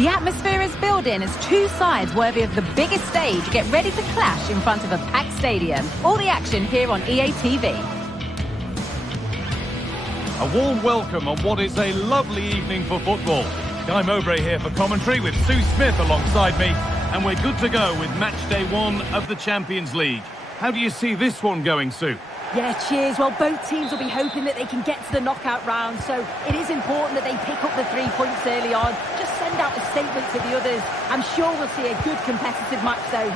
The atmosphere is building as two sides worthy of the biggest stage get ready to clash in front of a packed stadium. All the action here on EA TV. A warm welcome on what is a lovely evening for football. Guy Mowbray here for commentary with Sue Smith alongside me, and we're good to go with match day 1 of the Champions League. How do you see this one going, Sue? Yeah, cheers. Well, both teams will be hoping that they can get to the knockout round, so it is important that they pick up the 3 points early on. Just send out a statement to the others. I'm sure we'll see a good competitive match, though.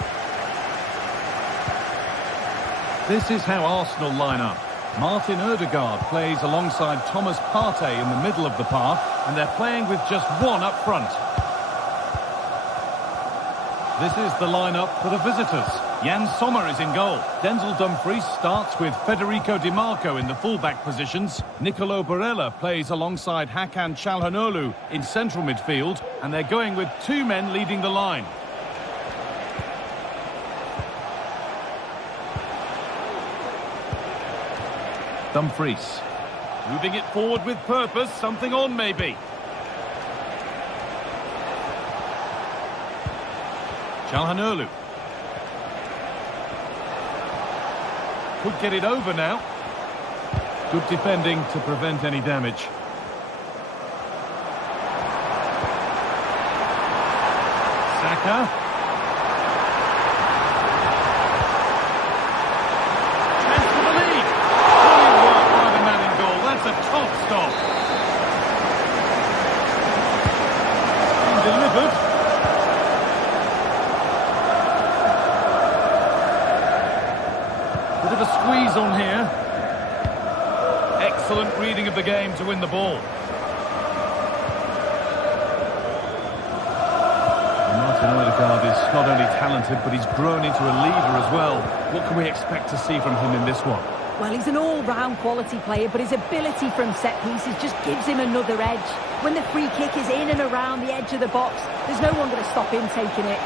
This is how Arsenal line up. Martin Ødegaard plays alongside Thomas Partey in the middle of the path, and they're playing with just one up front. This is the lineup for the visitors. Jan Sommer is in goal. Denzel Dumfries starts with Federico Di Marco in the full-back positions. Nicolo Barella plays alongside Hakan Çalhanoğlu in central midfield, and they're going with 2 men leading the line. Dumfries moving it forward with purpose, something on maybe. Çalhanoğlu could get it over now. Good defending to prevent any damage. Saka. Chance for the lead. Brilliant work by the man in goal. That's a top stop. And delivered. Bit of a squeeze on here. Excellent reading of the game to win the ball. Martin Ødegaard is not only talented, but he's grown into a leader as well. What can we expect to see from him in this one? Well, he's an all-round quality player, but his ability from set pieces just gives him another edge. When the free kick is in and around the edge of the box, there's no one going to stop him taking it.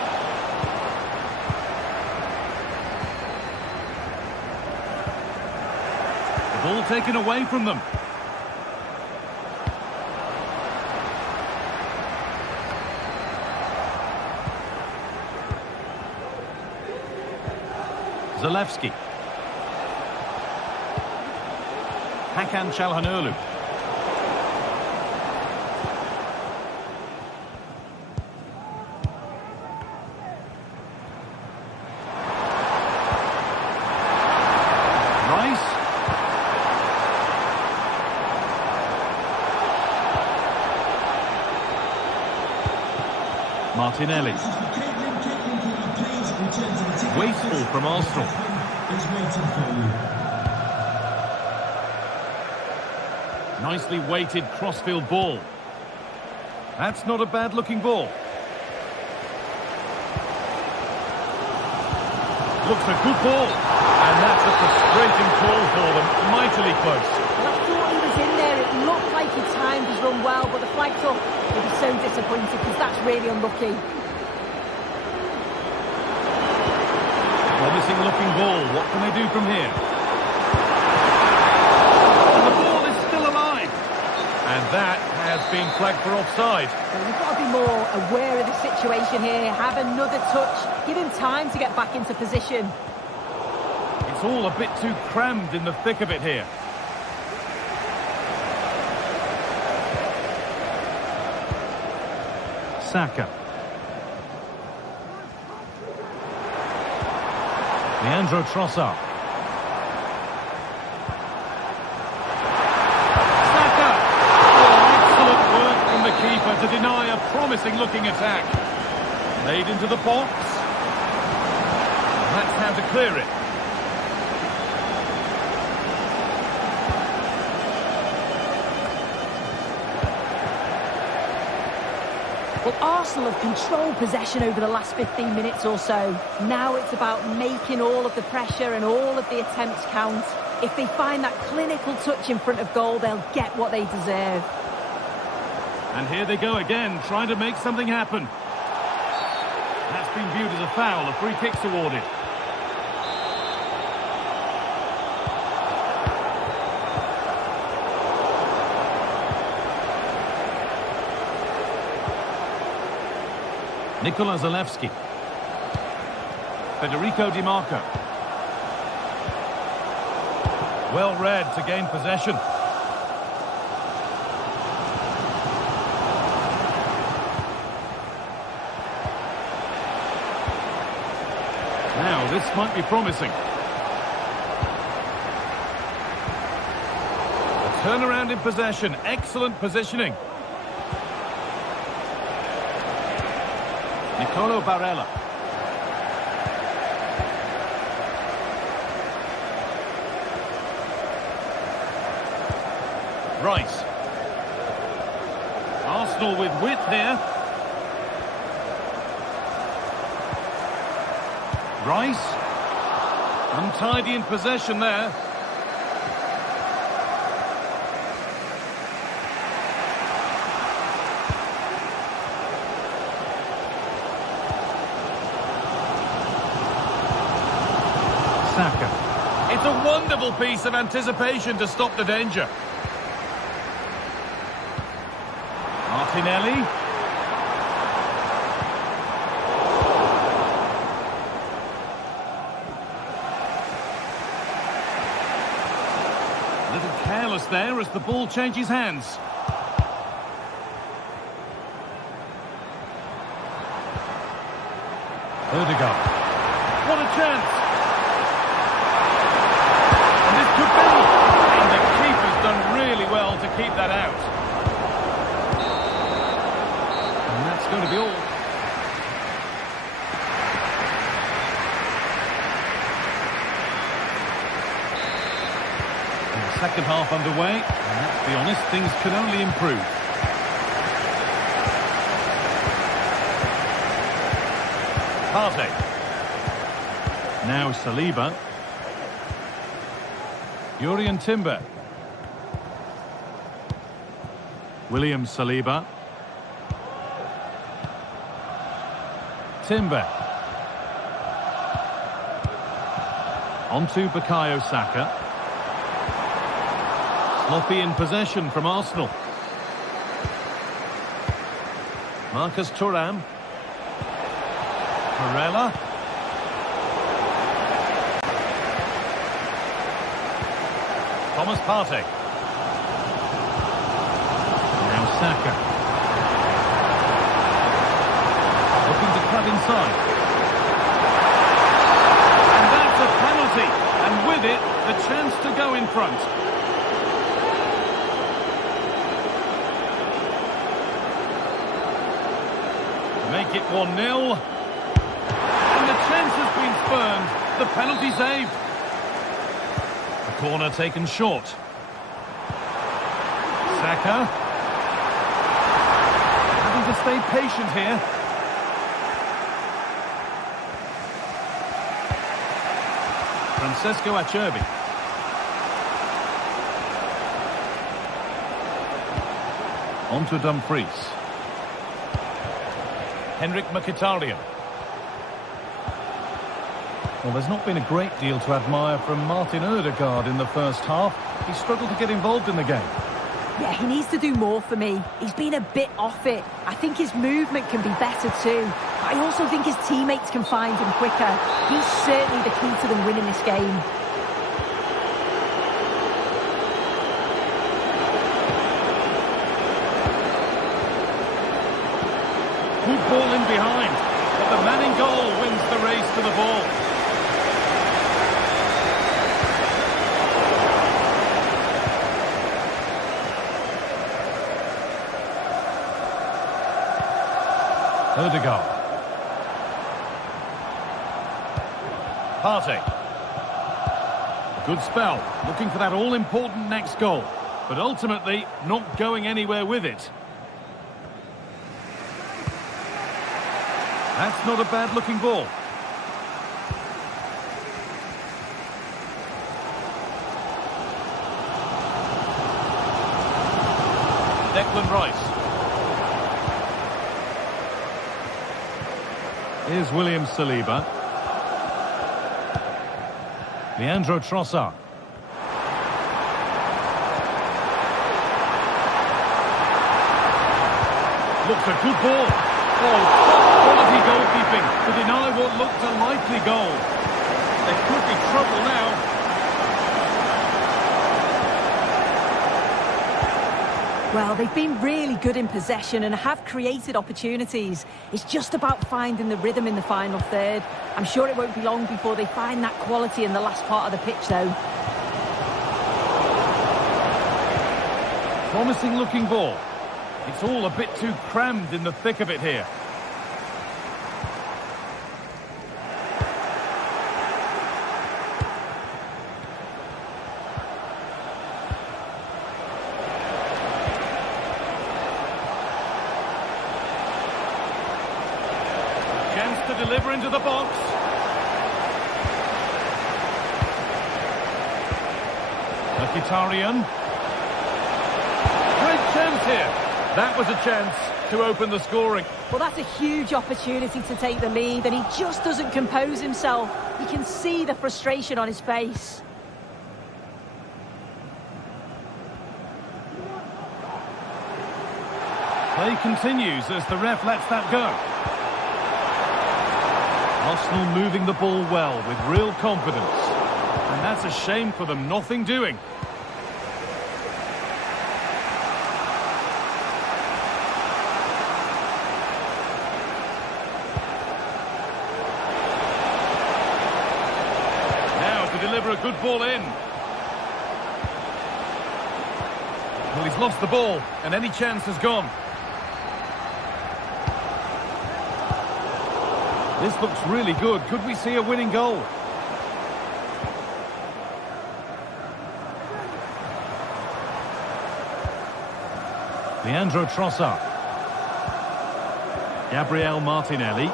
Ball taken away from them. Zalewski. Hakan Çalhanoğlu. Martinelli. Wasteful from Arsenal. Nicely weighted crossfield ball. That's not a bad looking ball. Looks a good ball. And that's a frustrating call for them. Mightily close. Well, I thought he was in there. It looked like he timed his run well, but the flag's up. He'll be so disappointed because that's really unlucky. Promising looking ball. What can they do from here? And the ball is still alive. And that has been flagged for offside. Well, you've got to be more aware of the situation here. Have another touch. Give him time to get back into position. It's all a bit too crammed in the thick of it here. Saka. Leandro Trossard. Saka! Oh, excellent work from the keeper to deny a promising-looking attack. Laid into the box. That's how to clear it. Well, Arsenal have controlled possession over the last 15 minutes or so. Now it's about making all of the pressure and all of the attempts count. If they find that clinical touch in front of goal, they'll get what they deserve. And here they go again, trying to make something happen. That's been viewed as a foul. A free kick's awarded. Nikola Zalewski. Federico Di Marco. Well read to gain possession. Now, this might be promising. A turnaround in possession. Excellent positioning. Nicolo Barella. Rice. Arsenal with width here. Rice. Untidy in possession there. Saka. It's a wonderful piece of anticipation to stop the danger. Martinelli. A little careless there as the ball changes hands. Odegaard. What a chance! And this could be! And the keeper's done really well to keep that out. And that's going to be all. Second half underway, and let's be honest, things can only improve. Partey. Now Saliba. Jurrien Timber. William Saliba. Timber. Onto Bukayo Saka. Sloppy in possession from Arsenal. Marcus Thuram. Barella. Thomas Partey. Now Saka. Looking to cut inside. And that's a penalty. And with it, the chance to go in front. Make it 1-0. And the chance has been spurned. The penalty saved. The corner taken short. Saka. Having to stay patient here. Francesco Acerbi. On to Dumfries. Henrik Mkhitaryan. Well, there's not been a great deal to admire from Martin Odegaard in the first half. He struggled to get involved in the game. Yeah, he needs to do more for me. He's been a bit off it. I think his movement can be better too. But I also think his teammates can find him quicker. He's certainly the key to them winning this game. Good ball in behind, but the man in goal wins the race to the ball. Odegaard. Partey. Good spell, looking for that all-important next goal, but ultimately not going anywhere with it. That's not a bad-looking ball. Declan Rice. Here's William Saliba. Leandro Trossard. Looks a good ball. Oh, top-quality goalkeeping to deny what looked a likely goal. There could be trouble now. Well, they've been really good in possession and have created opportunities. It's just about finding the rhythm in the final third. I'm sure it won't be long before they find that quality in the last part of the pitch, though. Promising looking ball. It's all a bit too crammed in the thick of it here. Chance to deliver into the box. Mkhitaryan. Great chance here. That was a chance to open the scoring. Well, that's a huge opportunity to take the lead, and he just doesn't compose himself. You can see the frustration on his face. Play continues as the ref lets that go. Arsenal moving the ball well with real confidence. And that's a shame for them, nothing doing. Deliver a good ball in. Well, he's lost the ball, and any chance has gone. This looks really good. Could we see a winning goal? Leandro Trossard. Gabriel Martinelli.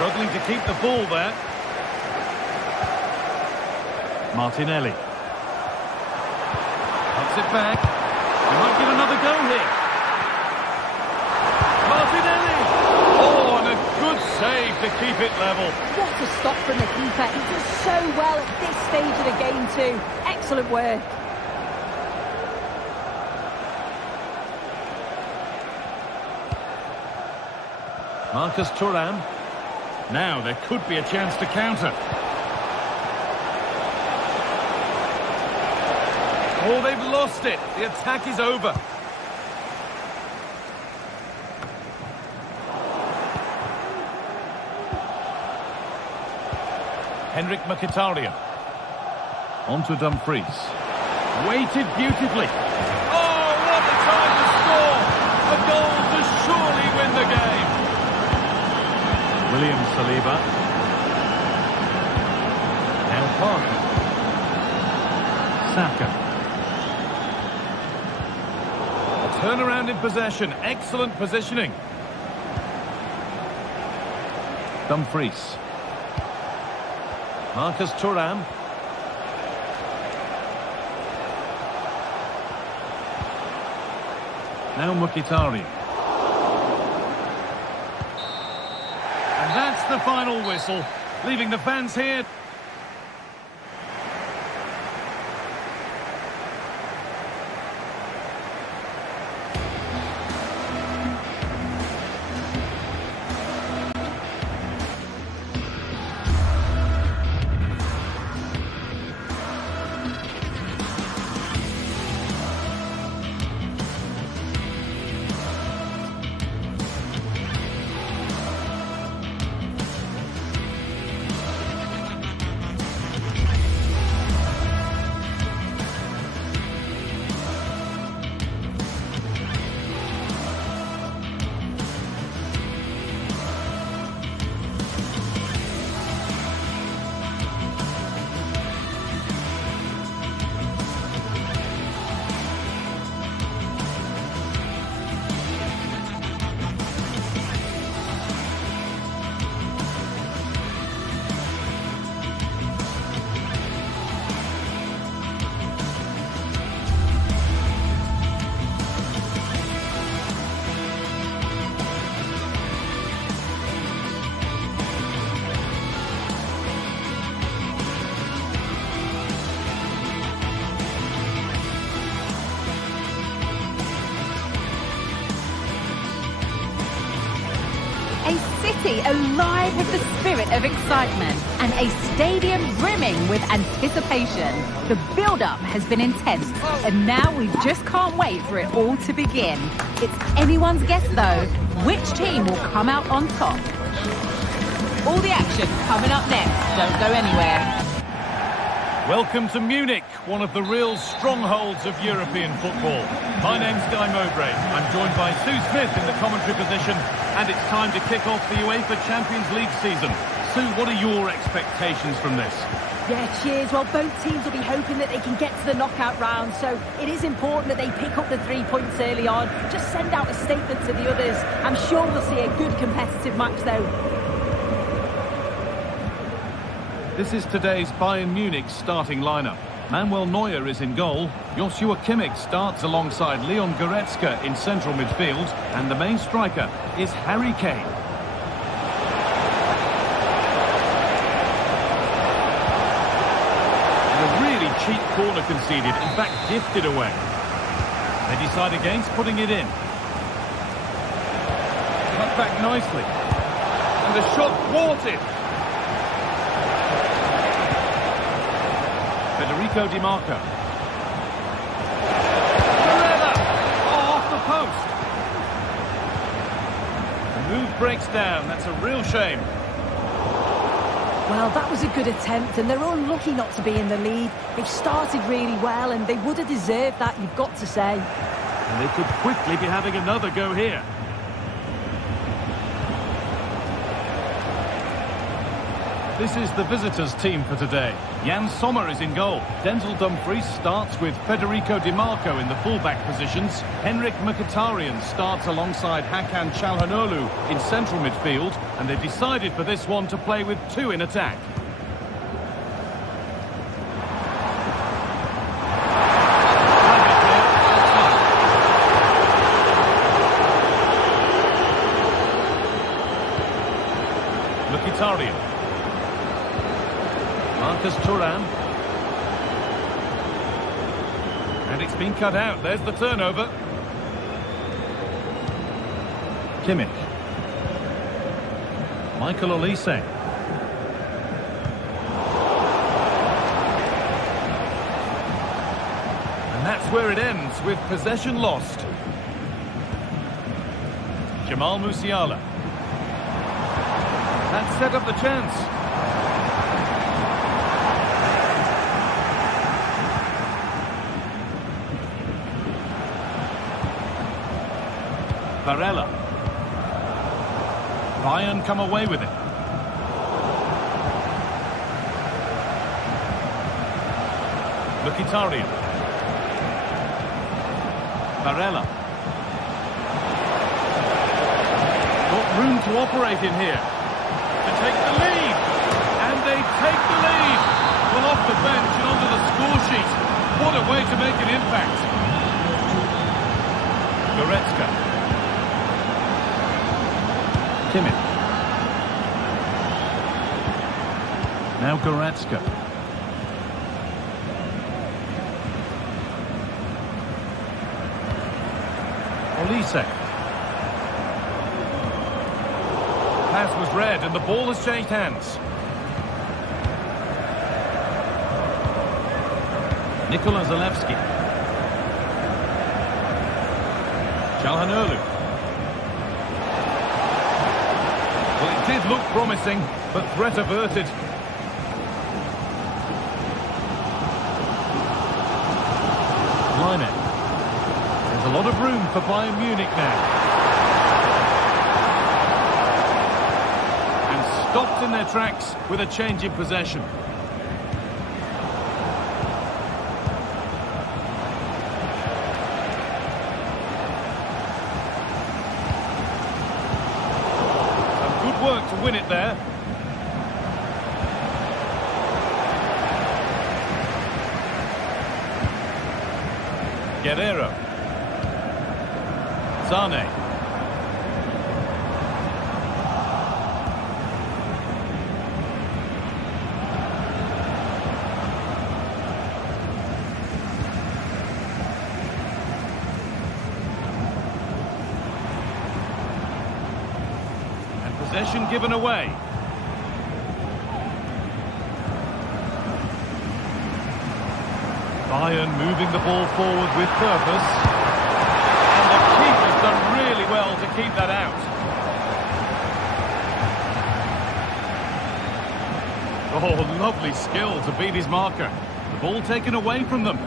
Struggling to keep the ball there. Martinelli. Puts it back. He might give another go here. Martinelli! Oh, and a good save to keep it level. What a stop from the keeper. He does so well at this stage of the game too. Excellent work. Marcus Thuram. Now there could be a chance to counter. Oh, they've lost it. The attack is over. Henrik Mkhitaryan. On to Dumfries. Waited beautifully. Oh, what a time to score! A goal to surely win the game. William Saliba. Now Parker. Saka. A turnaround in possession. Excellent positioning. Dumfries. Marcus Thuram. Now Mkhitaryan. And that's the final whistle, leaving the fans here. city alive with the spirit of excitement and a stadium brimming with anticipation. The build-up has been intense, and now we just can't wait for it all to begin. It's anyone's guess, though, which team will come out on top. All the action coming up next. Don't go anywhere. Welcome to Munich, one of the real strongholds of European football. My name's Guy Mowbray. I'm joined by Sue Smith in the commentary position, and it's time to kick off the UEFA Champions League season. Sue, what are your expectations from this? Yeah, cheers. Well, both teams will be hoping that they can get to the knockout round, so it is important that they pick up the 3 points early on. Just send out a statement to the others. I'm sure we'll see a good competitive match, though. This is today's Bayern Munich starting lineup. Manuel Neuer is in goal. Joshua Kimmich starts alongside Leon Goretzka in central midfield. And the main striker is Harry Kane. And a really cheap corner conceded, in fact gifted away. They decide against putting it in. Cut back nicely. And the shot thwarted. Federico Di Marco. Barella! Oh, off the post. The move breaks down. That's a real shame. Well, that was a good attempt, and they're unlucky not to be in the lead. They've started really well, and they would have deserved that, you've got to say. And they could quickly be having another go here. This is the visitors' team for today. Jan Sommer is in goal. Denzel Dumfries starts with Federico Di Marco in the full-back positions. Henrik Mkhitaryan starts alongside Hakan Çalhanoğlu in central midfield. And they've decided for this one to play with two in attack. Mkhitaryan. Marcus Thuram. And it's been cut out. There's the turnover. Kimmich. Michael Olise. And that's where it ends, with possession lost. Jamal Musiala. That set up the chance. Barella. Bayern come away with it. Mkhitaryan. Barella. Got room to operate in here. To take the lead. And they take the lead. Well, off the bench and onto the score sheet. What a way to make an impact. Goretzka. Kimmich. Now Goretzka. Olise. Pass was read and the ball has changed hands. Nikola Zalewski. Çalhanoğlu. Well, it did look promising, but threat averted. Line it. There's a lot of room for Bayern Munich now. And stopped in their tracks with a change in possession. Work to win it there. Guerrero. Zane. Possession given away. Bayern moving the ball forward with purpose. And the keeper's done really well to keep that out. Oh, lovely skill to beat his marker. The ball taken away from them.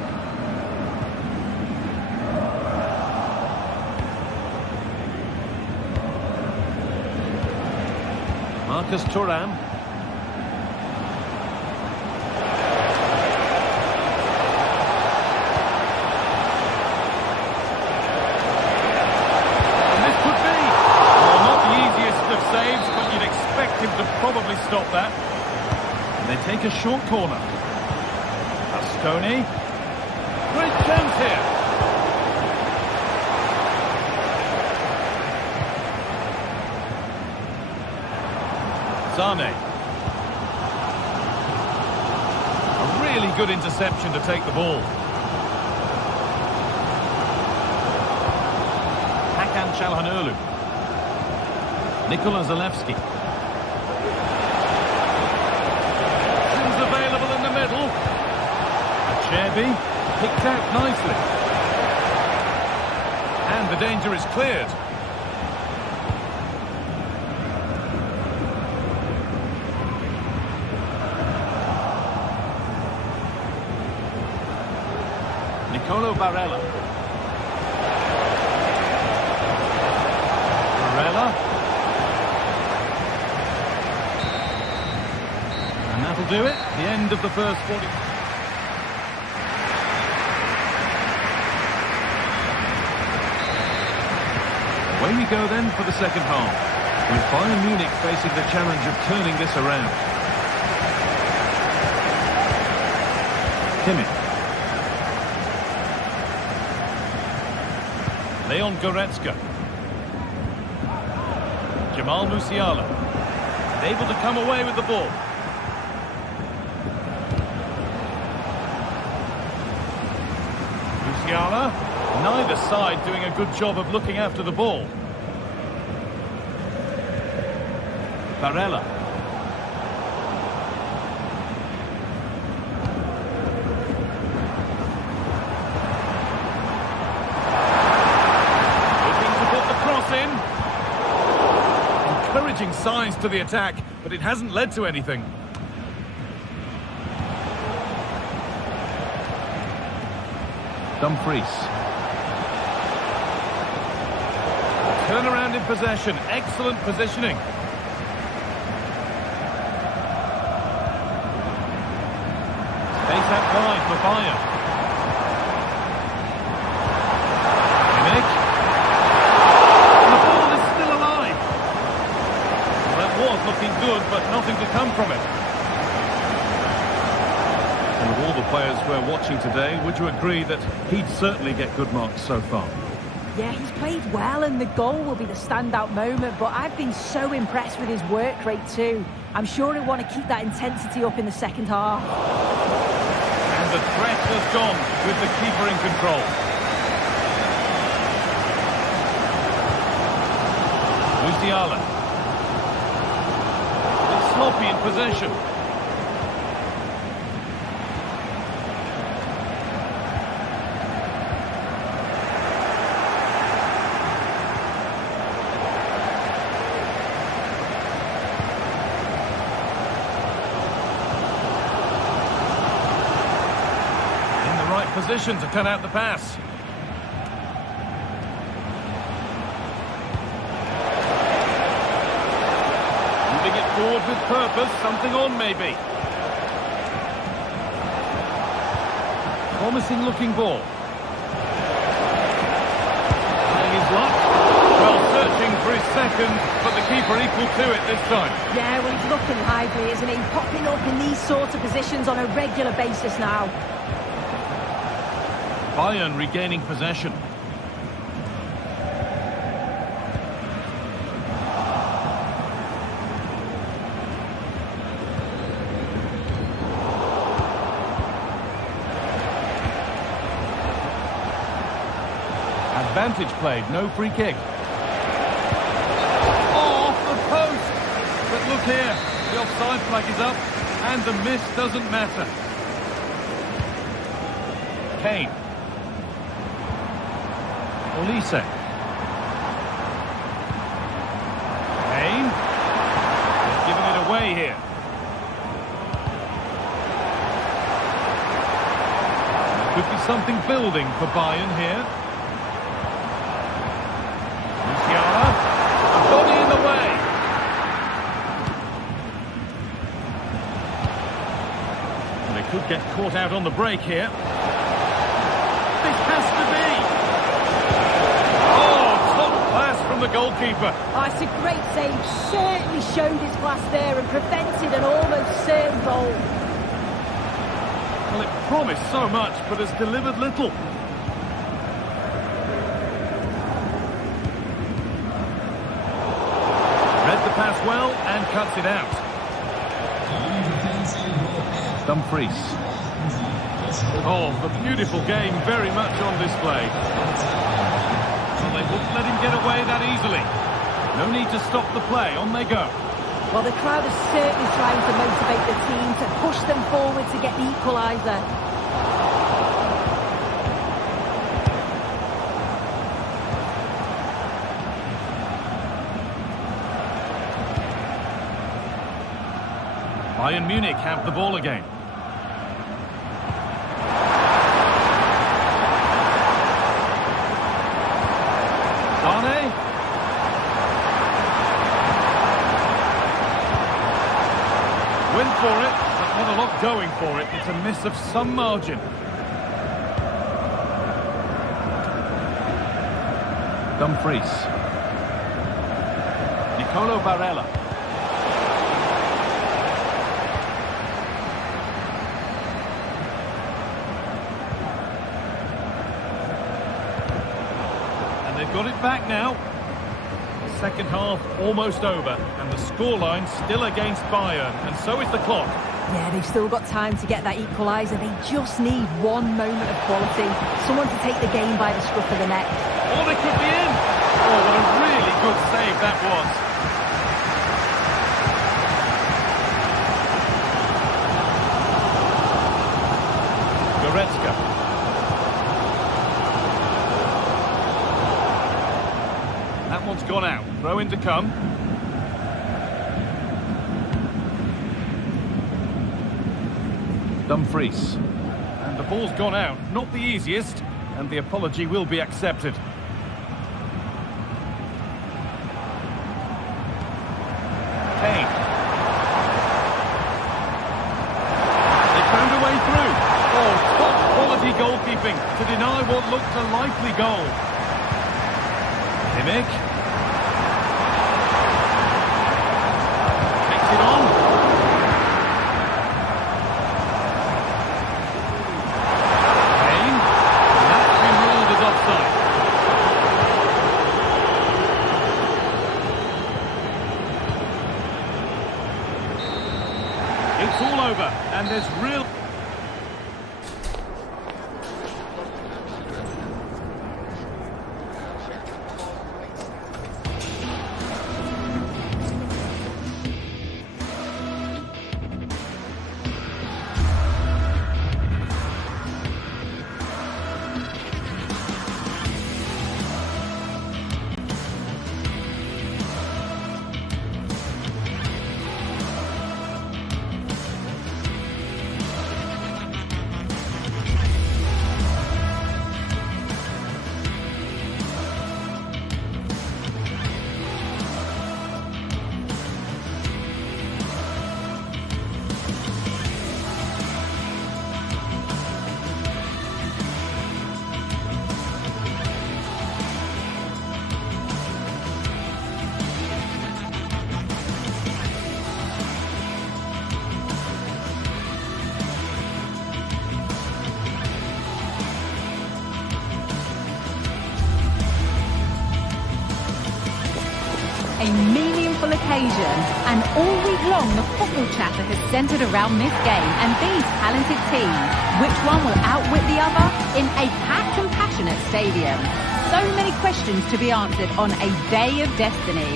Marcus Thuram. And this could be, well, not the easiest of saves, but you'd expect him to probably stop that. And they take a short corner. Bastoni. Great chance here. Sane. A really good interception to take the ball. Hakan Çalhanoğlu. Nikola Zalewski. Options available in the middle. Acerbi picked out nicely. And the danger is cleared. Barella. And that'll do it. The end of the first 40. Away we go then for the second half, with Bayern Munich facing the challenge of turning this around. Kimmich. Leon Goretzka. Jamal Musiala. Able to come away with the ball. Musiala. Neither side doing a good job of looking after the ball. Barella. Encouraging signs to the attack, but it hasn't led to anything. Dumfries. Turnaround in possession. Excellent positioning. Space out wide for Bayern. Kimmich. And the ball is still alive. Well, that was looking good, but nothing to come from it. And of all the players we're watching today, would you agree that he'd certainly get good marks so far? Yeah, he's played well, and the goal will be the standout moment, but I've been so impressed with his work rate too. I'm sure he'll want to keep that intensity up in the second half. And the threat has gone with the keeper in control. Musiala. It's sloppy in possession. Position to cut out the pass. Moving it forward with purpose, something on maybe. Promising looking ball. Playing his luck. Well, searching for his second, but the keeper equal to it this time. Yeah, well, he's looking lively, isn't he? Popping up in these sorts of positions on a regular basis now. Bayern regaining possession. Advantage played, no free kick. Off the post! clear. The offside flag is up, and the miss doesn't matter. Kane. Olise. Kane. They're giving it away here. Could be something building for Bayern here. Musiala. A body in the way. And they could get caught out on the break here. This has to be. Oh, top class from the goalkeeper. Oh, it's a great save. Certainly showed his class there and prevented an almost certain goal. Well, it promised so much, but has delivered little. Read the pass well and cuts it out. Dumfries. Oh, the beautiful game very much on display. So they wouldn't let him get away that easily. No need to stop the play. On they go. Well, the crowd is certainly trying to motivate the team to push them forward to get the equaliser. Bayern Munich have the ball again. Sane. Win for it, but not a lot going for it. It's a miss of some margin. Dumfries. Nicolo Barella. And they've got it back now. Second half almost over, and the scoreline still against Bayern, and so is the clock. Yeah, they've still got time to get that equaliser. They just need one moment of quality. Someone to take the game by the scruff of the neck. Oh, they could be in! Oh, what a really good save that was. Goretzka. That one's gone out. Throw in to come. Dumfries. And the ball's gone out. Not the easiest, and the apology will be accepted. Kane. They found a way through. Oh, top quality goalkeeping to deny what looked a likely goal. Kimmich. Takes it on. Kane. And that's been ruled as offside. It's all over, and there's real... A meaningful occasion, and all week long the football chatter has centred around this game and these talented teams. Which one will outwit the other in a packed and passionate stadium? So many questions to be answered on a day of destiny.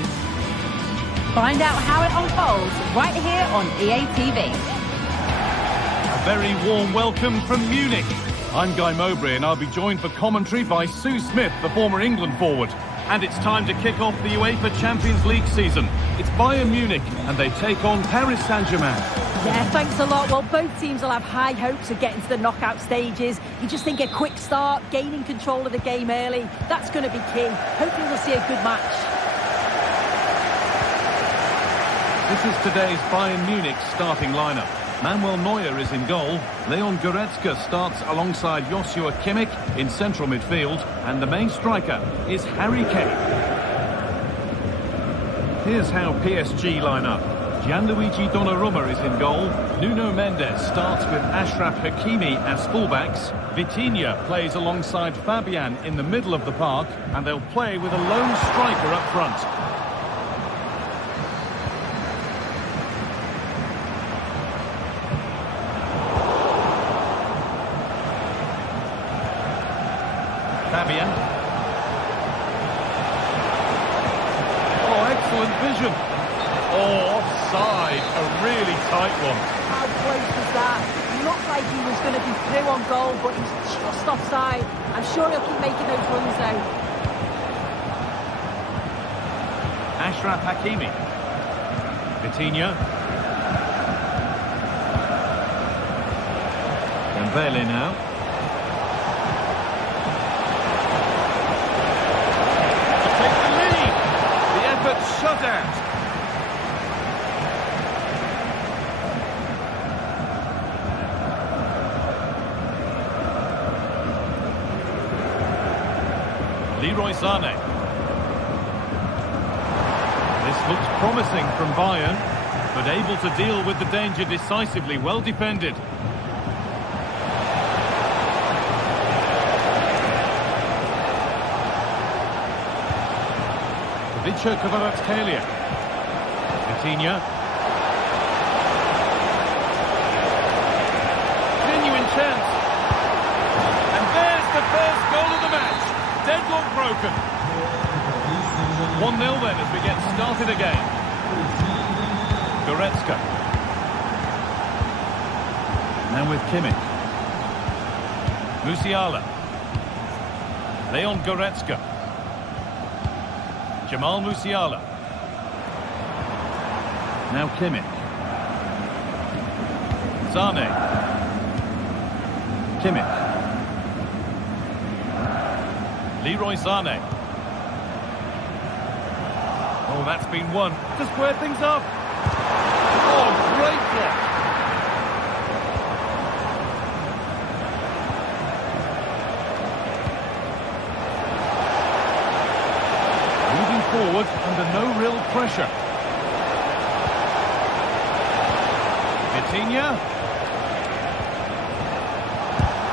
Find out how it unfolds right here on EA TV. A very warm welcome from Munich. I'm Guy Mowbray and I'll be joined for commentary by Sue Smith, the former England forward. And it's time to kick off the UEFA Champions League season. It's Bayern Munich and they take on Paris Saint-Germain. Yeah, thanks a lot. Well, both teams will have high hopes of getting to the knockout stages. You just think a quick start, gaining control of the game early, that's going to be key. Hopefully we'll see a good match. This is today's Bayern Munich starting lineup. Manuel Neuer is in goal. Leon Goretzka starts alongside Joshua Kimmich in central midfield. And the main striker is Harry Kane. Here's how PSG line up. Gianluigi Donnarumma is in goal. Nuno Mendes starts with Achraf Hakimi as fullbacks. Vitinha plays alongside Fabian in the middle of the park. And they'll play with a lone striker up front. Fabian. Oh, excellent vision. Oh, offside. A really tight one. How close was that? Looked like he was going to be through on goal, but he's just offside. I'm sure he'll keep making those runs, though. Achraf Hakimi. Vitinha. Dembele now. Shut out. Leroy Sané. This looks promising from Bayern, but able to deal with the danger decisively. Well defended. Vicha Kvaratskhelia. Vitinha. Genuine chance. And there's the first goal of the match. Deadlock broken. 1-0 then as we get started again. Goretzka. Now with Kimmich. Musiala. Leon Goretzka. Jamal Musiala. Now Kimmich. Sané. Kimmich. Leroy Sané. Oh, that's been won. To square things up. Oh, great block. Forward under no real pressure. Vitinha.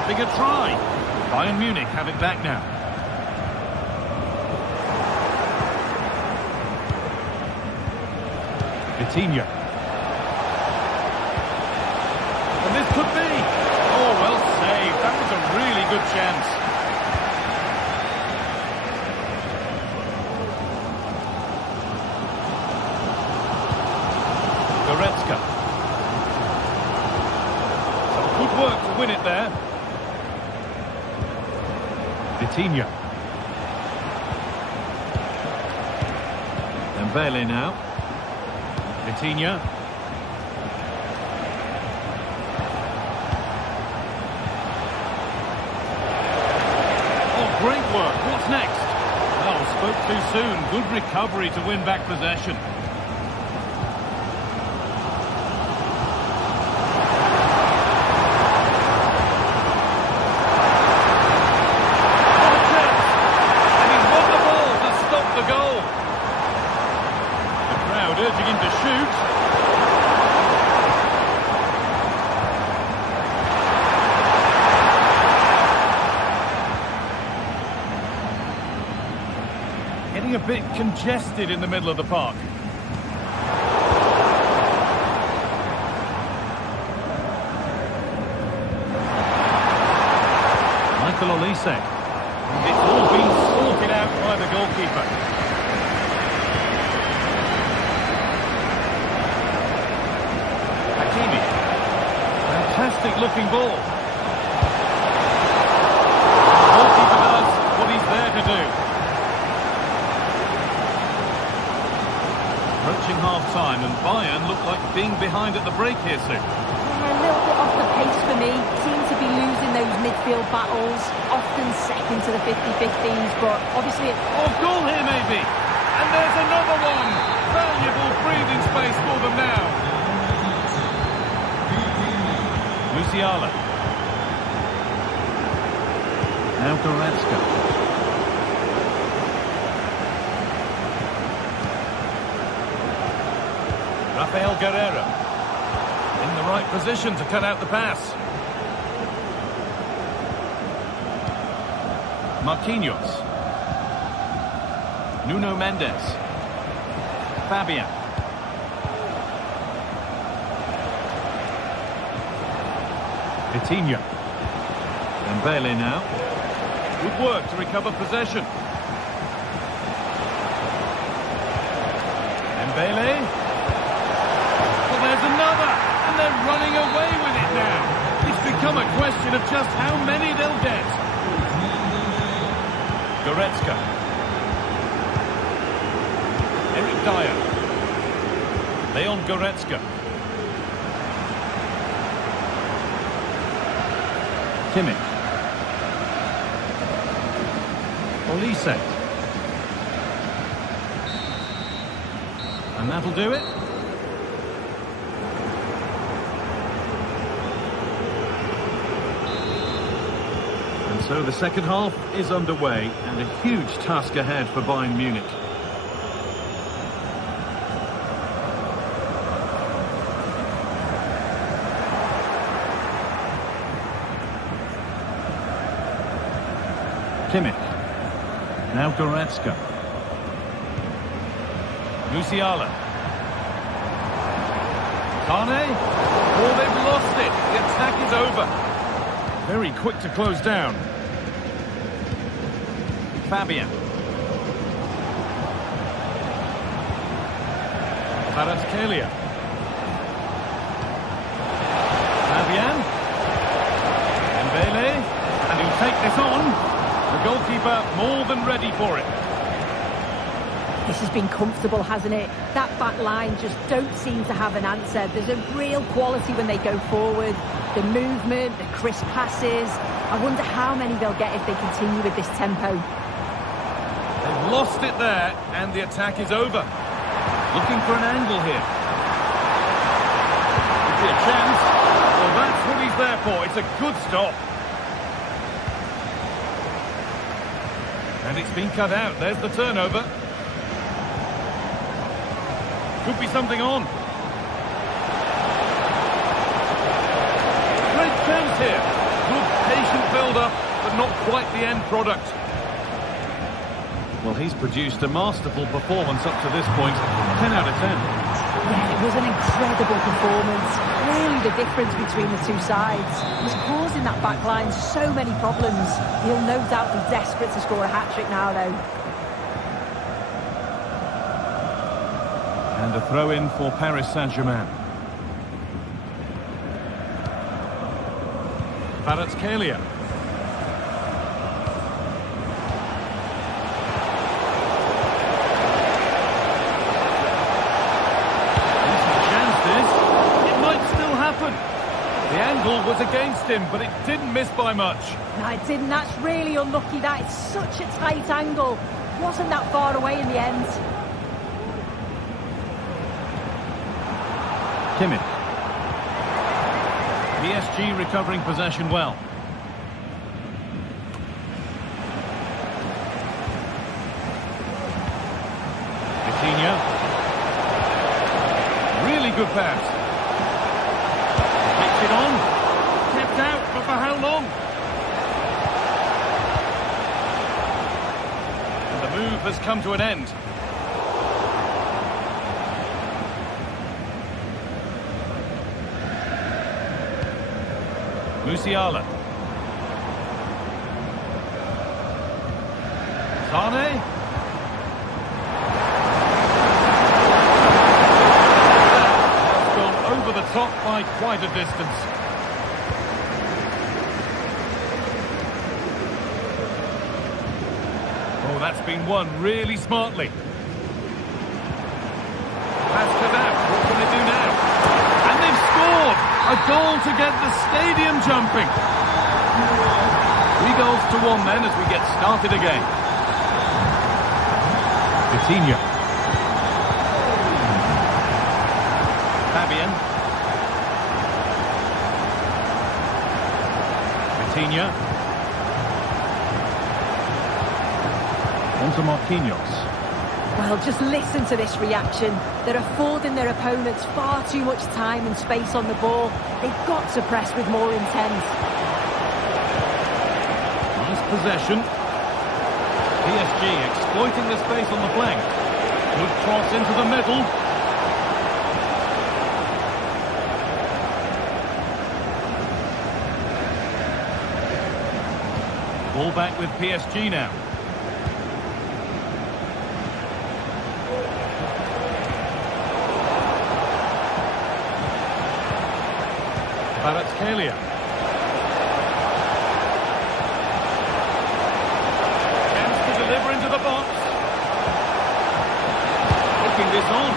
Bigger try. Bayern Munich have it back now. Vitinha. And this could be. Oh, well saved. That was a really good chance. Goretzka. Some good work to win it there. Vitinha. Dembele now. Vitinha. Oh, great work. What's next? Oh, spoke too soon. Good recovery to win back possession. Urging him to shoot. Getting a bit congested in the middle of the park. Michael Olise. It's all been sorted out by the goalkeeper. fantastic looking ball. The goalkeeper does what he's there to do. Approaching half-time, and Bayern look like being behind at the break here soon. Yeah, a little bit off the pace for me. Seem to be losing those midfield battles, often second to the 50-50s, but obviously... Oh, goal here maybe! And there's another one! Valuable breathing space for them now. Musiala. Now Goretzka. Rafael Guerreiro in the right position to cut out the pass. Marquinhos. Nuno Mendes. Fabian. Vitinha. Dembele now. Good work to recover possession. Dembele. There's another, and they're running away with it now. It's become a question of just how many they'll get. Goretzka. Eric Dyer. Leon Goretzka. Kimmich. Olise. And that'll do it. So the second half is underway, and a huge task ahead for Bayern Munich. Kimmich. Now Goretzka. Musiala. Kane. Oh, they've lost it. The attack is over. Very quick to close down. Fabian. Kvaratskhelia. Fabian. Dembele. And he'll take this on. The goalkeeper more than ready for it. This has been comfortable, hasn't it? That back line just don't seem to have an answer. There's a real quality when they go forward. The movement, the crisp passes. I wonder how many they'll get if they continue with this tempo. They've lost it there, and the attack is over. Looking for an angle here. Could be a chance. Well, that's what he's there for. It's a good stop. And it's been cut out. There's the turnover. Could be something on. Great chance here. Good patient build-up, but not quite the end product. Well, he's produced a masterful performance up to this point. 10 out of 10. Yeah, it was an incredible performance. Clearly the difference between the two sides. He's causing that back line so many problems. He'll no doubt be desperate to score a hat-trick now, though. And a throw-in for Paris Saint-Germain. Kvaratskhelia. The angle was against him, but it didn't miss by much. No, it didn't. That's really unlucky. That is such a tight angle. Wasn't that far away in the end. Kimmich. PSG recovering possession well. Vitinha. Really good pass. It on, kept out, but for how long? And the move has come to an end. Musiala. Kane. That's gone over the top by quite a distance. Oh, that's been won really smartly. Pass to that. What can they do now? And they've scored! A goal to get the stadium jumping. 3 goals to 1 then as we get started again. Coutinho. Fabian. Coutinho. On to Marquinhos. Well, just listen to this reaction. They're affording their opponents far too much time and space on the ball. They've got to press with more intent. Nice possession. PSG exploiting the space on the flank. Good cross into the middle. Ball back with PSG now. Kvaratskhelia. Chance to deliver into the box. Taking this on.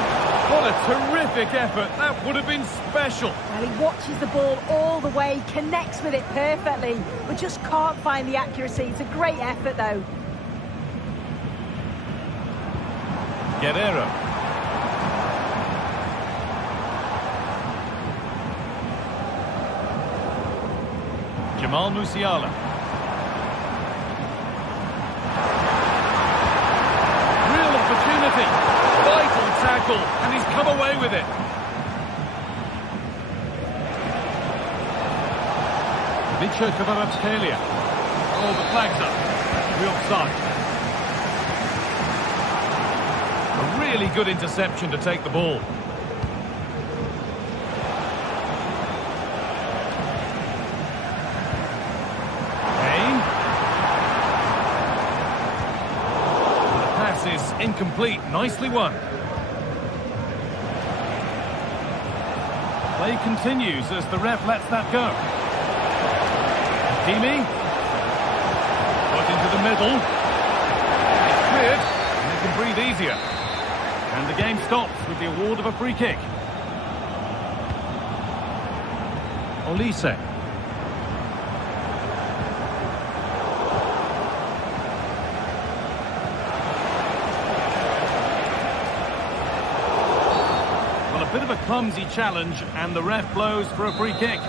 What a terrific effort. That would have been special. Well, he watches the ball all the way, connects with it perfectly, but just can't find the accuracy. It's a great effort, though. Guerrero. Jamal Musiala. Real opportunity. Vital tackle, and he's come away with it. Vicha Kvaratskhelia. Oh, the flag's up. Real offside. A really good interception to take the ball. Is incomplete. Nicely won. Play continues as the ref lets that go. Hakimi. Put into the middle. It's cleared, and they can breathe easier. And the game stops with the award of a free kick. Olise. A bit of a clumsy challenge, and the ref blows for a free kick.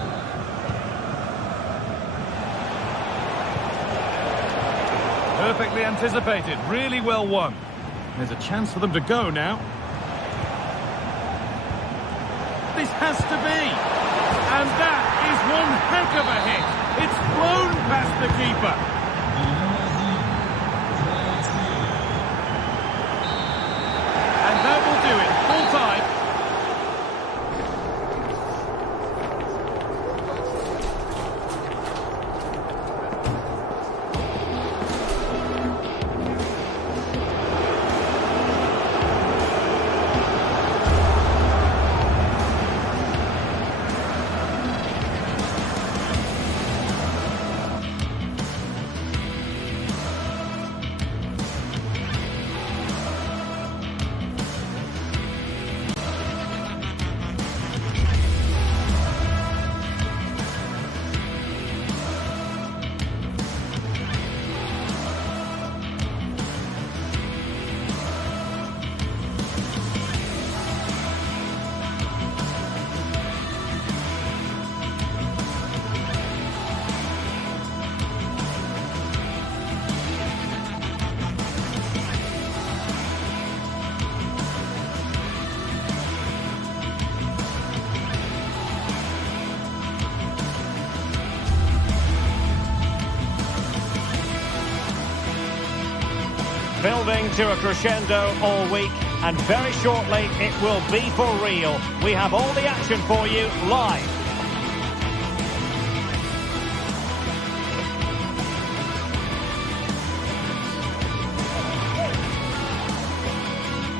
Perfectly anticipated, really well won. There's a chance for them to go now. This has to be! And that is one heck of a hit! It's flown past the keeper! And that will do it, full time. Building to a crescendo all week, and very shortly it will be for real. We have all the action for you live.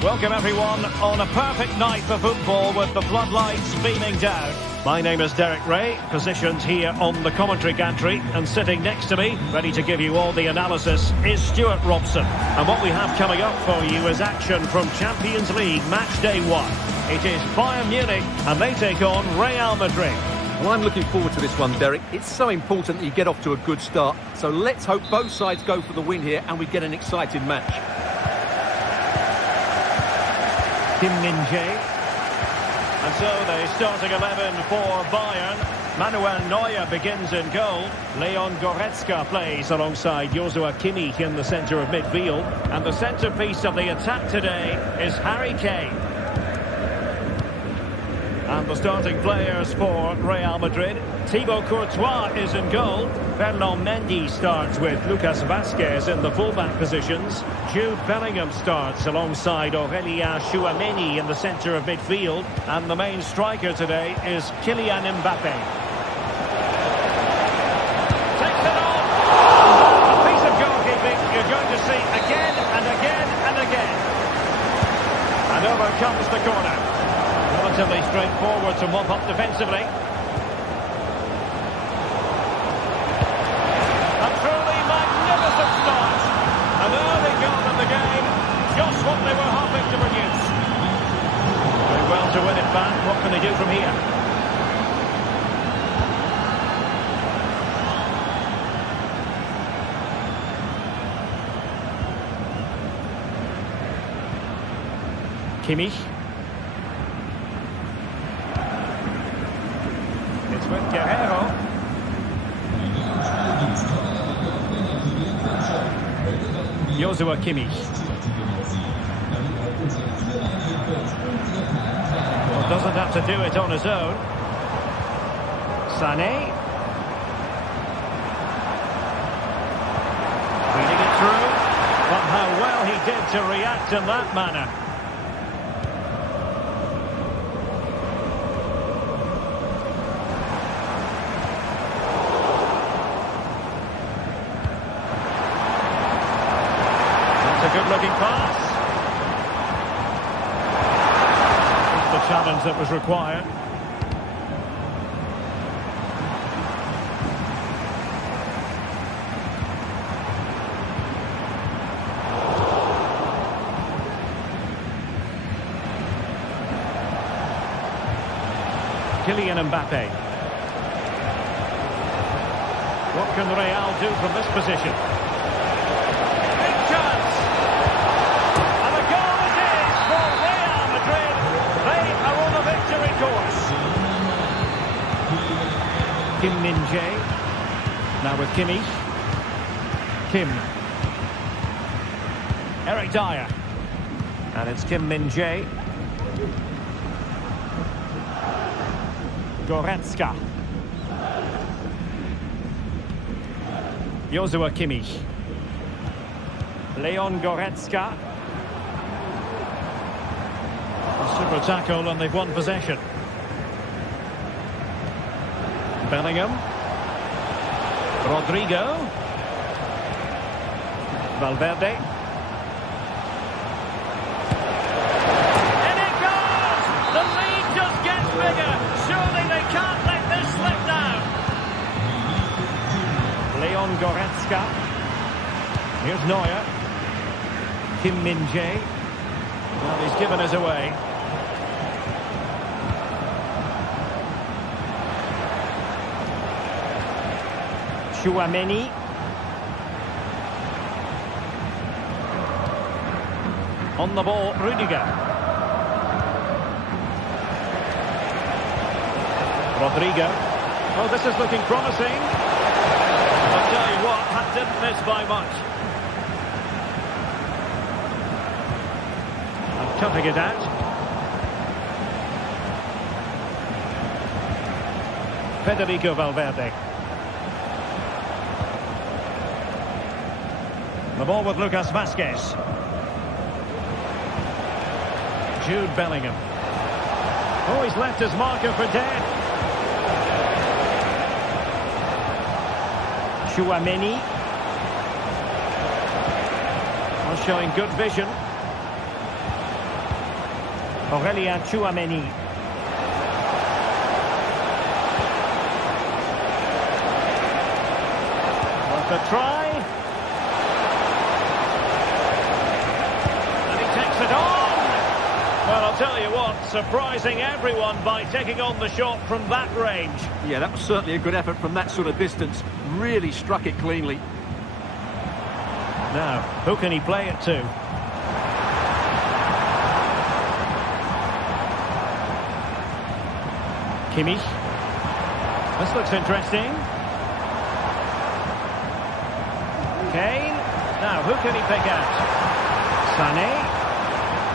Welcome everyone on a perfect night for football with the floodlights beaming down. My name is Derek Ray, positioned here on the commentary gantry, and sitting next to me, ready to give you all the analysis, is Stuart Robson. And what we have coming up for you is action from Champions League match day 1. It is Bayern Munich, and they take on Real Madrid. Well, I'm looking forward to this one, Derek. It's so important that you get off to a good start. So let's hope both sides go for the win here and we get an exciting match. Kim Min-jae. And so the starting 11 for Bayern. Manuel Neuer begins in goal. Leon Goretzka plays alongside Joshua Kimmich in the centre of midfield. And the centrepiece of the attack today is Harry Kane. And the starting players for Real Madrid. Thibaut Courtois is in goal. Ferland Mendy starts with Lucas Vazquez in the fullback positions. Jude Bellingham starts alongside Aurélien Tchouameni in the centre of midfield. And the main striker today is Kylian Mbappe. Takes it on! A piece of goalkeeping you're going to see again and again and again. And over comes the corner. Relatively straightforward to mop up defensively. A truly magnificent start. An early goal in the game. Just what they were hoping to produce. Very well to win it back. What can they do from here? Kimmich. With Guerrero. Joshua Kimmich. Well, doesn't have to do it on his own. Sané. Feeding it through. But how well he did to react in that manner. Good-looking pass. It's the challenge that was required. Kylian Mbappe. What can Real do from this position? Kim Min-jae. Now with Kimmich. Kim. Eric Dyer. And it's Kim Min-jae. Goretzka. Joshua Kimmich. Leon Goretzka. A super tackle and they've won possession. Bellingham. Rodrigo. Valverde. And it goes! The lead just gets bigger. Surely they can't let this slip down. Leon Goretzka. Here's Neuer. Kim Min-jae. Well, he's given us away. Tchouameni. On the ball, Rudiger. Rodrigo. Oh, this is looking promising. I'll tell you what, that didn't miss by much. And cutting it out. Federico Valverde. The ball with Lucas Vazquez. Jude Bellingham. Oh, he's left his marker for dead. Tchouameni. Well, showing good vision. Aurélien Tchouameni. worth a try. And he takes it on. Well, I'll tell you what, surprising everyone by taking on the shot from that range. Yeah, that was certainly a good effort from that sort of distance. Really struck it cleanly. Now, who can he play it to? Kimmich. This looks interesting. Kane. Now, who can he pick out? Sané.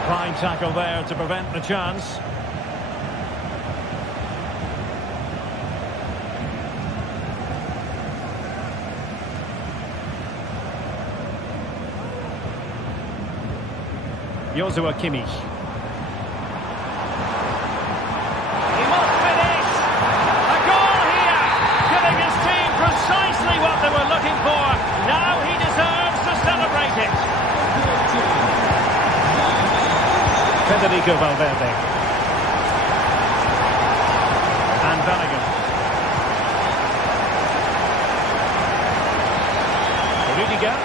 Fine tackle there to prevent the chance. Joshua Kimmich. He must finish! A goal here! Giving his team precisely what they were looking for. Now he deserves to celebrate it. Federico Valverde. And Bellingham. Rudiger.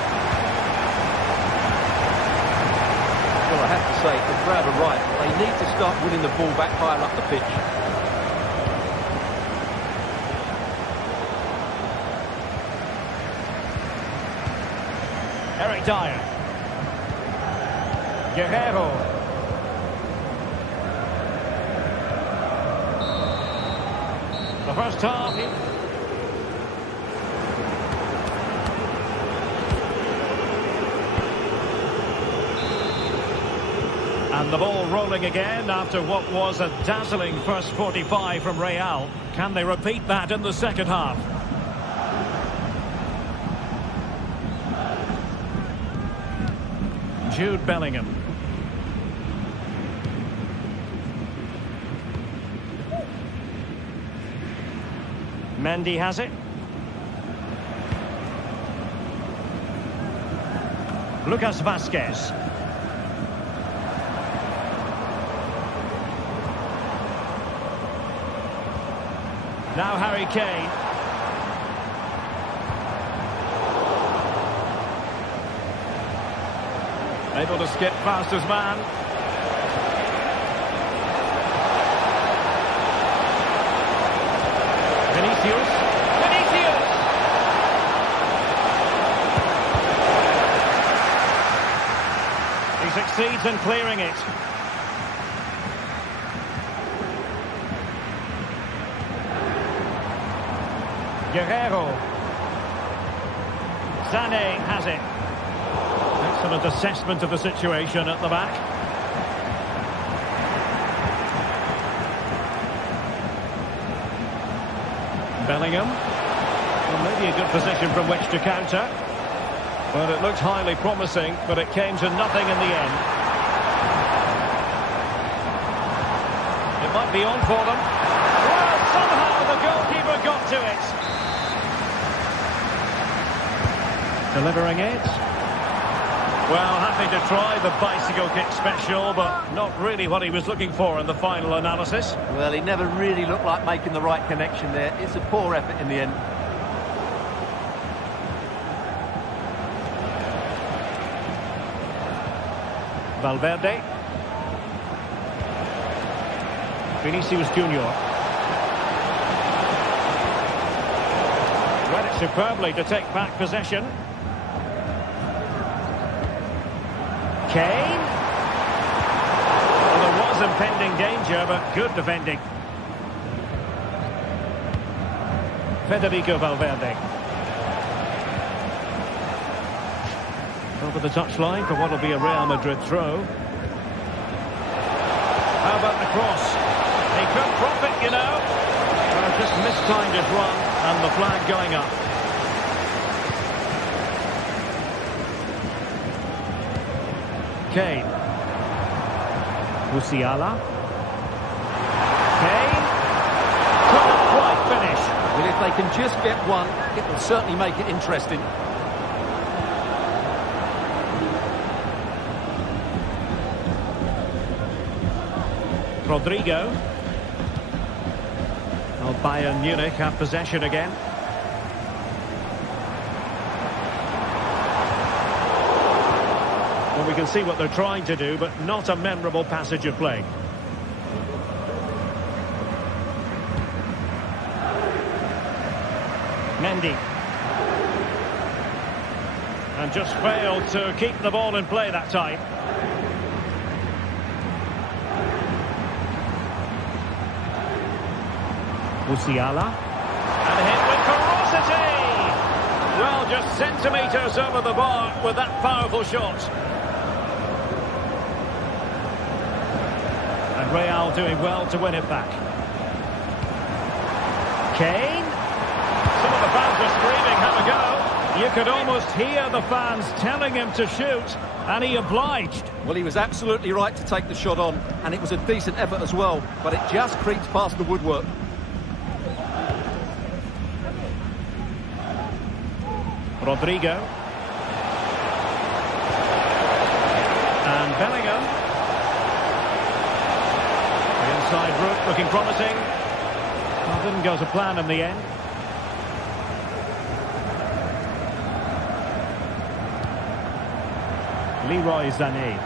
Well, I have to say, the crowd are right. They need to start winning the ball back higher up the pitch. Eric Dyer. Guerrero. The first half. And the ball rolling again after what was a dazzling first 45 from Real. Can they repeat that in the second half? Jude Bellingham. Mendy has it. Lucas Vazquez. Now Harry Kane. Able to skip past his man. Vinicius. He succeeds in clearing it. Guerrero. Sané has it. Excellent assessment of the situation at the back. Bellingham. Well, maybe a good position from which to counter. But it looked highly promising, but it came to nothing in the end. It might be on for them. Well, somehow the goalkeeper got to it. Delivering it. Well, happy to try the bicycle kick special, but not really what he was looking for in the final analysis. Well, he never really looked like making the right connection there. It's a poor effort in the end. Valverde. Vinicius Junior. Read it superbly to take back possession. Kane. Well, there was impending danger, but good defending. Federico Valverde. Over the touchline for what will be a Real Madrid throw. How about the cross? He could profit, you know. Well, just mistimed his run and the flag going up. Kane. Musiala. Kane. Couldn't quite finish. Well, if they can just get one, it will certainly make it interesting. Rodrigo. Well, Bayern Munich have possession again. we can see what they're trying to do, but not a memorable passage of play. Mendy. And just failed to keep the ball in play that time. Musiala. And hit with ferocity! Well, just centimetres over the bar with that powerful shot. And Real doing well to win it back. Kane. Some of the fans are screaming, have a go. You could almost hear the fans telling him to shoot, and he obliged. Well, he was absolutely right to take the shot on, and it was a decent effort as well, but it just creeps past the woodwork. Rodrigo. And Bellingham. The inside route looking promising. Well, didn't go to plan in the end. Leroy Sané.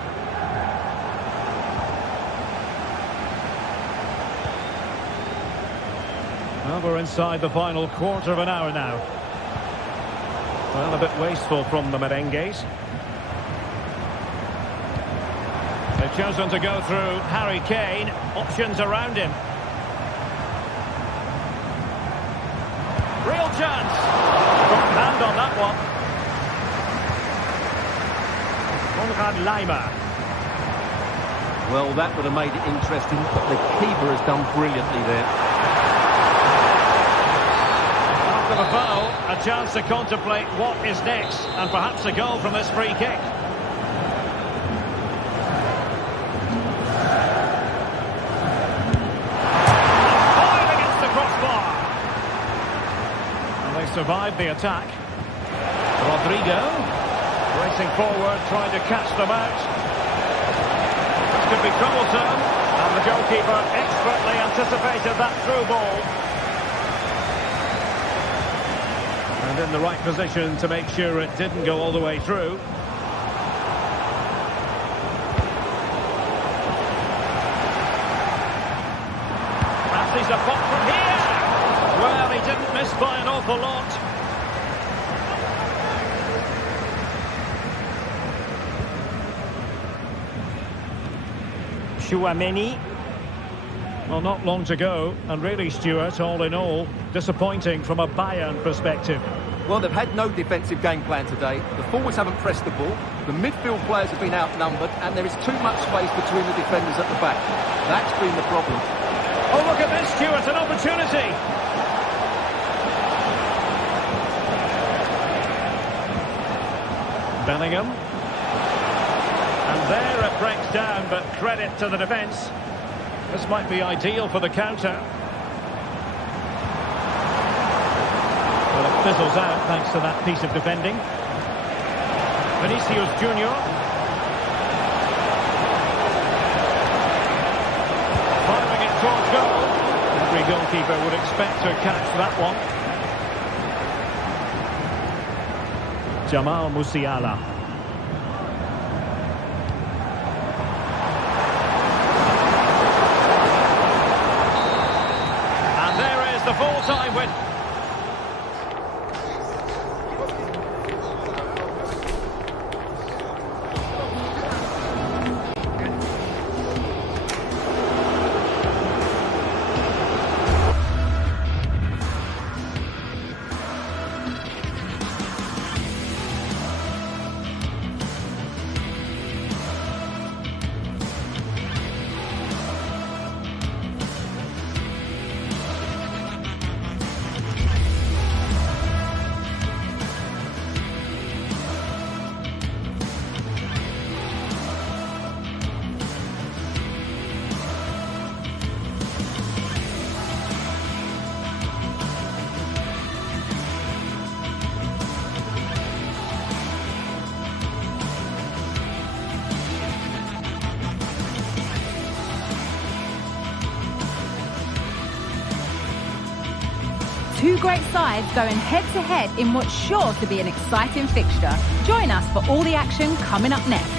Well, we're inside the final quarter of an hour now. Well, a bit wasteful from the merengues. They've chosen to go through Harry Kane. Options around him. Real chance. Got hand on that one. Konrad Laimer. Well, that would have made it interesting, but the keeper has done brilliantly there. After the foul, a chance to contemplate what is next, and perhaps a goal from this free kick. Five against the crossbar. And they survived the attack. Rodrigo. Racing forward, trying to catch them out. This could be troublesome. And the goalkeeper expertly anticipated that through ball. And in the right position to make sure it didn't go all the way through. Passes a pop from here. Well, he didn't miss by an awful lot. Chouameni. Well, not long to go, and really, Stuart, all in all, disappointing from a Bayern perspective. Well, they've had no defensive game plan today. The forwards haven't pressed the ball. The midfield players have been outnumbered, and there is too much space between the defenders at the back. That's been the problem. Oh, look at this, Stuart, an opportunity. Bellingham. And there it breaks down, but credit to the defence. This might be ideal for the counter. Well, it fizzles out thanks to that piece of defending. Vinicius Junior. Firing it towards goal. Every goalkeeper would expect to catch that one. Jamal Musiala. The full-time win. Two great sides going head-to-head in what's sure to be an exciting fixture. Join us for all the action coming up next.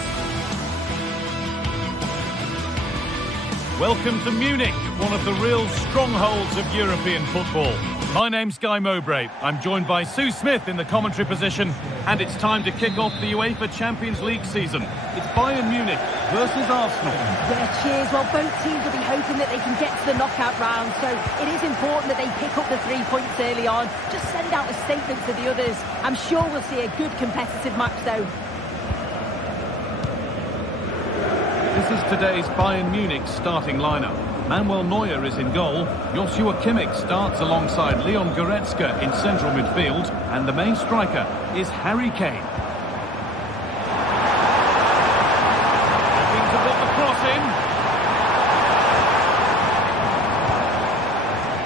Welcome to Munich, one of the real strongholds of European football. My name's Guy Mowbray. I'm joined by Sue Smith in the commentary position, and it's time to kick off the UEFA Champions League season. It's Bayern Munich versus Arsenal. Yeah, cheers. Well, both teams will be hoping that they can get to the knockout round, so it is important that they pick up the 3 points early on. Just send out a statement to the others. I'm sure we'll see a good competitive match, though. This is today's Bayern Munich starting lineup. Manuel Neuer is in goal. Joshua Kimmich starts alongside Leon Goretzka in central midfield. And the main striker is Harry Kane. Looking to put the cross in.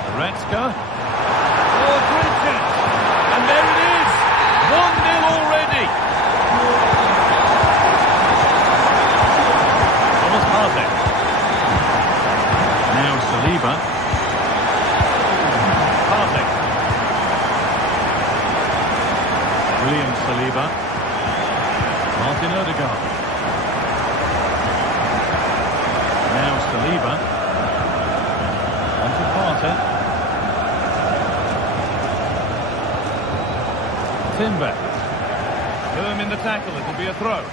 Goretzka. Oh, great chance. And there it is. 1-0 already. Now Saliba. Partey. William Saliba. Martin Odegaard. Now Saliba. On to Partey. Timber. Firm in the tackle, it'll be a throw.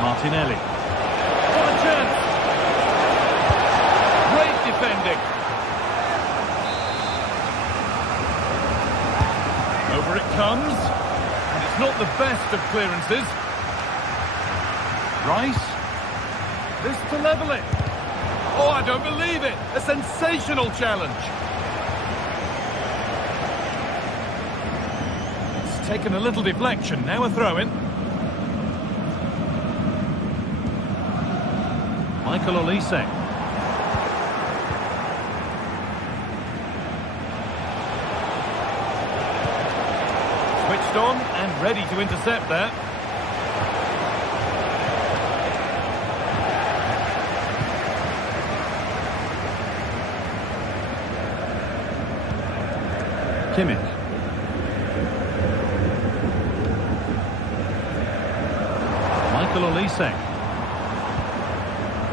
Martinelli. What a chance! Great defending. Over it comes. And it's not the best of clearances. Rice. This to level it. Oh, I don't believe it. A sensational challenge. It's taken a little deflection. Now a throw-in. Michael Olise. Switched on and ready to intercept there. Kimmich. Michael Olise.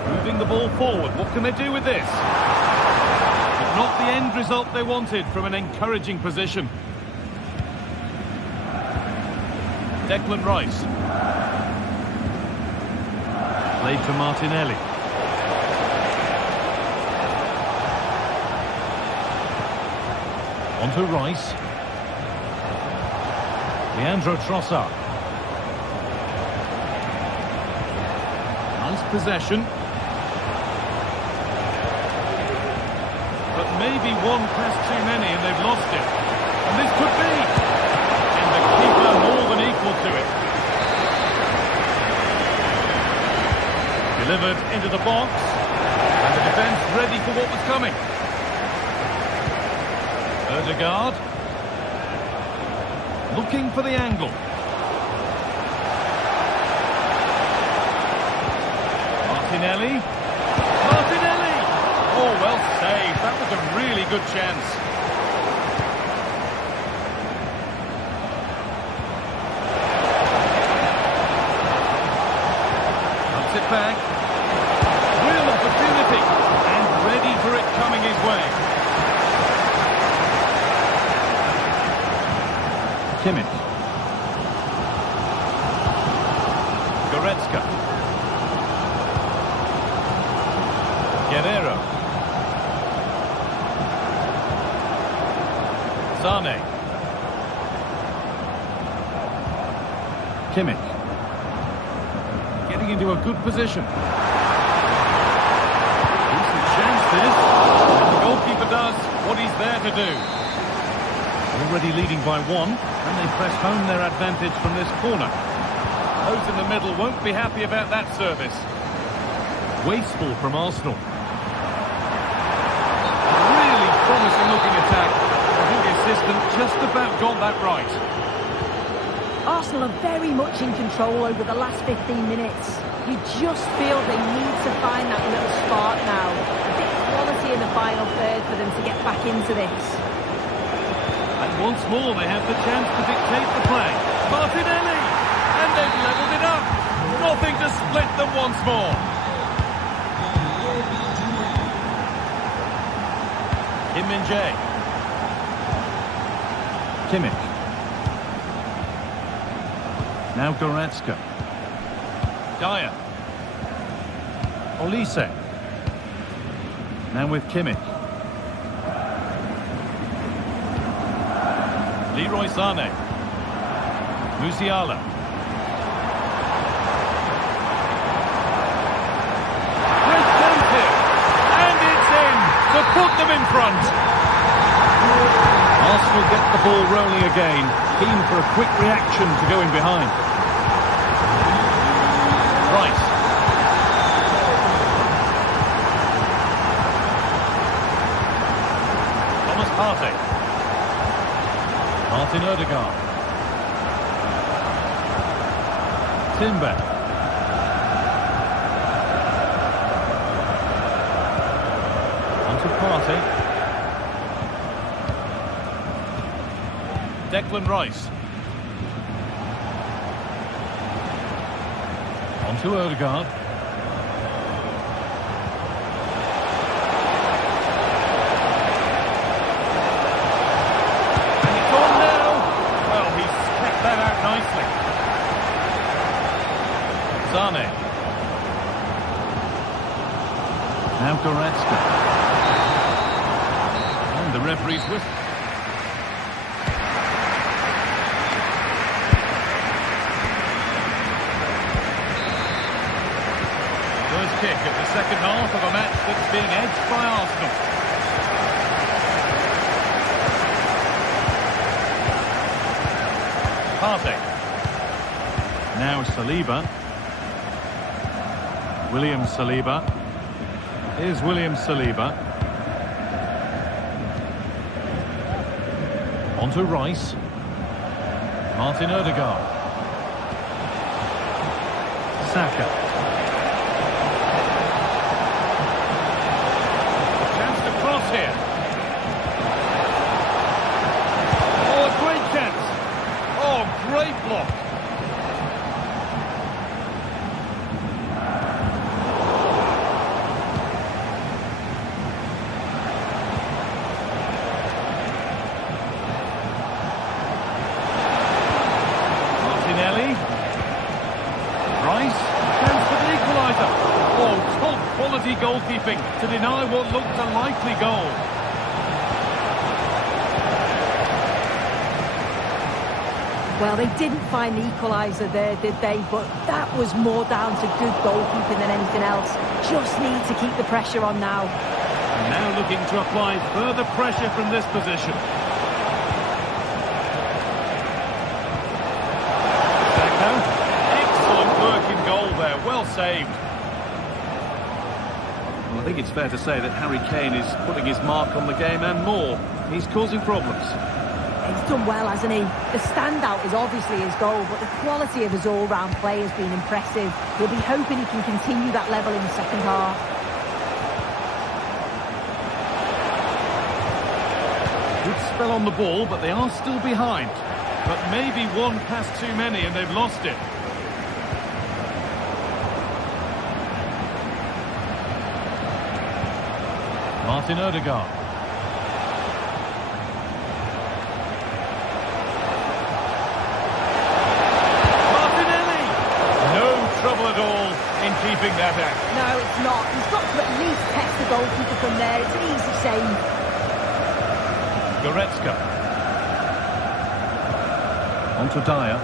Moving the ball forward. What can they do with this? But not the end result they wanted from an encouraging position. Declan Rice. Played for Martinelli. On to Rice. Leandro Trossard. Nice possession. But maybe one pass too many and they've lost it. And this could be. And the keeper more than equal to it. Delivered into the box. And the defence ready for what was coming. Odegaard. Looking for the angle. Martinelli. Martinelli! Oh, well saved. That was a really good chance. Cuts it back. Real opportunity. And ready for it coming his way. Kimmich. Goretzka. Guerrero. Sane. Kimmich. Getting into a good position. Decent chance this. And the goalkeeper does what he's there to do. Already leading by one, and they press home their advantage from this corner. Those in the middle won't be happy about that service. Wasteful from Arsenal. Really promising looking attack. I think the assistant just about got that right. Arsenal are very much in control over the last 15 minutes. You just feel they need to find that little spark now. A bit of quality in the final third for them to get back into this. And once more they have the chance to dictate the play. Martinelli! And they've levelled it up. Nothing to split them once more. Kim Min-jae. Kimmich. Now Goretzka. Dyer. Olise. Now with Kimmich. Leroy Sané. Musiala. Great chance here. And it's in to put them in front. Arsenal get the ball rolling again. Keen for a quick reaction to going behind. Rice. Thomas Partey. Martin Odegaard. Timber. Onto Partey. Declan Rice. Onto Odegaard. And it's on now. Well, he's kept that out nicely. Sané. Now Goretzka. And the referee's whistle. First kick at the second half of a match that's being edged by Arsenal. Partey. Now Saliba. William Saliba. Here's William Saliba. Onto Rice. Martin Odegaard. Saka. Chance to cross here. Oh, a great chance. Oh, great block. Goalkeeping to deny what looked a likely goal. Well, they didn't find the equaliser there, did they? But that was more down to good goalkeeping than anything else. Just need to keep the pressure on now. And now looking to apply further pressure from this position. Excellent work in goal there, well saved. I think it's fair to say that Harry Kane is putting his mark on the game and more. He's causing problems. He's done well, hasn't he? The standout is obviously his goal, but the quality of his all-round play has been impressive. We'll be hoping he can continue that level in the second half. Good spell on the ball, but they are still behind. But maybe one pass too many and they've lost it. Martin Odegaard. Martinelli! No trouble at all in keeping that out. No, it's not. He's got to at least test the goalkeeper from there. It's an easy save. Goretzka. Onto Dyer.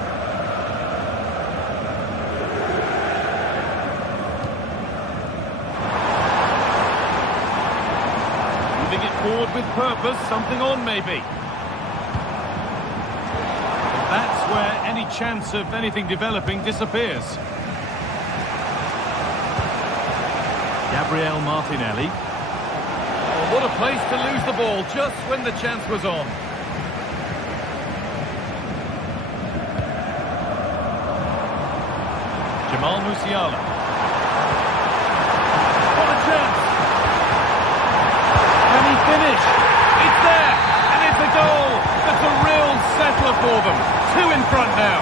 Forward with purpose, something on maybe. That's where any chance of anything developing disappears. Gabriel Martinelli. Oh, what a place to lose the ball just when the chance was on. Jamal Musiala. What a chance! Can he finish? It's there, and it's a goal. The now.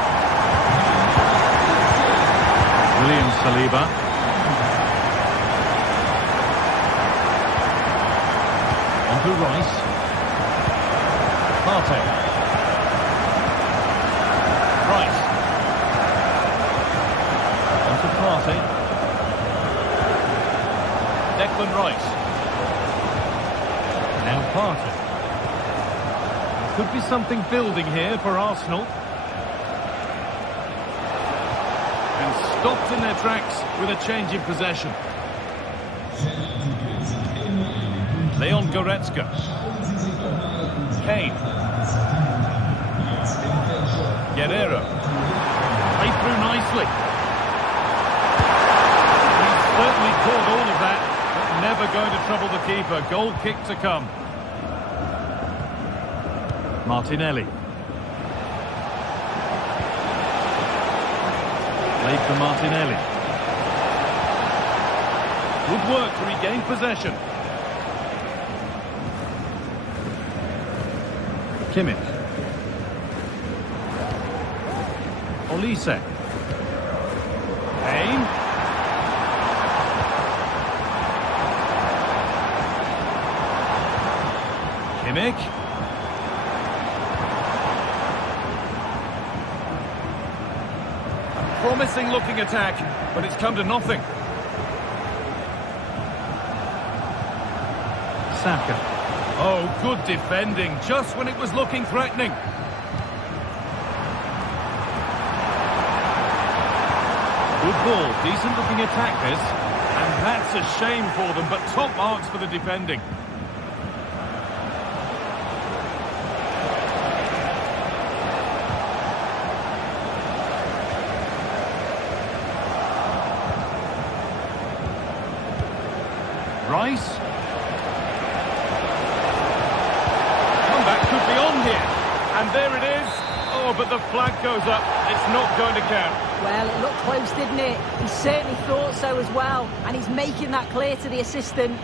William Saliba. On to Rice. Partey. Rice. On to Partey. Declan Rice. Now Partey. Could be something building here for Arsenal. And stopped in their tracks with a change in possession. Leon Goretzka. Kane. Guerrero. Played through nicely. He's certainly caught all of that, but never going to trouble the keeper. Goal kick to come. Martinelli. Played for Martinelli. Good work to regain possession. Kimmich. Olise. Kane. Kimmich. Promising looking attack, but it's come to nothing. Saka. Oh, good defending, just when it was looking threatening. Good ball, decent looking attack this. And that's a shame for them, but top marks for the defending. Rice. Comeback could be on here. And there it is. Oh, but the flag goes up. It's not going to count. Well, it looked close, didn't it? He certainly thought so as well. And he's making that clear to the assistant.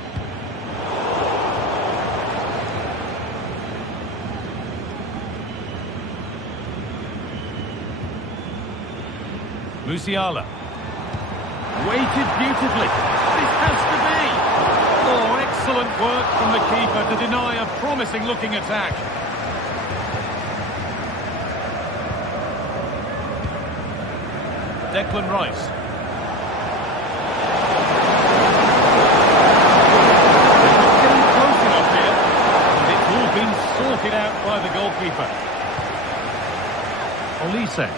Musiala. Weighted beautifully. This has to be. Oh, excellent work from the keeper to deny a promising-looking attack. Declan Rice. Getting close enough here. And it's all been sorted out by the goalkeeper. Olise.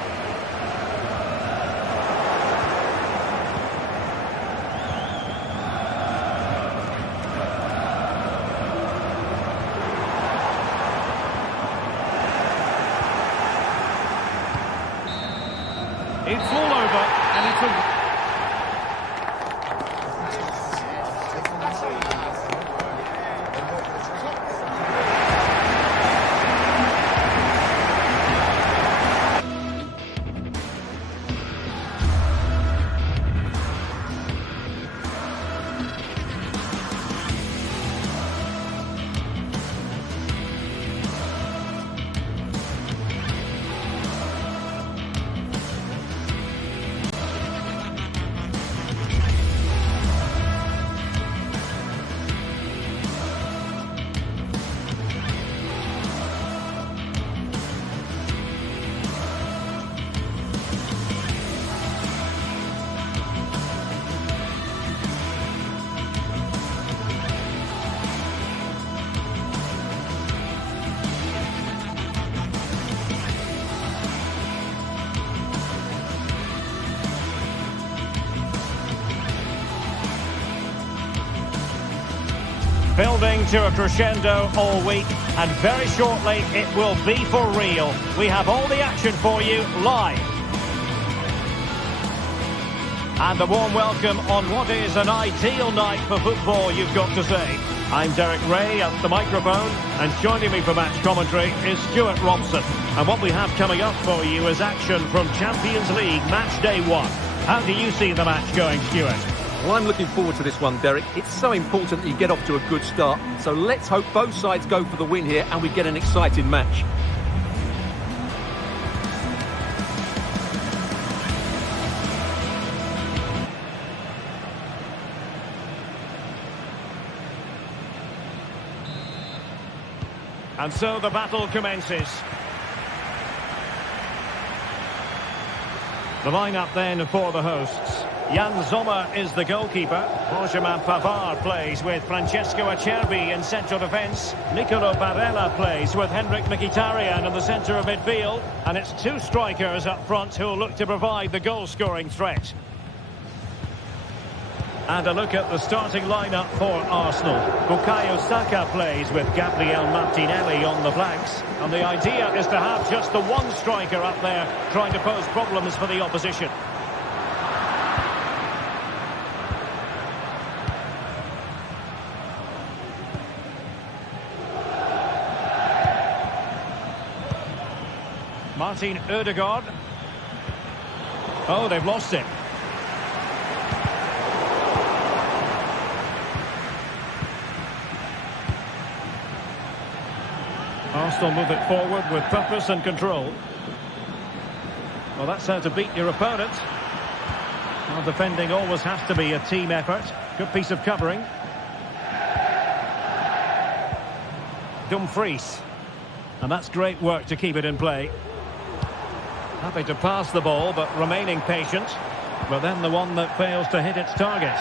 It's all over, and it's a... Building to a crescendo all week, and very shortly it will be for real. We have all the action for you live. And a warm welcome on what is an ideal night for football, you've got to say. I'm Derek Ray at the microphone, and joining me for match commentary is Stuart Robson. And what we have coming up for you is action from Champions League match day 1. How do you see the match going, Stuart? Well, I'm looking forward to this one, Derek. It's so important that you get off to a good start. So let's hope both sides go for the win here and we get an exciting match. And so the battle commences. The lineup then for the hosts. Jan Sommer is the goalkeeper. Benjamin Pavard plays with Francesco Acerbi in central defence. Nicolo Barella plays with Henrik Mkhitaryan in the centre of midfield. And it's two strikers up front who will look to provide the goal-scoring threat. And a look at the starting lineup for Arsenal. Bukayo Saka plays with Gabriel Martinelli on the flanks. And the idea is to have just the one striker up there trying to pose problems for the opposition. Martin Ødegaard. Oh, they've lost it. Arsenal move it forward with purpose and control. Well, that's how to beat your opponent. Well, defending always has to be a team effort. Good piece of covering. Dumfries. And that's great work to keep it in play. Happy to pass the ball, but remaining patient. But then the one that fails to hit its target.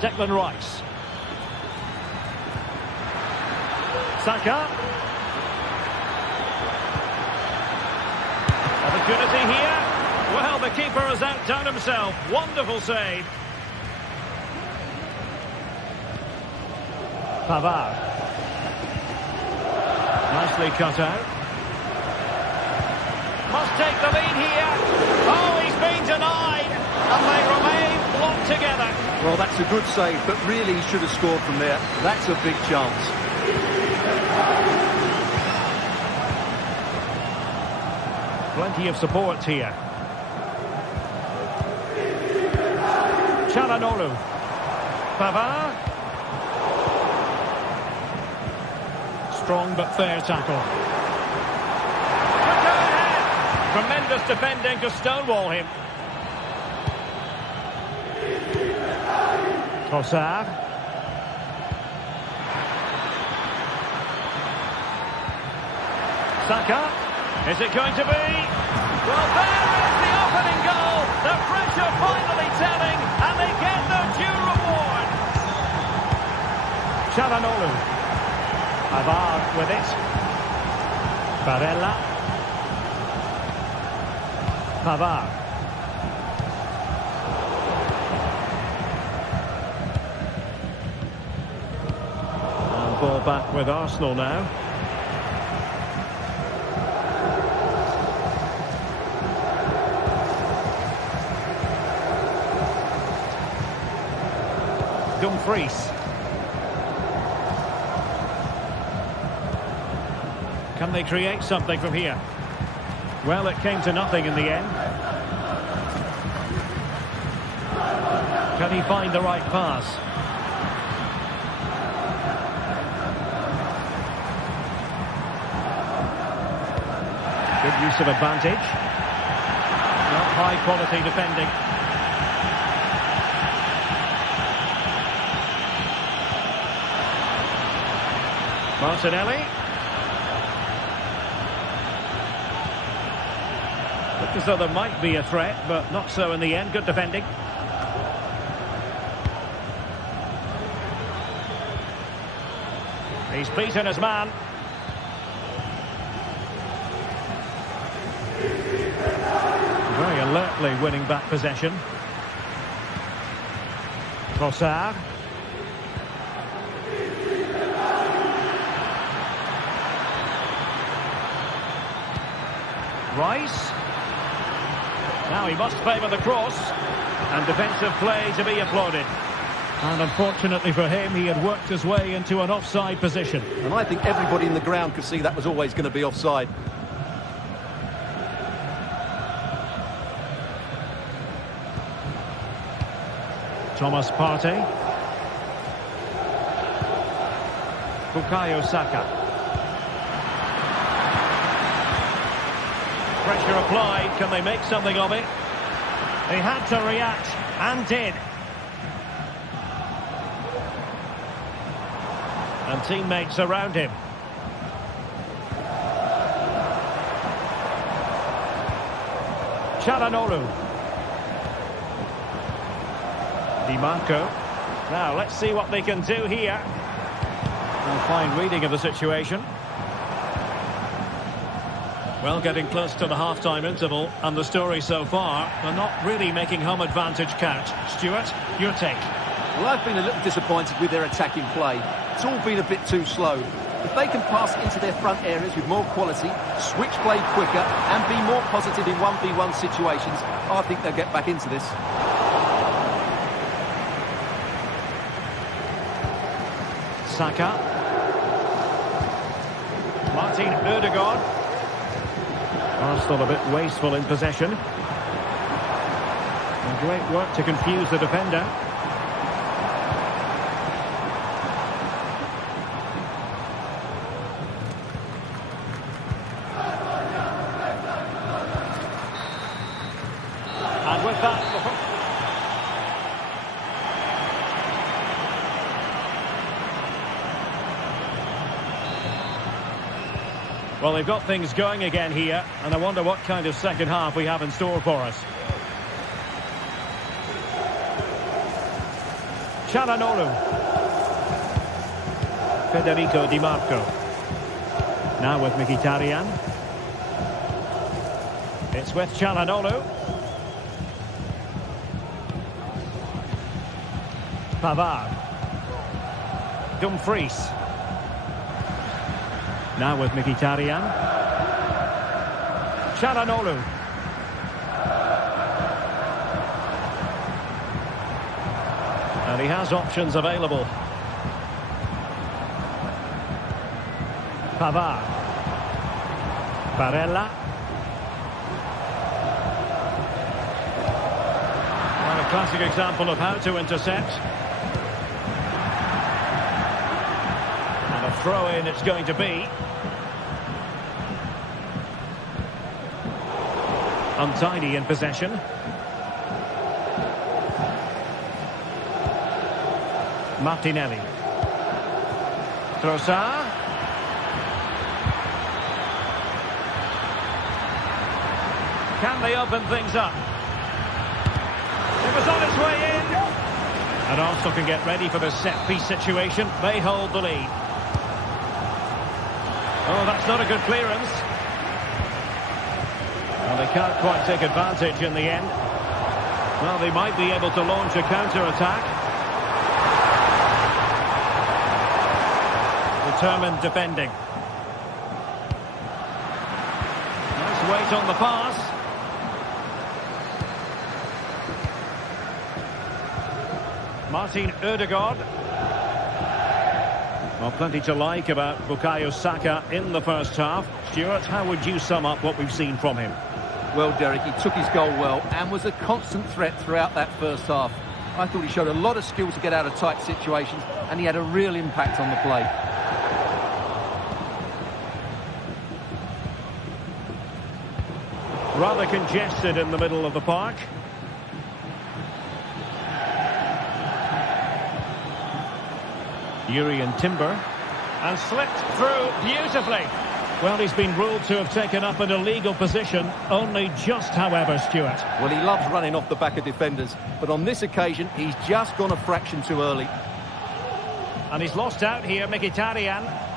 Declan Rice. Saka. Opportunity here. Well, the keeper has outdone himself. Wonderful save. Pavard. Nicely cut out. Must take the lead here. Oh, he's been denied. And they remain locked together. Well, that's a good save, but really he should have scored from there. That's a big chance. Plenty of support here. Çalhanoğlu. Pavard. Strong but fair tackle. Tremendous defending to stonewall him. Trossard. Saka. Is it going to be? Well, there is the opening goal. The pressure finally telling, and they get their due reward. Çalhanoğlu. Pavard with it. Barella. Pavard. And ball back with Arsenal now. Dumfries. Can they create something from here? Well, it came to nothing in the end. Can he find the right pass? Good use of advantage. Not high quality defending. Martinelli. Looked as though there might be a threat, but not so in the end. Good defending. He's beaten his man. Very alertly winning back possession. Trossard. Rice. Now he must favour the cross. And defensive play to be applauded. And unfortunately for him, he had worked his way into an offside position. And I think everybody in the ground could see that was always going to be offside. Thomas Partey. Bukayo Saka. Pressure applied. Can they make something of it? They had to react, and did. And teammates around him. Çalhanoğlu. Di Marco. Now, let's see what they can do here. A fine reading of the situation. Well, getting close to the half-time interval, and the story so far, they're not really making home advantage count. Stuart, your take? Well, I've been a little disappointed with their attacking play. It's all been a bit too slow. If they can pass into their front areas with more quality, switch play quicker, and be more positive in 1v1 situations, I think they'll get back into this. Saka. Martin Ødegaard. Arsenal a bit wasteful in possession. And great work to confuse the defender. And with that... Well, they've got things going again here, and I wonder what kind of second half we have in store for us. Çalhanoğlu. Federico Di Marco. Now with Mkhitaryan. It's with Çalhanoğlu. Pavard. Dumfries. Now with Mkhitaryan. Çalhanoğlu. And he has options available. Pavard. Barella. And a classic example of how to intercept. And a throw-in it's going to be. Untidy in possession. Martinelli. Trossard. Can they open things up? It was on its way in. And Arsenal can get ready for the set-piece situation. They hold the lead. Oh, that's not a good clearance. Well, they can't quite take advantage in the end. Well, they might be able to launch a counter-attack. Determined defending. Nice weight on the pass. Martin Ødegaard. Well, plenty to like about Bukayo Saka in the first half. Stuart, how would you sum up what we've seen from him? Well, Derek, he took his goal well and was a constant threat throughout that first half. I thought he showed a lot of skill to get out of tight situations, and he had a real impact on the play. Rather congested in the middle of the park. Urian Timber. And slipped through beautifully. Well, he's been ruled to have taken up an illegal position, only just, however, Stuart. Well, he loves running off the back of defenders, but on this occasion, he's just gone a fraction too early. And he's lost out here, Mkhitaryan.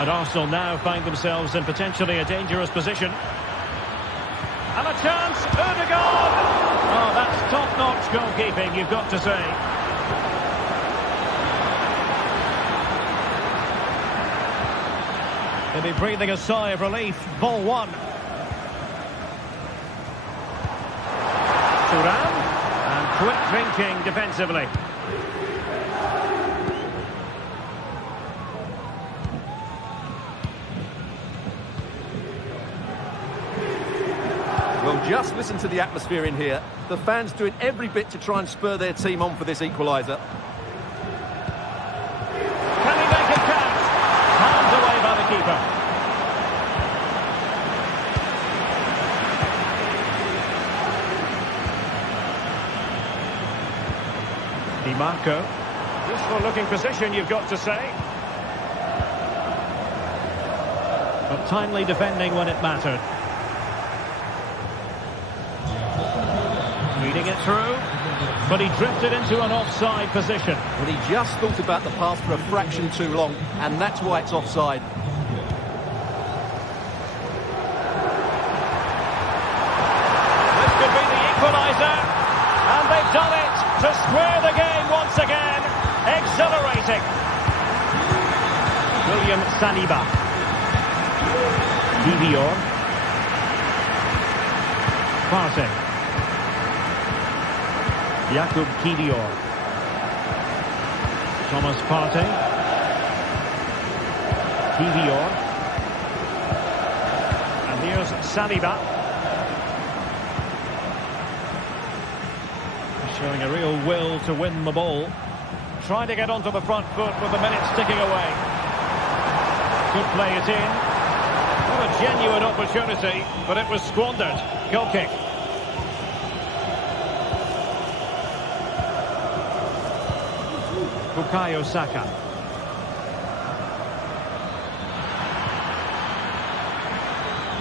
And Arsenal now find themselves in potentially a dangerous position. And a chance, Ødegaard! Oh, that's top-notch goalkeeping, you've got to say. They'll be breathing a sigh of relief. Ball one. Thuram. And quick thinking defensively. Well, just listen to the atmosphere in here. The fans doing every bit to try and spur their team on for this equaliser. Can he make it count? Hands Marco. Useful looking position, you've got to say. But timely defending when it mattered. Reading it through. But he drifted into an offside position. Well, he just thought about the pass for a fraction too long, and that's why it's offside. This could be the equaliser. And they've done it to square the game once again. Exhilarating. William Saliba. Divior. Partey. Jakub Kivior. Thomas Partey. Kivior. And here's Saliba. Showing a real will to win the ball. Trying to get onto the front foot with the minutes ticking away. Could play it in. What a genuine opportunity, but it was squandered. Goal kick. Bukayo Saka.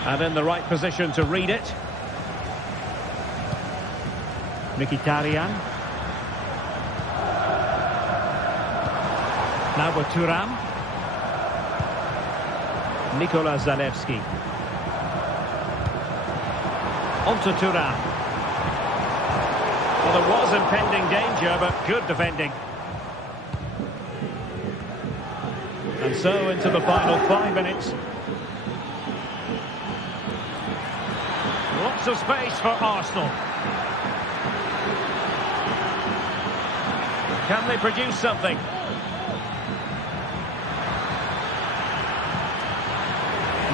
And in the right position to read it. Mkhitaryan. Now with Thuram. Nikola Zalewski. On to Thuram. Well, there was impending danger, but good defending. And so into the final 5 minutes. Lots of space for Arsenal. Can they produce something?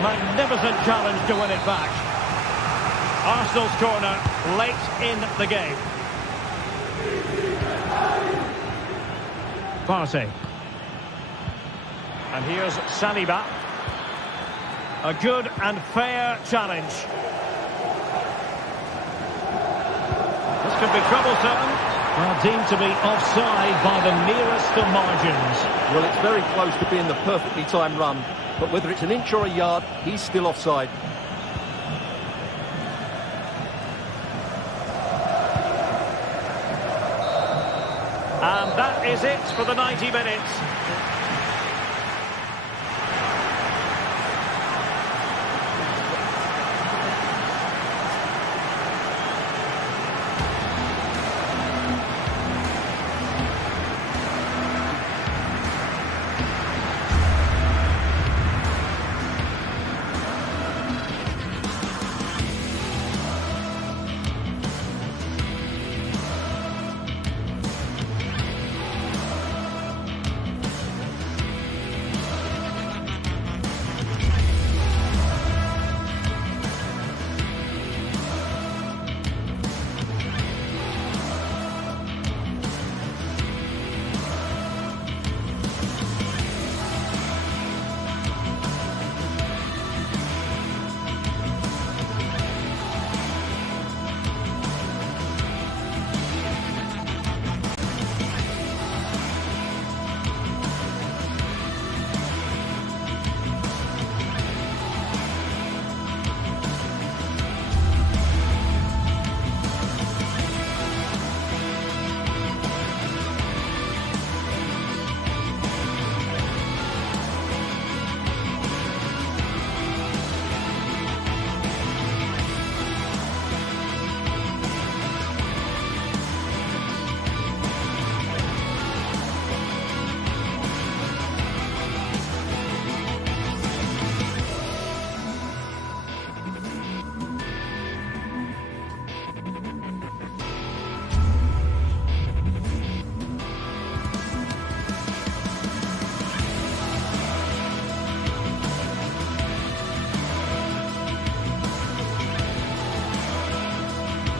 Magnificent challenge to win it back. Arsenal's corner late in the game. Partey. And here's Saliba. A good and fair challenge. This could be troublesome. Well, deemed to be offside by the nearest of margins. Well, it's very close to being the perfectly timed run. But whether it's an inch or a yard, he's still offside. And that is it for the 90 minutes.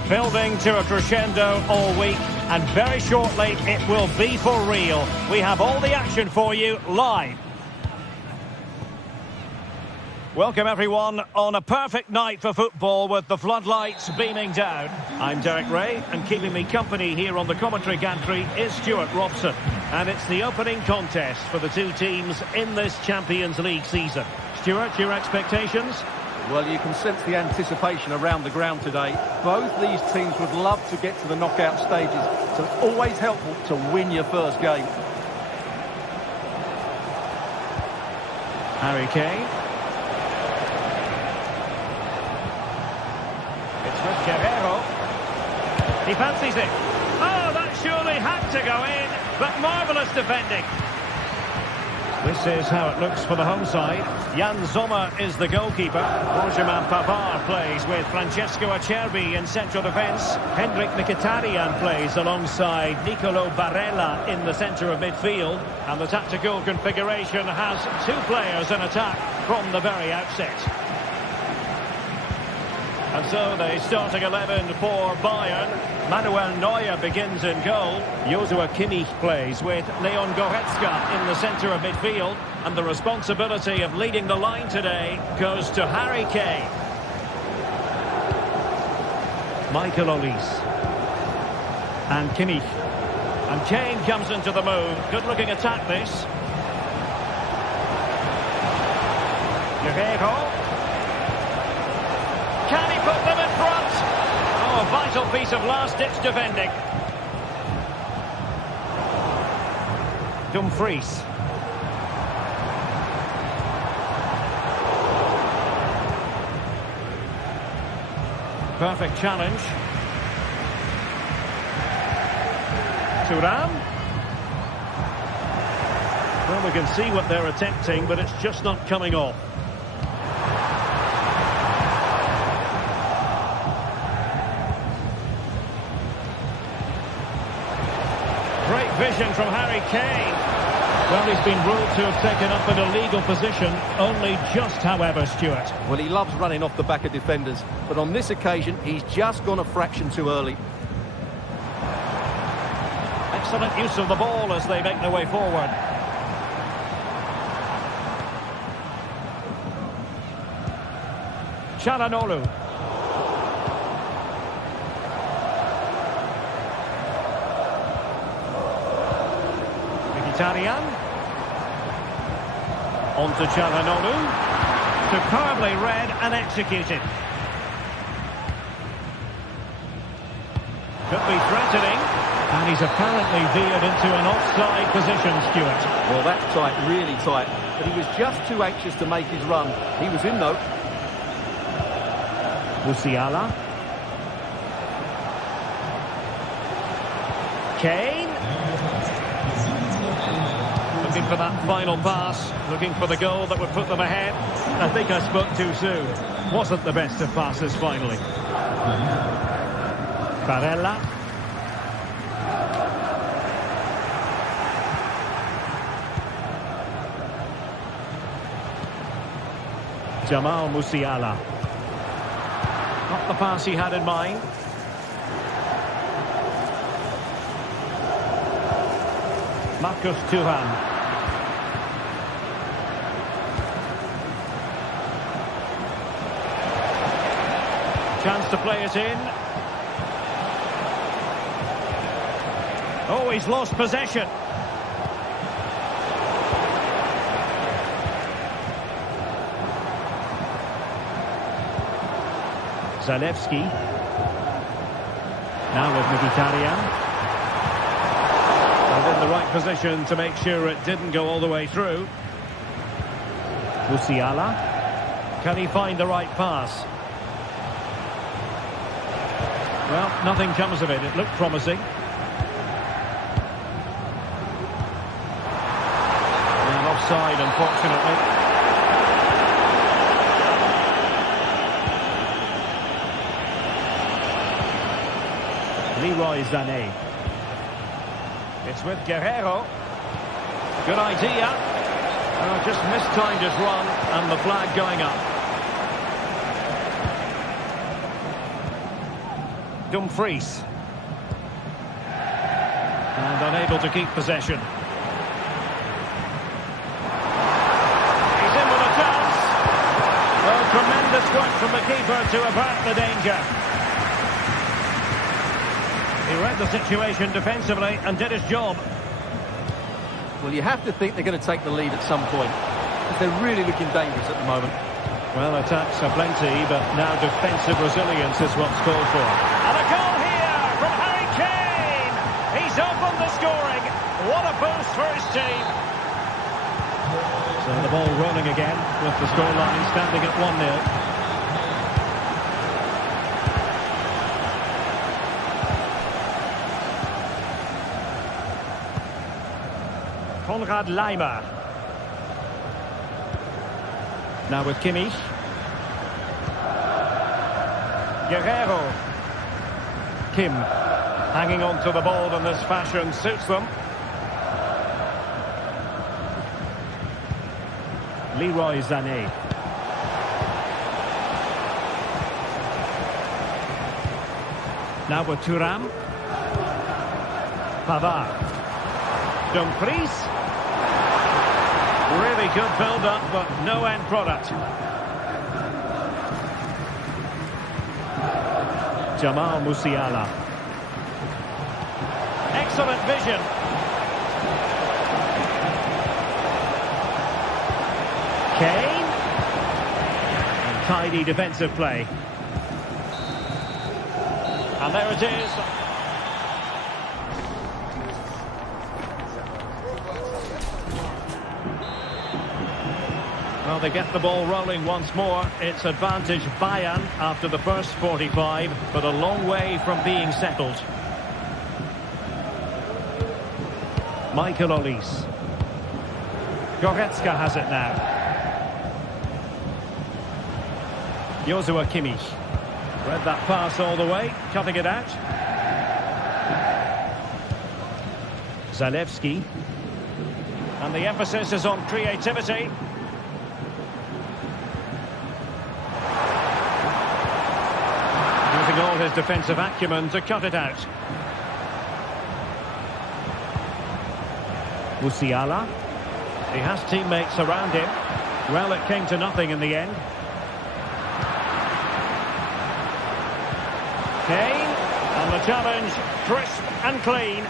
Building to a crescendo all week, and very shortly it will be for real. We have all the action for you live. Welcome everyone on a perfect night for football with the floodlights beaming down. I'm Derek Ray, and keeping me company here on the commentary gantry is Stuart Robson. And it's the opening contest for the two teams in this Champions League season. Stuart, your expectations? Well, you can sense the anticipation around the ground today. Both these teams would love to get to the knockout stages, so it's always helpful to win your first game. Harry Kane. With Guerrero. He fancies it. Oh, that surely had to go in, but marvellous defending. This is how it looks for the home side. Jan Sommer is the goalkeeper. Benjamin Pavard plays with Francesco Acerbi in central defence. Hendrik Mkhitaryan plays alongside Nicolo Barella in the centre of midfield. And the tactical configuration has two players in attack from the very outset. And so the starting 11 for Bayern. Manuel Neuer begins in goal. Joshua Kimmich plays with Leon Goretzka in the centre of midfield. And the responsibility of leading the line today goes to Harry Kane. Michael Olise. And Kimmich. And Kane comes into the move. Good-looking attack, this. Guerrero. Can he put them in front? Oh, a vital piece of last-ditch defending. Dumfries. Perfect challenge. Thuram. Well, we can see what they're attempting, but it's just not coming off. Great vision from Harry Kane. Well, he's been ruled to have taken up an illegal position, only just, however, Stuart. Well, he loves running off the back of defenders, but on this occasion, he's just gone a fraction too early. Excellent use of the ball as they make their way forward. Çalhanoğlu. Mkhitaryan. On to Çalhanoğlu. Superbly read and executed. Could be threatening. And he's apparently veered into an offside position, Stuart. Well, that's tight, really tight. But he was just too anxious to make his run. He was in, though. Musiala. Kane. Looking for that final pass, looking for the goal that would put them ahead. I think I spoke too soon. Wasn't the best of passes finally. Barella. Jamal Musiala. Not the pass he had in mind. Marcus Thuram. Chance to play it in. Oh, he's lost possession. Zalewski. Now with Mkhitaryan. And in the right position to make sure it didn't go all the way through. Musiala. Can he find the right pass? Well, nothing comes of it. It looked promising. And offside, unfortunately. Leroy Sané. It's with Guerrero. Good idea. Just mistimed his run and the flag going up. Dumfries. And unable to keep possession. He's in with a chance. work from the keeper to avert the danger. He read the situation defensively and did his job. Well, you have to think they're going to take the lead at some point, because they're really looking dangerous at the moment. Well, attacks are plenty, but now defensive resilience is what's called for. And a goal here from Harry Kane! He's opened the scoring. What a boost for his team. So the ball rolling again, with the scoreline standing at 1-0. Konrad Laimer. Now with Kimmich. Guerrero. Kim hanging on to the ball in this fashion suits them. Leroy Sané. Now with Thuram. Pavard. Dumfries. Really good build-up, but no end product. Jamal Musiala. Excellent vision. Kane. And tidy defensive play. And there it is. Well, they get the ball rolling once more. It's advantage Bayern after the first 45, but a long way from being settled. Michael Olise. Goretzka has it now. Joshua Kimmich. Read that pass all the way, cutting it out. Zalewski. And the emphasis is on creativity. Using all his defensive acumen to cut it out. Musiala. He has teammates around him. Well, it came to nothing in the end. Kane. And the challenge, crisp and clean.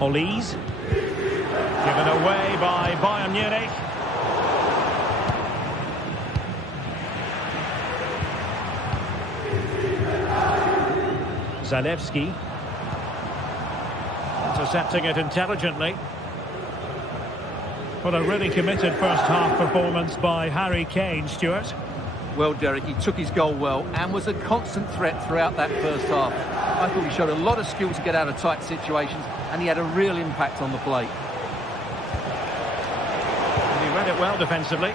Olise. Given away by Bayern Munich. Zalewski. Intercepting it intelligently. What a really committed first-half performance by Harry Kane, Stuart. Well, Derek, he took his goal well and was a constant threat throughout that first half. I thought he showed a lot of skill to get out of tight situations, and he had a real impact on the play. And he read it well defensively.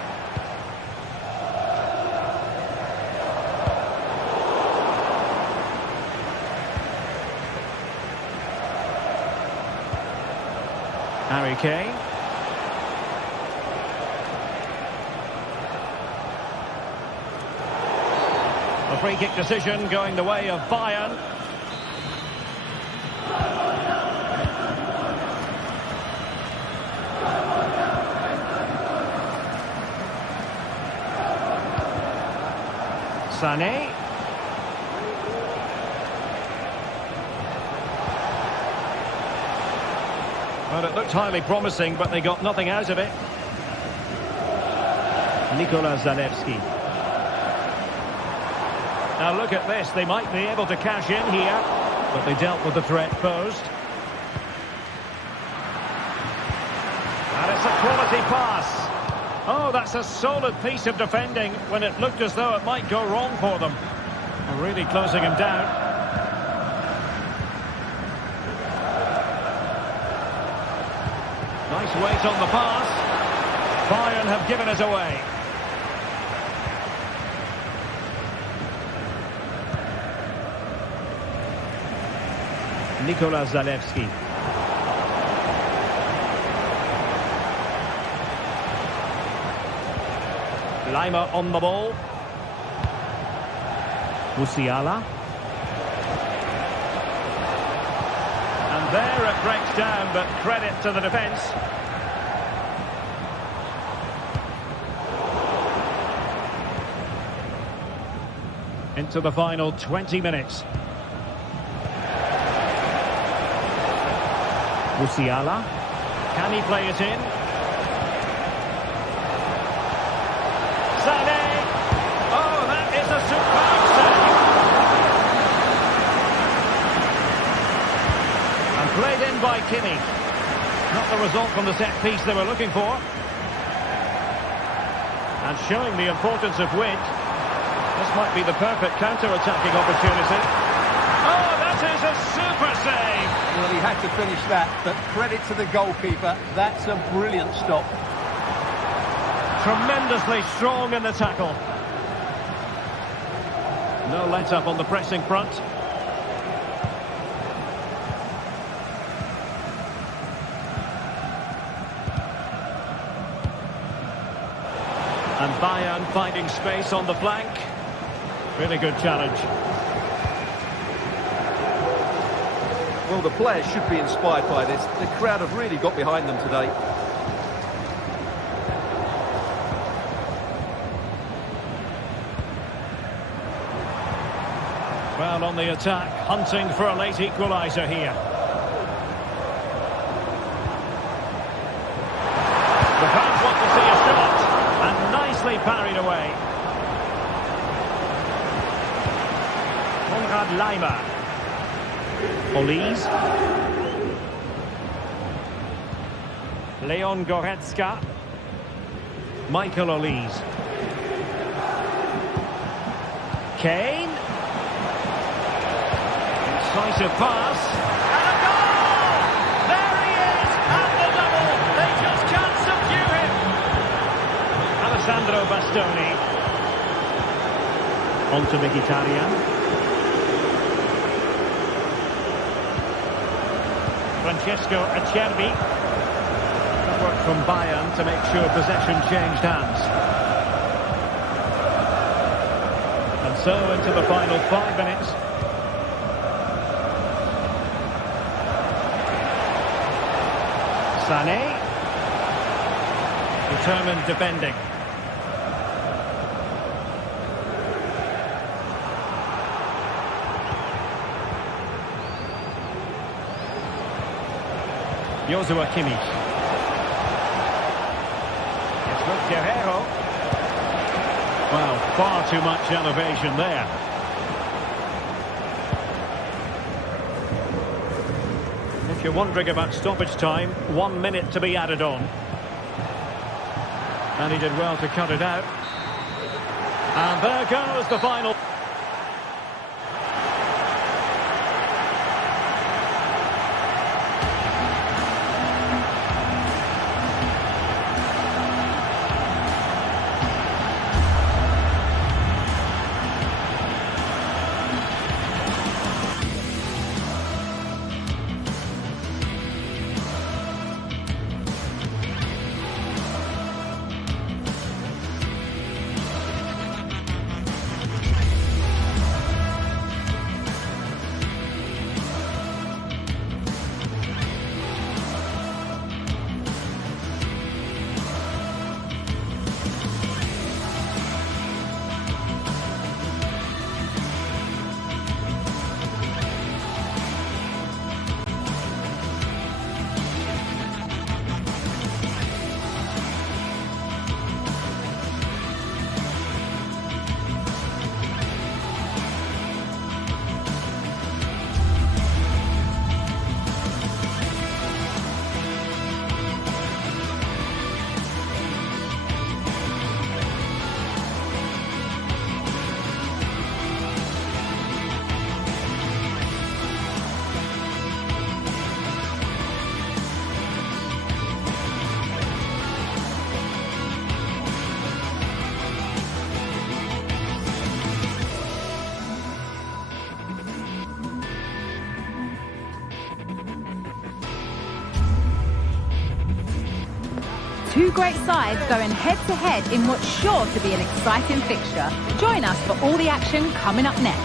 Harry Kane. A free kick decision going the way of Bayern. Sané. Well, it looked highly promising, but they got nothing out of it. Nicolas Zalewski. Now look at this, they might be able to cash in here, but they dealt with the threat posed. And it's a quality pass. Oh, that's a solid piece of defending when it looked as though it might go wrong for them. They're really closing him down. Nice weight on the pass. Bayern have given it away. Nicolas Zalewski. Laimer on the ball. Musiala. And There it breaks down, but credit to the defence. Into the final 20 minutes. Musiala. Can he play it in? Sané. Oh, that is a superb save. And played in by Kimmich. Not the result from the set piece they were looking for. And showing the importance of width. This might be the perfect counter-attacking opportunity. Oh, that is a super save! Well, he had to finish that, but credit to the goalkeeper. That's a brilliant stop. Tremendously strong in the tackle. No let-up on the pressing front. And Bayern finding space on the flank. Really good challenge. Well, the players should be inspired by this. The crowd have really got behind them today. Well, on the attack, hunting for a late equaliser here. The fans want to see a shot, and nicely parried away. Konrad Laimer. Olise. Leon Goretzka. Michael Olise. Kane. Incisive pass. And a goal! There he is! And the double! They just can't subdue him! Alessandro Bastoni. On to Mkhitaryan. Francesco Acerbi. Good work from Bayern to make sure possession changed hands. And so into the final 5 minutes. Sané. Determined defending. Joshua Kimmich. It's with Guerrero. Well, far too much elevation there. If you're wondering about stoppage time, 1 minute to be added on. And he did well to cut it out. And there goes the final. Two great sides going head-to-head in what's sure to be an exciting fixture. Join us for all the action coming up next.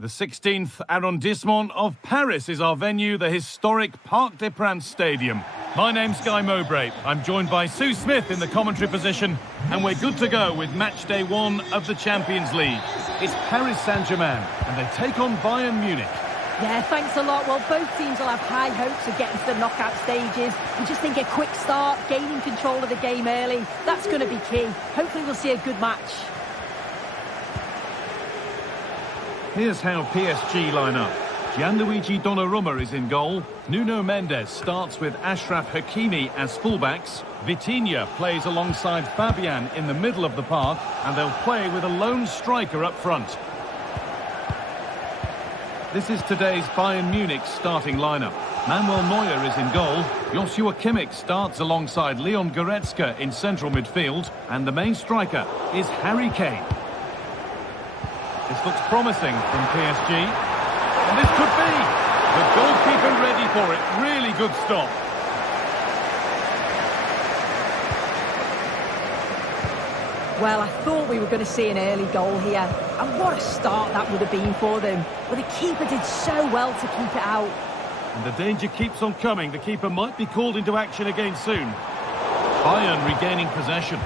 The 16th arrondissement of Paris is our venue, the historic Parc des Princes Stadium. My name's Guy Mowbray. I'm joined by Sue Smith in the commentary position, and we're good to go with match day 1 of the Champions League. It's Paris Saint-Germain, and they take on Bayern Munich. Yeah, thanks a lot. Well, both teams will have high hopes of getting to the knockout stages. We just think a quick start, gaining control of the game early, that's going to be key. Hopefully we'll see a good match. Here's how PSG line up. Gianluigi Donnarumma is in goal. Nuno Mendes starts with Achraf Hakimi as fullbacks. Vitinha plays alongside Fabian in the middle of the park, and they'll play with a lone striker up front. This is today's Bayern Munich starting lineup. Manuel Neuer is in goal. Joshua Kimmich starts alongside Leon Goretzka in central midfield, and the main striker is Harry Kane. This looks promising from PSG. And this could be. The goalkeeper ready for it. Really good stop. Well, I thought we were going to see an early goal here. And what a start that would have been for them. But the keeper did so well to keep it out. And the danger keeps on coming. The keeper might be called into action again soon. Bayern regaining possession.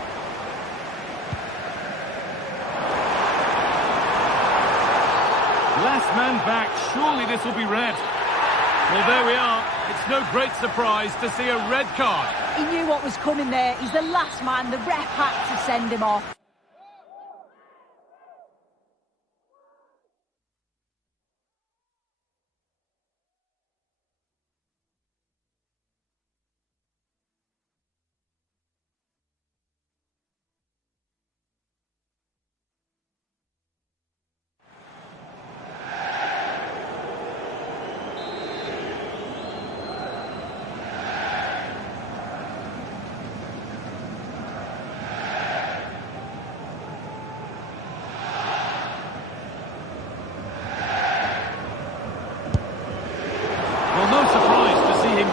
Last man back, surely this will be red. Well, there we are. It's no great surprise to see a red card. He knew what was coming there. He's the last man. The ref had to send him off.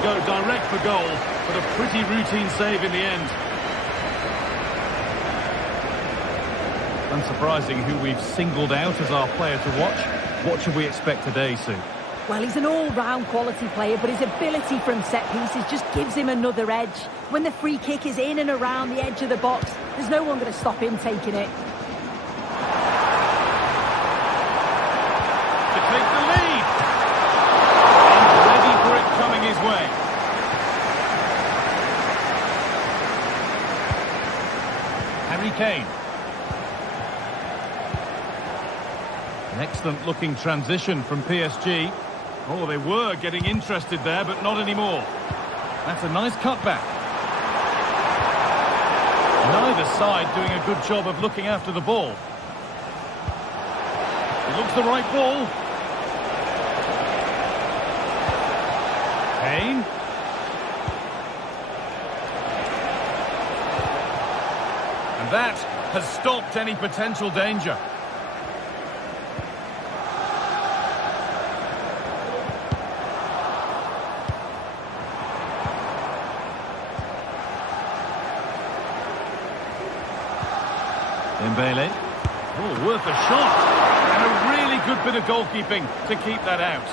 Go direct for goal, but a pretty routine save in the end. Unsurprising who we've singled out as our player to watch. What should we expect today, Sue? Well, he's an all-round quality player, but his ability from set pieces just gives him another edge. When the free kick is in and around the edge of the box, there's no one going to stop him taking it. To take the lead. And ready for it coming his way. Harry Kane. An excellent looking transition from PSG. Oh, they were getting interested there, but not anymore. That's a nice cutback. Neither side doing a good job of looking after the ball. It looks the right ball. Kane. And that has stopped any potential danger. Dembele. Oh, worth a shot. And a really good bit of goalkeeping to keep that out.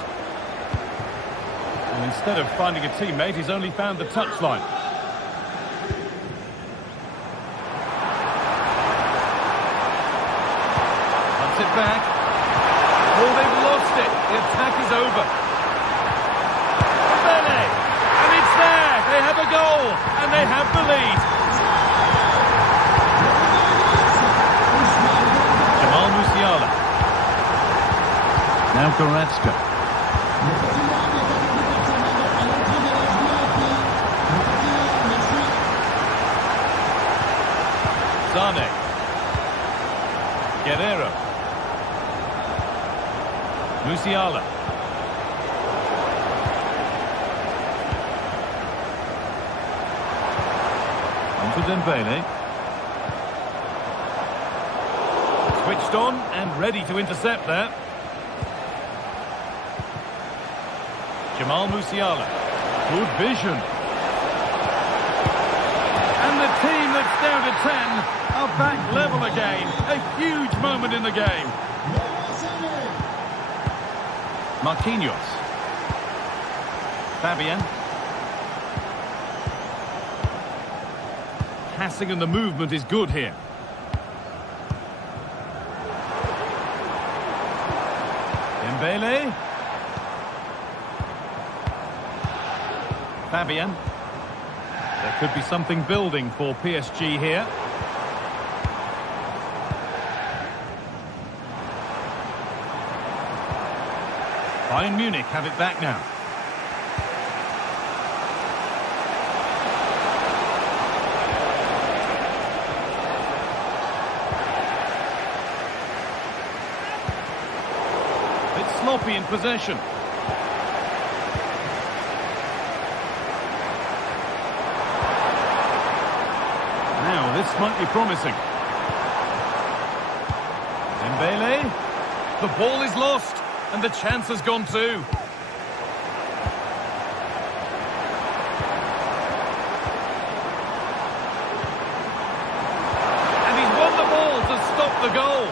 And instead of finding a teammate, he's only found the touchline. Puts it back. Oh, they've lost it. The attack is over. Dembele. And it's there. They have a goal. And they have the lead. Now Goretzka. Zane. Guerrero. Musiala. On to Dembele. Switched on and ready to intercept there. Jamal Musiala. Good vision. And the team that's down to 10 are back level again. A huge moment in the game. Marquinhos. Fabian. Passing and the movement is good here. Dembele. Fabian. There could be something building for PSG here. Bayern Munich have it back now. It's sloppy in possession. Now this might be promising. Dembele. The ball is lost. And the chance has gone too. And he's won the ball to stop the goal.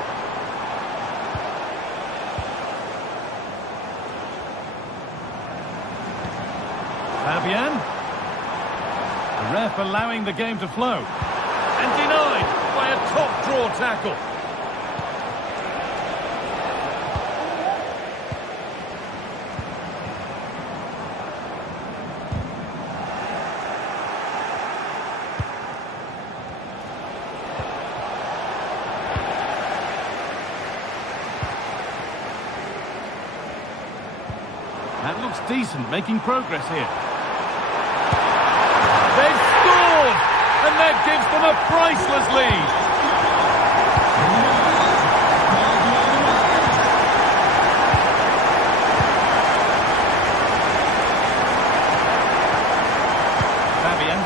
Fabian. The ref allowing the game to flow. And denied by a top draw tackle. That looks decent, making progress here. They've scored! And that gives them a priceless lead. Fabian.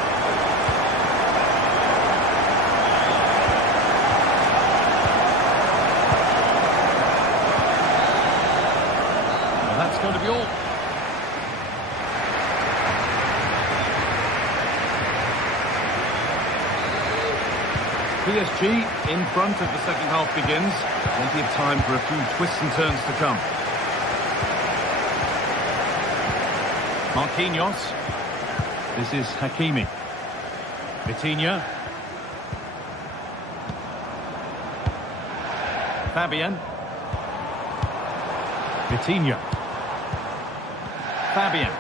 Well, that's going to be all. PSG in front as the second half begins. Plenty of time for a few twists and turns to come. Marquinhos. This is Hakimi. Vitinha. Fabian. Vitinha. Fabian.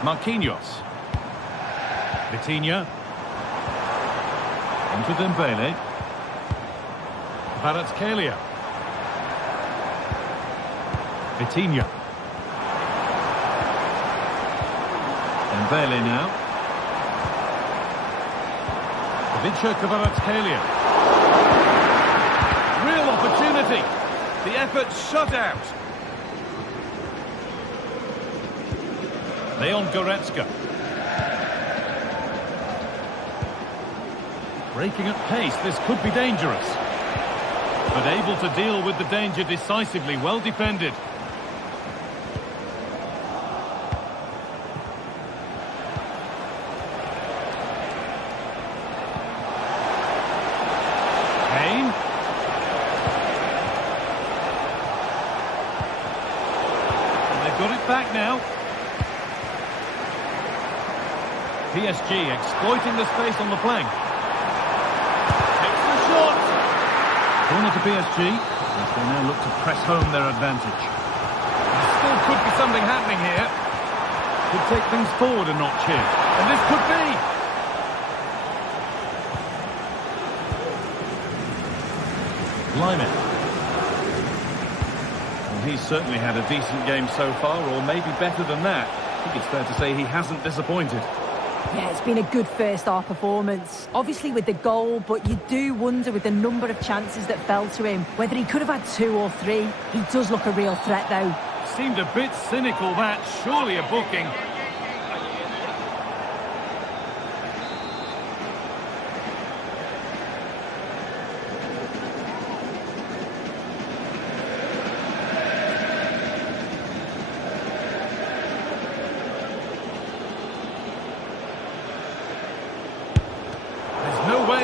Marquinhos. Vitinha. Into Dembele. Kvaratskhelia. Vitinha. Dembele now. Kvaratskhelia. Real opportunity. The effort shut out. Leon Goretzka. Breaking at pace, this could be dangerous. But able to deal with the danger decisively, well defended. Kane. And they've got it back now. PSG exploiting the space on the flank. Corner to PSG, as they now look to press home their advantage. There still could be something happening here. Could take things forward a notch here. And this could be. Lyman. Well, he's certainly had a decent game so far, or maybe better than that. I think it's fair to say he hasn't disappointed. Yeah, it's been a good first-half performance. Obviously with the goal, but you do wonder with the number of chances that fell to him, whether he could have had 2 or 3. He does look a real threat, though. Seemed a bit cynical, that. Surely a booking.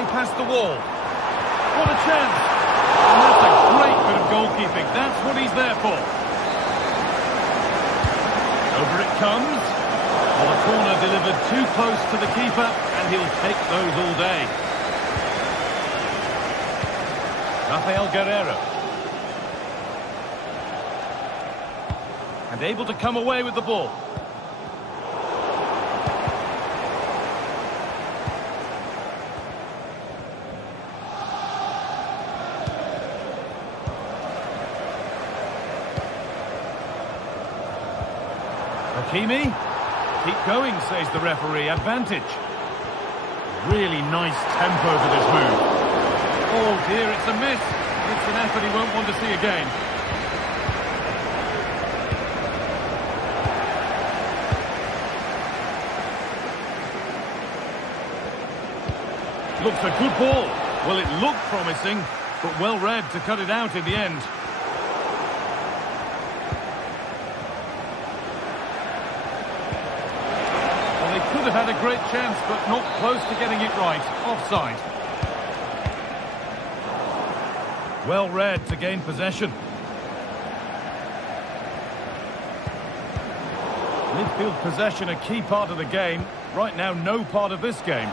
Past the wall. What a chance! And that's a great bit of goalkeeping. That's That's what he's there for. Over it comes. Well, the corner delivered too close to the keeper, and he'll take those all day. Rafael Guerreiro. And able to come away with the ball. Hakimi. Keep going, says the referee. Advantage. Really nice tempo for this move. Oh dear, it's a miss. It's an effort he won't want to see again. Looks a good ball. Well, it looked promising, but well read to cut it out in the end. Well, they could have had a great chance, but not close to getting it right. Offside. Well read to gain possession. Midfield possession, a key part of the game. Right now, no part of this game.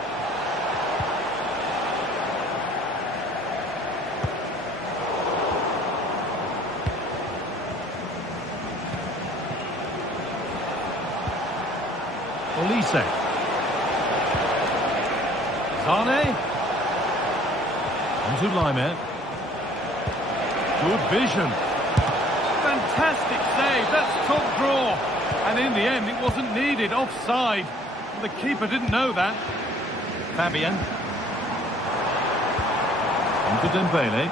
Olise. Zane. Onto Laimer. Good vision. Fantastic save. That's top draw. And in the end, it wasn't needed. Offside. The keeper didn't know that. Fabian. Onto Dembele.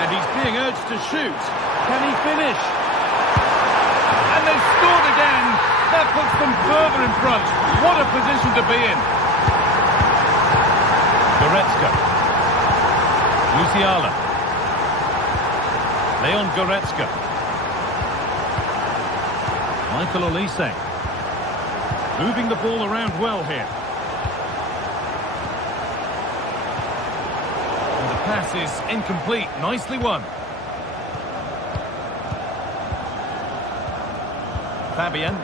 And he's being urged to shoot. Can he finish? And they've scored again. That puts them further in front. What a position to be in. Goretzka. Musiala. Leon Goretzka. Michael Olise. Moving the ball around well here. And the pass is incomplete. Nicely won. Fabian.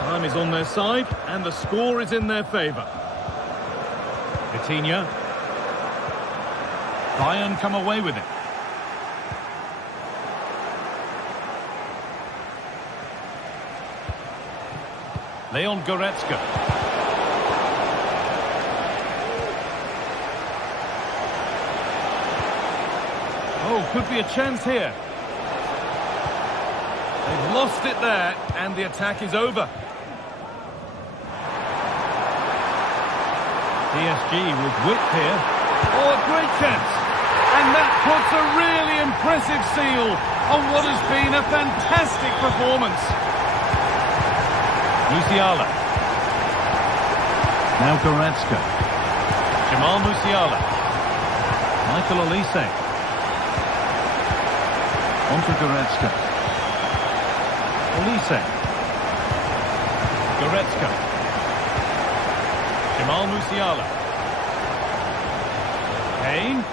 Time is on their side, and the score is in their favour. Coutinho. Bayern come away with it. Leon Goretzka. Oh, could be a chance here. They've lost it there, and the attack is over. PSG with width here. Oh, a great chance. And that puts a really impressive seal on what has been a fantastic performance. Musiala. Now Goretzka. Jamal Musiala. Michael Olise. Onto Goretzka. Olise. Goretzka. Jamal Musiala. Kane.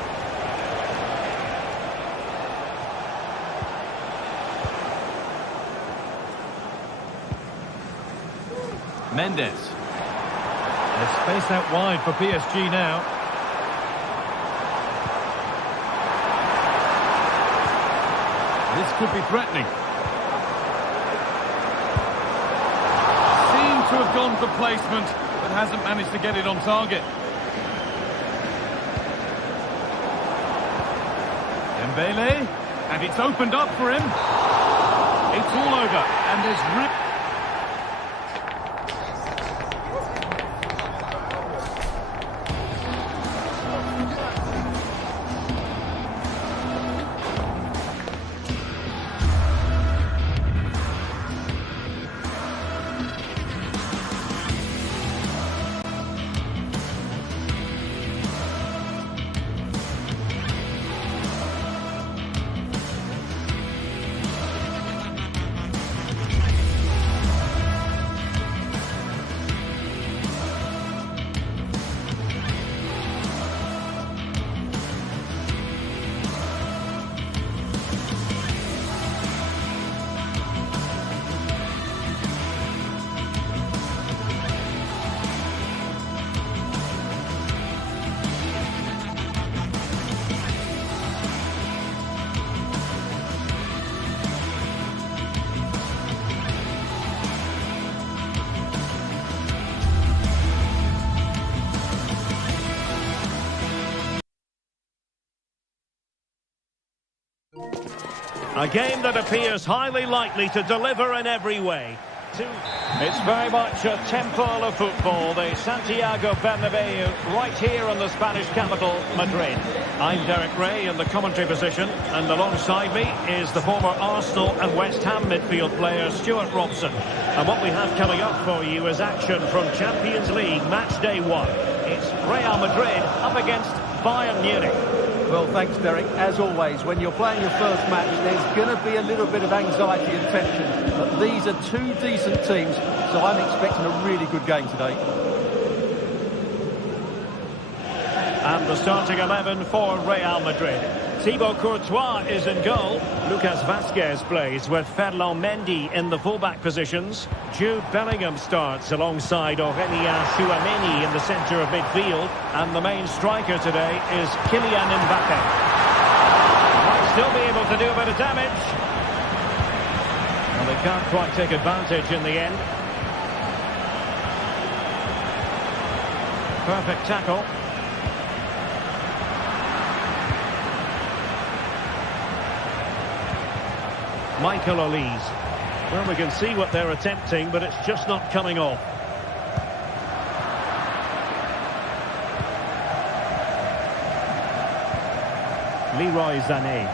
Mendes. There's space out wide for PSG now. This could be threatening. Seemed to have gone for placement, but hasn't managed to get it on target. Dembele, and it's opened up for him. It's all over, and there's A game that appears highly likely to deliver in every way. It's very much a temple of football, the Santiago Bernabeu, right here in the Spanish capital, Madrid. I'm Derek Ray in the commentary position, and alongside me is the former Arsenal and West Ham midfield player Stuart Robson. And what we have coming up for you is action from Champions League match day 1. It's Real Madrid up against Bayern Munich. Well, thanks, Derek. As always, when you're playing your first match, there's going to be a little bit of anxiety and tension. But these are two decent teams, so I'm expecting a really good game today. And the starting 11 for Real Madrid. Thibaut Courtois is in goal. Lucas Vazquez plays with Ferland Mendy in the fullback positions. Jude Bellingham starts alongside Aurélien Tchouameni in the centre of midfield. And the main striker today is Kylian Mbappé. Might still be able to do a bit of damage. Well, they can't quite take advantage in the end. Perfect tackle. Michael Olise. Well, we can see what they're attempting, but it's just not coming off. Leroy Sané.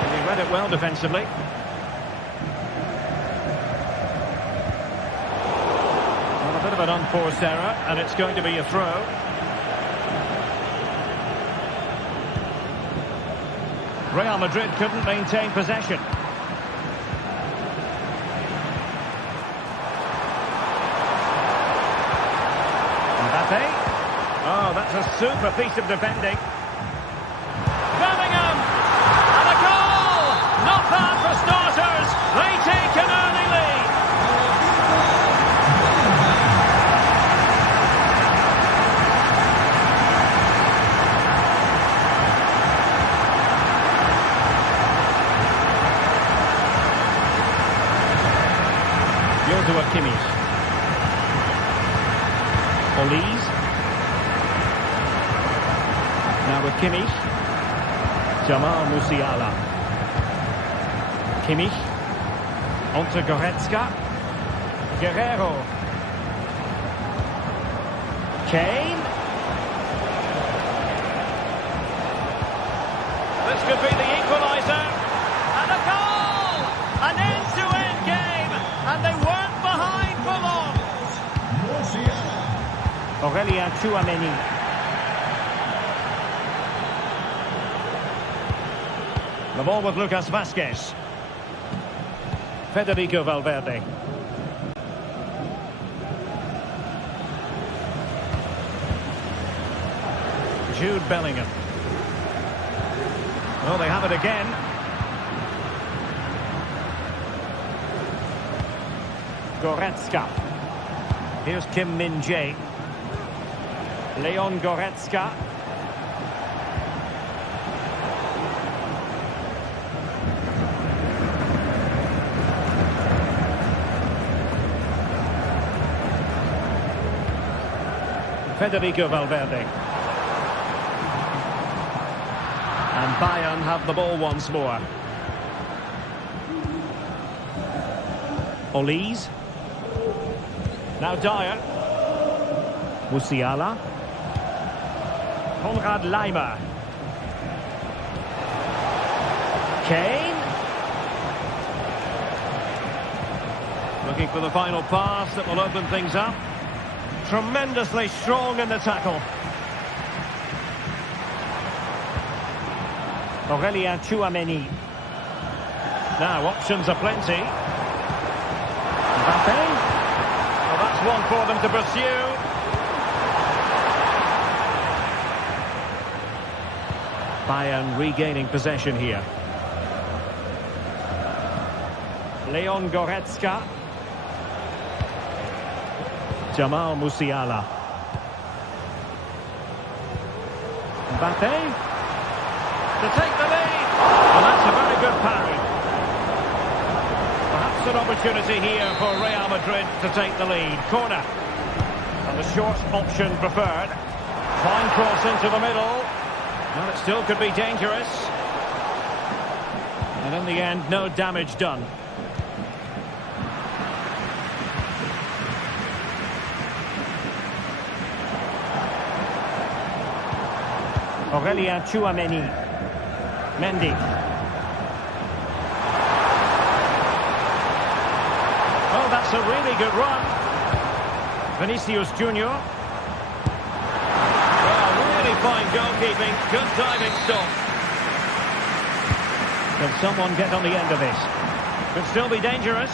And he read it well defensively. Well, a bit of an unforced error, and it's going to be a throw. Real Madrid couldn't maintain possession. Mbappé. Oh, that's a super piece of defending. Bellingham! And a goal! Not bad for starters. They take an early lead. Kimmich. Olise. Now with Kimmich. Jamal Musiala. Kimmich. Onto Goretzka. Guerrero. Kane. This could be the equaliser. And a goal! An end-to-end game. And they weren't behind for long. Aurélien Tchouameni. The ball with Lucas Vazquez. Federico Valverde. Jude Bellingham. Oh, they have it again. Goretzka. Here's Kim Min-jae. Leon Goretzka. Federico Valverde. And Bayern have the ball once more. Olise. Now Dyer. Musiala. Konrad Laimer. Kane. Looking for the final pass that will open things up. Tremendously strong in the tackle. Aurélien Tchouameni. Now options are plenty. Mbappé. Well, that's one for them to pursue. Bayern regaining possession here. Leon Goretzka. Jamal Musiala. Mbappé. To take the lead. And that's a very good parry. Perhaps an opportunity here for Real Madrid to take the lead. Corner. And the short option preferred. Fine cross into the middle. Well, it still could be dangerous. And in the end, no damage done. Aurélien Tchouaméni. Mendy. Oh, that's a really good run. Vinicius Junior. Well, really fine goalkeeping. Good diving stop. Can someone get on the end of this? Could still be dangerous.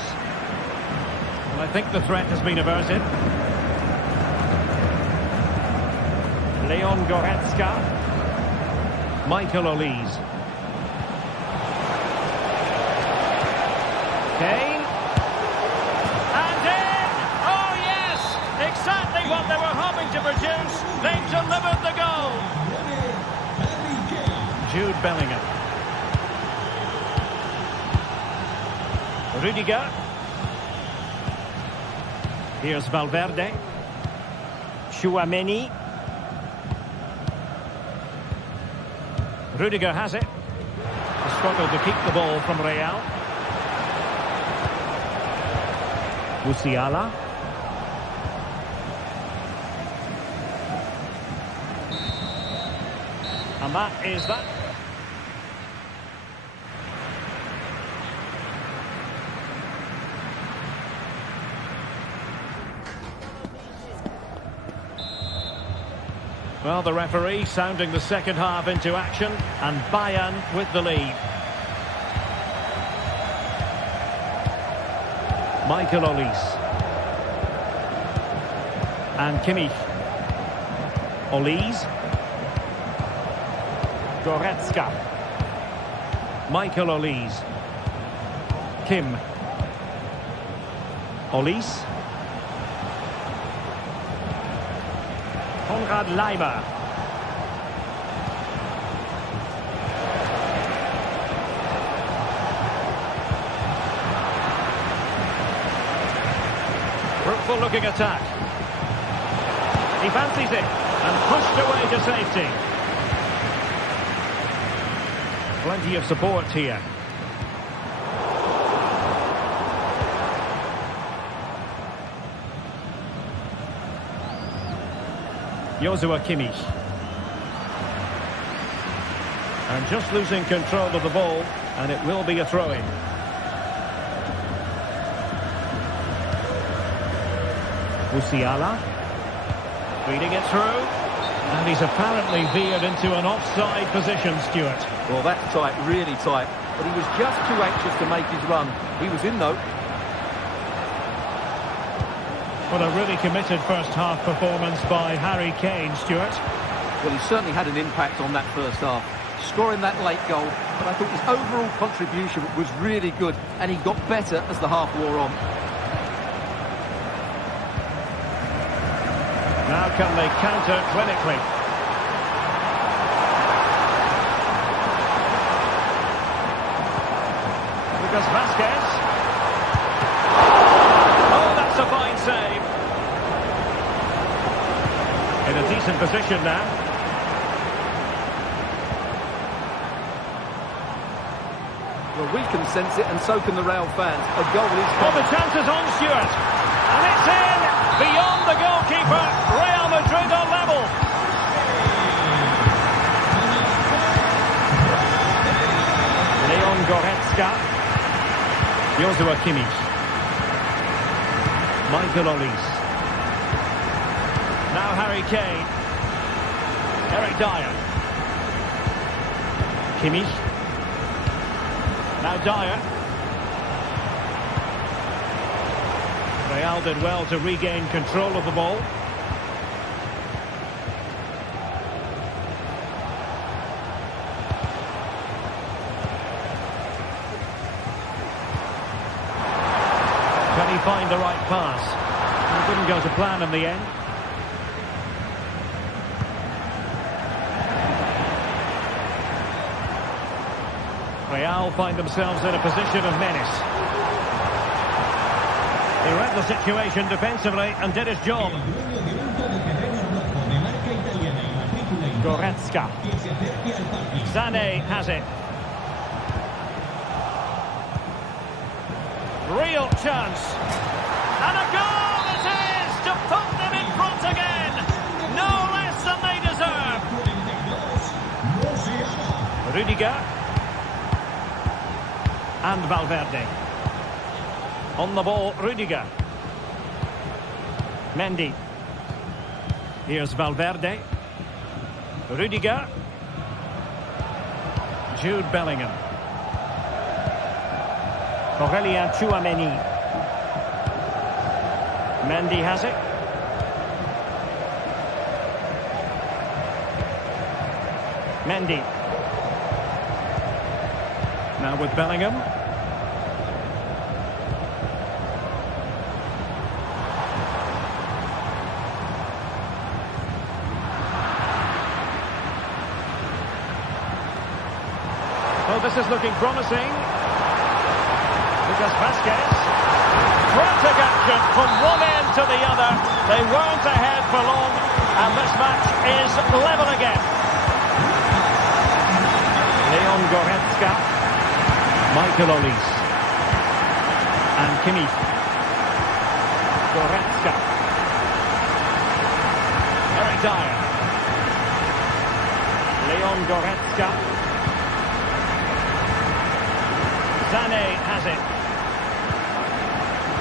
And I think the threat has been averted. Leon Goretzka. Michael Olise. Kane. And in! Oh, yes! Exactly what they were hoping to produce. They've delivered the goal. Jude Bellingham. Rudiger. Here's Valverde. Tchouaméni. Rudiger has it. He struggled to keep the ball from Real. Musiala. And that is that. Well, the referee sounding the second half into action, and Bayern with the lead. Michael Olise. And Kimmich. Olise. Goretzka. Michael Olise. Kim. Olise. Konrad Leimer. Fruitful looking attack. He fancies it and pushed away to safety. Plenty of support here. Joshua Kimmich. And just losing control of the ball, and it will be a throw-in. Musiala. Feeding it through. And he's apparently veered into an offside position, Stuart. Well, that's tight, really tight. But he was just too anxious to make his run. He was in, though. What a really committed first-half performance by Harry Kane, Stuart. Well, he certainly had an impact on that first half, scoring that late goal. But I thought his overall contribution was really good, and he got better as the half wore on. Now can they counter clinically? Lucas Vazquez. Oh, that's a fine save. In a decent position now. Well, we can sense it, and so can the Real fans. A goal is coming. Oh, the chance is on, Stuart. And it's in! Beyond the goalkeeper. Real Madrid on level. Leon Goretzka. Joshua Kimmich. Michael Olise. Now Harry Kane. Eric Dyer. Kimmich. Now Dyer. Real did well to regain control of the ball. Can he find the right pass? It didn't go to plan in the end. Real find themselves in a position of menace. He read the situation defensively and did his job. Goretzka. Sané has it. Real chance. And a goal it is to put them in front again. No less than they deserve. Rudiger. And Valverde. On the ball, Rudiger. Mendy. Here's Valverde. Rudiger. Jude Bellingham. Aurélien Tchouameni. Mendy has it. Mendy. Now with Bellingham. Oh, this is looking promising. Lucas Vázquez. Frantic action from one end to the other. They weren't ahead for long, and this match is level again. Leon Goretzka. Michael Olise. And Kimmich. Goretzka. Eric Dyer. Leon Goretzka. Sané has it.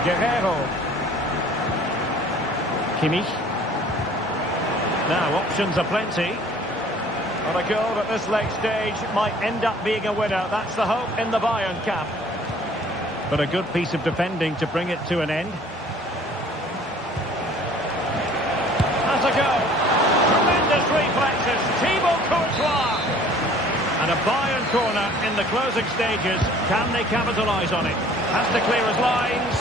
Guerrero. Kimmich. Now options are plenty. Well, a goal at this late stage might end up being a winner. That's the hope in the Bayern camp. But a good piece of defending to bring it to an end. Has a go. Tremendous reflexes. Thibaut Courtois. And a Bayern corner in the closing stages. Can they capitalise on it? Has to clear his lines.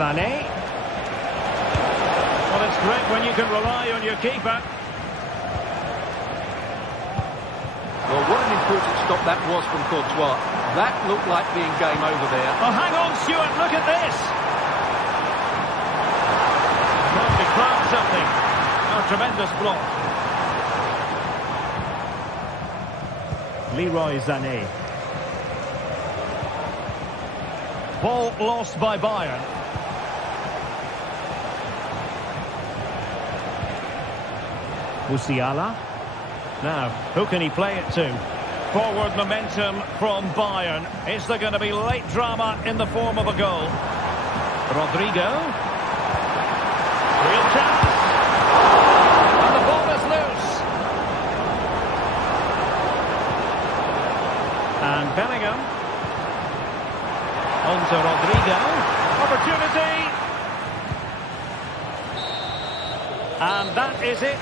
Sané. Well, it's great when you can rely on your keeper. Well, what an important stop that was from Courtois. That looked like being game over there. Oh, hang on, Stuart, look at this. Trying to craft something. A tremendous block. Leroy Sané. Ball lost by Bayern. Musiala. Now, who can he play it to? Forward momentum from Bayern. Is there going to be late drama in the form of a goal? Rodrigo. Real chance. And the ball is loose. And Bellingham. On to Rodrigo. Opportunity. And that is it.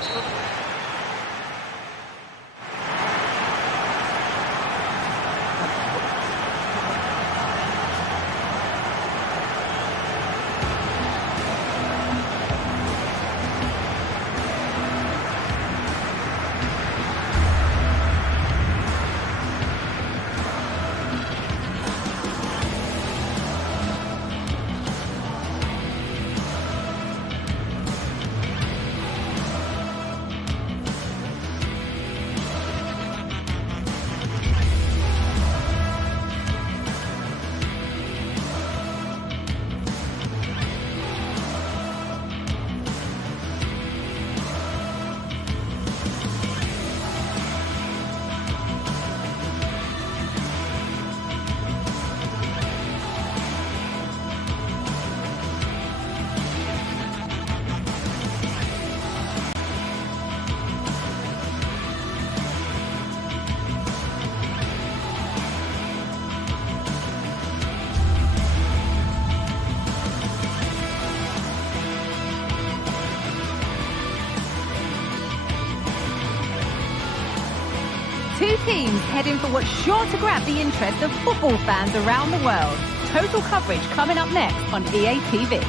Two teams heading for what's sure to grab the interest of football fans around the world. Total coverage coming up next on EA TV.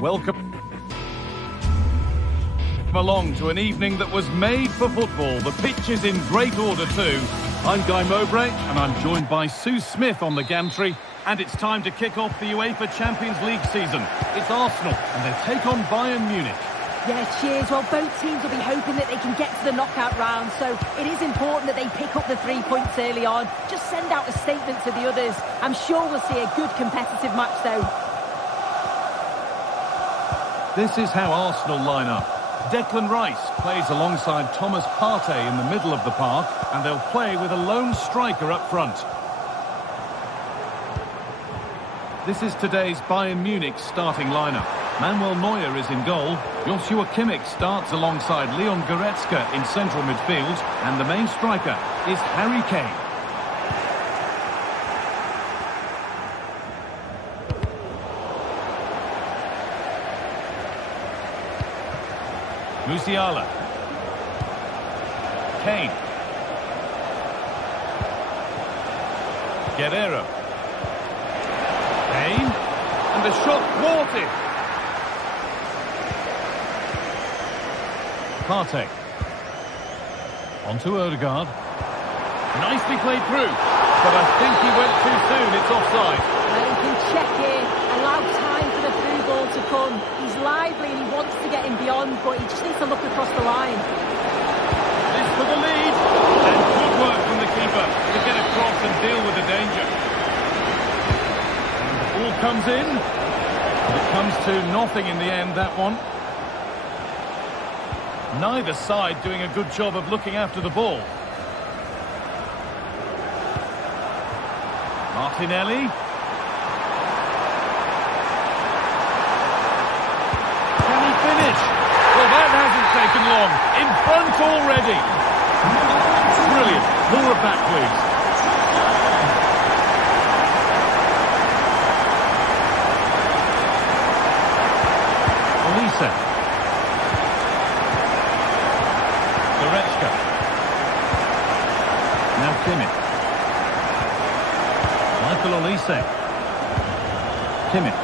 Welcome along to an evening that was made for football. The pitch is in great order too. I'm Guy Mowbray and I'm joined by Sue Smith on the gantry. And it's time to kick off the UEFA Champions League season. It's Arsenal and they take on Bayern Munich. Yeah, cheers. Well, both teams will be hoping that they can get to the knockout round, so it is important that they pick up the 3 points early on. Just send out a statement to the others. I'm sure we'll see a good competitive match, though. This is how Arsenal line up. Declan Rice plays alongside Thomas Partey in the middle of the park, and they'll play with a lone striker up front. This is today's Bayern Munich starting lineup. Manuel Neuer is in goal. Joshua Kimmich starts alongside Leon Goretzka in central midfield. And the main striker is Harry Kane. Musiala. Kane. Guerrero. Kane. And the shot thwarted. Partey. On to Odegaard. Nicely played through. But I think he went too soon. It's offside. Well, he can check in, allow time for the through ball to come. He's lively and he wants to get him beyond, but he just needs to look across the line. This for the lead. And good work from the keeper to get across and deal with the danger. And the ball comes in. It comes to nothing in the end, that one. Neither side doing a good job of looking after the ball. Martinelli. Can he finish? Well, that hasn't taken long. In front already. Brilliant. More of that, please. Olise. Goretzka. Now Kimmich. Michael Olise. Kimmich.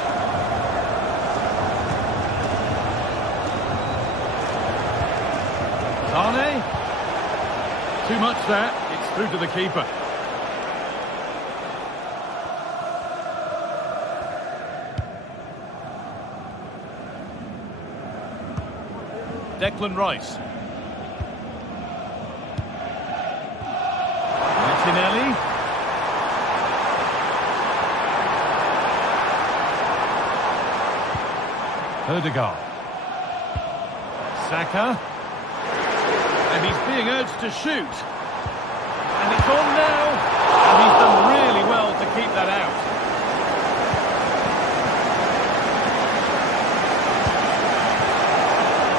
Sane. Too much that. It's through to the keeper. Declan Rice. Martinelli. Odegaard. Saka. And he's being urged to shoot. And it's on now. And he's done really well to keep that out.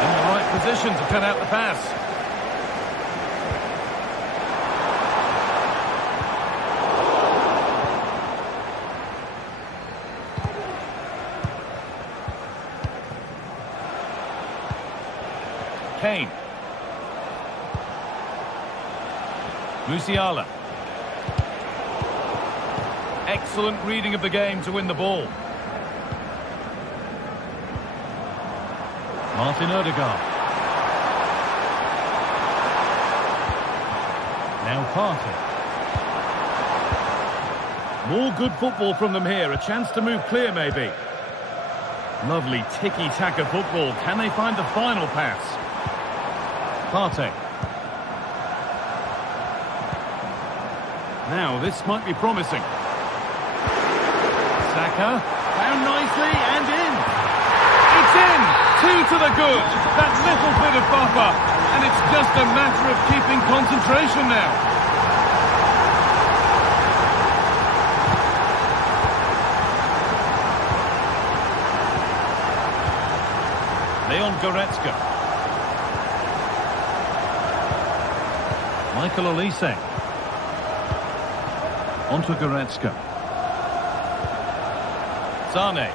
In the right position to cut out the pass. Kane. Musiala. Excellent reading of the game to win the ball. Martin Odegaard. Now Partey. More good football from them here. A chance to move clear, maybe. Lovely ticky-taka football. Can they find the final pass? Partey. Now, this might be promising. Saka, found nicely and in. It's in! 2 to the good. That little bit of buffer. And it's just a matter of keeping concentration now. Leon Goretzka. Michael Olise. Onto Goretzka. Sane.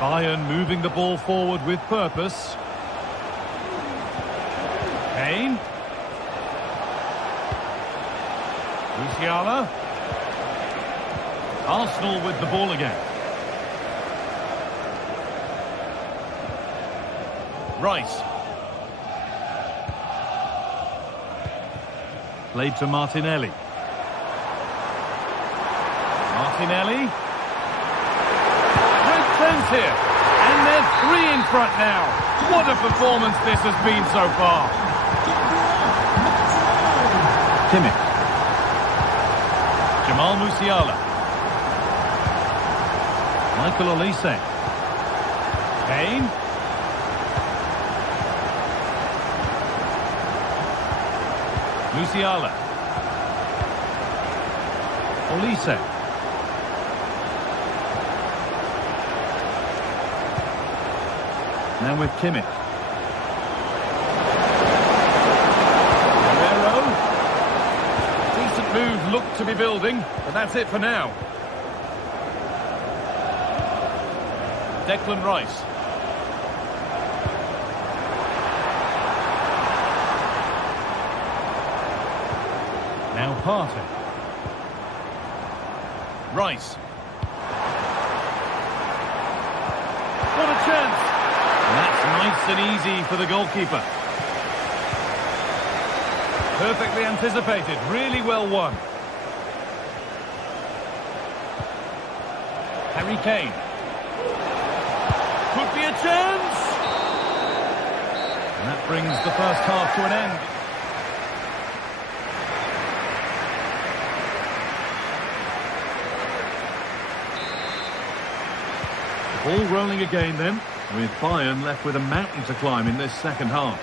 Bayern moving the ball forward with purpose. Kane. Musiala. Arsenal with the ball again. Rice. Played to Martinelli. Martinelli. Great chance here. And they're 3 in front now. What a performance this has been so far. Kimmich. Jamal Musiala. Michael Olise. Kane. Musiala. Olise. Now with Kimmich. Guerrero. Decent move, looked to be building, but that's it for now. Declan Rice. Now Partey. Rice. What a chance! And that's nice and easy for the goalkeeper. Perfectly anticipated, really well won. Harry Kane. Could be a chance! And that brings the first half to an end. All rolling again then, with Bayern left with a mountain to climb in this second half.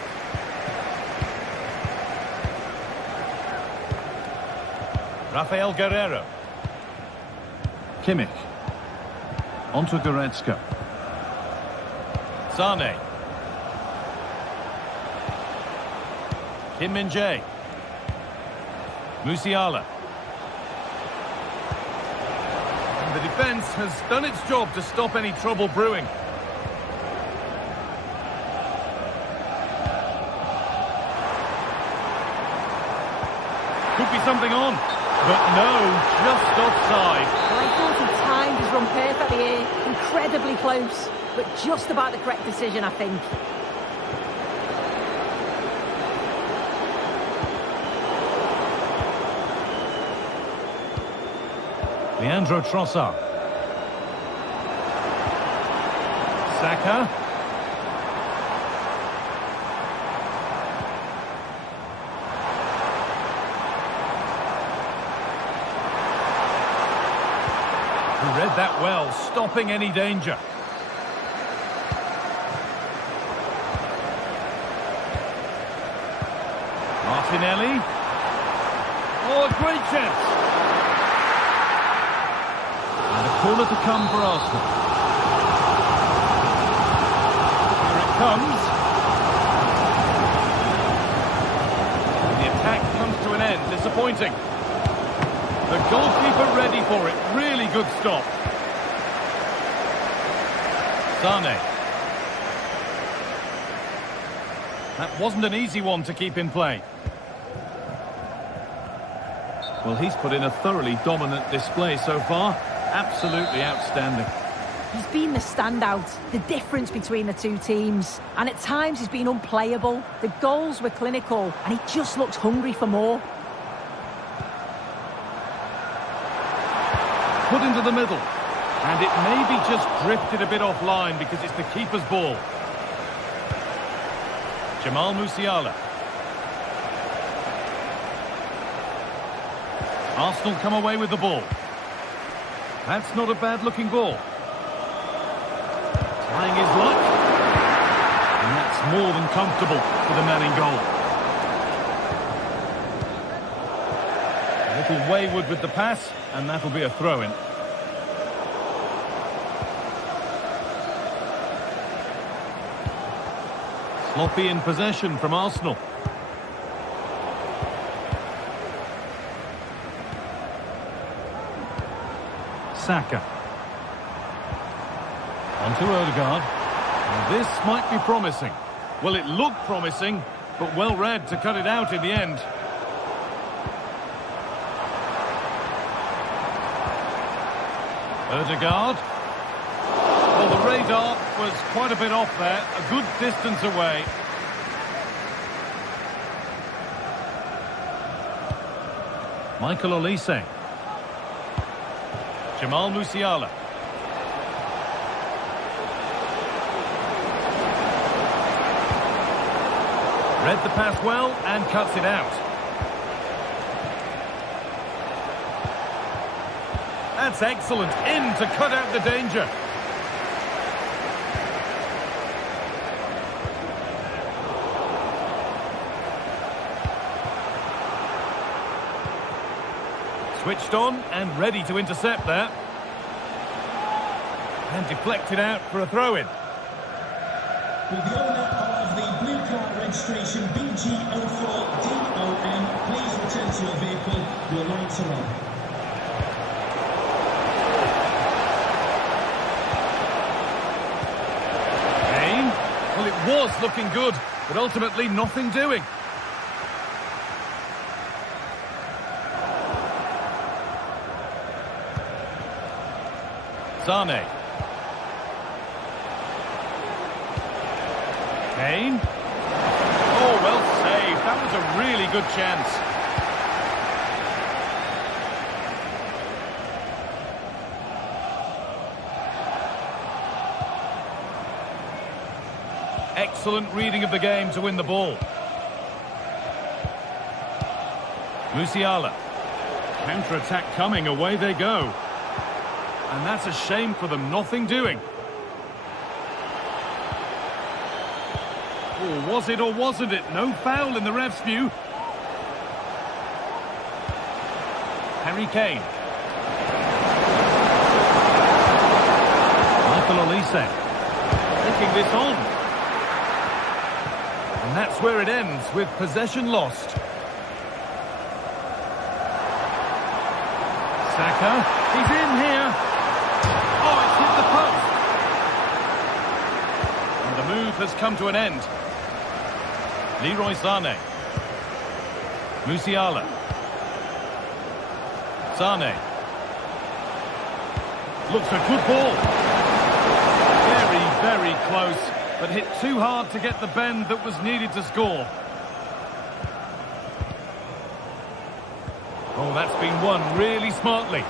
Rafael Guerrero. Kimmich. Onto Goretzka. Sane. Kim Min-jae. Musiala. The defence has done its job to stop any trouble brewing. Could be something on, but no, just offside. Well, I thought he timed his run perfectly here, incredibly close, but just about the correct decision, I think. Leandro Trossard. Saka. He read that well, stopping any danger. Martinelli. Oh, a great chance. And a corner to come for Arsenal. Here it comes. And the attack comes to an end. Disappointing. The goalkeeper ready for it. Really good stop. Sane. That wasn't an easy one to keep in play. Well, he's put in a thoroughly dominant display so far. Absolutely outstanding. He's been the standout, the difference between the two teams. And at times he's been unplayable. The goals were clinical and he just looks hungry for more. Put into the middle. And it maybe just drifted a bit offline because it's the keeper's ball. Jamal Musiala. Arsenal come away with the ball. That's not a bad-looking ball. Trying his luck. And that's more than comfortable for the man in goal. A little wayward with the pass, and that'll be a throw-in. Sloppy in possession from Arsenal. Saka. On to Odegaard. And this might be promising. Well, it looked promising, but well read to cut it out in the end. Odegaard. Well, the radar was quite a bit off there, a good distance away. Michael Olise. Jamal Musiala. Read the pass well and cuts it out. That's excellent. In to cut out the danger. Switched on and ready to intercept there. And deflected out for a throw-in. With the owner of the blue car registration BG04DOM, please return to your vehicle. Your lights are on. Kane. Well, it was looking good, but ultimately nothing doing. Sane. Kane. Oh, well saved. That was a really good chance. Excellent reading of the game to win the ball. Musiala. Counter-attack coming, away they go. And that's a shame for them, nothing doing. Oh, was it or wasn't it? No foul in the ref's view. Harry Kane. Michael Olise. Taking this on. And that's where it ends, with possession lost. Saka. He's in here. Oh, it's hit the post. And the move has come to an end. Leroy Sane. Musiala. Sane. Looks a good ball. Very, very close, but hit too hard to get the bend that was needed to score. Oh, that's been won really smartly.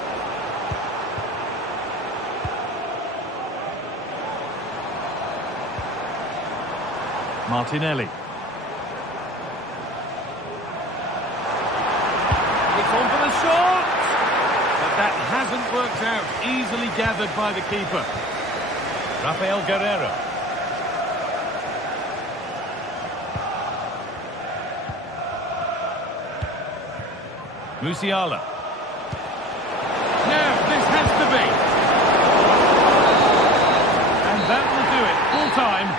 Martinelli. It's on for the shot! But that hasn't worked out. Easily gathered by the keeper. Rafael Guerreiro. Musiala. Now, this has to be. And that will do it. Full time.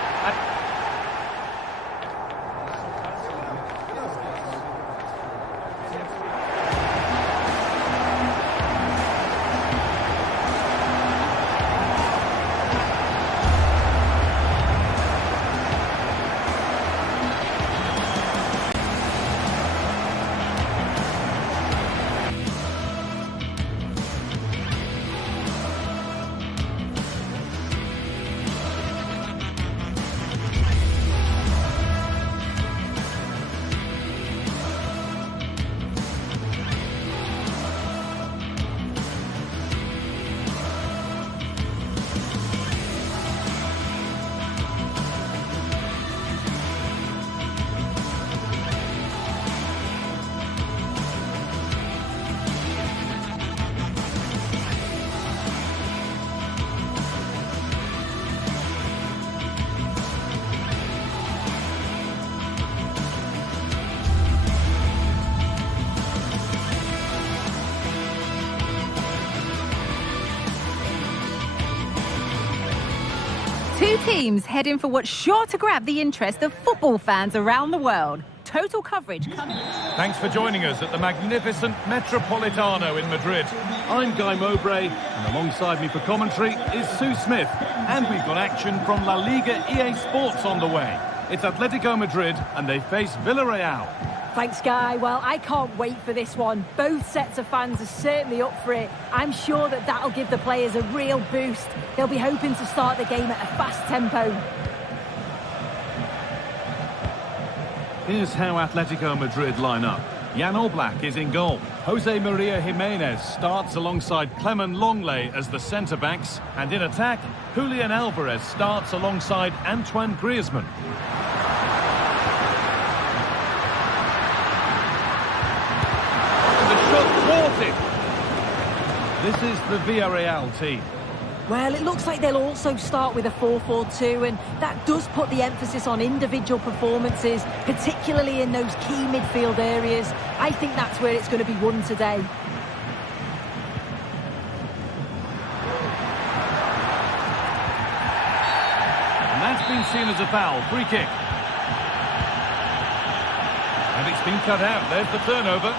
Two teams heading for what's sure to grab the interest of football fans around the world. Total coverage coming. Thanks for joining us at the magnificent Metropolitano in Madrid. I'm Guy Mowbray, and alongside me for commentary is Sue Smith. And we've got action from La Liga EA Sports on the way. It's Atletico Madrid, and they face Villarreal. Thanks, Guy. Well, I can't wait for this one. Both sets of fans are certainly up for it. I'm sure that that'll give the players a real boost. They'll be hoping to start the game at a fast tempo. Here's how Atletico Madrid line up. Jan Oblak is in goal. Jose Maria Jimenez starts alongside Clement Longley as the centre-backs. And in attack, Julian Alvarez starts alongside Antoine Griezmann. This is the Villarreal team. Well, it looks like they'll also start with a 4-4-2, and that does put the emphasis on individual performances, particularly in those key midfield areas. I think that's where it's going to be won today. And that's been seen as a foul. Free kick. And it's been cut out. There's the turnover.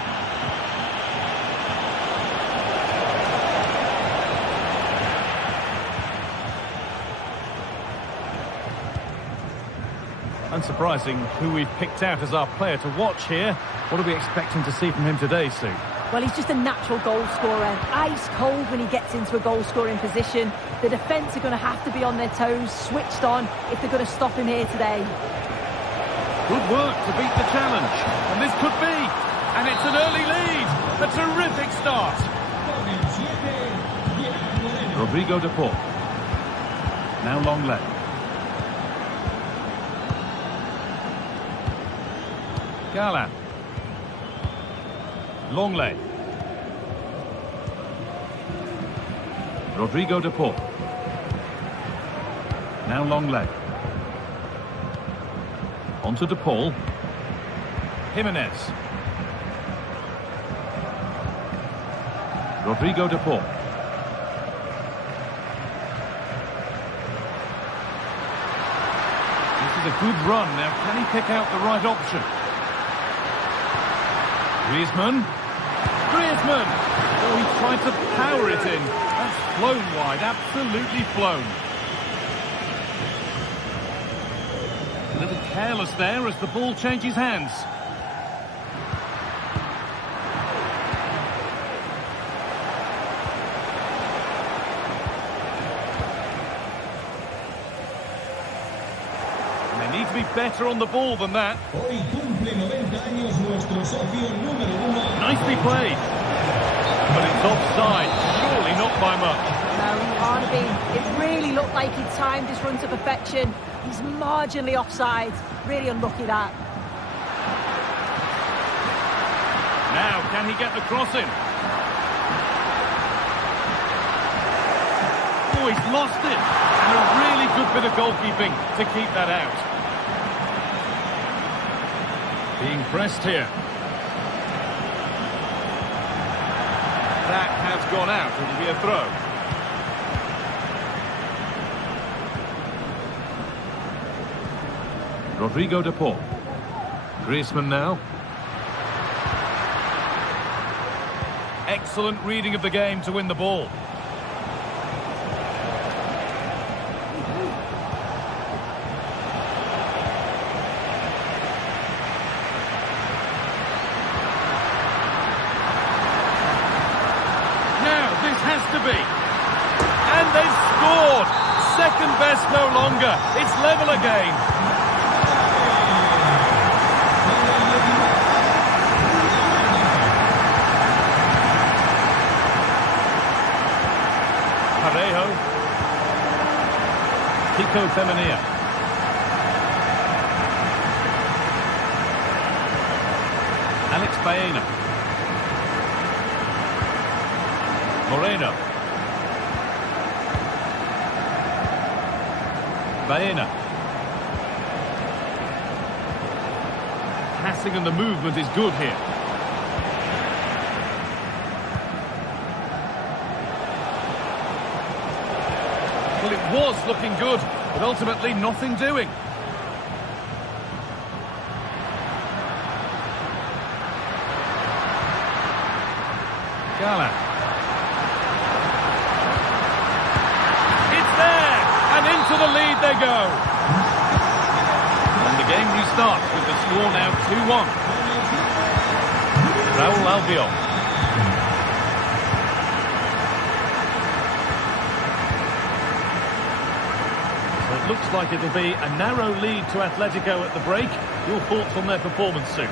Unsurprising who we've picked out as our player to watch here. What are we expecting to see from him today, Sue? Well, he's just a natural goal scorer. Ice cold when he gets into a goal-scoring position. The defence are going to have to be on their toes, switched on, if they're going to stop him here today. Good work to beat the challenge. And this could be. And it's an early lead. A terrific start. Rodrigo de Paul. Now Longley. Galan. Longley. Rodrigo de Paul. Now Longley. On to de Paul. Jimenez. Rodrigo de Paul. This is a good run. Now, can he pick out the right option? Griezmann. Griezmann! Oh, he tried to power it in. That's flown wide, absolutely flown. A little careless there as the ball changes hands. And they need to be better on the ball than that. Nicely played. But it's offside, surely not by much. No, he can't be. It really looked like he timed his run to perfection. He's marginally offside. Really unlucky that. Now, can he get the cross in? Oh, he's lost it. And a really good bit of goalkeeping to keep that out. Being pressed here. That has gone out. It'll be a throw. Rodrigo de Paul. Griezmann now. Excellent reading of the game to win the ball. To be. And they've scored. Second best no longer. It's level again. Parejo. Kiko Femenia. Alex Baena. Moreno. Baena. Passing and the movement is good here. Well, it was looking good, but ultimately nothing doing. Galan. It's there, and into the lead they go. And the game restarts with the score now 2-1. Raúl Albiol. So it looks like it'll be a narrow lead to Atletico at the break. Your thoughts on their performance, Sue?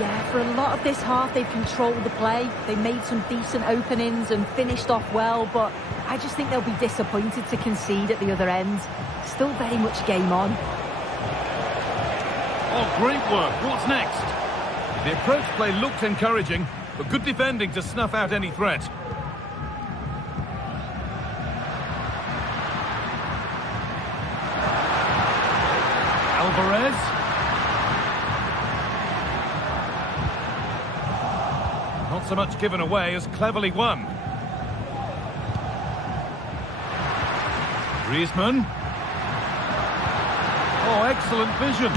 Yeah, for a lot of this half, they've controlled the play. They made some decent openings and finished off well, but I just think they'll be disappointed to concede at the other end. Still very much game on. Oh, great work. What's next? The approach play looked encouraging, but good defending to snuff out any threat. Alvarez. Not so much given away as cleverly won. Griezmann. Oh, excellent vision.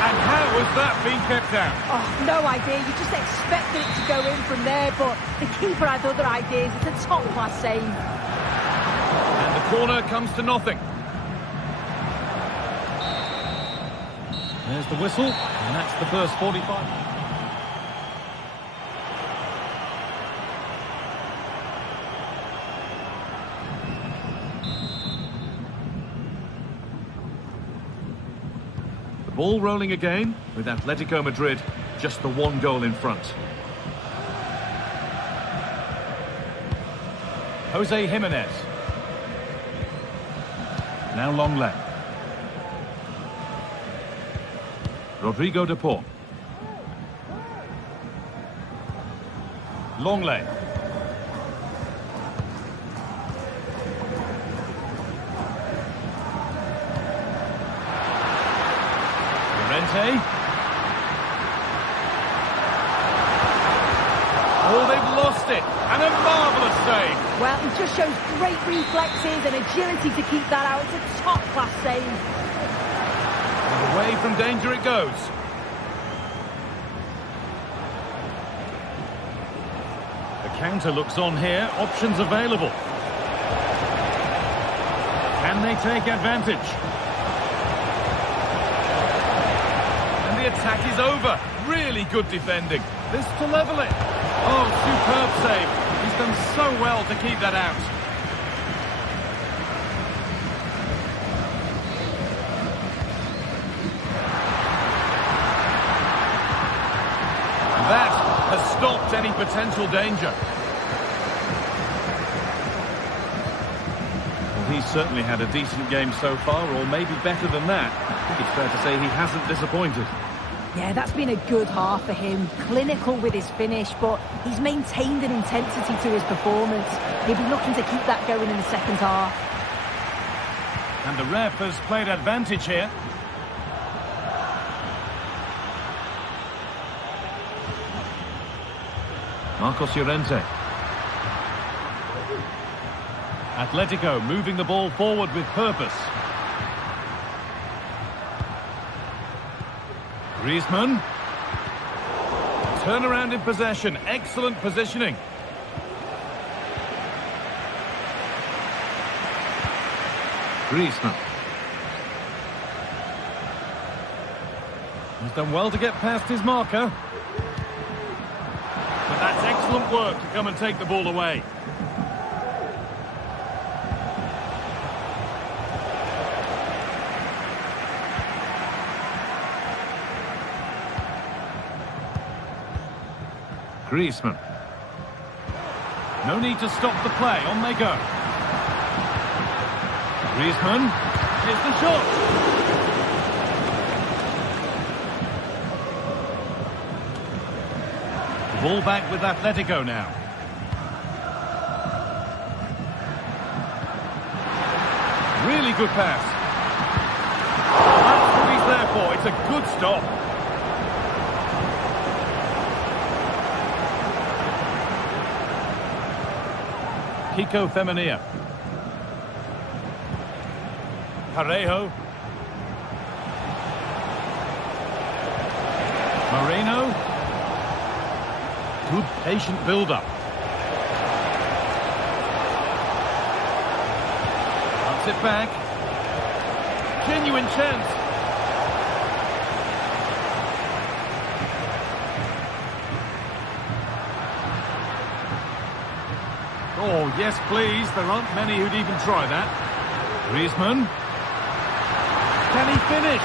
And how has that been kept out? Oh, no idea. You just expected it to go in from there, but the keeper had other ideas. It's a top-class save. And the corner comes to nothing. There's the whistle, and that's the first 45. Ball rolling again, with Atletico Madrid just the one goal in front. Jose Jimenez. Now Longley. Rodrigo de Paul. Longley. Oh, they've lost it, and a marvellous save. Well, he just shows great reflexes and agility to keep that out. It's a top-class save. And away from danger it goes. The counter looks on here, options available. Can they take advantage? The attack is over. Really good defending. This to level it. Oh, superb save. He's done so well to keep that out. And that has stopped any potential danger. Well, he's certainly had a decent game so far, or maybe better than that. I think it's fair to say he hasn't disappointed. Yeah, that's been a good half for him. Clinical with his finish, but he's maintained an intensity to his performance. He'll be looking to keep that going in the second half. And the ref has played advantage here. Marcos Llorente. Atletico moving the ball forward with purpose. Griezmann. Turnaround in possession. Excellent positioning. Griezmann. He's done well to get past his marker. But that's excellent work to come and take the ball away. Griezmann. No need to stop the play. On they go. Griezmann. Here's the shot. Ball back with Atletico now. Really good pass. That's what he's there for. It's a good stop. Kiko Femenia. Parejo. Moreno. Good patient build-up. Ups it back. Genuine chance. Oh, yes, please. There aren't many who'd even try that. Griezmann. Can he finish?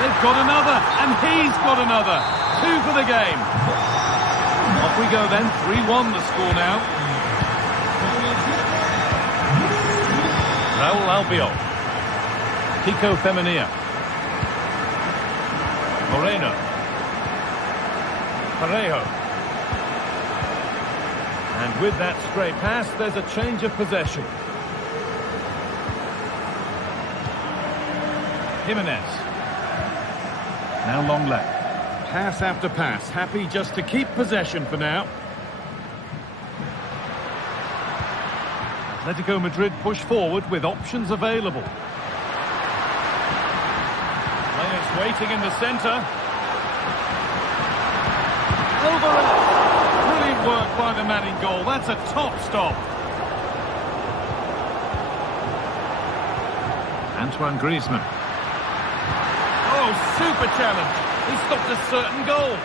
They've got another, and he's got another. 2 for the game. Off we go then. 3-1 the score now. Raul Albiol. Kiko Femenia. Moreno. Parejo. And with that stray pass, there's a change of possession. Jimenez. Now long left. Pass after pass. Happy just to keep possession for now. Atletico Madrid push forward with options available. Players waiting in the centre. Over. Brilliant work by the man in goal. That's a top stop. Antoine Griezmann. Oh, super challenge. He stopped a certain goal.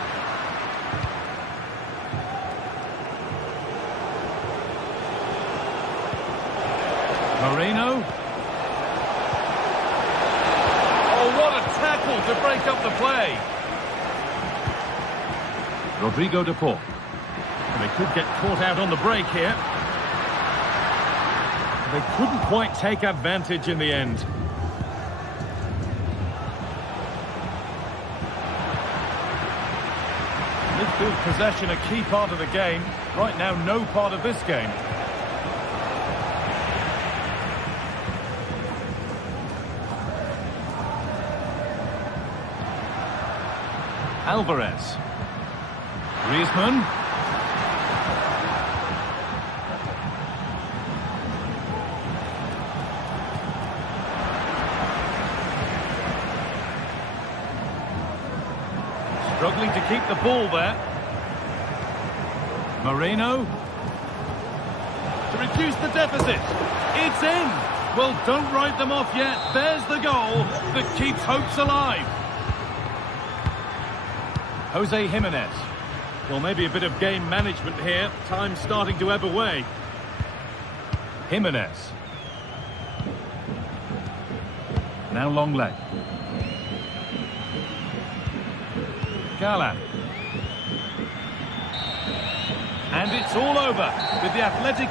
Moreno. Oh, what a tackle to break up the play. Rodrigo de Paul. They could get caught out on the break here. They couldn't quite take advantage in the end. Midfield possession a key part of the game. Right now, no part of this game. Alvarez. Griezmann. Struggling to keep the ball there. Moreno. To reduce the deficit. It's in. Well, don't write them off yet. There's the goal that keeps hopes alive. Jose Jimenez. Well, maybe a bit of game management here. Time starting to ebb away. Jimenez. Now long leg. Galan. And it's all over with the Athletic.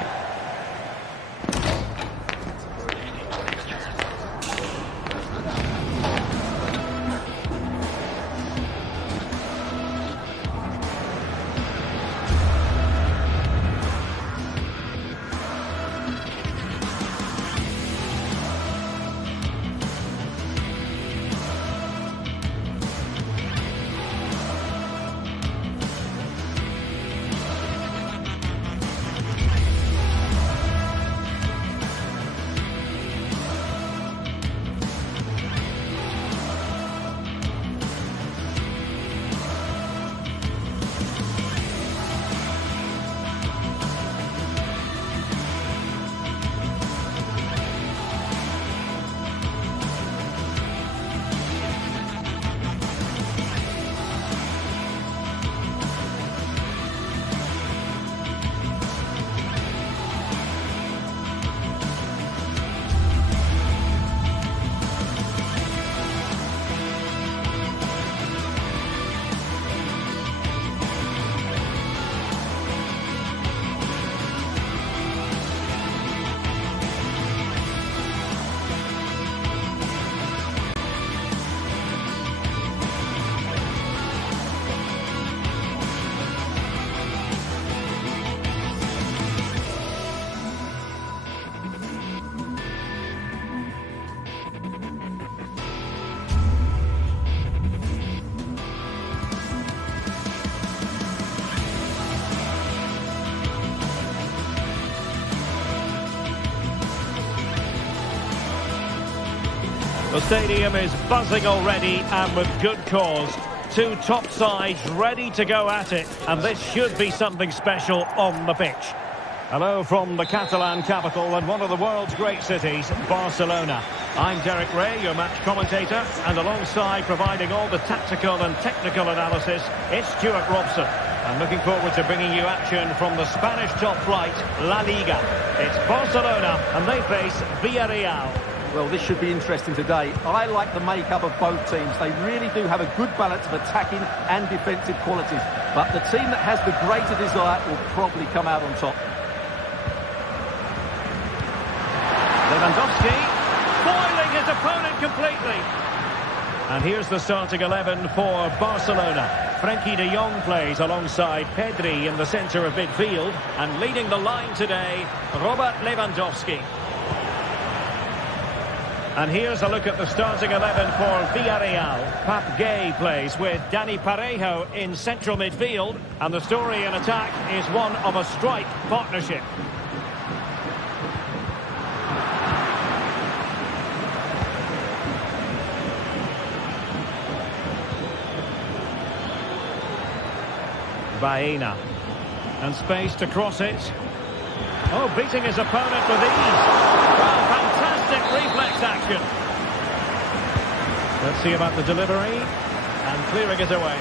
The stadium is buzzing already, and with good cause. Two top sides ready to go at it, and this should be something special on the pitch. Hello from the Catalan capital and one of the world's great cities, Barcelona. I'm Derek Ray, your match commentator, and alongside providing all the tactical and technical analysis, it's Stuart Robson. And looking forward to bringing you action from the Spanish top flight, La Liga. It's Barcelona, and they face Villarreal. Well, this should be interesting today. I like the makeup of both teams. They really do have a good balance of attacking and defensive qualities. But the team that has the greater desire will probably come out on top. Lewandowski, foiling his opponent completely. And here's the starting 11 for Barcelona. Frenkie de Jong plays alongside Pedri in the centre of midfield. And leading the line today, Robert Lewandowski. And here's a look at the starting 11 for Villarreal. Pap Gay plays with Dani Parejo in central midfield. And the story in attack is one of a strike partnership. Baena. And space to cross it. Oh, beating his opponent with ease. Well, fantastic reflex action. Let's see about the delivery. And clearing it away.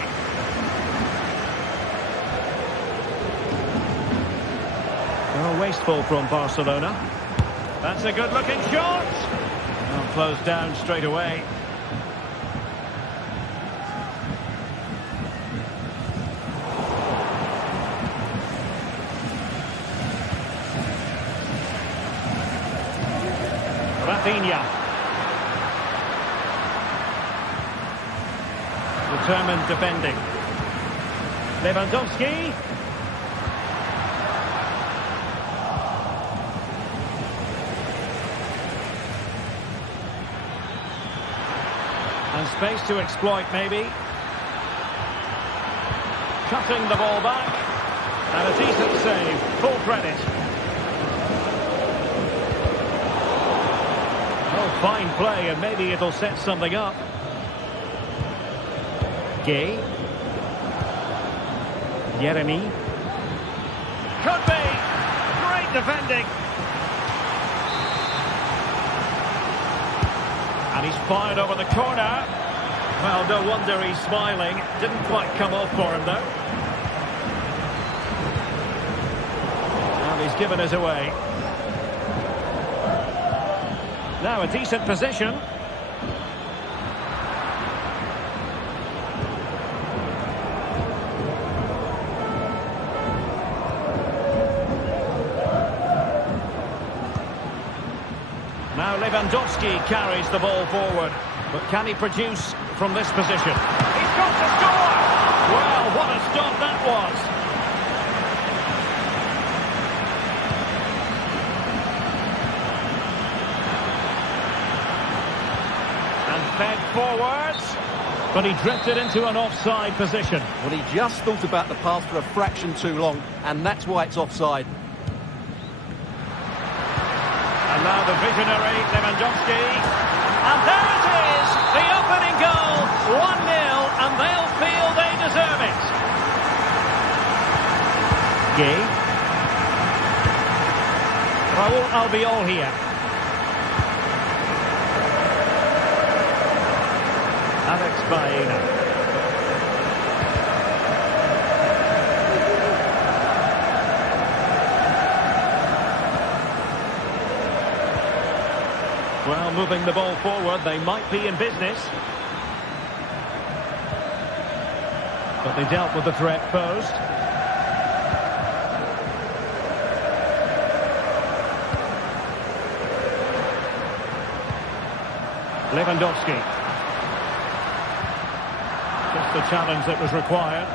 Oh, wasteful from Barcelona. That's a good-looking shot. Well, closed down straight away. Rafinha. Determined defending. Lewandowski. And space to exploit, maybe. Cutting the ball back. And a decent save. Full credit. Fine play, and maybe it'll set something up. Gay. Jeremy. Could be. Great defending. And he's fired over the corner. Well, no wonder he's smiling. Didn't quite come off for him, though. And he's given it away. Now a decent position. Now Lewandowski carries the ball forward. But can he produce from this position? He's got to score! Well, what a stop that was! Fed forwards, but he drifted into an offside position. Well, he just thought about the pass for a fraction too long, and that's why it's offside. And now the visionary Lewandowski. And there it is, the opening goal, 1-0, and they'll feel they deserve it. Gay. Raúl Albiol here. Alex Baena. Well, moving the ball forward, they might be in business. But they dealt with the threat posed. Lewandowski. Just the challenge that was required.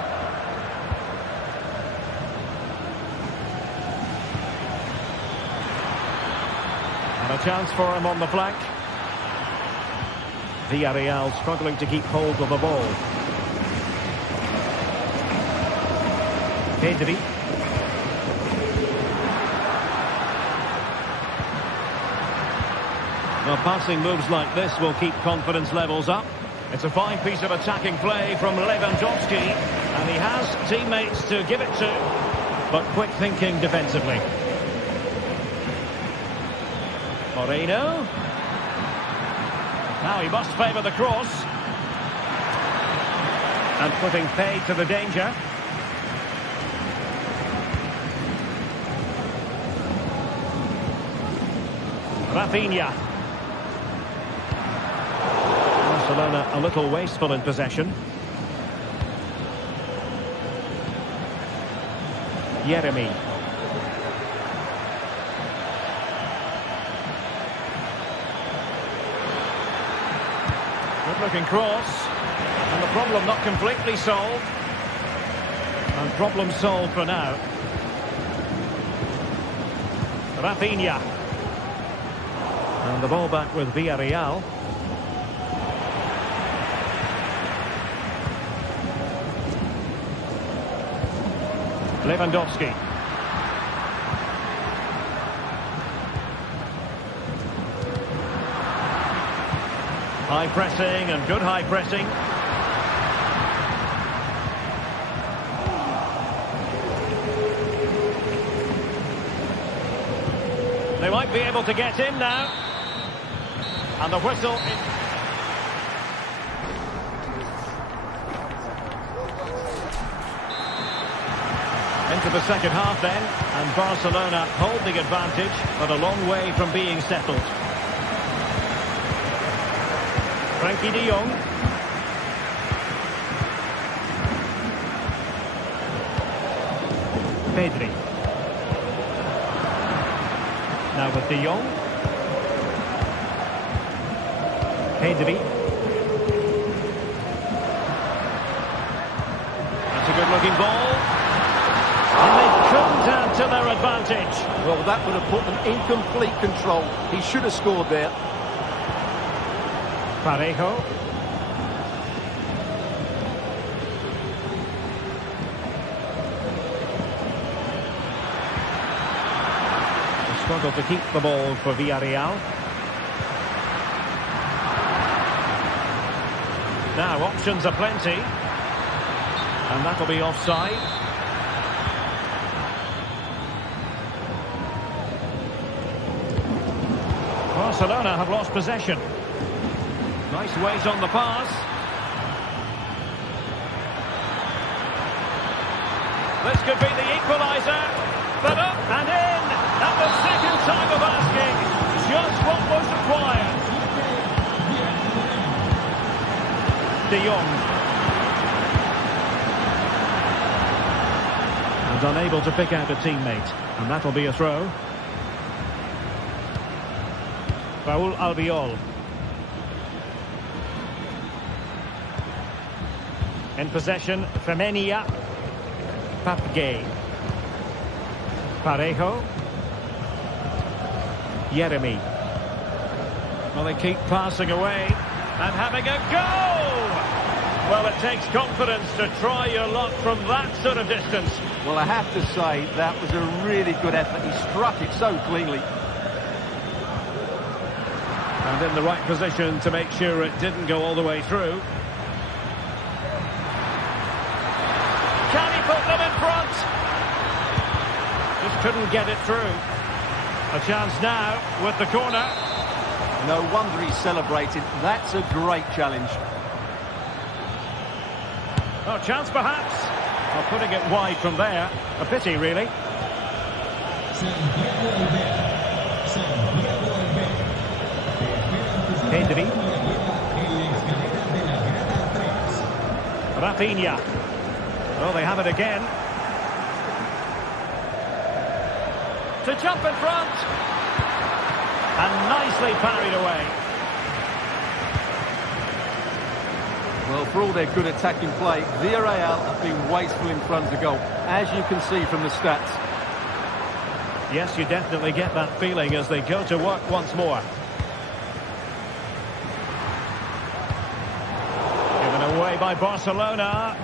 And a chance for him on the flank. Villarreal struggling to keep hold of the ball. Pedri. Well, passing moves like this will keep confidence levels up. It's a fine piece of attacking play from Lewandowski, and he has teammates to give it to, but quick thinking defensively. Moreno. Now he must favour the cross. And putting paid to the danger. Rafinha. Barcelona a little wasteful in possession. Yeremy. Good looking cross. And the problem not completely solved. And problem solved for now. Rafinha. And the ball back with Villarreal. Lewandowski. High pressing and good high pressing. They might be able to get in now. And the whistle. Into the second half then, and Barcelona hold the advantage, but a long way from being settled. Frankie de Jong. Pedri. Now with de Jong. Pedri. That's a good looking ball. And they couldn't add to their advantage. Well, that would have put them in complete control. He should have scored there. Parejo. They struggle to keep the ball for Villarreal. Now options are plenty. And that'll be offside. Barcelona have lost possession. Nice weight on the pass. This could be the equaliser. But up and in. At the second time of asking. Just what was required. De Jong. And unable to pick out a teammate. And that'll be a throw. Raúl Albiol. In possession, Femenia. Papgay. Parejo. Yeremy. Well, they keep passing away and having a go! Well, it takes confidence to try your luck from that sort of distance. Well, I have to say, that was a really good effort. He struck it so cleanly. And in the right position to make sure it didn't go all the way through. Can he put them in front? Just couldn't get it through. A chance now with the corner. No wonder he's celebrating. That's a great challenge. Oh, chance perhaps. Well, putting it wide from there. A pity, really. Pedri. Rafinha. Oh, they have it again. To jump in front. And nicely parried away. Well, for all their good attacking play, Villarreal have been wasteful in front of goal, as you can see from the stats. Yes, you definitely get that feeling as they go to work once more. Given away by Barcelona.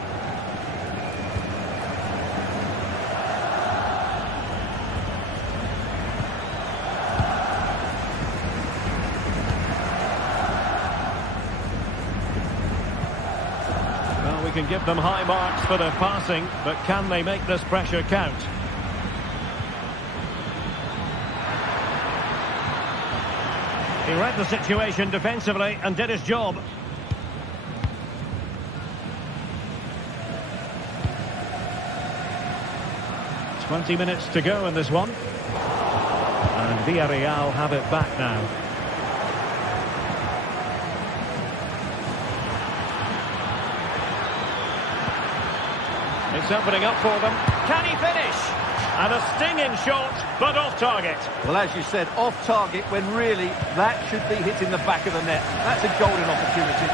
Well, we can give them high marks for their passing, but can they make this pressure count? He read the situation defensively and did his job. "20 minutes to go in this one. And Villarreal have it back now. It's opening up for them. Can he finish? And a stinging shot, but off target. Well, as you said, off target when really that should be hitting the back of the net. That's a golden opportunity.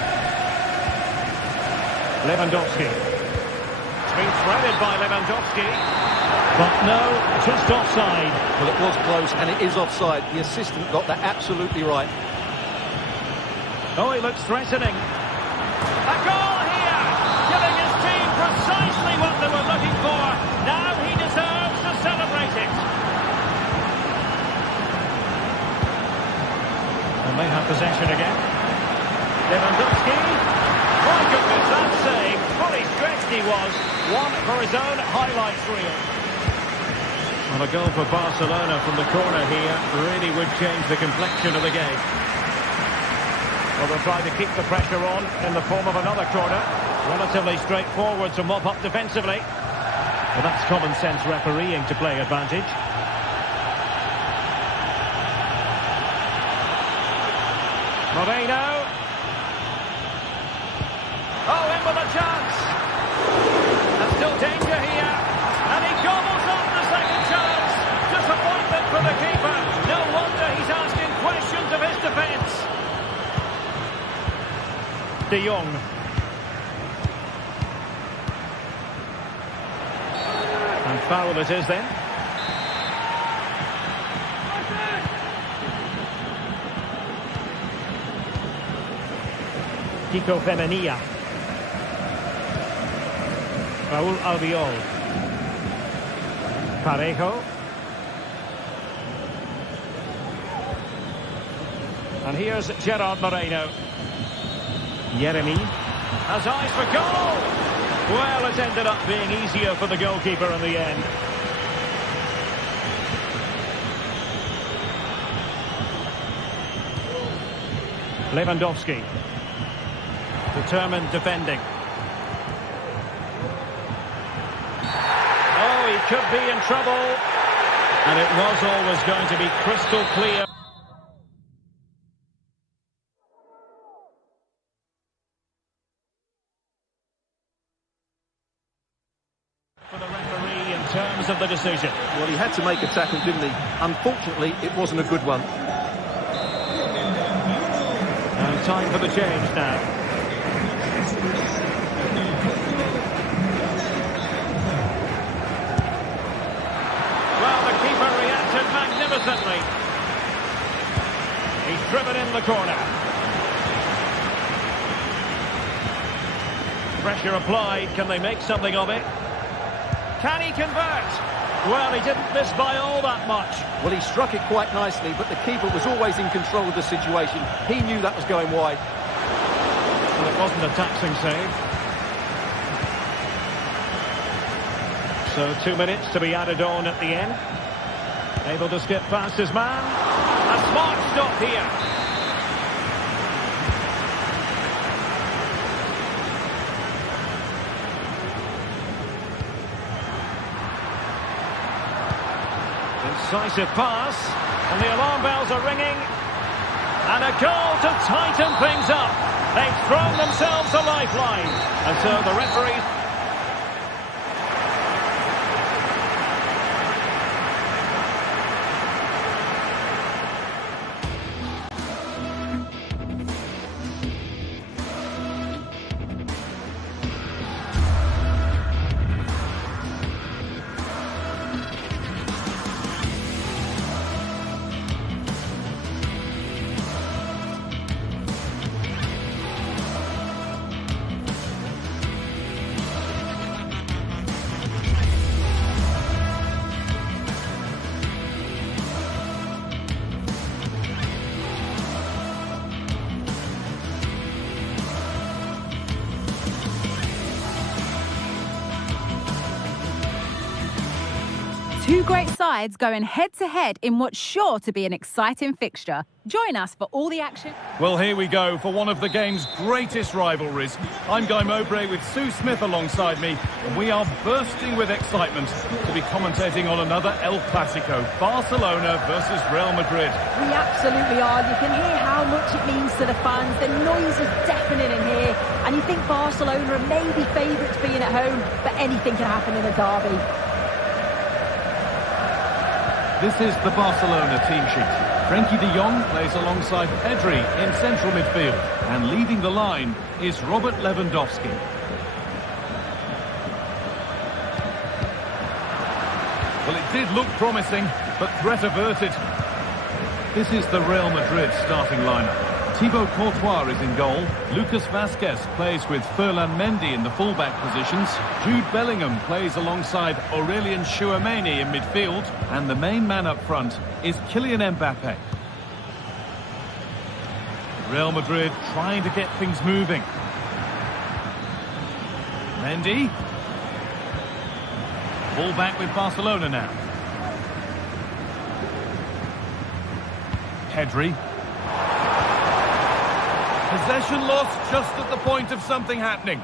Lewandowski. It's been threaded by Lewandowski. But no, just offside. Well, it was close, and it is offside. The assistant got that absolutely right. Oh, he looks threatening. A goal here! Giving his team precisely what they were looking for. Now he deserves to celebrate it. And they have possession again. Lewandowski. My goodness, that save. Fully stretched he was. One for his own highlights reel. Well, a goal for Barcelona from the corner here really would change the complexion of the game. Well, they'll try to keep the pressure on in the form of another corner. Relatively straightforward to mop up defensively. Well, that's common sense refereeing to play advantage. Moreno. Oh, in with a chance. There's still danger here. And he gobbles up the second chance. Disappointment for the keeper. No wonder he's asking questions of his defence. De Jong. And foul it is then. Kiko Femenia. Raúl Albiol. Parejo. And here's Gerard Moreno. Yeremy has eyes for goal. Well, it's ended up being easier for the goalkeeper in the end. Lewandowski. Determined defending. Oh, he could be in trouble. And it was always going to be crystal clear. For the referee in terms of the decision. Well, he had to make a tackle, didn't he? Unfortunately, it wasn't a good one. And time for the change now. Well, the keeper reacted magnificently. He's driven in the corner. Pressure applied. Can they make something of it? Can he convert? Well, he didn't miss by all that much. Well, he struck it quite nicely, but the keeper was always in control of the situation. He knew that was going wide. Well, it wasn't a taxing save. So 2 minutes to be added on at the end. Able to skip past his man. A smart stop here. Decisive pass, and the alarm bells are ringing, and a goal to tighten things up. They've thrown themselves a lifeline, and so the referee... Two great sides going head-to-head in what's sure to be an exciting fixture. Join us for all the action. Well, here we go for one of the game's greatest rivalries. I'm Guy Mowbray with Sue Smith alongside me, and we are bursting with excitement to be commentating on another El Clásico, Barcelona versus Real Madrid. We absolutely are. You can hear how much it means to the fans. The noise is deafening in here, and you think Barcelona are maybe favourites being at home, but anything can happen in a derby. This is the Barcelona team sheet. Frenkie de Jong plays alongside Pedri in central midfield. And leading the line is Robert Lewandowski. Well, it did look promising, but threat averted. This is the Real Madrid starting lineup. Thibaut Courtois is in goal. Lucas Vazquez plays with Ferland Mendy in the fullback positions. Jude Bellingham plays alongside Aurelien Tchouameni in midfield. And the main man up front is Kylian Mbappe. Real Madrid trying to get things moving. Mendy. Ball back with Barcelona now. Pedri. Possession lost just at the point of something happening.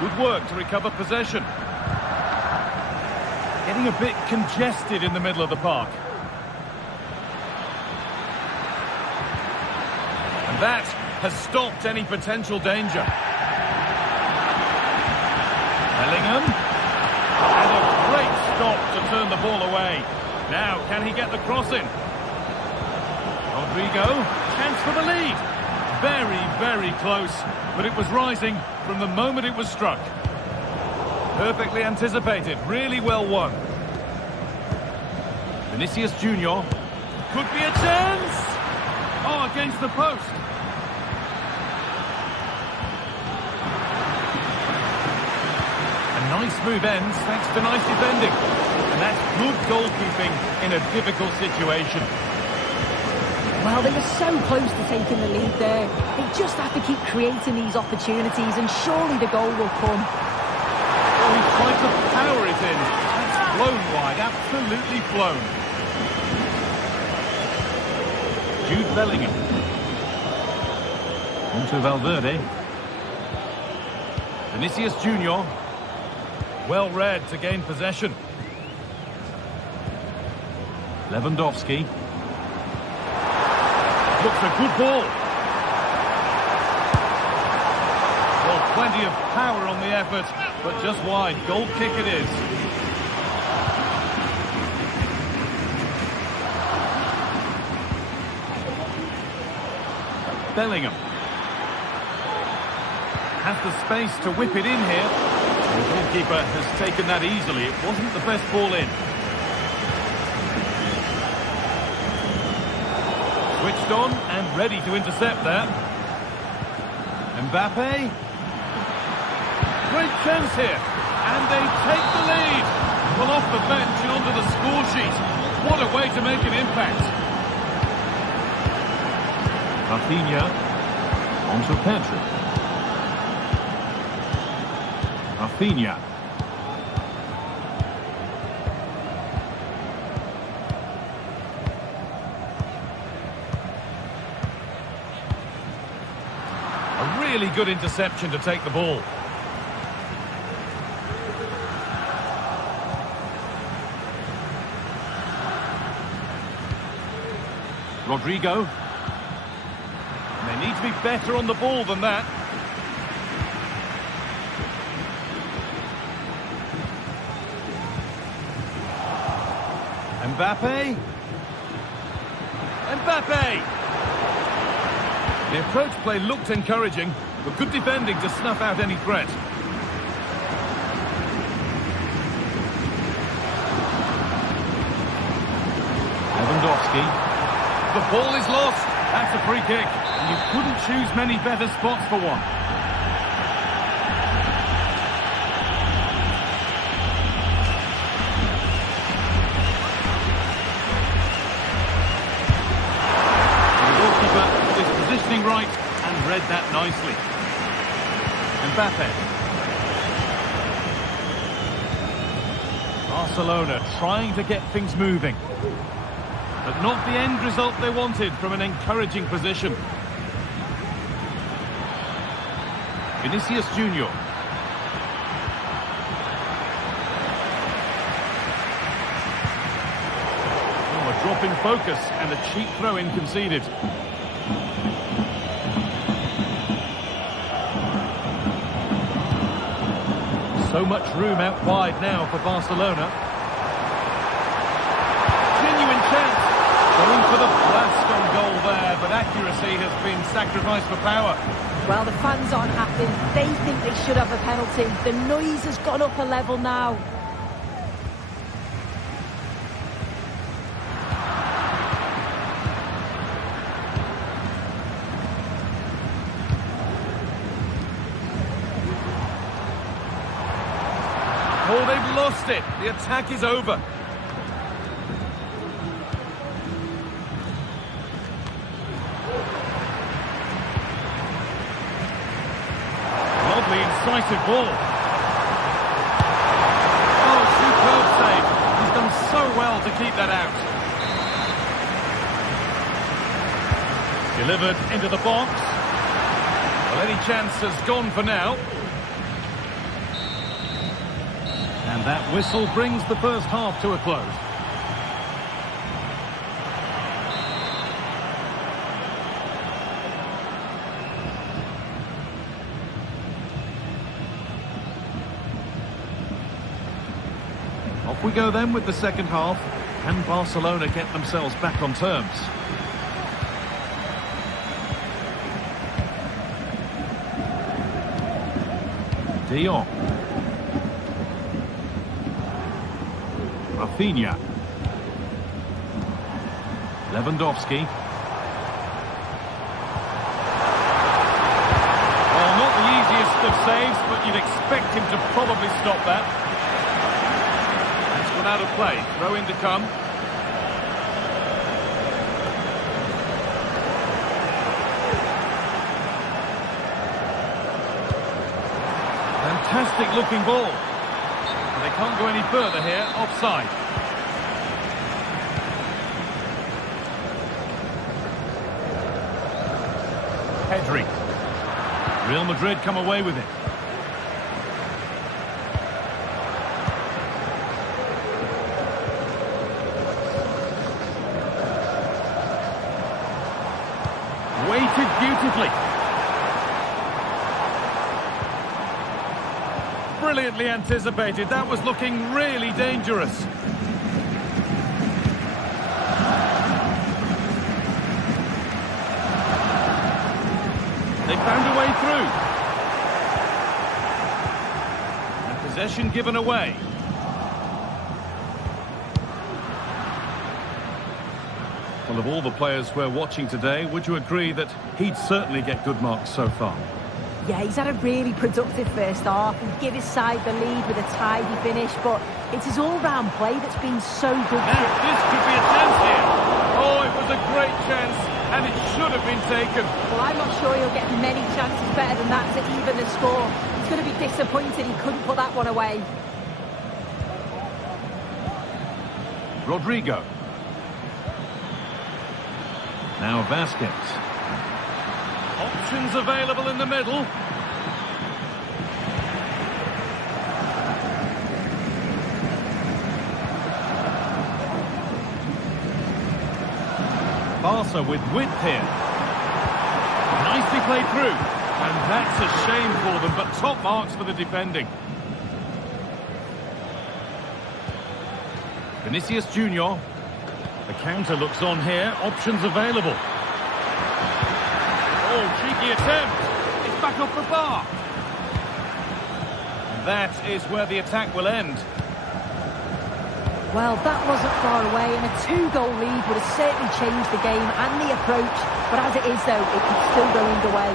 Good work to recover possession. Getting a bit congested in the middle of the park. And that has stopped any potential danger. Bellingham, and a great stop to turn the ball away. Now, can he get the cross in? Rodrigo, chance for the lead. Very, very close, but it was rising from the moment it was struck. Perfectly anticipated, really well won. Vinicius Junior, could be a chance! Oh, against the post. Nice move ends, thanks to nice defending. And that's good goalkeeping in a difficult situation. Well, they were so close to taking the lead there. They just have to keep creating these opportunities, and surely the goal will come. Oh, he tried to power it in. That's flown wide, absolutely flown. Jude Bellingham. Onto Valverde. Vinicius Junior. Well read to gain possession. Lewandowski. Looks a good ball. Well, plenty of power on the effort, but just wide. Goal kick it is. Bellingham. Has the space to whip it in here. The goalkeeper has taken that easily. It wasn't the best ball in. Switched on and ready to intercept there. Mbappe. Great chance here. And they take the lead. Well, off the bench and onto the score sheet. What a way to make an impact. Rafinha. Onto Pedri. Rafinha. A really good interception to take the ball. Rodrigo. They need to be better on the ball than that. Mbappe. Mbappe! The approach play looked encouraging, but good defending to snuff out any threat. Lewandowski. The ball is lost. That's a free kick. And you couldn't choose many better spots for one. nicely. Mbappe. Barcelona trying to get things moving. But not the end result they wanted from an encouraging position. Vinicius Junior. Oh, a drop in focus and a cheap throw-in conceded. So much room out wide now for Barcelona. Genuine chance. Going for the blast on goal there, but accuracy has been sacrificed for power. Well, the fans aren't happy. They think they should have a penalty. The noise has gone up a level now. Oh, they've lost it. The attack is over. Lovely, incisive ball. Oh, superb save. He's done so well to keep that out. Delivered into the box. Well, any chance has gone for now. And that whistle brings the first half to a close. Off we go then with the second half. Can Barcelona get themselves back on terms? De Jong. Rafinha. Lewandowski. Well, not the easiest of saves, but you'd expect him to probably stop that. That's gone out of play. Throw in to come. Fantastic looking ball. They can't go any further here, offside. Pedri. Real Madrid come away with it. Weighted beautifully. Brilliantly anticipated. That was looking really dangerous. They found a way through. And possession given away. Well, of all the players we're watching today, would you agree that he'd certainly get good marks so far? Yeah, he's had a really productive first half and give his side the lead with a tidy finish, but it's his all-round play that's been so good. Now, this could be a chance here. Oh, it was a great chance, and it should have been taken. Well, I'm not sure he'll get many chances better than that to even the score. He's going to be disappointed he couldn't put that one away. Rodrigo. Now Vasquez. Options available in the middle. Barca with width here. Nicely played through. And that's a shame for them, but top marks for the defending. Vinicius Junior. The counter looks on here. Options available. Oh, cheeky attempt. It's back off the bar. And that is where the attack will end. Well, that wasn't far away, and a two-goal lead would have certainly changed the game and the approach. But as it is, though, it could still go either way.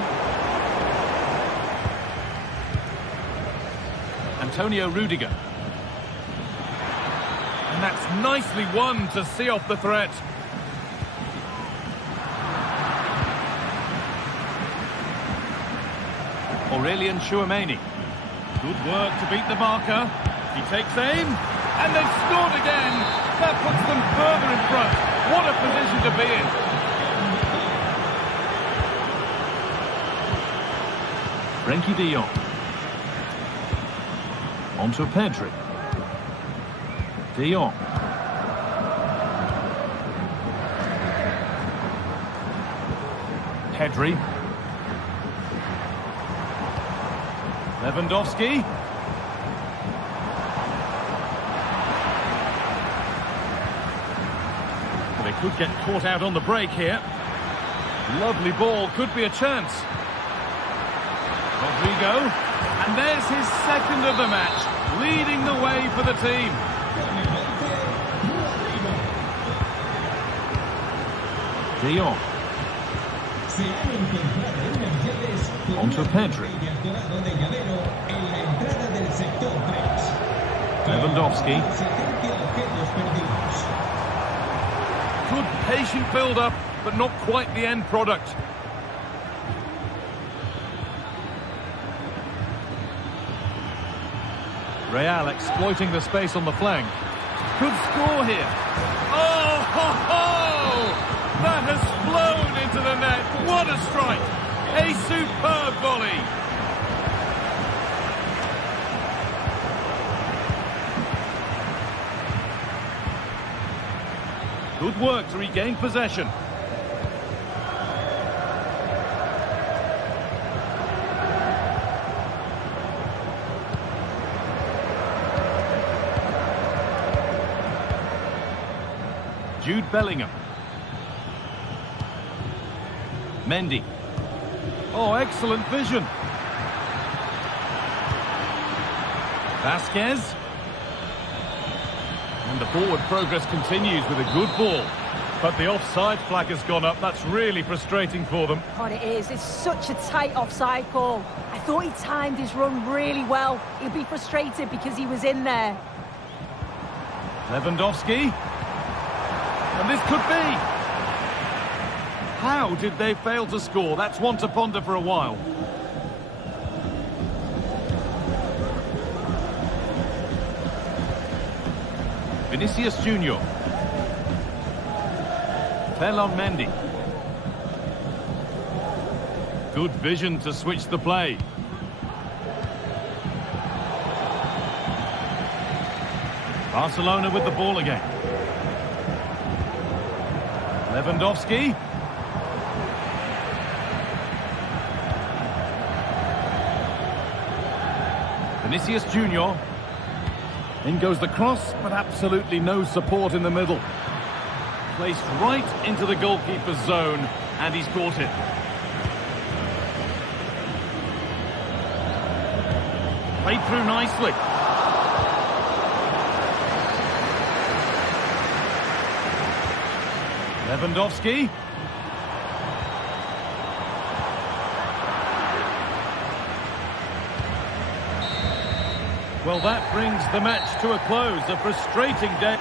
Antonio Rudiger. And that's nicely won to see off the threat. Aurelian Chouameni. Good work to beat the marker. He takes aim, and they've scored again. That puts them further in front. What a position to be in. Frenkie de Jong. On to Pedri. De Jong. Pedri. Lewandowski. They could get caught out on the break here. Lovely ball, could be a chance. Rodrigo. And there's his second of the match, leading the way for the team. De Jong. On to Pedri. Lewandowski. Good patient build-up, but not quite the end product. Real exploiting the space on the flank. Could score here. Oh, ho, ho! That has flown into the net. What a strike! A superb volley. Good work to regain possession. Jude Bellingham. Mendy. Oh, excellent vision. Vasquez. And the forward progress continues with a good ball. But the offside flag has gone up. That's really frustrating for them. God, it is. It's such a tight offside call. I thought he timed his run really well. He'll be frustrated because he was in there. Lewandowski. And this could be. How did they fail to score? That's one to ponder for a while. Vinicius Junior. Ferland Mendy. Good vision to switch the play. Barcelona with the ball again. Lewandowski. Vinicius Junior. In goes the cross, but absolutely no support in the middle. Placed right into the goalkeeper's zone, and he's caught it. Played through nicely. Lewandowski. Well, that brings the match to a close. A frustrating day.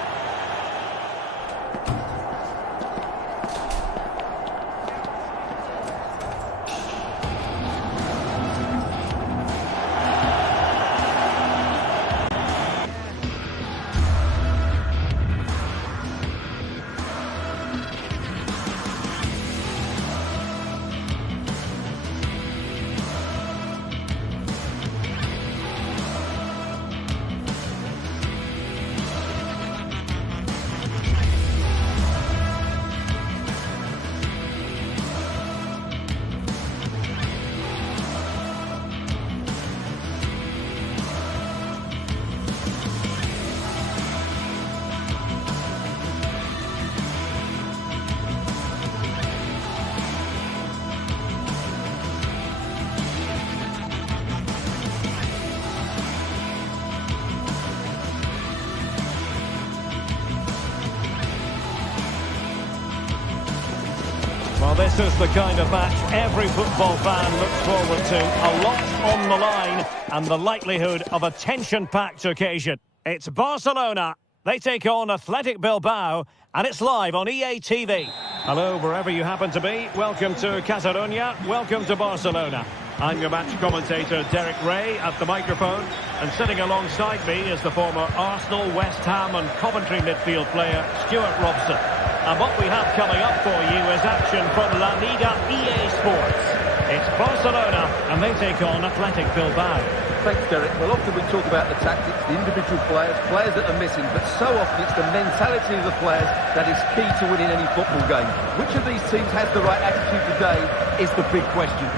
Well, this is the kind of match every football fan looks forward to. A lot on the line and the likelihood of a tension-packed occasion. It's Barcelona. They take on Athletic Bilbao, and it's live on EA TV. Hello, wherever you happen to be. Welcome to Catalonia. Welcome to Barcelona. I'm your match commentator, Derek Ray, at the microphone. And sitting alongside me is the former Arsenal, West Ham and Coventry midfield player, Stuart Robson. And what we have coming up for you is action from La Liga EA Sports. It's Barcelona, and they take on Athletic Bilbao. Thanks, Derek. Well, often we talk about the tactics, the individual players that are missing, but so often it's the mentality of the players that is key to winning any football game. Which of these teams has the right attitude today is the big question.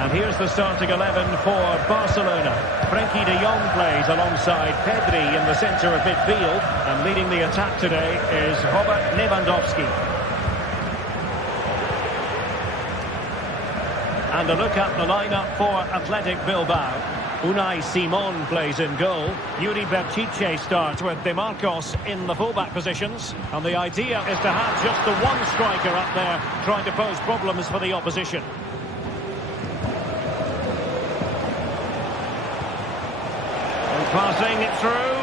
And here's the starting 11 for Barcelona. Frenkie de Jong plays alongside Pedri in the centre of midfield. And leading the attack today is Robert Lewandowski. And a look at the lineup for Athletic Bilbao. Unai Simon plays in goal. Yuri Berchiche starts with De Marcos in the fullback positions. And the idea is to have just the one striker up there trying to pose problems for the opposition. Passing it through.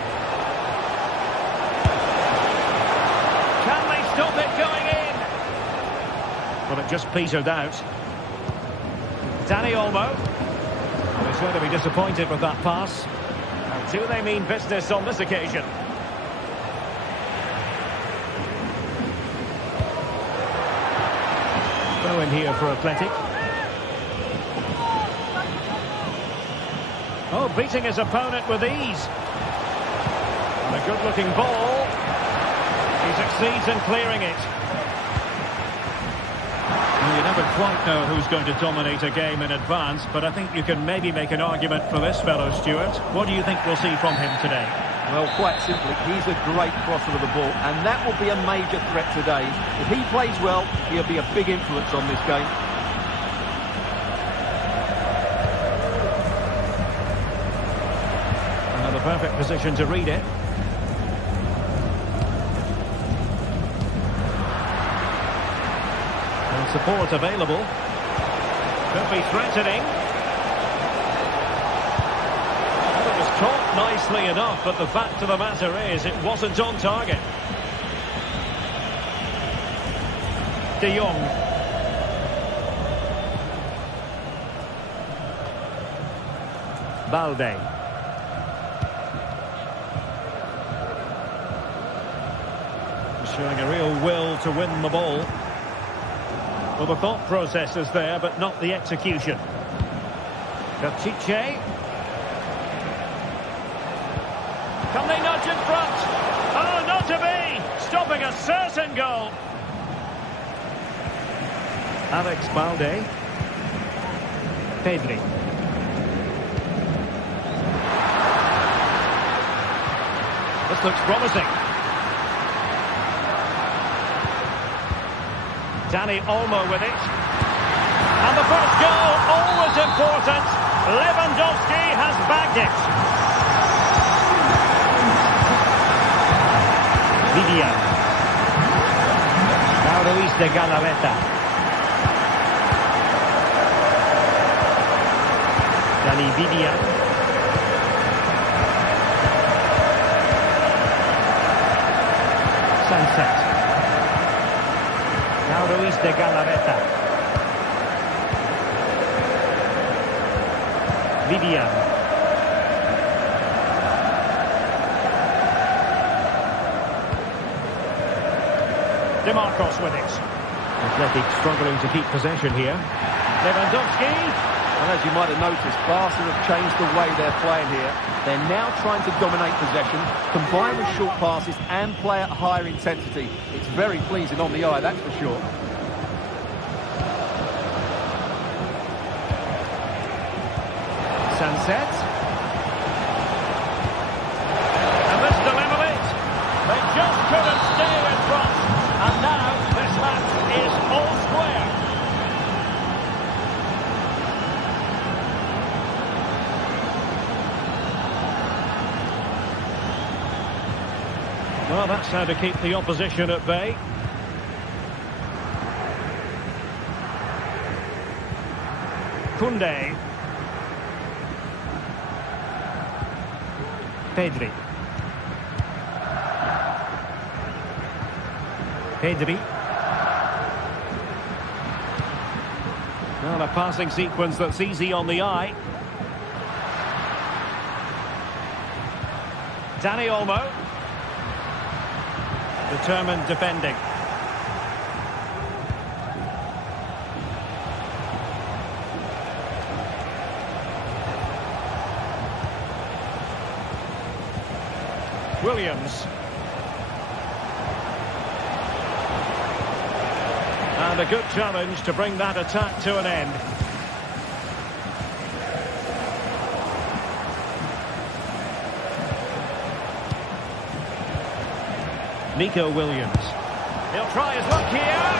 Can they stop it going in? Well, it just petered out. Dani Olmo. And he's going to be disappointed with that pass. And do they mean business on this occasion? Throw in here for Athletic. Oh, beating his opponent with ease. And a good-looking ball. He succeeds in clearing it. Well, you never quite know who's going to dominate a game in advance, but I think you can maybe make an argument for this fellow, Stuart. What do you think we'll see from him today? Well, quite simply, he's a great crosser of the ball, and that will be a major threat today. If he plays well, he'll be a big influence on this game. Perfect position to read it. And support available. Could be threatening. Well, it was caught nicely enough, but the fact of the matter is it wasn't on target. De Jong. Balde. Showing a real will to win the ball. Well, the thought process is there, but not the execution. Berchiche. Can they nudge in front? Oh, not to be! Stopping a certain goal. Alex Balde. Pedri. This looks promising. Dani Olmo with it. And the first goal, always important. Lewandowski has bagged it. Vidia. Now Luis de Galarreta. Dani Vidia. Sunset. Now Luis de Galarreta. Vivian. De Marcos with it. Athletic struggling to keep possession here. Lewandowski. And as you might have noticed, Barcelona have changed the way they're playing here. They're now trying to dominate possession, combine with short passes and play at higher intensity. It's very pleasing on the eye, that's for sure. Sunset. And this to level it. They just couldn't stay in front. And now this match is all square. Well, that's how to keep the opposition at bay. Koundé. Pedri. Well, a passing sequence that's easy on the eye. Dani Olmo. Determined defending. Williams. And a good challenge to bring that attack to an end. Nico Williams. He'll try his luck here.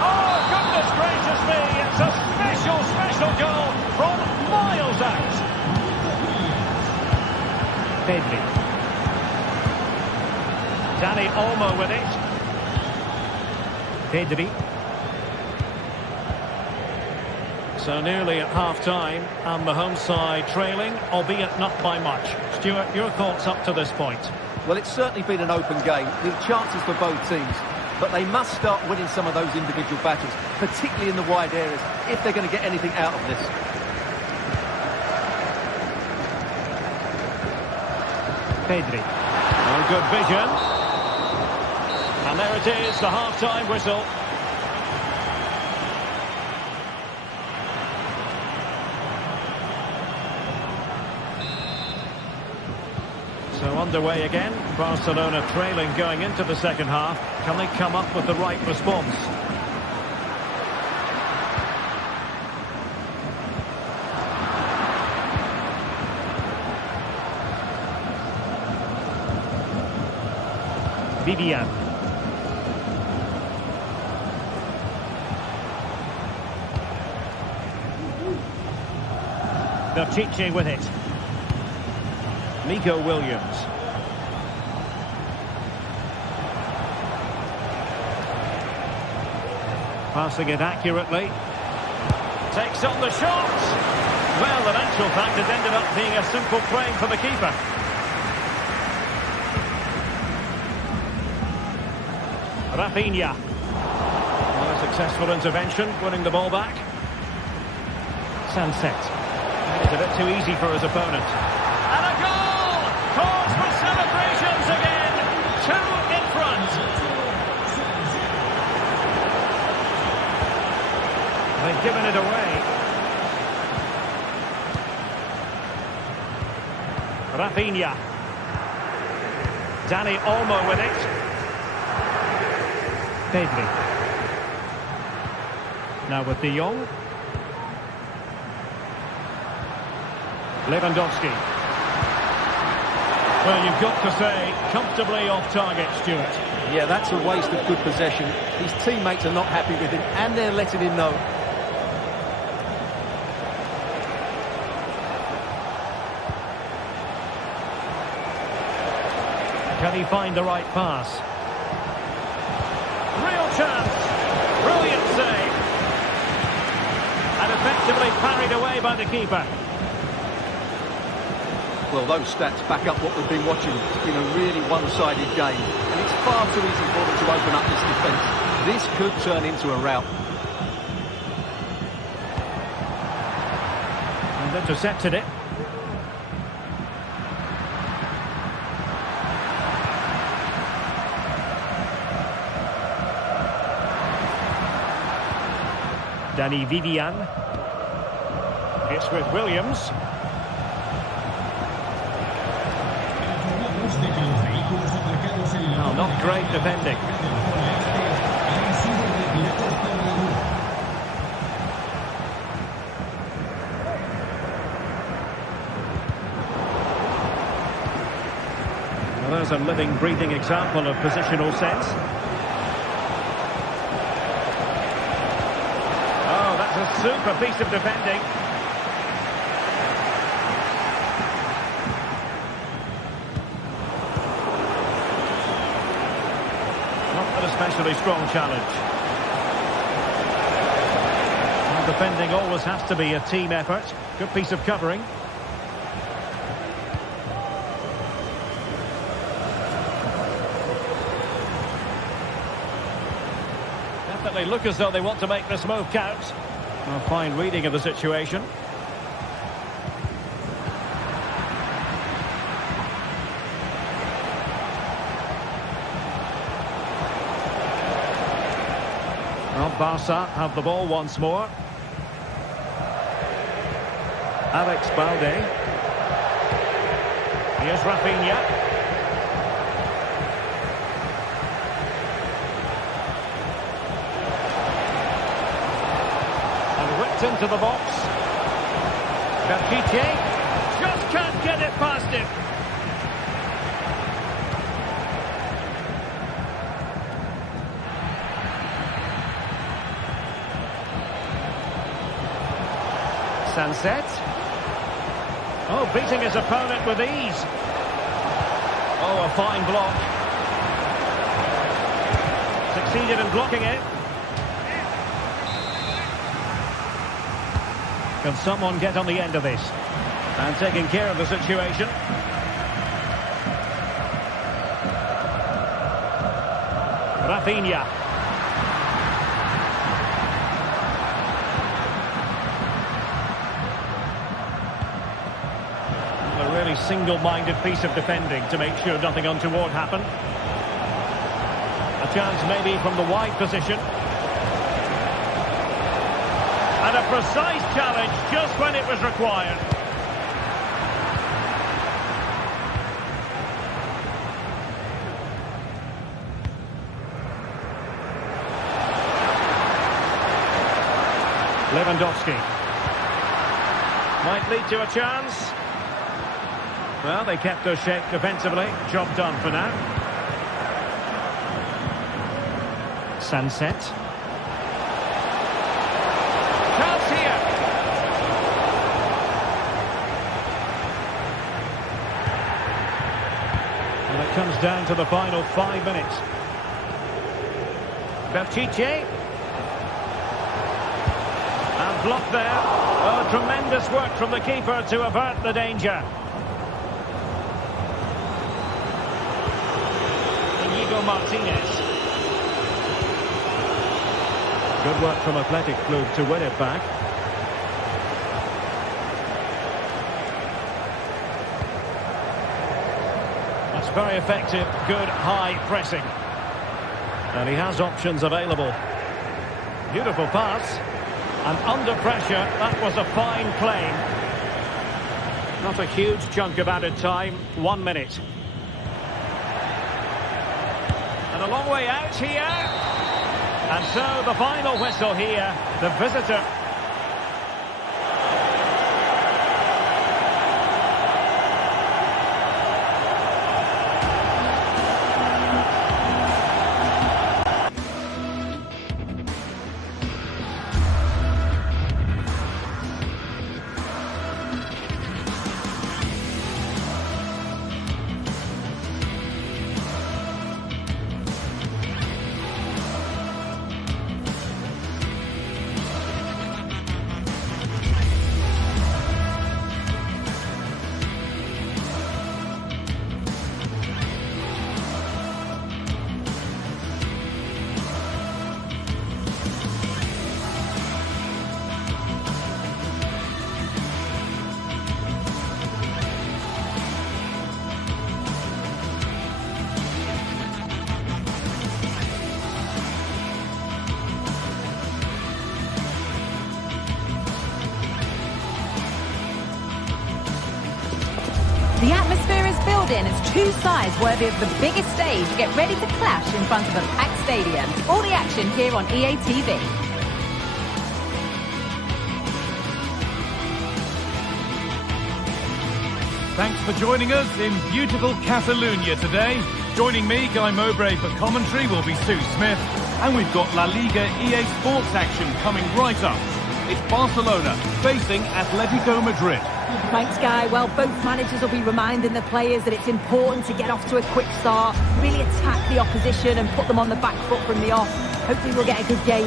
Oh, goodness gracious me. It's a special, special goal from miles out. Pedri. Dani Olmo with it. Pedri. So nearly at half-time, and the home side trailing, albeit not by much. Stuart, your thoughts up to this point? Well, it's certainly been an open game, with chances for both teams. But they must start winning some of those individual battles, particularly in the wide areas, if they're going to get anything out of this. Pedri. Oh, good vision. And there it is, the half-time whistle. So underway again. Barcelona trailing going into the second half. Can they come up with the right response? Vivian. Berchiche with it. Nico Williams. Passing it accurately. Takes on the shot. Well, in actual fact, it ended up being a simple frame for the keeper. Rafinha. Well, a successful intervention, winning the ball back. Sunset. It's a bit too easy for his opponent. And a goal! Cause for celebrations again. 2 in front. They've given it away. Rafinha. Dani Olmo with it. Pedri. Now with De Jong. Lewandowski. Well, you've got to say, comfortably off target, Stuart. Yeah, that's a waste of good possession. His teammates are not happy with him, and they're letting him know. Can he find the right pass? Real chance. Brilliant save. And effectively parried away by the keeper. Well, those stats back up what we've been watching. It's been a really one-sided game, and it's far too easy for them to open up this defence. This could turn into a rout. And intercepted it. Dani Vivian. It's with Williams. Oh, not great defending. Well, there's a living, breathing example of positional sense. Oh, that's a super piece of defending. Especially strong challenge. And defending always has to be a team effort. Good piece of covering. Definitely look as though they want to make this move count. A fine reading of the situation. Well, Barca have the ball once more. Alex Balde. Here's Rafinha. And whipped into the box. Belchite just can't get it past him. Sunset. Oh, beating his opponent with ease. Oh, a fine block. Succeeded in blocking it. Can someone get on the end of this? And taking care of the situation. Rafinha. A really single-minded piece of defending to make sure nothing untoward happened. A chance maybe from the wide position. And a precise challenge just when it was required. Lewandowski. Might lead to a chance. Well, they kept their shape defensively. Job done for now. Sunset. Chance here. And it comes down to the final 5 minutes. Belchite. And blocked there. Oh, tremendous work from the keeper to avert the danger. Martinez. Good work from Athletic Club to win it back. That's very effective, good high pressing. And he has options available. Beautiful pass. And under pressure, that was a fine claim. Not a huge chunk of added time, 1 minute. And a long way out here. And so the final whistle here, the visitor. The atmosphere is building as two sides worthy of the biggest stage get ready to clash in front of a packed stadium. All the action here on EA TV. Thanks for joining us in beautiful Catalonia today. Joining me, Guy Mowbray, for commentary will be Sue Smith. And we've got La Liga EA Sports action coming right up. It's Barcelona facing Atletico Madrid. Thanks, Guy. Well, both managers will be reminding the players that it's important to get off to a quick start, really attack the opposition and put them on the back foot from the off. Hopefully we'll get a good game.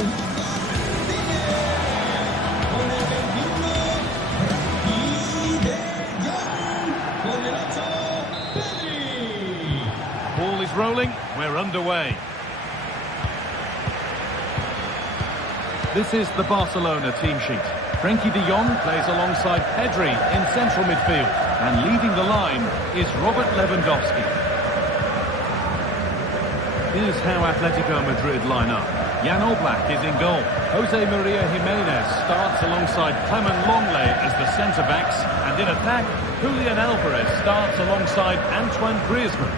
Ball is rolling, we're underway. This is the Barcelona team sheet. Frenkie de Jong plays alongside Pedri in central midfield. And leading the line is Robert Lewandowski. Here's how Atletico Madrid line up. Jan Oblak is in goal. Jose Maria Jimenez starts alongside Clement Longley as the centre-backs. And in attack, Julian Alvarez starts alongside Antoine Griezmann.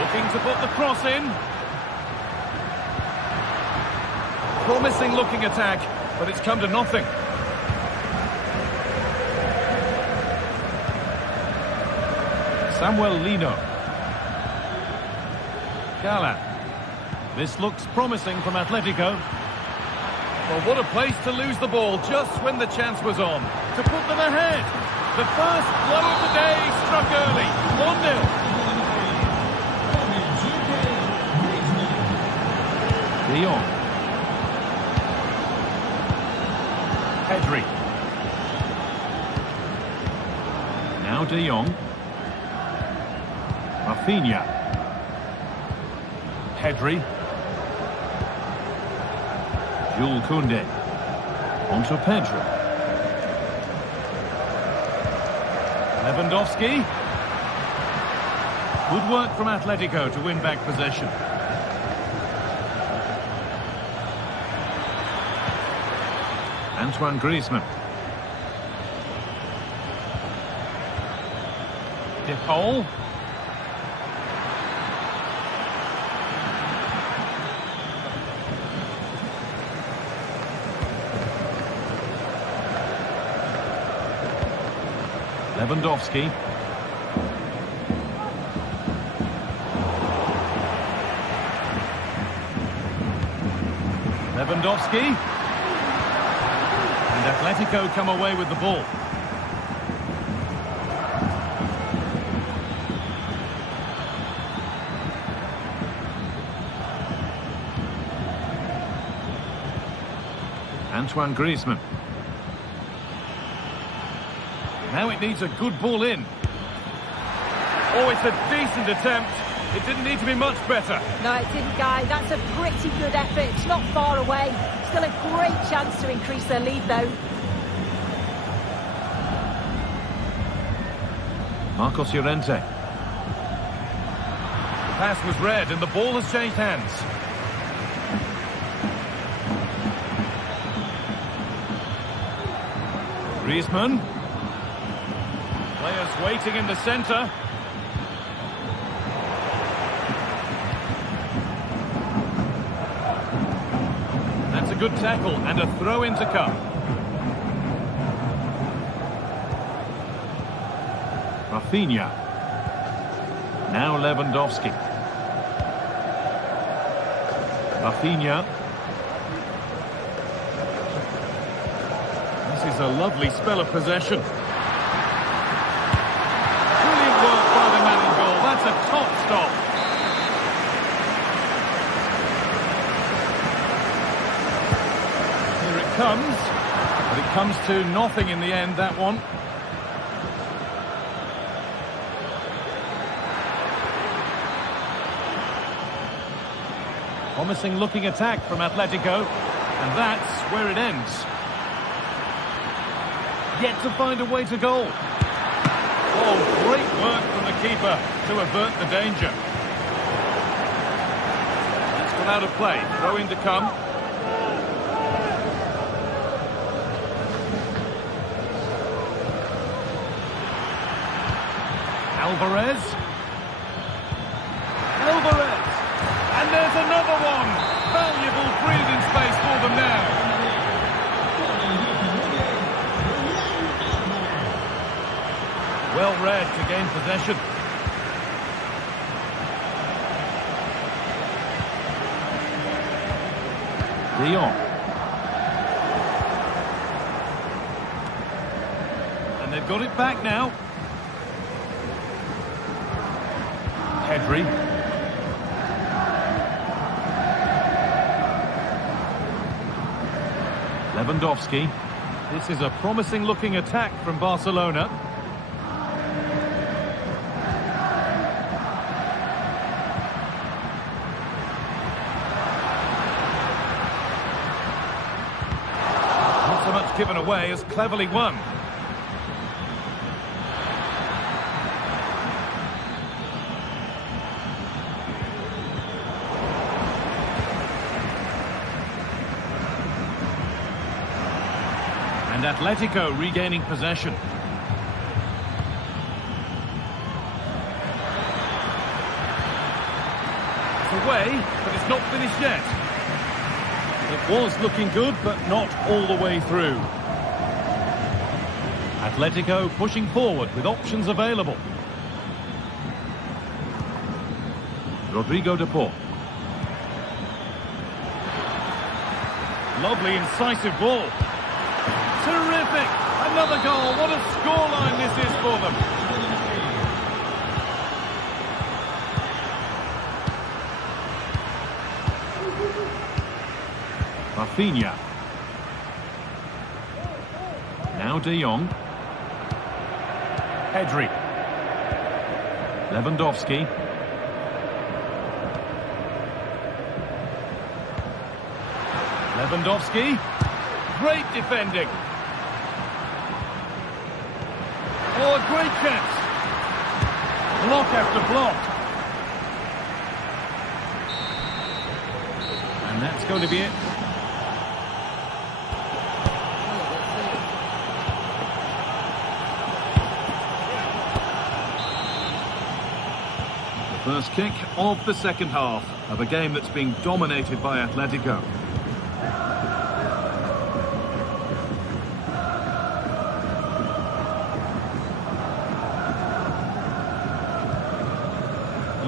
Looking to put the cross in. Promising looking attack, but it's come to nothing. Samuel Lino. Gala. This looks promising from Atletico. Well, what a place to lose the ball just when the chance was on. To put them ahead. The first blow of the day struck early. 1-0. De Jong. Pedri. Now De Jong. Rafinha. Pedri. Jules Koundé. Onto Pedri. Lewandowski. Good work from Atletico to win back possession. Antoine Griezmann. De Paul. Lewandowski. Lewandowski. And Atletico come away with the ball. Antoine Griezmann. Now it needs a good ball in. Oh, it's a decent attempt. It didn't need to be much better. No, it didn't, Guy. That's a pretty good effort. It's not far away. Still a great chance to increase their lead, though. Marcos Llorente. The pass was read and the ball has changed hands. Griezmann. Players waiting in the centre. That's a good tackle and a throw-in to come. Rafinha. Now Lewandowski. Rafinha. This is a lovely spell of possession. Brilliant work by the man in goal. That's a top stop. Here it comes. But it comes to nothing in the end, that one. Promising looking attack from Atletico, and that's where it ends. Yet to find a way to goal. Oh, great work from the keeper to avert the danger. That's gone out of play. Throw in to come. Alvarez. And there's another one. Valuable breathing space for them now. Well read to gain possession. De Jong. And they've got it back now. Pedri. Lewandowski. This is a promising looking attack from Barcelona. away has cleverly won. And Atletico regaining possession. It's away, but it's not finished yet. It was looking good, but not all the way through. Atletico pushing forward with options available. Rodrigo de Paul. Lovely, incisive ball. Terrific! Another goal. What a scoreline this is for them. Rafinha. Now De Jong. Pedri. Lewandowski. Lewandowski. Great defending. Oh, a great chance. Block after block. And that's going to be it. The first kick of the second half of a game that's being dominated by Atletico.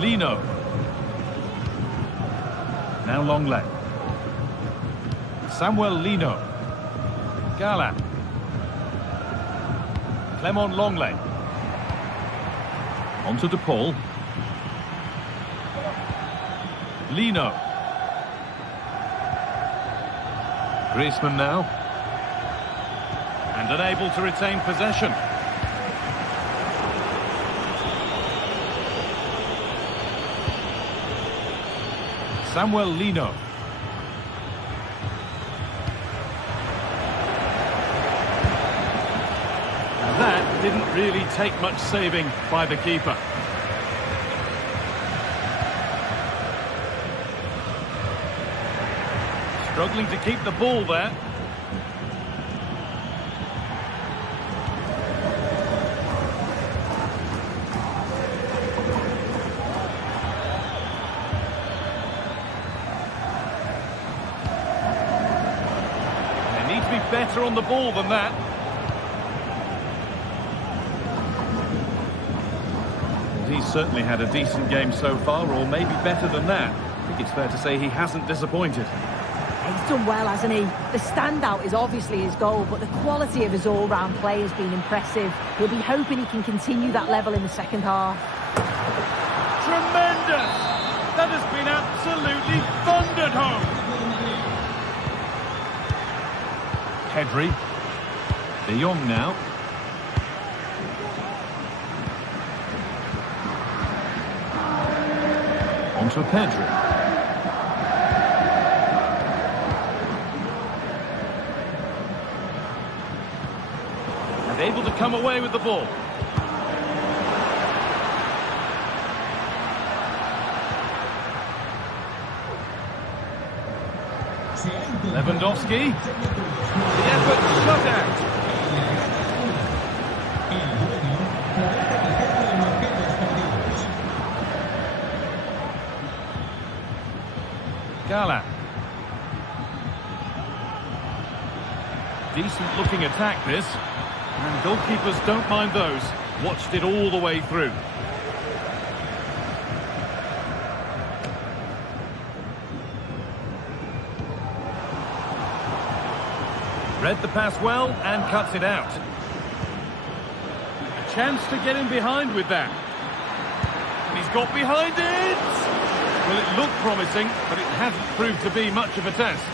Lino. Now Longley. Samuel Lino. Gala. Clement Longley. On to De Paul. Lino. Griezmann now. And unable to retain possession. Samuel Lino. That didn't really take much saving by the keeper. Struggling to keep the ball there. Better on the ball than that. He's certainly had a decent game so far, or maybe better than that. I think it's fair to say he hasn't disappointed. He's done well, hasn't he? The standout is obviously his goal, but the quality of his all-round play has been impressive. We'll be hoping he can continue that level in the second half. Tremendous! That has been absolutely thundered home. Pedri. De Jong now. On to Pedri. And able to come away with the ball. Lewandowski. The effort shut out. Gala. Decent looking attack this. And goalkeepers don't mind those. Watched it all the way through. Read the pass well and cuts it out. A chance to get in behind with that. He's got behind it! Well, it looked promising, but it hasn't proved to be much of a test.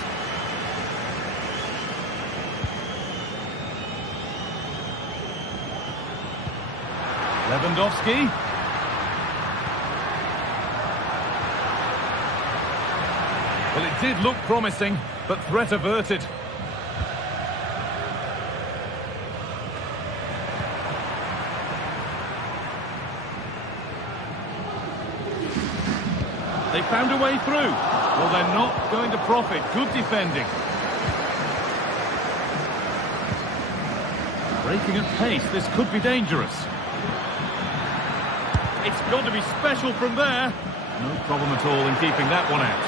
Lewandowski. Well, it did look promising, but threat averted. found a way through. Well, they're not going to profit. Good defending. Breaking at pace, this could be dangerous. It's got to be special from there. No problem at all in keeping that one out.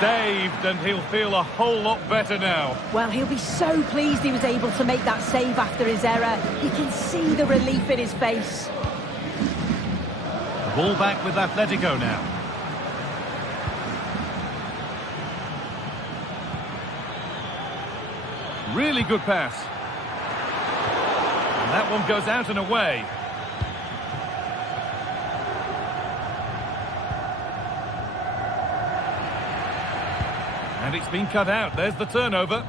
Saved, and he'll feel a whole lot better now. Well, he'll be so pleased he was able to make that save after his error. You can see the relief in his face. The ball back with Atletico now. Really good pass. And that one goes out and away. And it's been cut out. There's the turnover.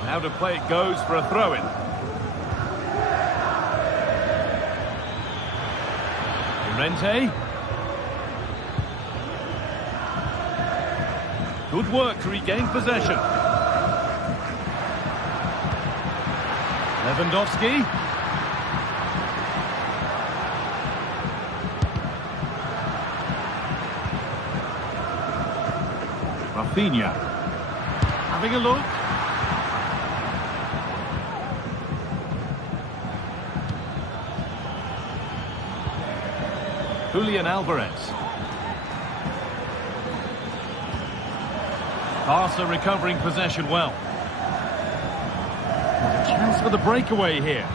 And out of play it goes for a throw-in. Llorente. Good work to regain possession. Lewandowski. Rafinha. Having a look. Julian Alvarez. Barca recovering possession well. There's a chance for the breakaway here.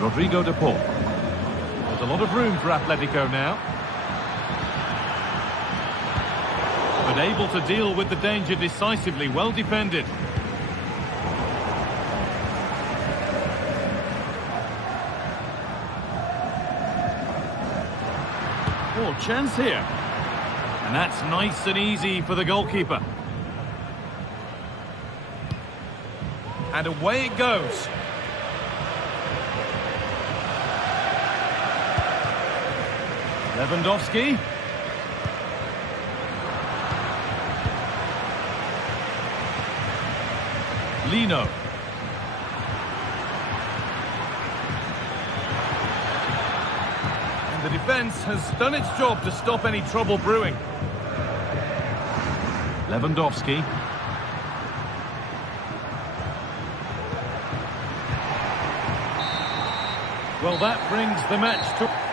Rodrigo de Paul. There's a lot of room for Atletico now. But able to deal with the danger decisively, well defended. Oh, chance here. And that's nice and easy for the goalkeeper. And away it goes. Lewandowski. Lino. And the defence has done its job to stop any trouble brewing. Lewandowski. Well, that brings the match to...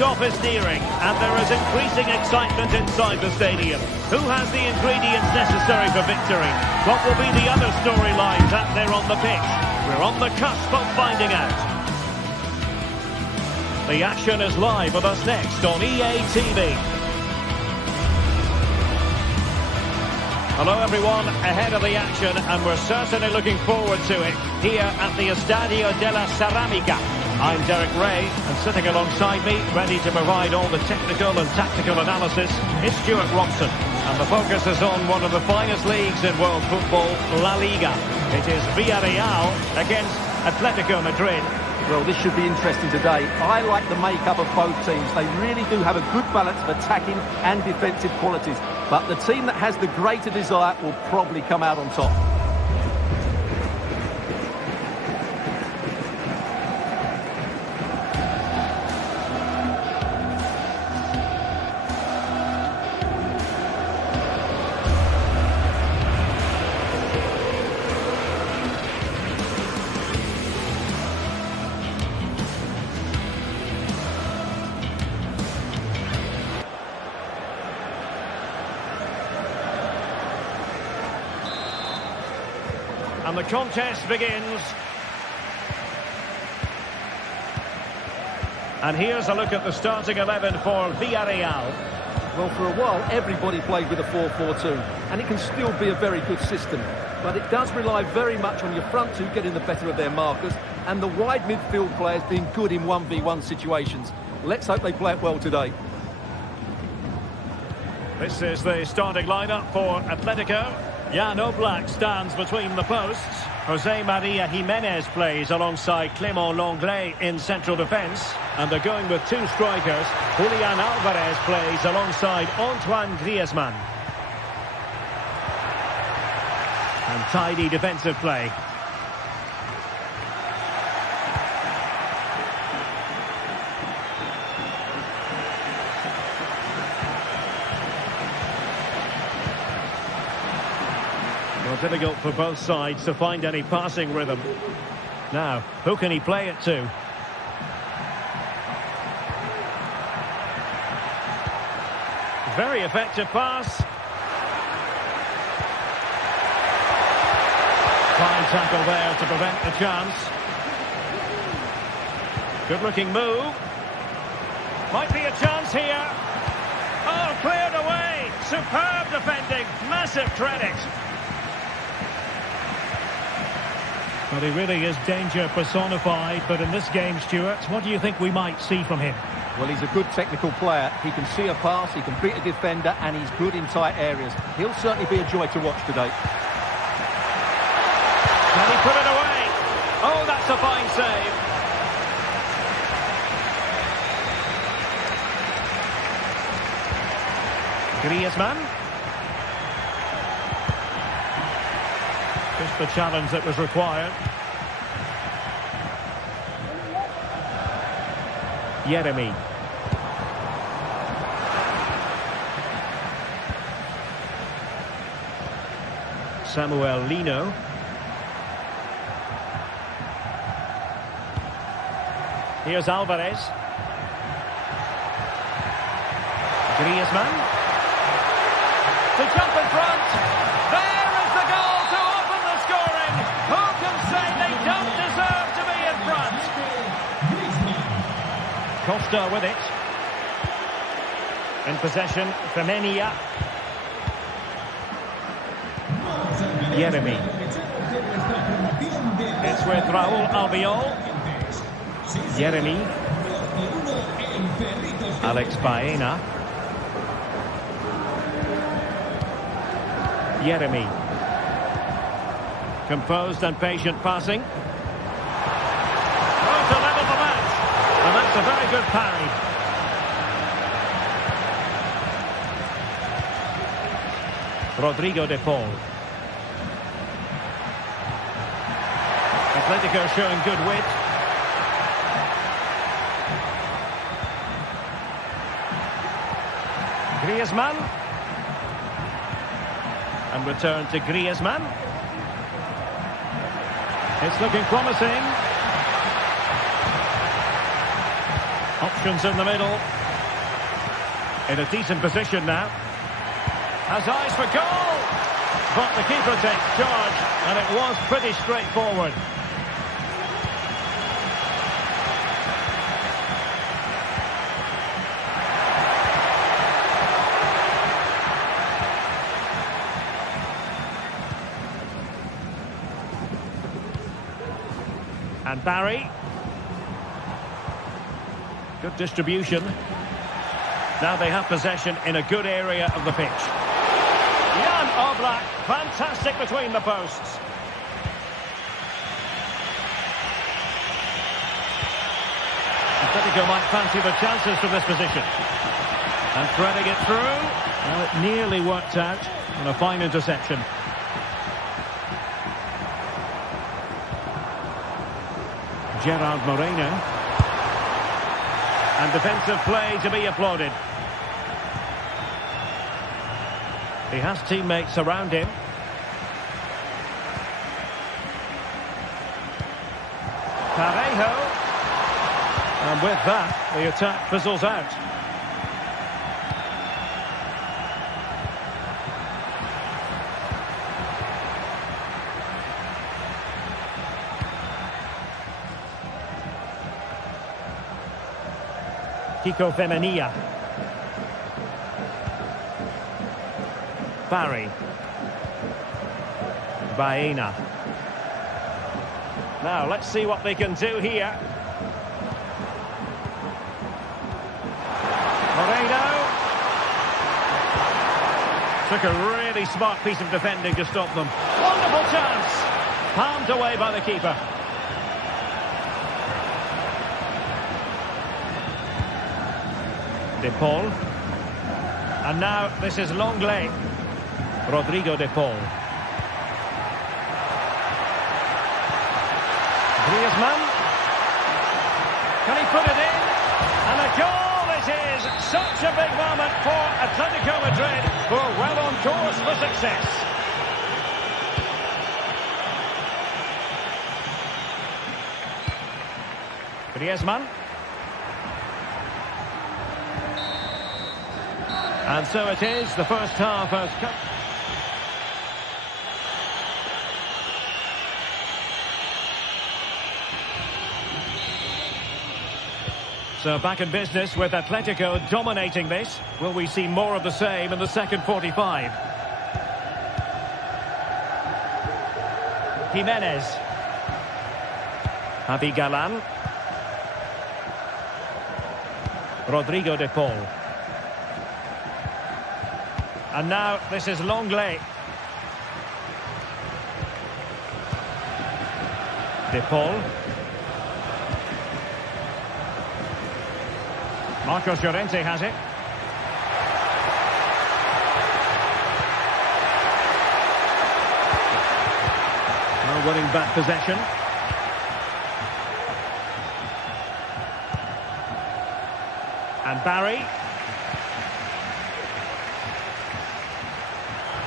Kickoff is nearing, and there is increasing excitement inside the stadium. Who has the ingredients necessary for victory? What will be the other storylines out there on the pitch? We're on the cusp of finding out. The action is live with us next on EA TV. Hello everyone, ahead of the action, and we're certainly looking forward to it here at the Estadio de la Ceramica. I'm Derek Ray, and sitting alongside me, ready to provide all the technical and tactical analysis, is Stuart Robson. And the focus is on one of the finest leagues in world football, La Liga. It is Villarreal against Atletico Madrid. Well, this should be interesting today. I like the makeup of both teams. They really do have a good balance of attacking and defensive qualities. But the team that has the greater desire will probably come out on top. And the contest begins. And here's a look at the starting 11 for Villarreal. Well, for a while, everybody played with a 4-4-2, and it can still be a very good system. But it does rely very much on your front two getting the better of their markers, and the wide midfield players being good in 1v1 situations. Let's hope they play it well today. This is the starting lineup for Atletico. Jan Oblak stands between the posts. Jose Maria Jimenez plays alongside Clément Lenglet in central defence. And they're going with two strikers. Julian Alvarez plays alongside Antoine Griezmann. And tidy defensive play. Difficult for both sides to find any passing rhythm. Now, who can he play it to? Very effective pass. Fine tackle there to prevent the chance. Good-looking move. Might be a chance here. Oh, cleared away. Superb defending. Massive credit. Well, he really is danger personified, but in this game, Stuart, what do you think we might see from him? Well, he's a good technical player. He can see a pass, he can beat a defender, and he's good in tight areas. He'll certainly be a joy to watch today. Can he put it away? Oh, that's a fine save. Griezmann. Just the challenge that was required. Yeremy. Samuel Lino. Here's Alvarez. Griezmann. To jump in front. There is the goal to open the scoring. Who can say they don't deserve to be in front? Costa with it. In possession, Femenia. Yeremy. It's with Raúl Albiol. Yeremy. Alex Baena. Yeremy. Composed and patient passing. Oh, to level the match. And that's a very good parry. Rodrigo de Paul. Atletico showing good wit. Griezmann. And return to Griezmann. It's looking promising. options in the middle. In a decent position now. Has eyes for goal! But the keeper takes charge, and it was pretty straightforward. And Barry. Good distribution. Now they have possession in a good area of the pitch. Jan Oblak, fantastic between the posts. Atletico might fancy the chances from this position. And threading it through. Well, it nearly worked out on a fine interception. Gerard Moreno. And defensive play to be applauded. He has teammates around him. Parejo. And with that, the attack fizzles out. Kiko Femenia. Barry. Baena. Now, let's see what they can do here. Moreno. Took a really smart piece of defending to stop them. Wonderful chance. Palmed away by the keeper. De Paul. And now this is Longley. Rodrigo De Paul. Griezmann. Can he put it in? And a goal it is! Such a big moment for Atletico Madrid, who are well on course for success. Griezmann. And so it is, the first half has come. So back in business with Atletico dominating this. Will we see more of the same in the second 45? Jimenez. Javi Galan. Rodrigo De Paul. And now this is Longley. De Paul. Marcos Llorente has it. Well, winning back possession. And Barry.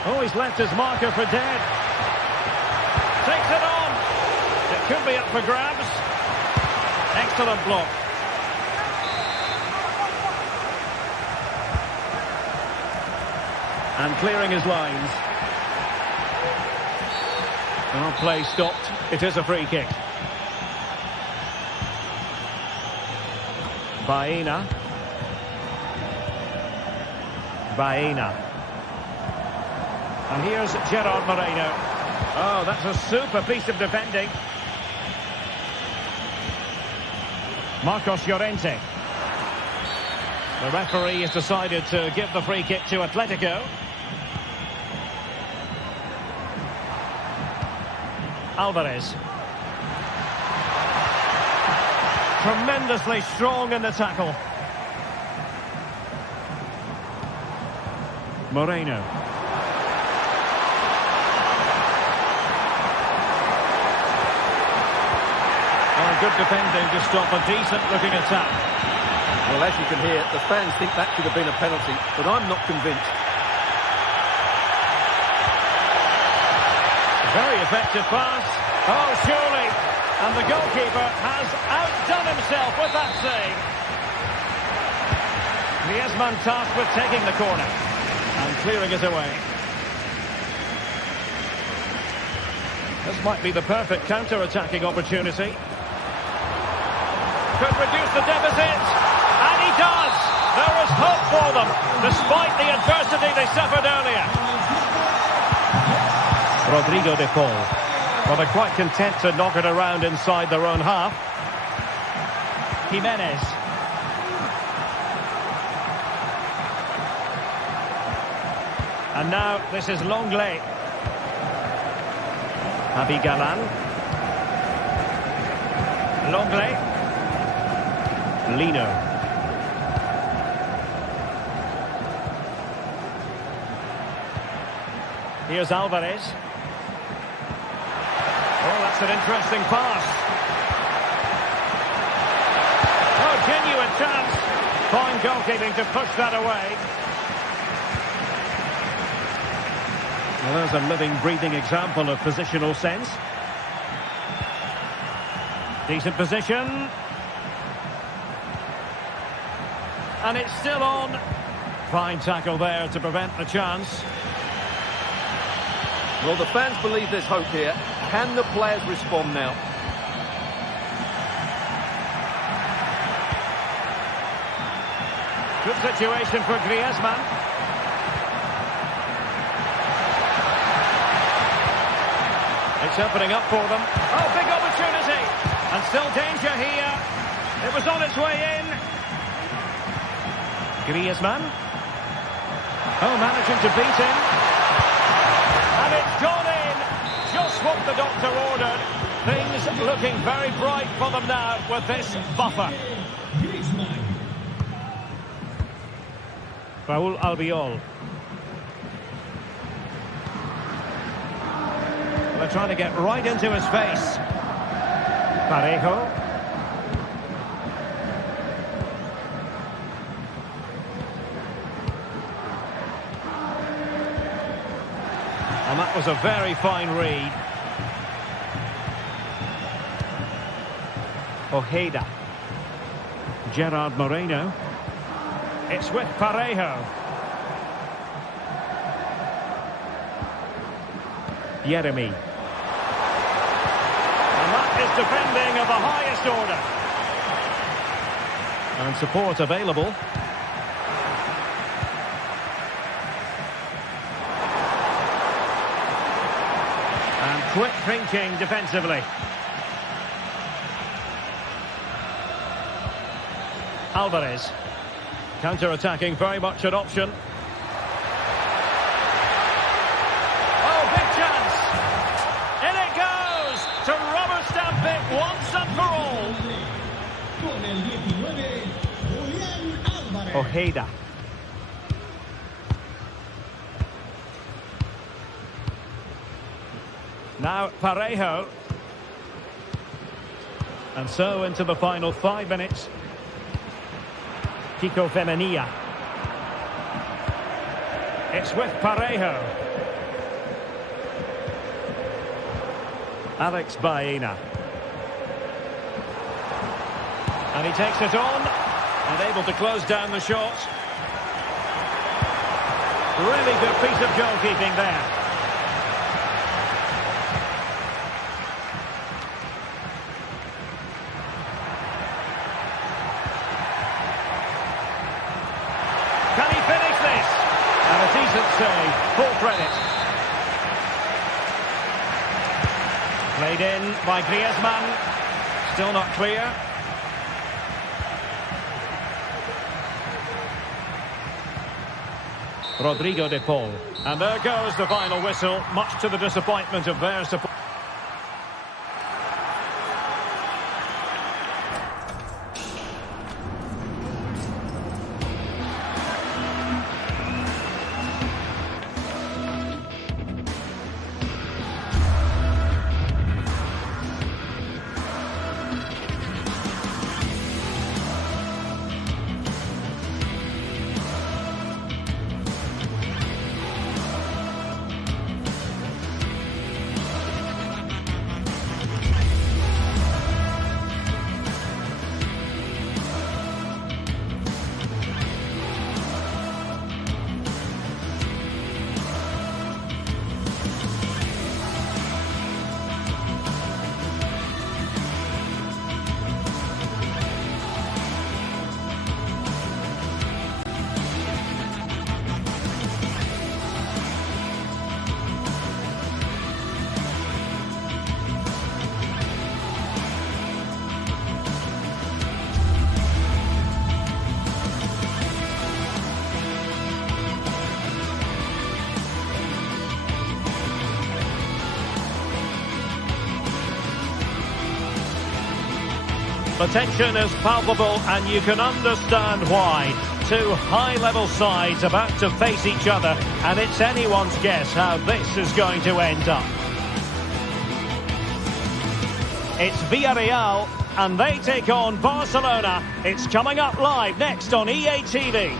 Oh, he's left his marker for dead. Takes it on. It could be up for grabs. Excellent block. And clearing his lines. Oh, play stopped. It is a free kick. Baena. Baena. And here's Gerard Moreno. Oh, that's a super piece of defending. Marcos Llorente. The referee has decided to give the free kick to Atletico. Alvarez. Tremendously strong in the tackle. Moreno. Good defending to stop a decent-looking attack. Well, as you can hear, the fans think that should have been a penalty, but I'm not convinced. Very effective pass. Oh, surely. And the goalkeeper has outdone himself with that save. Griezmann tasked with taking the corner and clearing it away. This might be the perfect counter-attacking opportunity. Could reduce the deficit, and he does! There is hope for them, despite the adversity they suffered earlier. Rodrigo de Paul. Well, they're quite content to knock it around inside their own half. Jimenez. And now this is Longley. Abigalan. Longley. Lino. Here's Alvarez. Oh, that's an interesting pass. Oh, genuine chance. Fine goalkeeping to push that away. Well, there's a living, breathing example of positional sense. Decent position. And it's still on. Fine tackle there to prevent the chance. Well, the fans believe there's hope here. Can the players respond now? Good situation for Griezmann. It's opening up for them. Oh, big opportunity. And still danger here. It was on its way in. Griezmann. Oh, managing to beat him. And it's gone in. Just what the doctor ordered. Things looking very bright for them now with this buffer. Raúl Albiol. They're trying to get right into his face. Parejo. And that was a very fine read. Ojeda. Gerard Moreno. It's with Parejo. Yeremy. And that is defending of the highest order. And support available. And quick thinking defensively. Alvarez. Counter-attacking, very much an option. Oh, big chance! In it goes! To rubber stamp it once and for all. Ojeda. Now Parejo. And so into the final 5 minutes. Kiko Femenia. It's with Parejo. Alex Baena. And he takes it on. And able to close down the shot. Really good piece of goalkeeping there. Can he finish this? And a decent save, full credit. Played in by Griezmann. Still not clear. Rodrigo de Paul. And there goes the final whistle, much to the disappointment of their support. The tension is palpable and you can understand why. Two high-level sides about to face each other, and it's anyone's guess how this is going to end up. It's Villarreal, and they take on Barcelona. It's coming up live next on EA TV.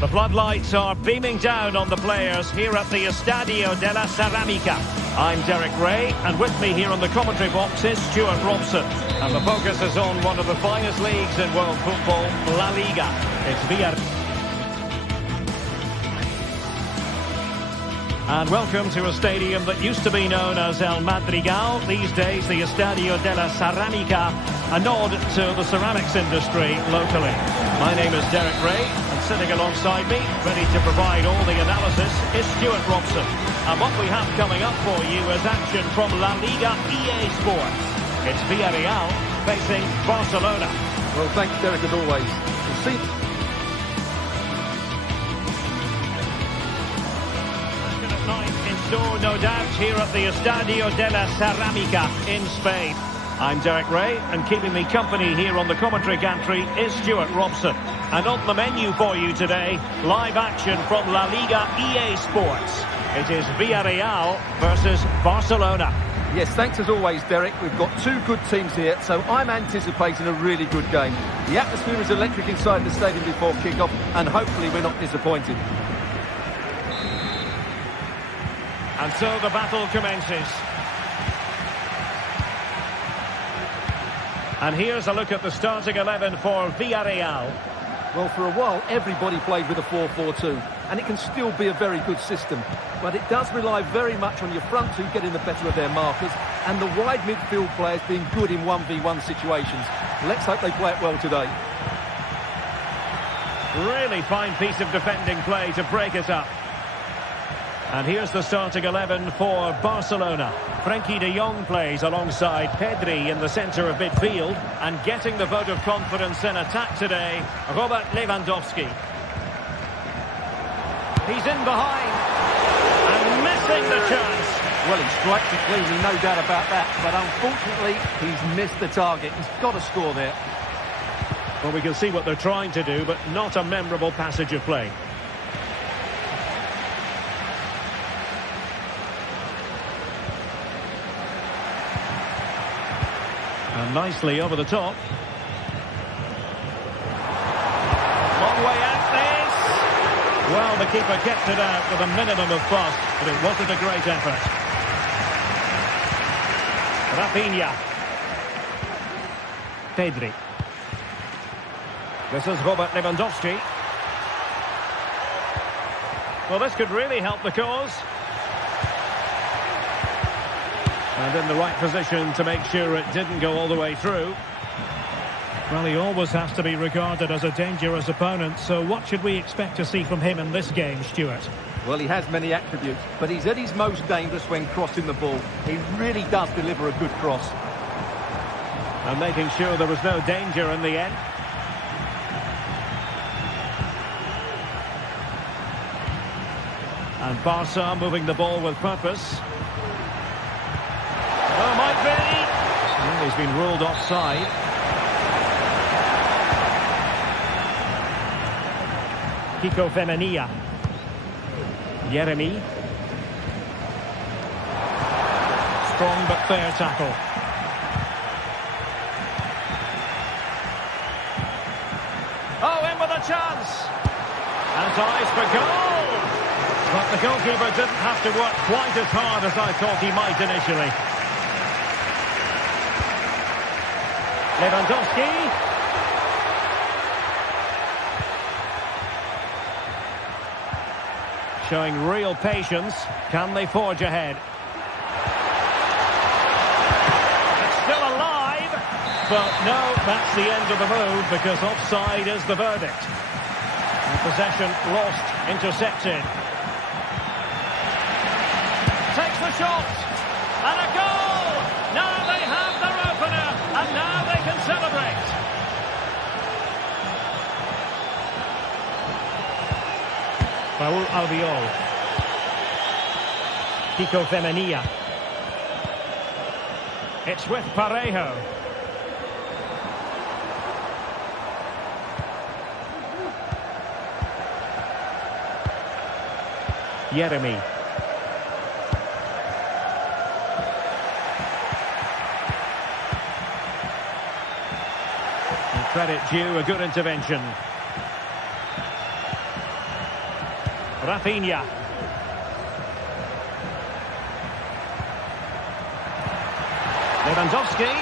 The floodlights are beaming down on the players here at the Estadio de la Ceramica. I'm Derek Ray, and with me here on the commentary box is Stuart Robson. And the focus is on one of the finest leagues in world football, La Liga. It's Villarreal. And welcome to a stadium that used to be known as El Madrigal, these days the Estadio de la Ceramica, a nod to the ceramics industry locally. My name is Derek Ray, and sitting alongside me, ready to provide all the analysis, is Stuart Robson. And what we have coming up for you is action from La Liga EA Sports. It's Villarreal facing Barcelona. Well, thanks, Derek, as always. We'll see. In store, no doubt, here at the Estadio de la Ceramica in Spain. I'm Derek Ray, and keeping me company here on the commentary gantry is Stuart Robson. And on the menu for you today, live action from La Liga EA Sports. It is Villarreal versus Barcelona. Yes, thanks as always, Derek. We've got two good teams here, so I'm anticipating a really good game. The atmosphere is electric inside the stadium before kick-off, and hopefully we're not disappointed. And so the battle commences. And here's a look at the starting 11 for Villarreal. Well, for a while, everybody played with a 4-4-2, and it can still be a very good system. But it does rely very much on your front two getting the better of their markers, and the wide midfield players being good in 1v1 situations. Let's hope they play it well today. Really fine piece of defending play to break it up. And here's the starting 11 for Barcelona. Frenkie de Jong plays alongside Pedri in the centre of midfield. And getting the vote of confidence in attack today, Robert Lewandowski. He's in behind. And missing the chance. Well, he strikes it cleanly, no doubt about that. But unfortunately, he's missed the target. He's got to score there. Well, we can see what they're trying to do, but not a memorable passage of play. And nicely over the top. Long way out this. Well, the keeper kept it out with a minimum of fuss, but it wasn't a great effort. Rafinha. Pedri. This is Robert Lewandowski. Well, this could really help the cause. And in the right position to make sure it didn't go all the way through. Well, he always has to be regarded as a dangerous opponent, so what should we expect to see from him in this game, Stuart? Well, he has many attributes, but he's at his most dangerous when crossing the ball. He really does deliver a good cross. And making sure there was no danger in the end. And Barca moving the ball with purpose. Oh, might be. Well, he's been ruled offside. Kiko Femenia. Yeremi. Strong but fair tackle. Oh, in with a chance. And eyes for goal. But the goalkeeper didn't have to work quite as hard as I thought he might initially. Lewandowski. Showing real patience. Can they forge ahead? It's still alive. But no, that's the end of the move because offside is the verdict. And possession lost, intercepted. Takes the shot. And a goal! Now they have their opener. And now they can celebrate. Raúl Albiol. Kiko Femenia. It's with Parejo. Jeremy. And credit due, a good intervention. Rafinha. Lewandowski.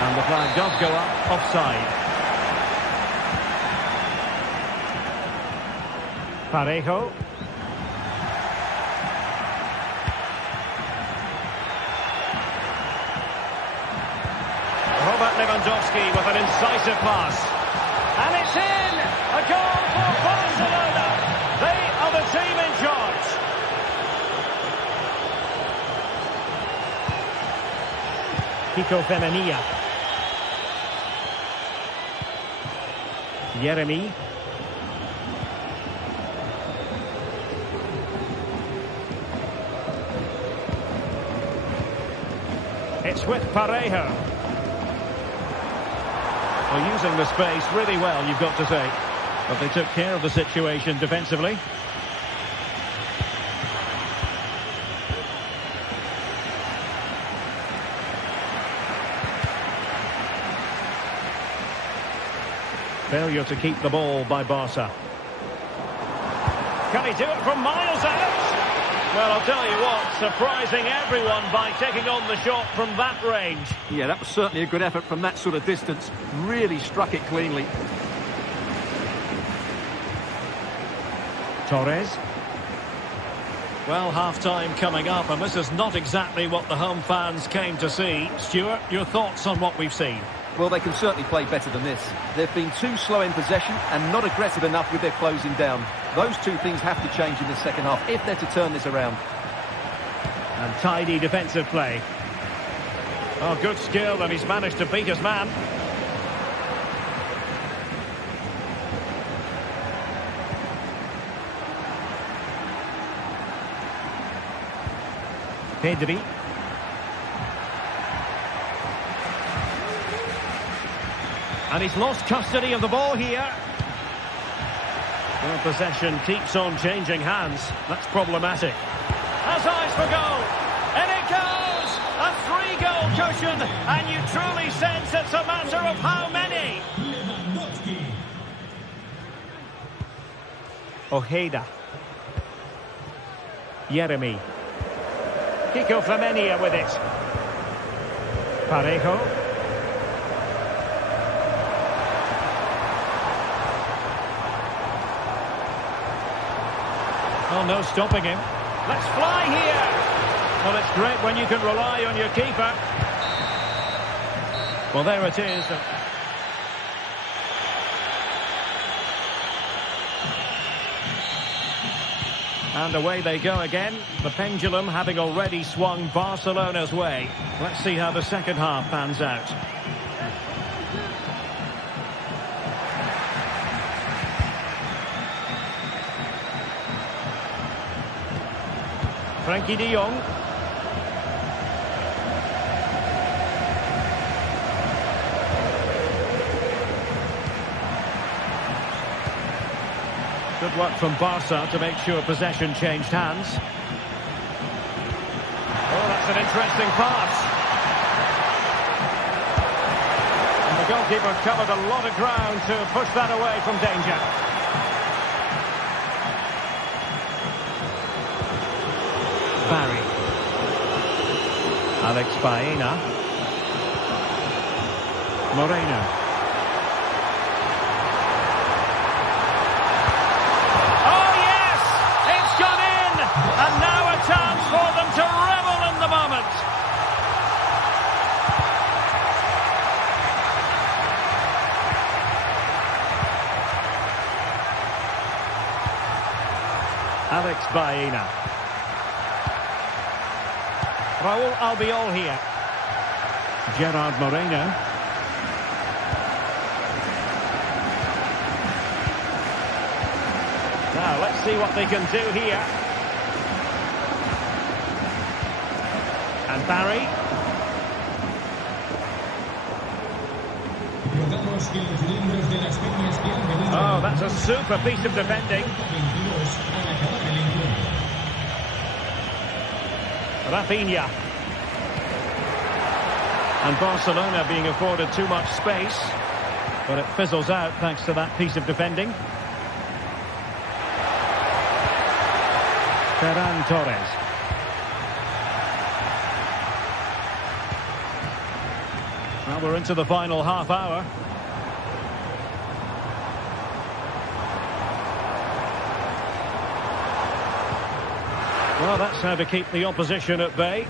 And the flag does go up, offside. Parejo. Robert Lewandowski with an incisive pass. And it's in! A goal for Barcelona! They are the team in charge. Kiko Femenia. Jeremy. It's with Parejo. Well, using the space really well, you've got to say. But they took care of the situation defensively. Failure to keep the ball by Barca. Can he do it from miles out? Well, I'll tell you what, surprising everyone by taking on the shot from that range. Yeah, that was certainly a good effort from that sort of distance. Really struck it cleanly. Torres. Well, half-time coming up, and this is not exactly what the home fans came to see. Stuart, your thoughts on what we've seen? Well, they can certainly play better than this. They've been too slow in possession and not aggressive enough with their closing down. Those two things have to change in the second half if they're to turn this around. And tidy defensive play. Oh, good skill, and he's managed to beat his man. Pedri. And he's lost custody of the ball here. Well, possession keeps on changing hands. That's problematic. Has eyes for goal. And it goes! A 3-goal cushion. And you truly sense it's a matter of how many. Ojeda. Jeremy. Kiko Femenia with it. Parejo. Oh, no stopping him. Let's fly here. Well, it's great when you can rely on your keeper. Well, there it is. And away they go again. The pendulum having already swung Barcelona's way. Let's see how the second half pans out. Frankie de Jong. Good work from Barca to make sure possession changed hands. Oh, that's an interesting pass. And the goalkeeper covered a lot of ground to push that away from danger. Barry. Alex Baena. Moreno. Oh yes! It's gone in! And now a chance for them to revel in the moment. Alex Baena. Raul Albiol here. Gerard Moreno. Now, let's see what they can do here. And Barry. Oh, that's a super piece of defending. Rafinha. And Barcelona being afforded too much space. But it fizzles out thanks to that piece of defending. Ferran Torres. Well, we're into the final half hour. Well, that's how to keep the opposition at bay.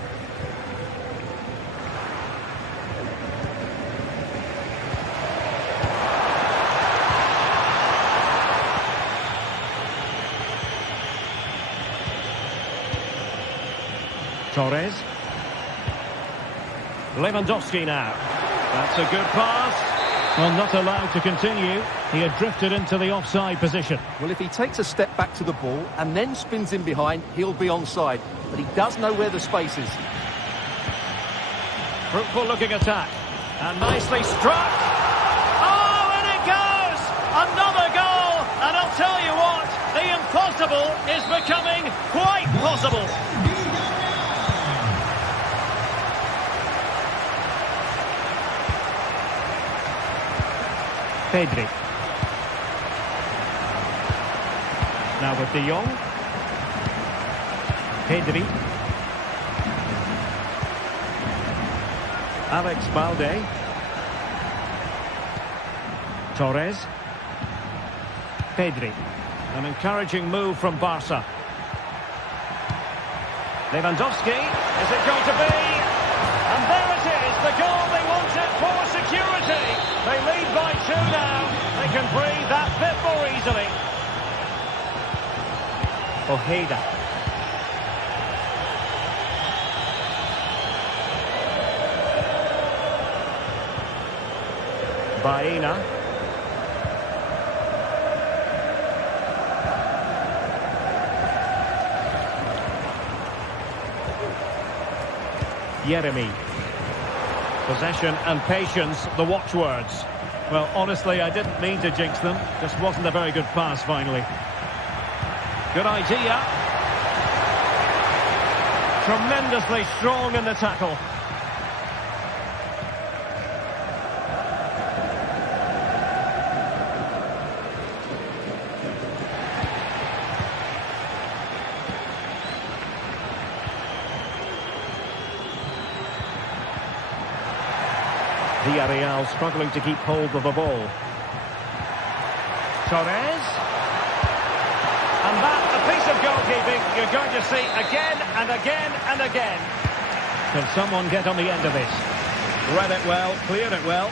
Torres. Lewandowski now. That's a good pass. Well, not allowed to continue. He had drifted into the offside position. Well, if he takes a step back to the ball and then spins in behind, he'll be onside. But he does know where the space is. Fruitful looking attack. And nicely struck. Oh, and it goes! Another goal! And I'll tell you what, the impossible is becoming quite possible. Pedri. Now with De Jong. Pedri. Alex Balde. Torres. Pedri. An encouraging move from Barca. Lewandowski. Is it going to be? And there it is, the goal they wanted for security. They lead by 2 now. They can breathe that bit more easily. Ojeda. Baena. Yeremy. Possession and patience, the watchwords. Well, honestly, I didn't mean to jinx them. Just wasn't a very good pass, finally. Good idea. Tremendously strong in the tackle. Villarreal struggling to keep hold of the ball. Torres. And that, a piece of goalkeeping you're going to see again and again and again. Can someone get on the end of this? Read it well, cleared it well.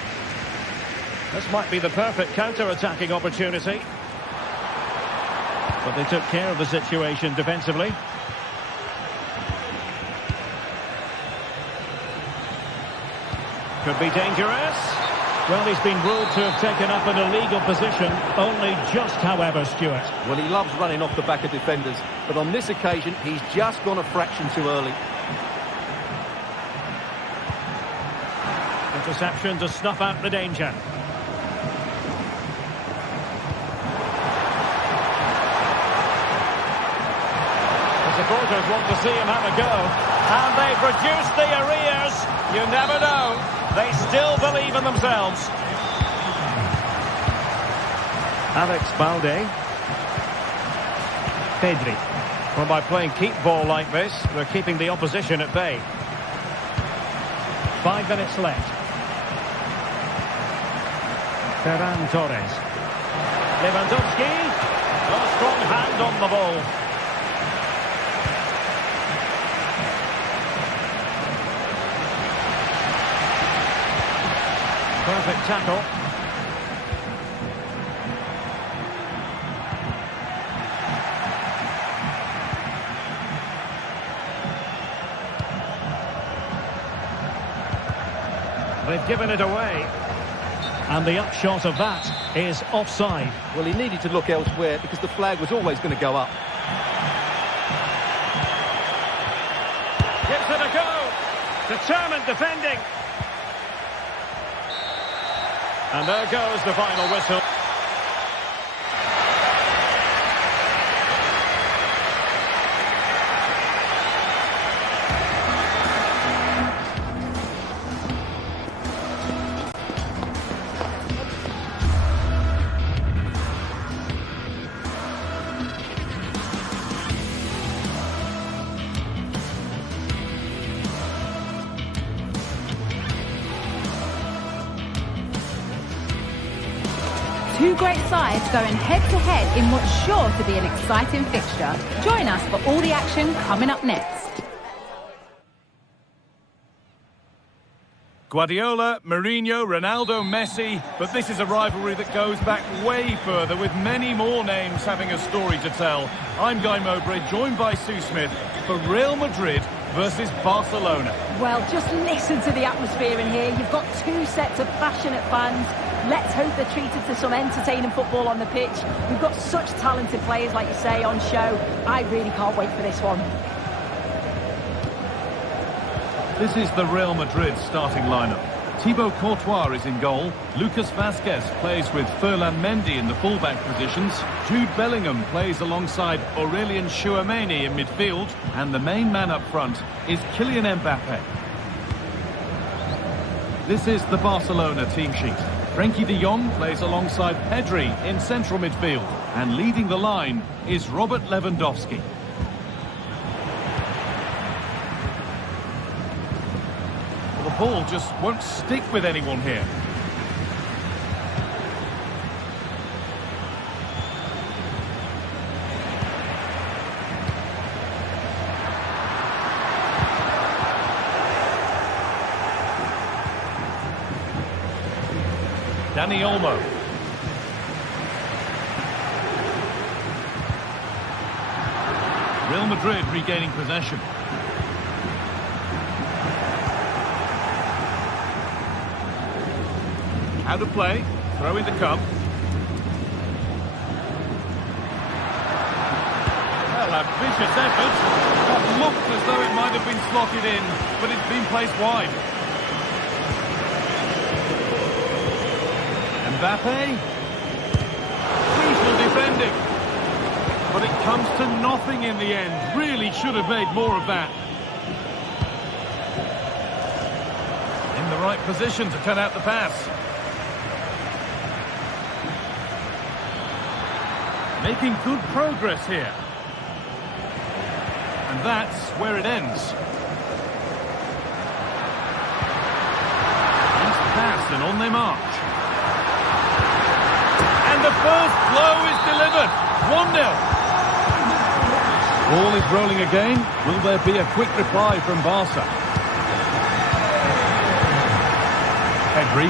This might be the perfect counter-attacking opportunity. But they took care of the situation defensively. Could be dangerous. Well, he's been ruled to have taken up an illegal position, only just, however, Stuart. Well, he loves running off the back of defenders, but on this occasion, he's just gone a fraction too early. Interception to snuff out the danger. The supporters want to see him have a go, and they've reduced the arrears. You never know. They still believe in themselves. Alex Balde. Pedri. Well, by playing keep ball like this, they're keeping the opposition at bay. 5 minutes left. Ferran Torres. Lewandowski. A strong hand on the ball. Perfect tackle. They've given it away. And the upshot of that is offside. Well, he needed to look elsewhere because the flag was always going to go up. Gives it a go. Determined defending. And there goes the final whistle. Two great sides going head-to-head in what's sure to be an exciting fixture. Join us for all the action coming up next. Guardiola, Mourinho, Ronaldo, Messi, but this is a rivalry that goes back way further, with many more names having a story to tell. I'm Guy Mowbray, joined by Sue Smith for Real Madrid versus Barcelona. Well, just listen to the atmosphere in here. You've got two sets of passionate fans. Let's hope they're treated to some entertaining football on the pitch. We've got such talented players, like you say, on show. I really can't wait for this one. This is the Real Madrid starting lineup. Thibaut Courtois is in goal. Lucas Vazquez plays with Ferland Mendy in the fullback positions. Jude Bellingham plays alongside Aurelien Tchouameni in midfield. And the main man up front is Kylian Mbappe. This is the Barcelona team sheet. Frenkie de Jong plays alongside Pedri in central midfield. And leading the line is Robert Lewandowski. The ball just won't stick with anyone here. Dani Olmo. Real Madrid regaining possession. Out of play, throw in to come. Well, a vicious effort. That looked as though it might have been slotted in, but it's been placed wide. Mbappe. Crucial defending. But it comes to nothing in the end. Really should have made more of that. In the right position to cut out the pass. Making good progress here. And that's where it ends. Nice pass and on they march. And the first blow is delivered. 1-0. Ball is rolling again. Will there be a quick reply from Barca? Pedri.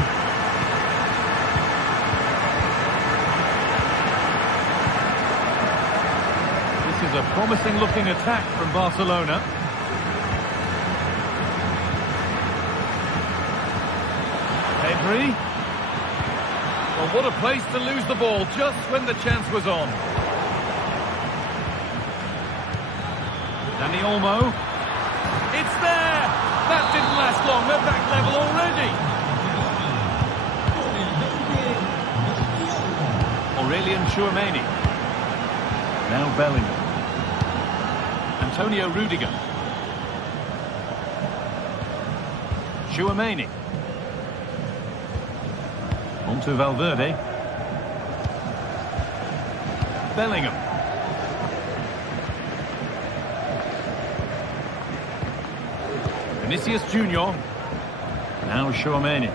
This is a promising looking attack from Barcelona. Pedri. Well, what a place to lose the ball just when the chance was on. Dani Olmo. It's there! That didn't last long. They're back level already. Aurelien Tchouameni. Now Bellingham. Antonio Rudiger. Tchouameni. On to Valverde. Bellingham. Vinicius Junior. Now Tchouameni.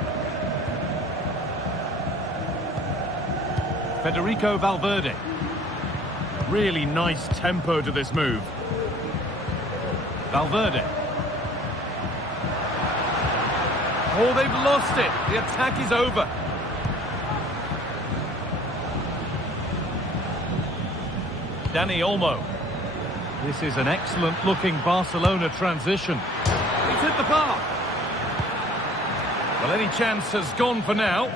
Federico Valverde. Really nice tempo to this move. Valverde. Oh, they've lost it. The attack is over. Dani Olmo. This is an excellent looking Barcelona transition. He's hit the bar. Well, any chance has gone for now.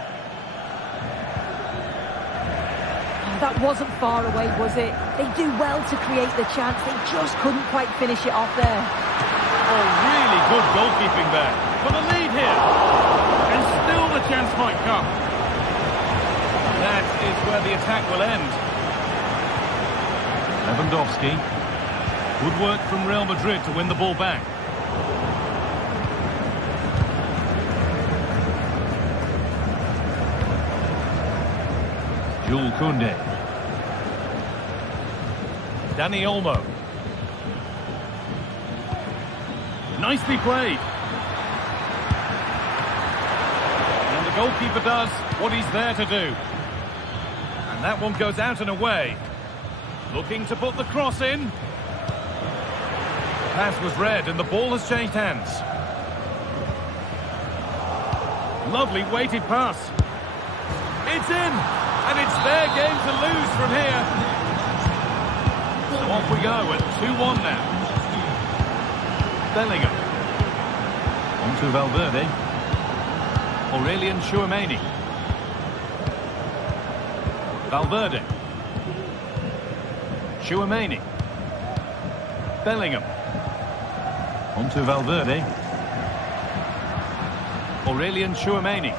That wasn't far away, was it? They do well to create the chance. They just couldn't quite finish it off there. Oh, really good goalkeeping there. For the lead here. And still the chance might come. That is where the attack will end. Lewandowski. Good work from Real Madrid to win the ball back. Jules Koundé. Dani Olmo. Nicely played. And the goalkeeper does what he's there to do. That one goes out and away. Looking to put the cross in. Pass was read and the ball has changed hands. Lovely weighted pass. It's in, and it's their game to lose from here. So off we go at 2-1 now. Bellingham. On to Valverde. Aurelien Tchouameni. Valverde. Tchouameni. Bellingham. On to Valverde. Aurelien Tchouameni.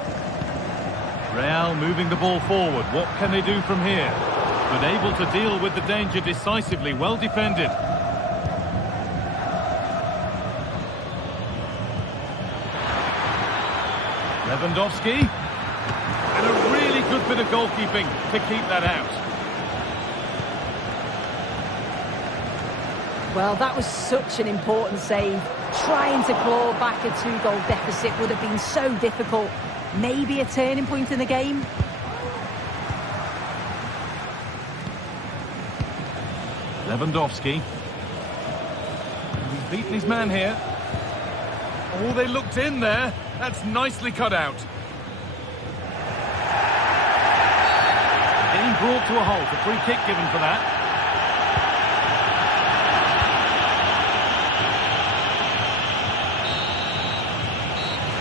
Real moving the ball forward. What can they do from here? But able to deal with the danger decisively. Well defended. Lewandowski. And a really good bit of goalkeeping to keep that out. Well, that was such an important save. Trying to claw back a 2-goal deficit would have been so difficult. Maybe a turning point in the game. Lewandowski. He's beaten his man here. Oh, they looked in there. That's nicely cut out. Being brought to a halt. A free kick given for that.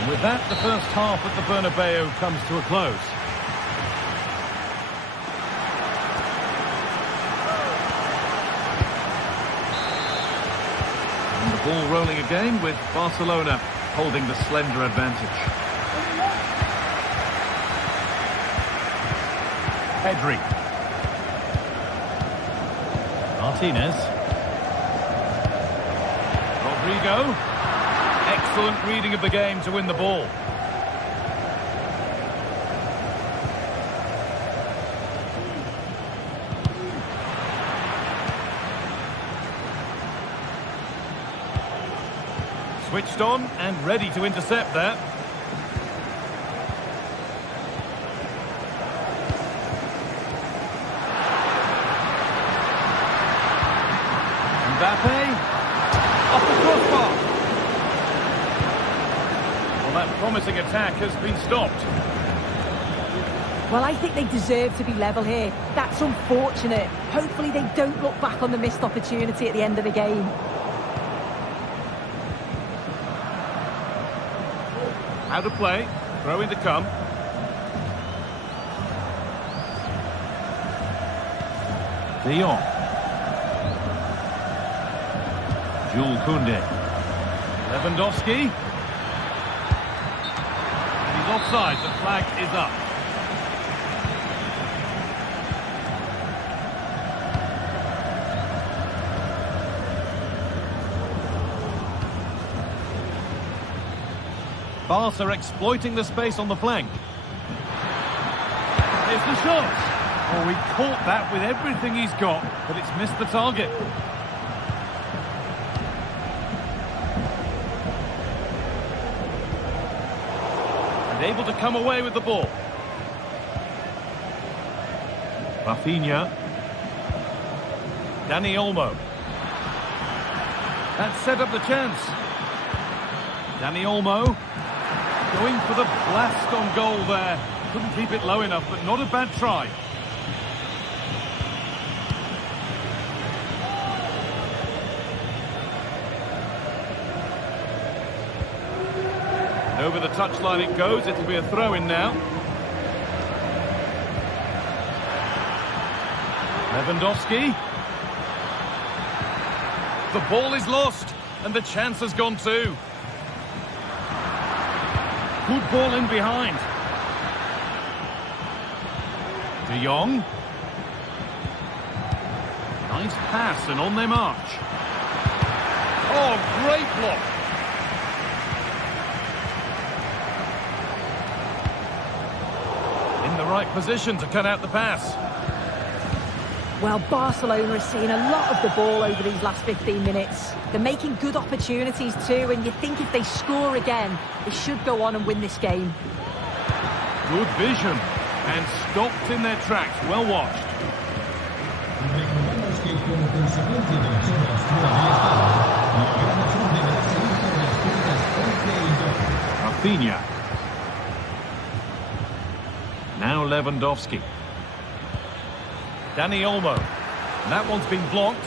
With that, the first half at the Bernabeu comes to a close. And the ball rolling again with Barcelona holding the slender advantage. Pedri. Martinez. Rodrigo. Excellent reading of the game to win the ball. Switched on and ready to intercept that. Mbappe. Off the crossbar. That promising attack has been stopped. Well, I think they deserve to be level here. That's unfortunate. Hopefully they don't look back on the missed opportunity at the end of the game. How to play. Throw in to come. De Jong. Jules Koundé. Lewandowski. Offside, the flag is up. Barca exploiting the space on the flank. Here's the shot. Oh, he caught that with everything he's got, but it's missed the target. Able to come away with the ball. Rafinha. Dani Olmo. That set up the chance. Dani Olmo going for the blast on goal there. Couldn't keep it low enough, but not a bad try. Over the touchline it goes. It'll be a throw-in now. Lewandowski. The ball is lost, and the chance has gone too. Good ball in behind. De Jong. Nice pass, and on their march. Oh, great block. Right position to cut out the pass. Well, Barcelona are seeing a lot of the ball over these last 15 minutes. They're making good opportunities too, and you think if they score again, they should go on and win this game. Good vision. And stopped in their tracks. Well watched. Recordamos que como consecuencia de las obras fuera del estadio, la grabación deberá salir por las puertas 11 y 12. Rafinha. Now Lewandowski. Dani Olmo. And that one's been blocked.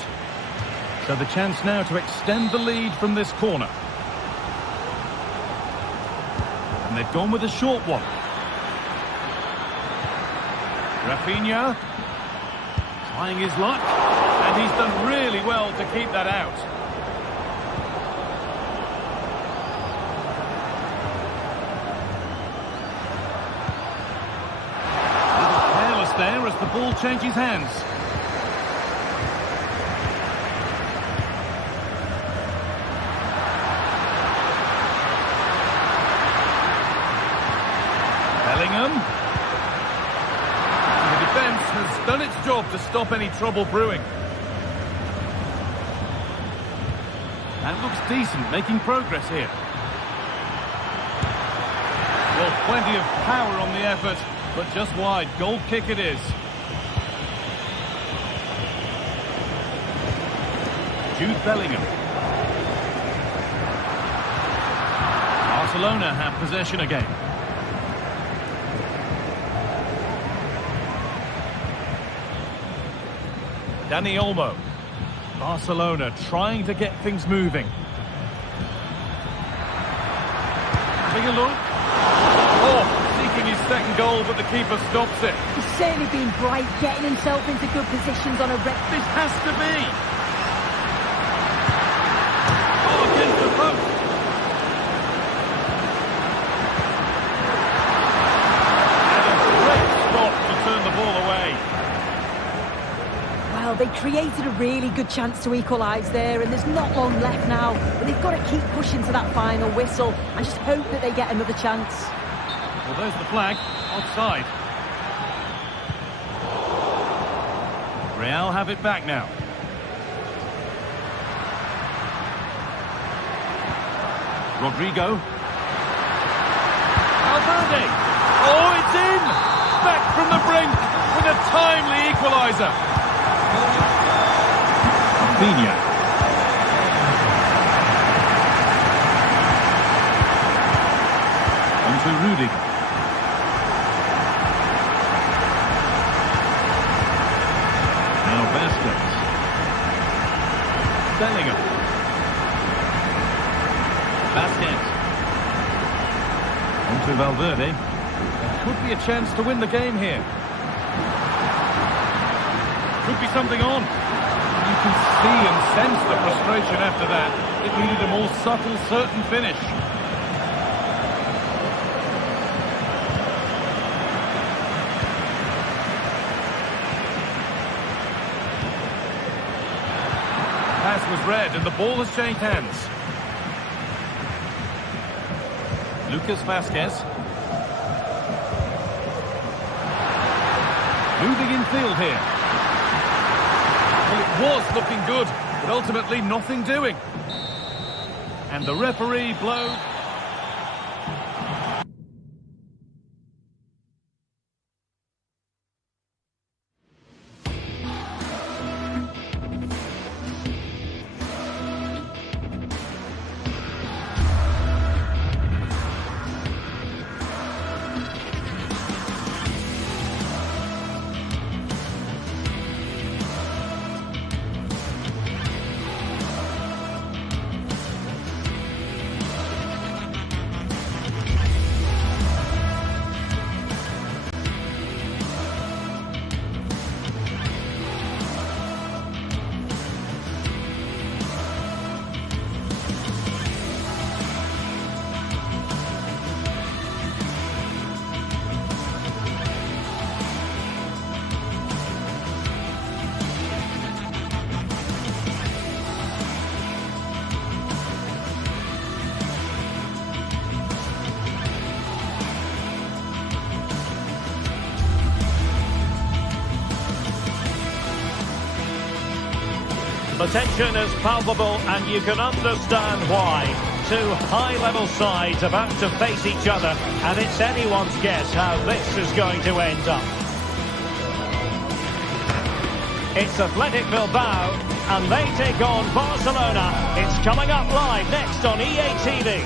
So the chance now to extend the lead from this corner. And they've gone with a short one. Rafinha. Trying his luck. And he's done really well to keep that out. Careless there as the ball changes hands. Bellingham. The defence has done its job to stop any trouble brewing. That looks decent, making progress here. Well, plenty of power on the effort, but just wide. Goal kick it is. Jude Bellingham. Barcelona have possession again. Dani Olmo. Barcelona trying to get things moving. Having a look. Oh, seeking his second goal, but the keeper stops it. He's certainly been bright, getting himself into good positions on a red. This has to be. Oh, against the post. And a great stop to turn the ball away. Well, they created a really good chance to equalise there, and there's not long left now. But they've got to keep pushing to that final whistle and just hope that they get another chance. Well, there's the flag. Offside. Real have it back now. Rodrigo. Valverde. Oh, it's in! Back from the brink with a timely equaliser. Rafinha. Onto Rudiger. Now Vasquez. Bellingham. Vasquez. Onto Valverde. There could be a chance to win the game here. Could be something on. You can see and sense the frustration after that. It needed a more subtle, certain finish. Pass was read and the ball has changed hands. Lucas Vasquez. Moving in field here. Well, it was looking good, but ultimately nothing doing. And the referee blows. The tension is palpable and you can understand why. two high-level sides about to face each other, and it's anyone's guess how this is going to end up. It's Athletic Bilbao, and they take on Barcelona. It's coming up live next on EA TV.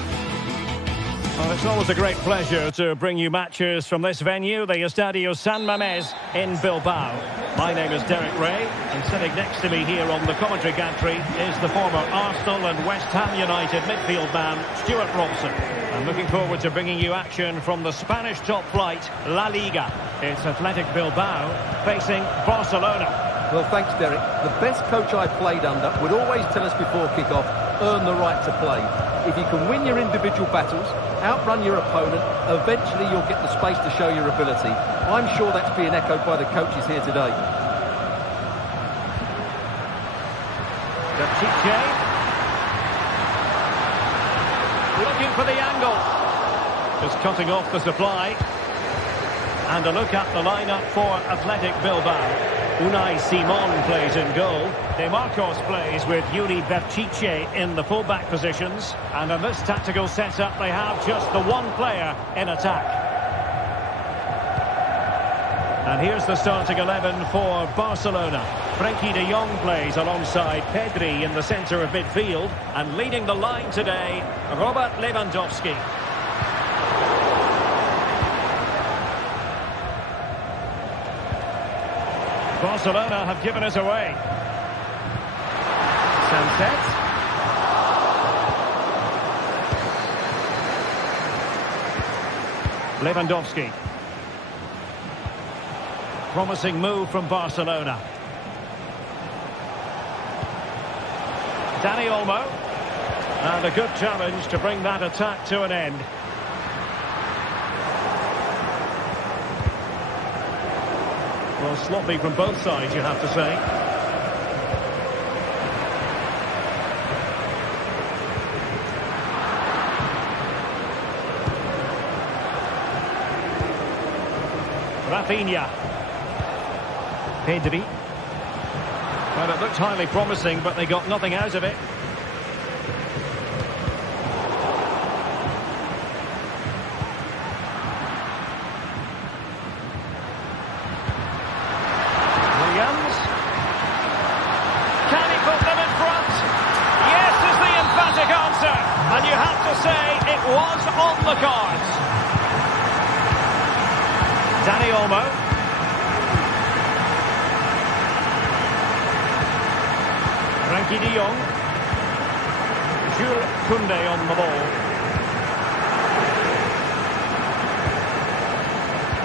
Well, it's always a great pleasure to bring you matches from this venue, the Estadio San Mamés in Bilbao. My name is Derek Ray, and sitting next to me here on the commentary gantry is the former Arsenal and West Ham United midfield man, Stuart Robson. I'm looking forward to bringing you action from the Spanish top flight, La Liga. It's Athletic Bilbao facing Barcelona. Well, thanks, Derek. The best coach I played under would always tell us before kick-off, earn the right to play. If you can win your individual battles, outrun your opponent, eventually you'll get the space to show your ability. I'm sure that's being echoed by the coaches here today. Berchiche. Looking for the angle. Just cutting off the supply. And a look at the lineup for Athletic Bilbao. Unai Simon plays in goal. De Marcos plays with Yuri Berchiche in the full-back positions. And in this tactical setup, they have just the one player in attack. And here's the starting 11 for Barcelona. Frenkie de Jong plays alongside Pedri in the centre of midfield. And leading the line today, Robert Lewandowski. Barcelona have given us away. Sunset. Lewandowski. Promising move from Barcelona. Dani Olmo. And a good challenge to bring that attack to an end. Well, sloppy from both sides, you have to say. Rafinha. Pedri. Well, it looked highly promising, but they got nothing out of it. And you have to say it was on the cards. Dani Olmo. Frenkie de Jong. Jules Koundé on the ball.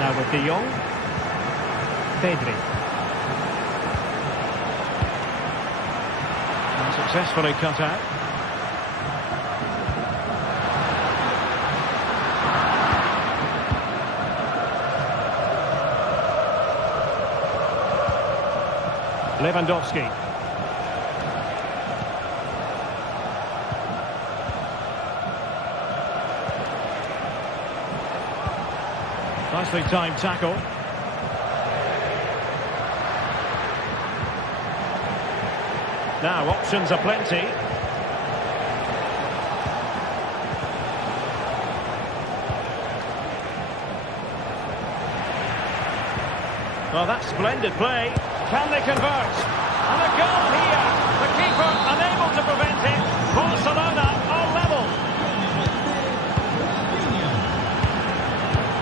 Now with de Jong. Pedri. And successfully cut out. Lewandowski. Nicely timed tackle. Now options are plenty. Well, that's splendid play. Can they convert? And a goal here. The keeper unable to prevent it. Barcelona are level.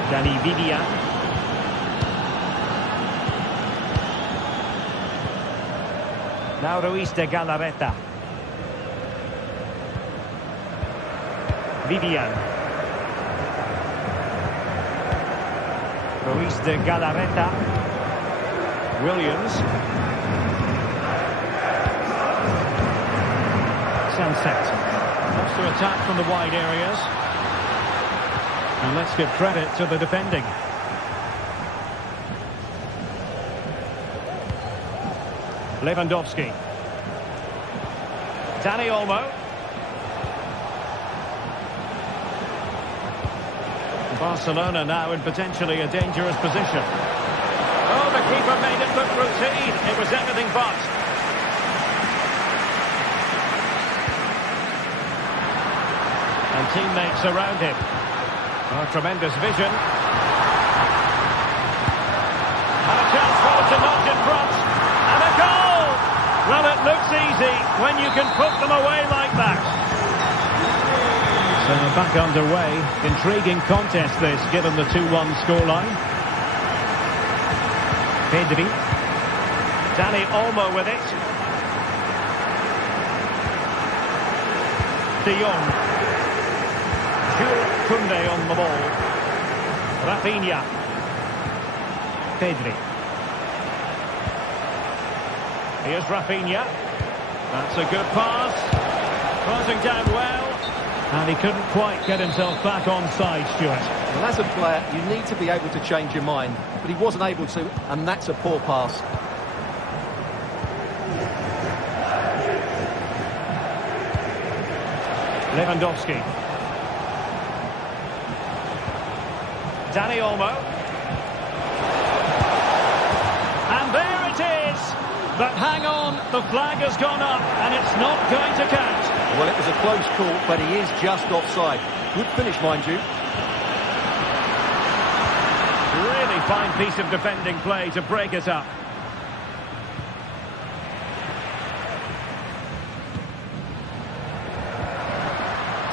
Dani Vivian. Now Ruiz de Galarreta. Vivian. Ruiz de Galarreta. Williams. Sunset. Wants to attack from the wide areas. And let's give credit to the defending. Lewandowski. Dani Olmo. Barcelona now in potentially a dangerous position. Oh, the keeper made it look routine. It was anything but. and teammates around him. Oh, tremendous vision. And a chance for them to nudge in front. And a goal! Well, it looks easy when you can put them away like that. So back underway. Intriguing contest this, given the 2-1 scoreline. Pedri. Dani Olmo with it. De Jong. Jules Koundé on the ball. Rafinha. Pedri. Here's Rafinha. That's a good pass. Crossing down well. And he couldn't quite get himself back on side, Stuart. Well, as a player, you need to be able to change your mind. But he wasn't able to, and that's a poor pass. Lewandowski. Dani Olmo. And there it is! But hang on, the flag has gone up and it's not going to count. Well, it was a close call, but he is just offside. Good finish, mind you. Really fine piece of defending play to break it up.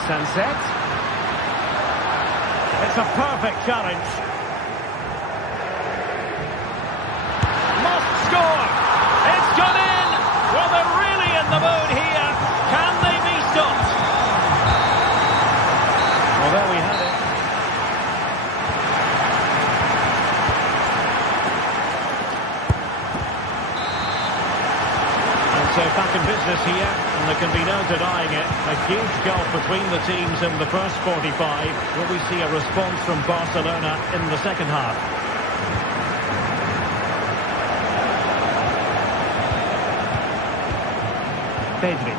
Sunset. It's a perfect challenge. Must score. It's gone in. Well, they're really in the mood here. Can they be stopped? Well, there we have it. And so back in business here, and there can be no denying it. A huge gulf between the teams in the first 45. Will we see a response from Barcelona in the second half? Pedri.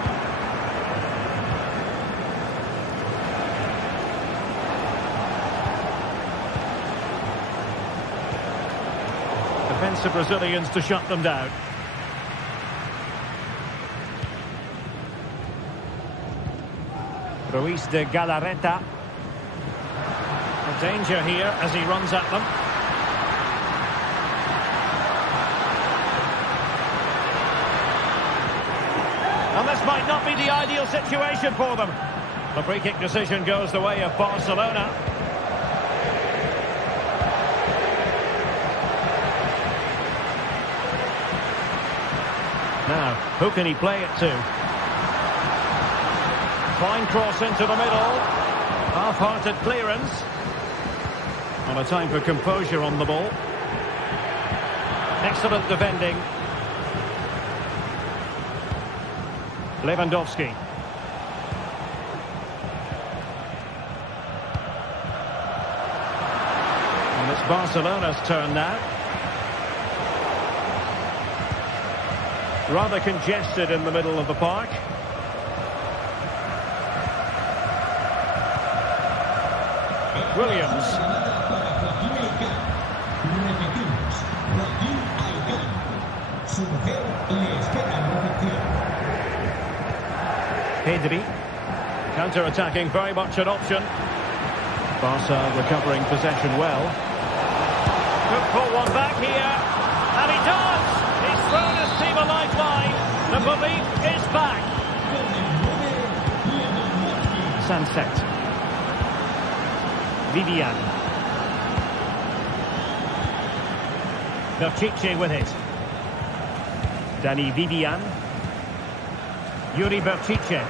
Defensive Brazilians to shut them down. Ruiz de Galarreta. A danger here as he runs at them. And this might not be the ideal situation for them. The free kick decision goes the way of Barcelona. Now, who can he play it to? Fine cross into the middle. Half-hearted clearance. And a time for composure on the ball. Excellent defending. Lewandowski. And it's Barcelona's turn now. Rather congested in the middle of the park. Williams. Pedri. Counter-attacking, very much an option. Barca recovering possession well. Could pull one back here. And he does! He's thrown his team a lifeline. The belief is back. Sunset. Vivian. Berchiche with it. Dani Vivian. Yuri Berchiche.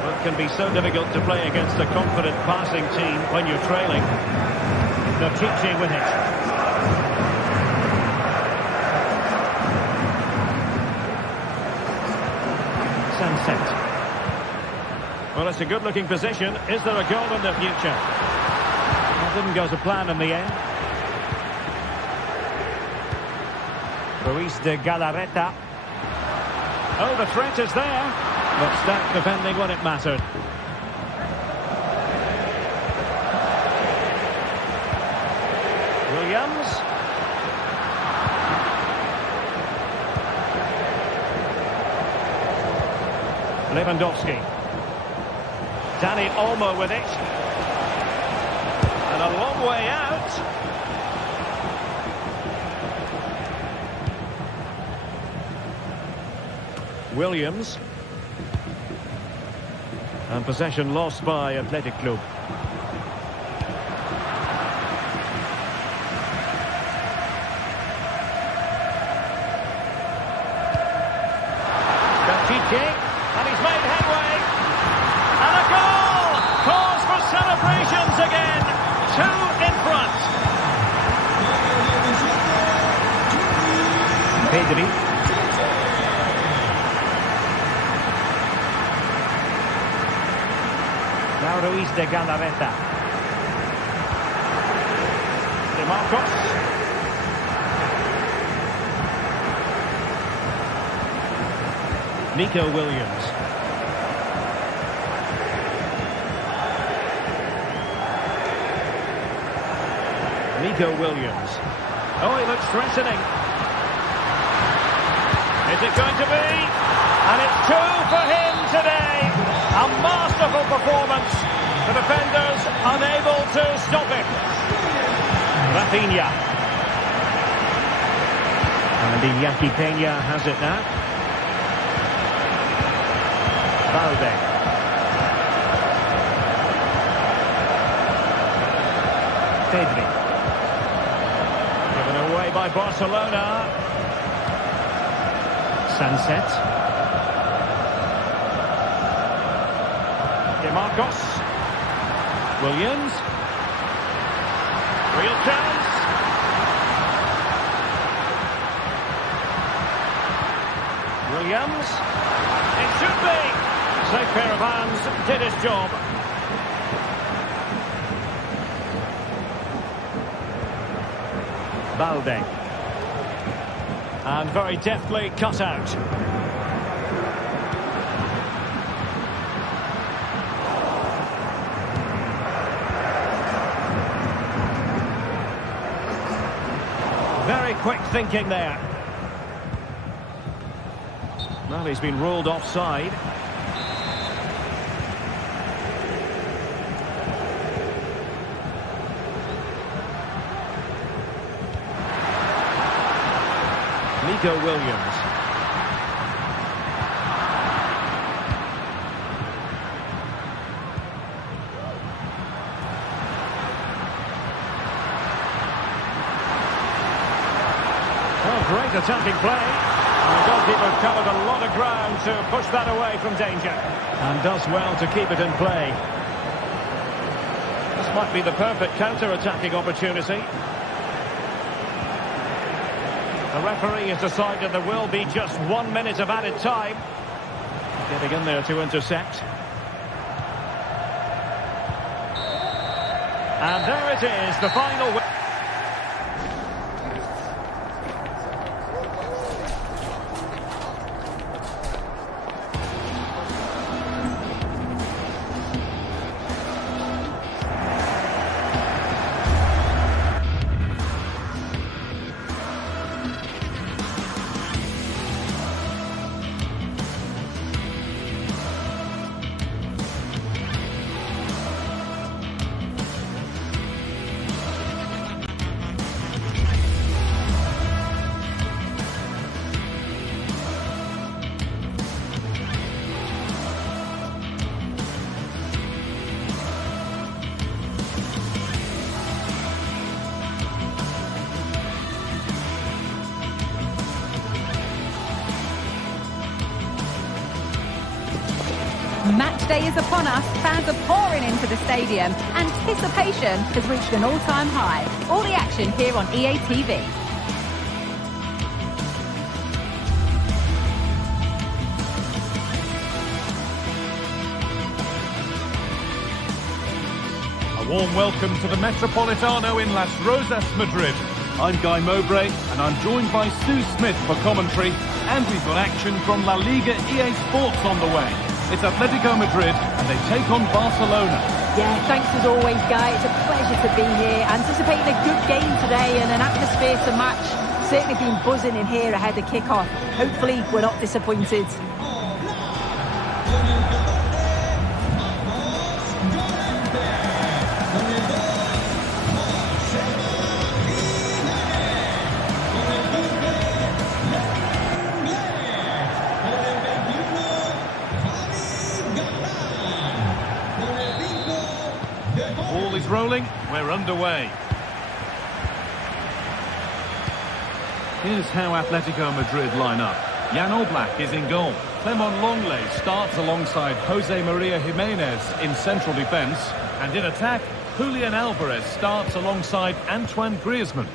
Well, it can be so difficult to play against a confident passing team when you're trailing. Berchiche with it. Sunset. Well, it's a good-looking position. Is there a goal in the future? Well, didn't go to plan in the end. Ruiz de Galarreta. Oh, the threat is there. But stacked defending when it mattered. Williams. Lewandowski. Dani Olmo with it. And a long way out. Williams. And possession lost by Athletic Club. And he's made headway. And a goal! Cause for celebrations again. 2 in front. Pedri. Now Ruiz de Galarreta. De Marcos. Nico Williams. Nico Williams. Oh, he looks threatening. Is it going to be? And it's 2 for him today. A masterful performance. The defenders unable to stop him. Rafinha. And Iñaki Peña has it now. Valde. Pedri. Given away by Barcelona. Sunset. De Marcos. Williams. Real chance. Williams. It should be. Safe pair of hands, did his job. Balde. And very deftly cut out. Very quick thinking there. Well, he's been ruled offside. Nico Williams. Oh, great attacking play. And the goalkeeper covered a lot of ground to push that away from danger. And does well to keep it in play. This might be the perfect counter-attacking opportunity. The referee has decided there will be just 1 minute of added time. Getting in there to intercept. And there it is, the final. Match day is upon us. Fans are pouring into the stadium. Anticipation has reached an all-time high. All the action here on EA TV. A warm welcome to the Metropolitano in Las Rosas, Madrid. I'm Guy Mowbray, and I'm joined by Stu Smith for commentary, and we've got action from La Liga EA Sports on the way. It's Atletico Madrid, and they take on Barcelona. Yeah, thanks as always, Guy. It's a pleasure to be here. Anticipating a good game today and an atmosphere to match. Certainly been buzzing in here ahead of kick-off. Hopefully, we're not disappointed. Ball is rolling. We're underway. Here's how Atletico Madrid line up. Jan Oblak is in goal. Clement Longley starts alongside Jose Maria Jimenez in central defence. And in attack, Julian Alvarez starts alongside Antoine Griezmann.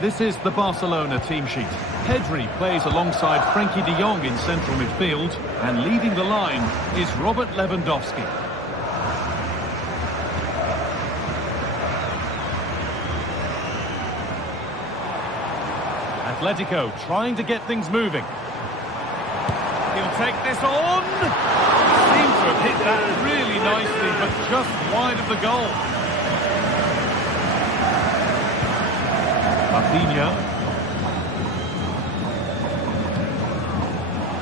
This is the Barcelona team sheet. Pedri plays alongside Frenkie de Jong in central midfield. And leading the line is Robert Lewandowski. Atletico trying to get things moving. He'll take this on. Seems to have hit that really nicely, but just wide of the goal. Rafinha.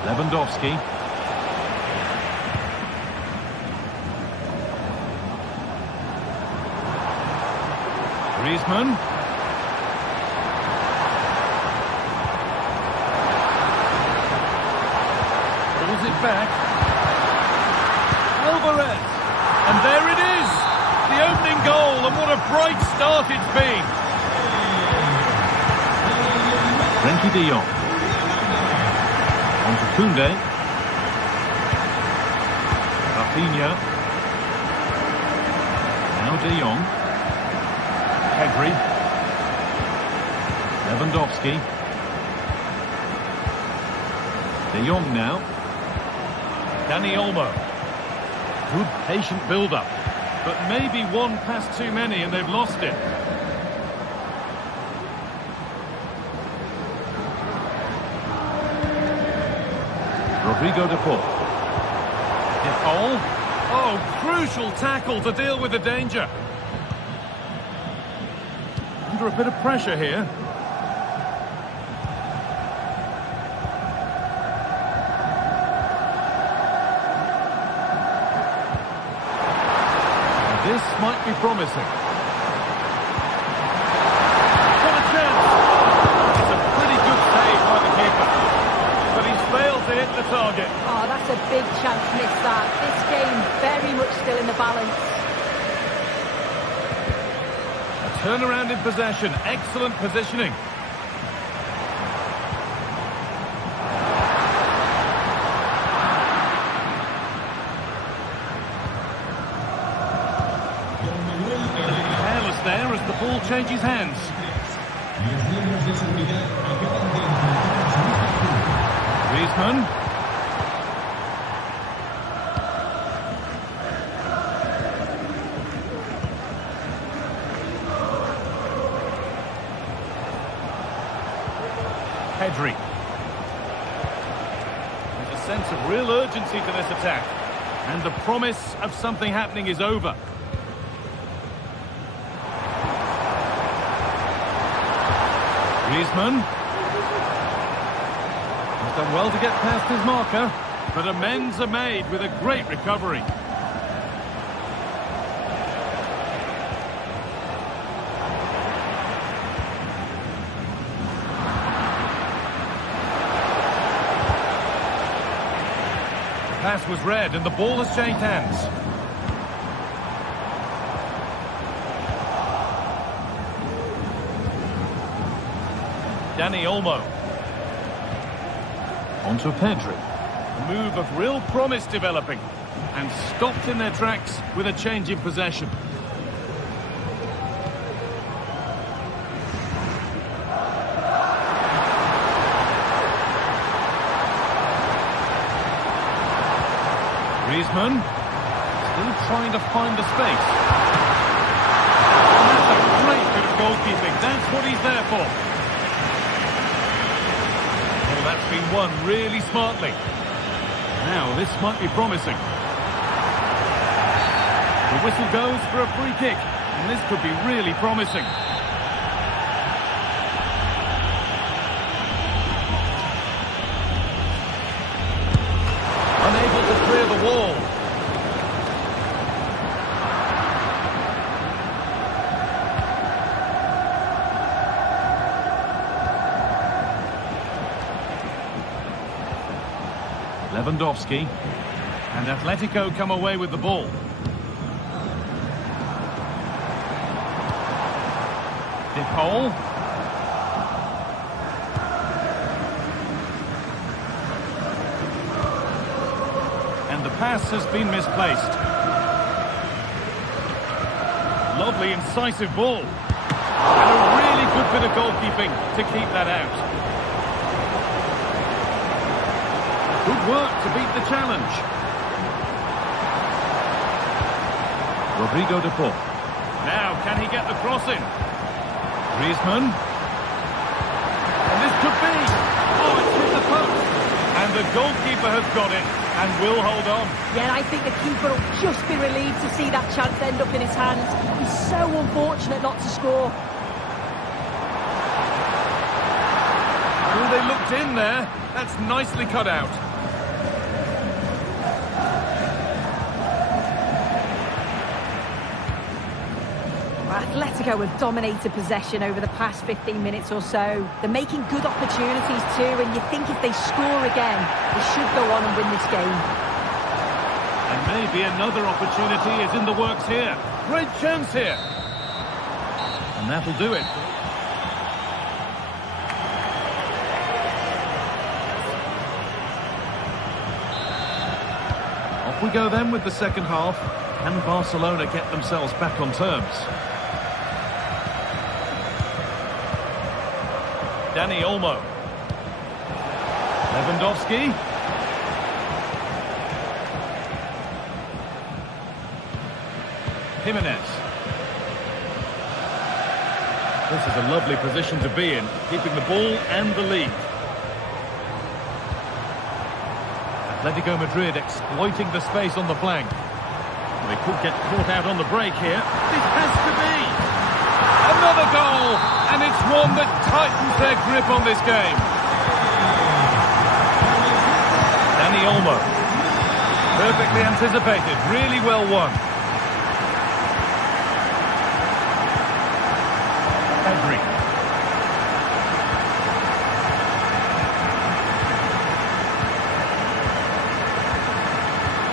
Lewandowski. Griezmann. Pulls it back. Alvarez. And there it is. The opening goal, and what a bright start it's been. Frenkie de Jong. On to Koundé. Rafinha. Now de Jong. Pedri. Lewandowski. De Jong now. Dani Olmo. Good patient build-up. But maybe one pass too many and they've lost it. Rodrigo de Paul. De Paul. Oh, crucial tackle to deal with the danger. Under a bit of pressure here. This might be promising. What a chance! It's a pretty good save by the keeper. But he's failed to hit the target. Oh, that's a big chance missed that. This game very much still in the balance. A turnaround in possession. Excellent positioning. Careless there as the ball changes hands. Griezmann. Pedri. There's a sense of real urgency to this attack. And the promise of something happening is over. Griezmann. He's done well to get past his marker, but amends are made with a great recovery. The pass was read and the ball has changed hands. Dani Olmo. On to Pedri. A move of real promise developing. And stopped in their tracks with a change in possession. Griezmann. Still trying to find the space. And that's a great bit of goalkeeping. That's what he's there for. That's been won really smartly. Now, this might be promising. The whistle goes for a free kick, and this could be really promising. Unable to clear the wall. Lewandowski. And And Atletico come away with the ball. Dipole. And the pass has been misplaced. Lovely, incisive ball. And a really good bit of goalkeeping to keep that out. Good work to beat the challenge. Rodrigo de Paul. Now, can he get the cross in? Griezmann. And this could be. Oh, it's hit the post. And the goalkeeper has got it and will hold on. Yeah, I think the keeper will just be relieved to see that chance end up in his hands. He's so unfortunate not to score. Oh, they looked in there. That's nicely cut out. Atletico have dominated possession over the past 15 minutes or so. They're making good opportunities too, and you think if they score again, they should go on and win this game. And maybe another opportunity is in the works here. Great chance here. And that'll do it. Off we go then with the second half. Can Barcelona get themselves back on terms? Dani Olmo. Lewandowski. Jimenez. This is a lovely position to be in, keeping the ball and the lead. Atletico Madrid exploiting the space on the flank. They could get caught out on the break here. It has to be! Another goal! And it's one that tightens their grip on this game. Dani Olmo. Perfectly anticipated, really well won. Pedri.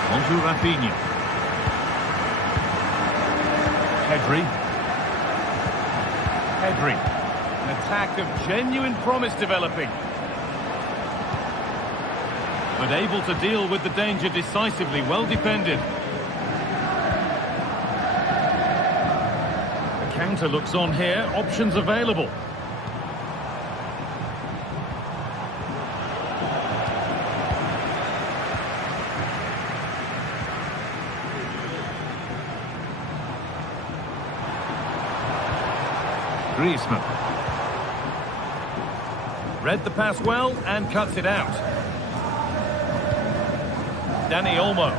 On to Rafinha. Pedri. An attack of genuine promise developing. But able to deal with the danger decisively, well defended. The counter looks on here, options available. Griezmann. Read the pass well and cuts it out. Dani Olmo.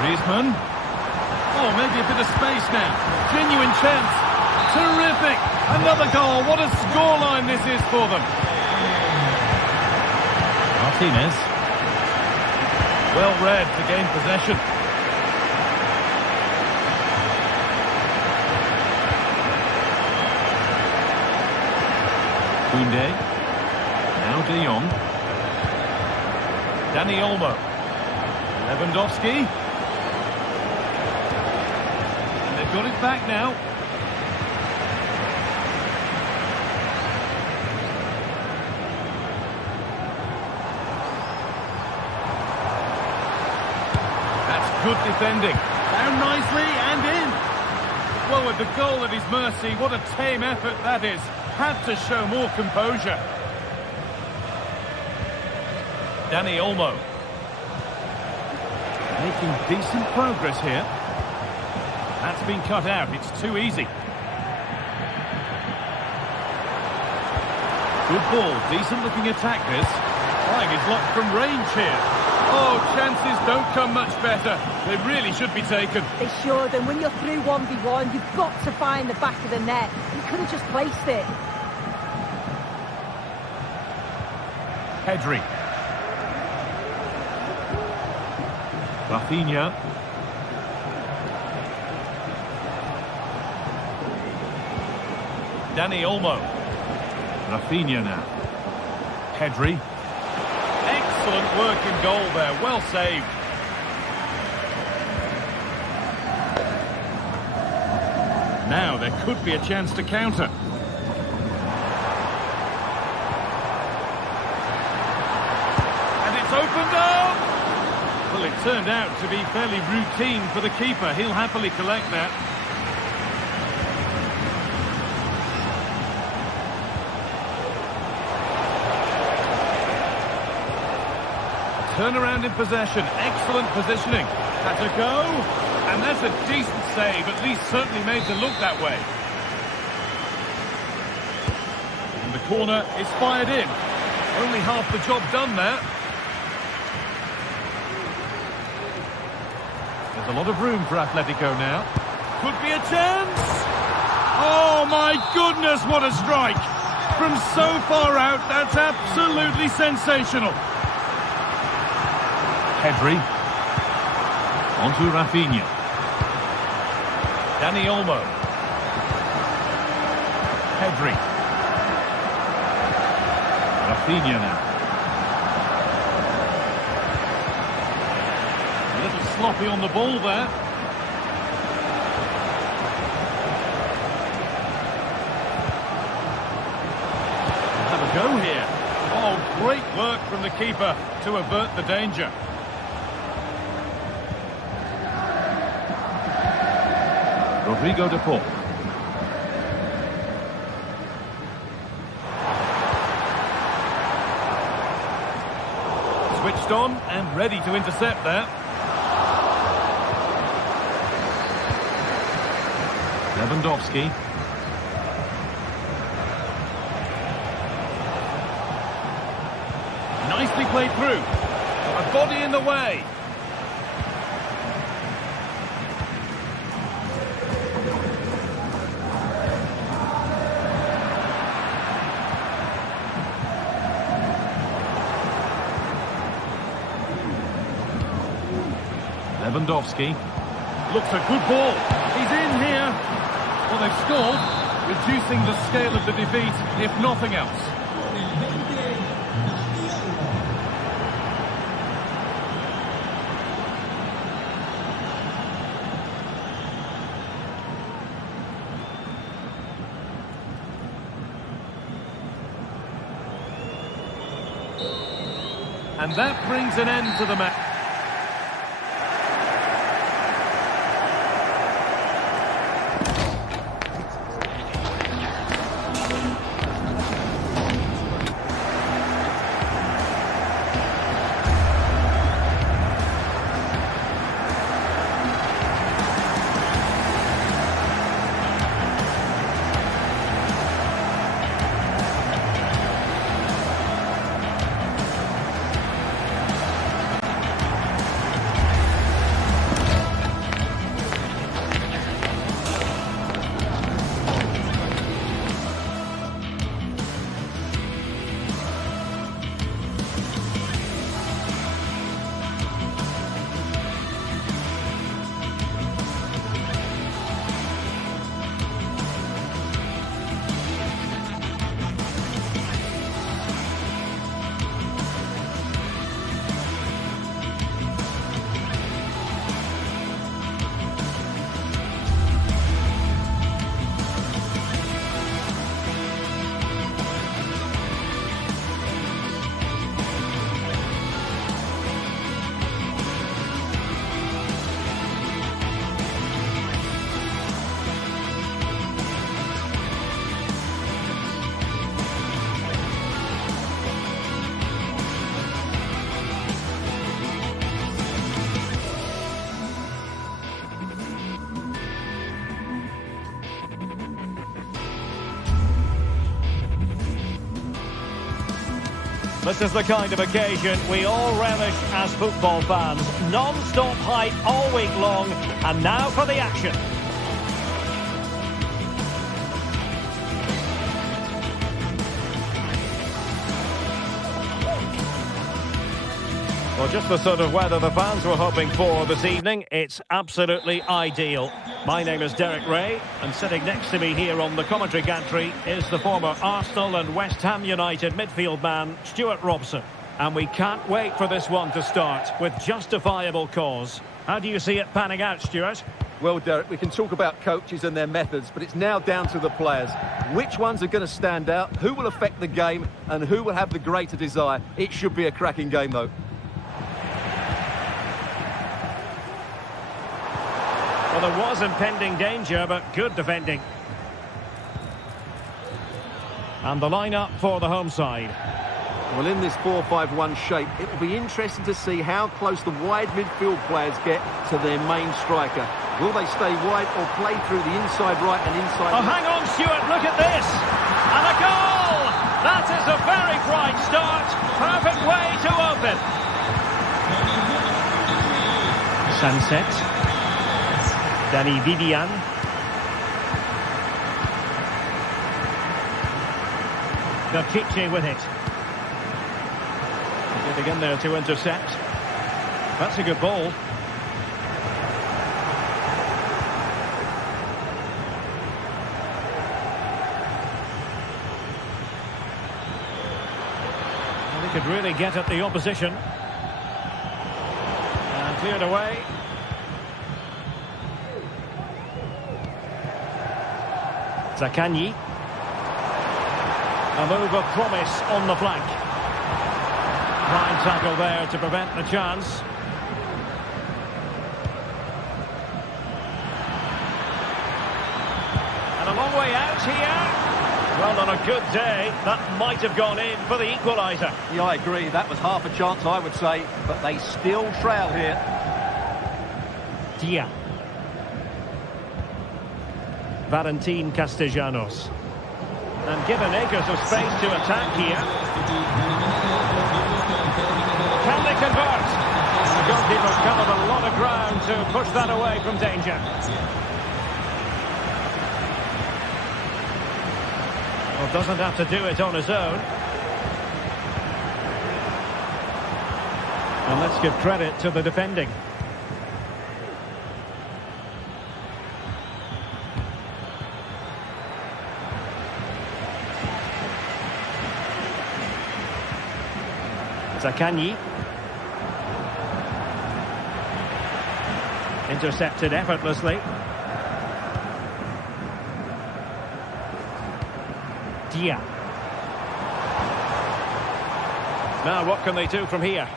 Griezmann. Oh, maybe a bit of space now. Genuine chance. Terrific! Another goal. What a scoreline this is for them. Martinez. Well read to gain possession. Koundé. Now De Jong. Dani Olmo. Lewandowski. And they've got it back now. Good defending. Down nicely and in. Well, with the goal at his mercy, what a tame effort that is. Had to show more composure. Dani Olmo. Making decent progress here. That's been cut out. It's too easy. Good ball. Decent looking attack this. Trying his luck from range here. Oh, chances don't come much better. They really should be taken. They should, and when you're through 1v1, you've got to find the back of the net. You could have just placed it. Pedri. Rafinha. Dani Olmo. Rafinha now. Pedri. Excellent work in goal there, well saved. Now there could be a chance to counter. And it's opened up! Well, it turned out to be fairly routine for the keeper. He'll happily collect that. Turnaround in possession, excellent positioning. That's a go, and that's a decent save, at least certainly made to look that way. And the corner is fired in. Only half the job done there. There's a lot of room for Atletico now. Could be a chance! Oh my goodness, what a strike! From so far out, that's absolutely sensational. Pedri. Onto Rafinha. Dani Olmo. Pedri. Rafinha now. A little sloppy on the ball there. Have a go here. Oh, great work from the keeper to avert the danger. Rodrigo de Paul. Switched on and ready to intercept there. Lewandowski. Nicely played through. A body in the way. Lewandowski. Looks a good ball. He's in here. Well, they've scored, reducing the scale of the defeat, if nothing else. And that brings an end to the match. This is the kind of occasion we all relish as football fans. Non-stop hype all week long, and now for the action. Well, just the sort of weather the fans were hoping for this evening. It's absolutely ideal. My name is Derek Ray, and sitting next to me here on the commentary gantry is the former Arsenal and West Ham United midfield man, Stuart Robson. And we can't wait for this one to start with justifiable cause. How do you see it panning out, Stuart? Well, Derek, we can talk about coaches and their methods, but it's now down to the players. Which ones are going to stand out, who will affect the game, and who will have the greater desire? It should be a cracking game, though. Well, there was impending danger, but good defending. And the lineup for the home side. Well, in this 4-5-1 shape, it will be interesting to see how close the wide midfield players get to their main striker. Will they stay wide or play through the inside right and inside left? Oh, hang on, Stuart, look at this! And a goal! That is a very bright start. Perfect way to open. Sunset. Danny Vivian. Berchiche with it. Getting in there to intercept. That's a good ball. Well, he could really get at the opposition. And cleared away. Zaccagni. A move of promise on the flank. Fine tackle there to prevent the chance. And a long way out here. Well, on a good day, that might have gone in for the equaliser. Yeah, I agree. That was half a chance, I would say, but they still trail here. Dia. Valentin Castellanos. And given acres of space to attack here. Can they convert? The goalkeeper covered a lot of ground to push that away from danger. Well, doesn't have to do it on his own. And let's give credit to the defending. Zaccagni. Intercepted effortlessly. Dia. Now what can they do from here?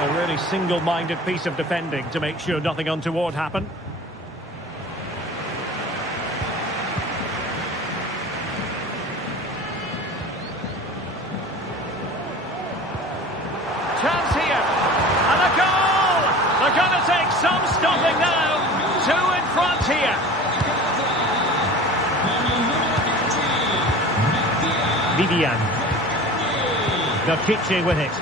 A really single-minded piece of defending to make sure nothing untoward happened. Chance here, and a goal! They're going to take some stopping now. Two in front here. Vivian. Berchiche with it.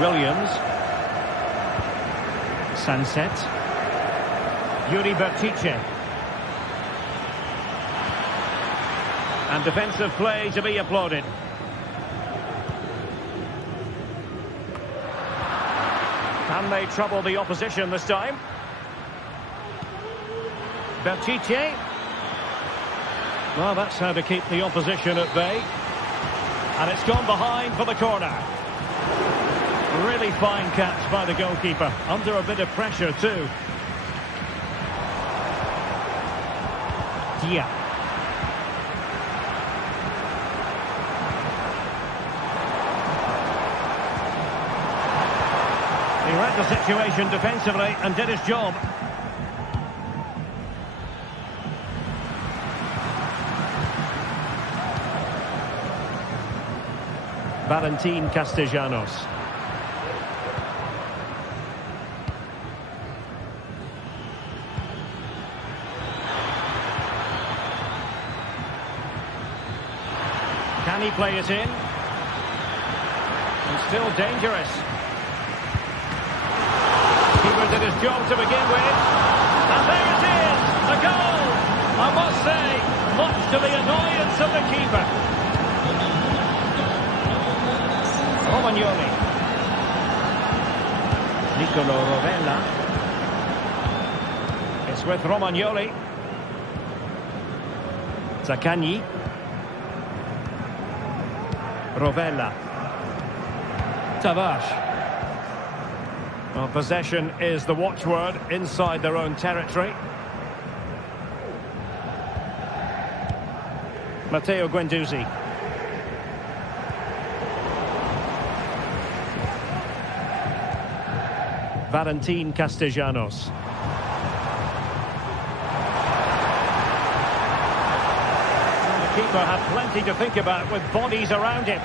Williams. Sunset. Yuri Berchiche. And defensive play to be applauded. Can they trouble the opposition this time? Berchiche. Well, that's how to keep the opposition at bay. And it's gone behind for the corner. Really fine catch by the goalkeeper. Under a bit of pressure too. Dia. He read the situation defensively and did his job. Valentin Castellanos. Can he play it in? And still dangerous. He would did his job to begin with. And there it is, a goal. I must say, much to the annoyance of the keeper. Romagnoli. Nicolo Rovella. It's with Romagnoli. Zaccagni. Rovella. Tavares. Well, possession is the watchword inside their own territory. Matteo Guendouzi. Valentin Castellanos. The keeper had plenty to think about with bodies around him.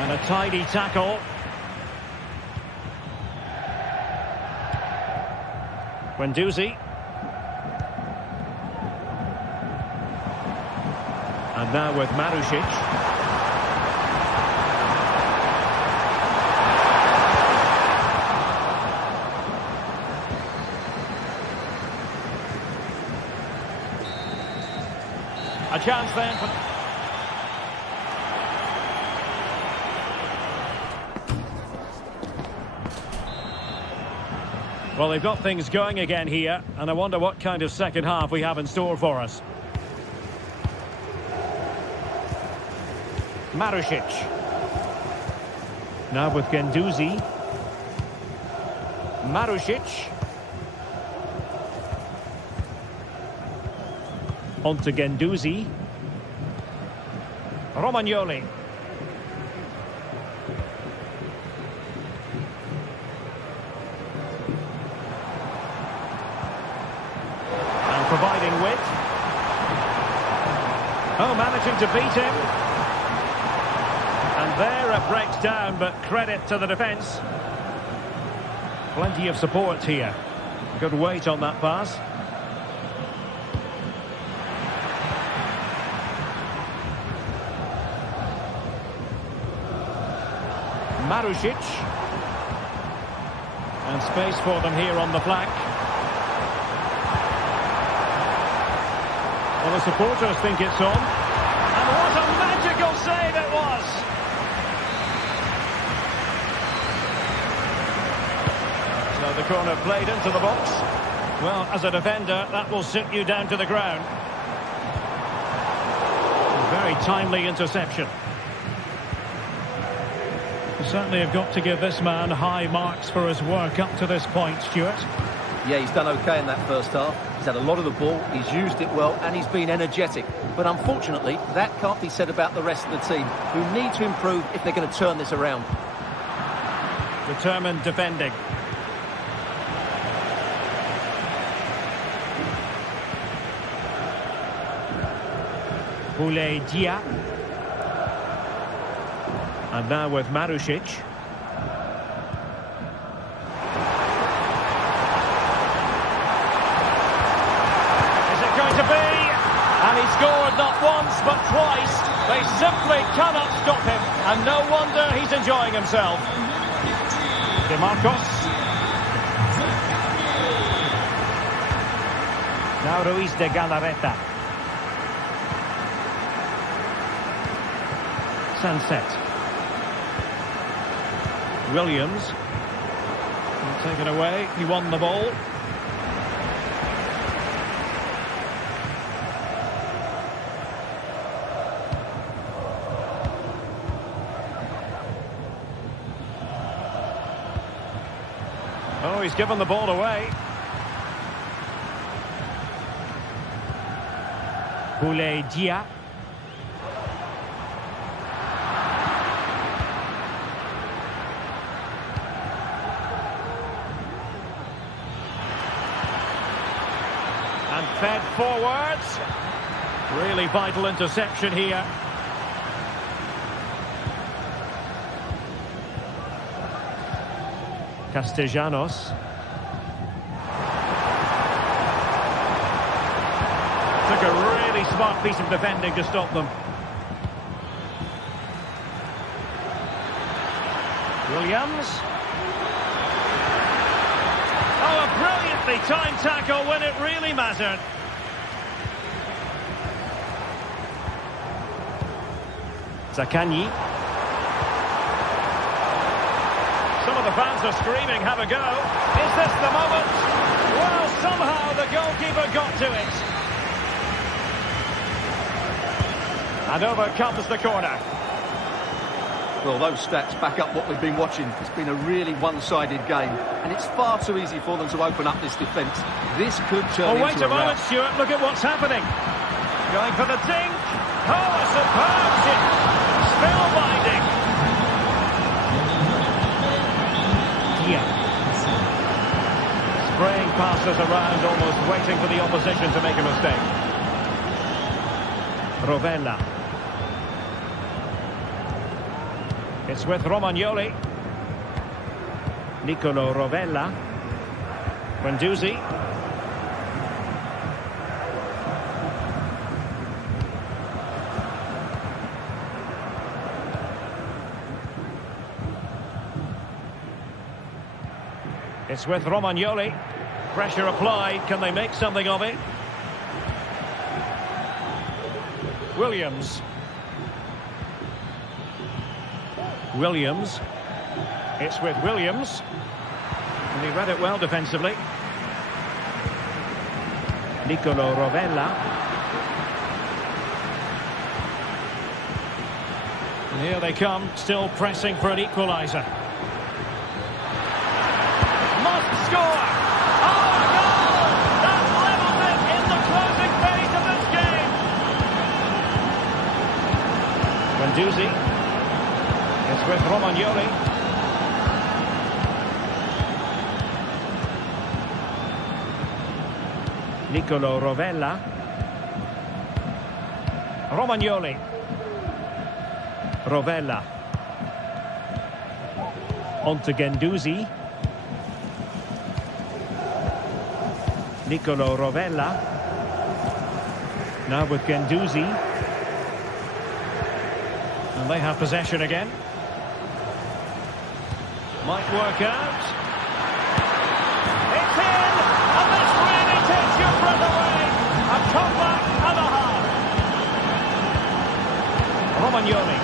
And a tidy tackle. Guendouzi. And now with Marušić. A chance then for... Well, they've got things going again here, and I wonder what kind of second half we have in store for us. Marušić. Now with Guendouzi. Marušić. On to Guendouzi. Romagnoli. And providing width. Oh, managing to beat him. And there it breaks down, but credit to the defence. Plenty of support here. Good weight on that pass. Marušić. And space for them here on the flank. Well, the supporters think it's on. And what a magical save it was! So the corner played into the box. Well, as a defender, that will sit you down to the ground. Very timely interception. Certainly have got to give this man high marks for his work up to this point, Stuart. Yeah, he's done okay in that first half. He's had a lot of the ball, he's used it well, and he's been energetic. But unfortunately, that can't be said about the rest of the team, who need to improve if they're going to turn this around. Determined defending. Boulaye Dia. And now with Marušić. Is it going to be? And he scored not once but twice. They simply cannot stop him. And no wonder he's enjoying himself. De Marcos. Now Ruiz de Galarreta. Sunset. Williams. Taken away. He won the ball. Oh, he's given the ball away. Boulaye Dia. And fed forwards. Really vital interception here. Castellanos. Took a really smart piece of defending to stop them. Williams. Oh, a brilliantly timed tackle when it really mattered. Zaccagni. Some of the fans are screaming, have a go. Is this the moment? Well, somehow the goalkeeper got to it. And over comes the corner. Well, those stats back up what we've been watching. It's been a really one-sided game, and it's far too easy for them to open up this defence. This could turn into a rout. Oh, wait a moment, Stuart. Look at what's happening. Going for the dink. Oh, a superb shot. Spellbinding. Yeah. Spraying passes around, almost waiting for the opposition to make a mistake. Rovella. It's with Romagnoli. Nicolo Rovella. Guendouzi. It's with Romagnoli. Pressure applied. Can they make something of it? Williams. Williams. It's with Williams. And he read it well defensively. Nicolo Rovella. And here they come, still pressing for an equaliser. Must score! Oh, a goal! That levels it in the closing phase of this game. Guendouzi. It's with Romagnoli. Nicolo Rovella. Romagnoli. Rovella. On to Guendouzi. Nicolo Rovella. Now with Guendouzi. And they have possession again. Might work out. It's in! And this really takes your breath away. A comeback and a half. Romagnoli.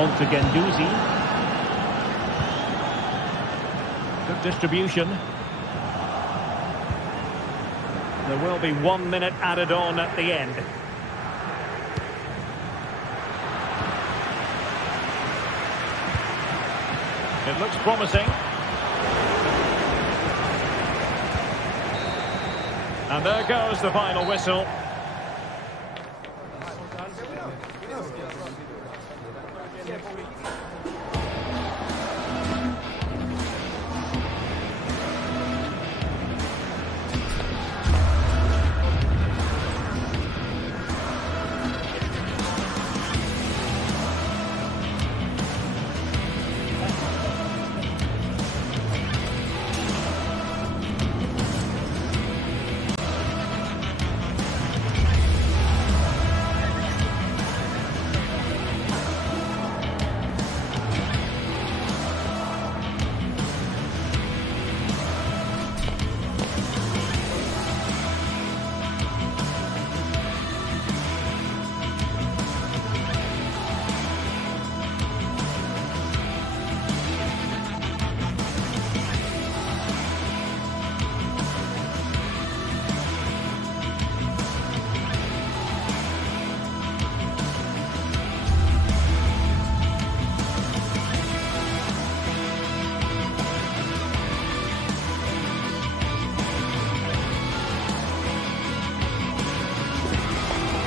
On to Guendouzi. Good distribution. There will be 1 minute added on at the end. It looks promising. And there goes the final whistle.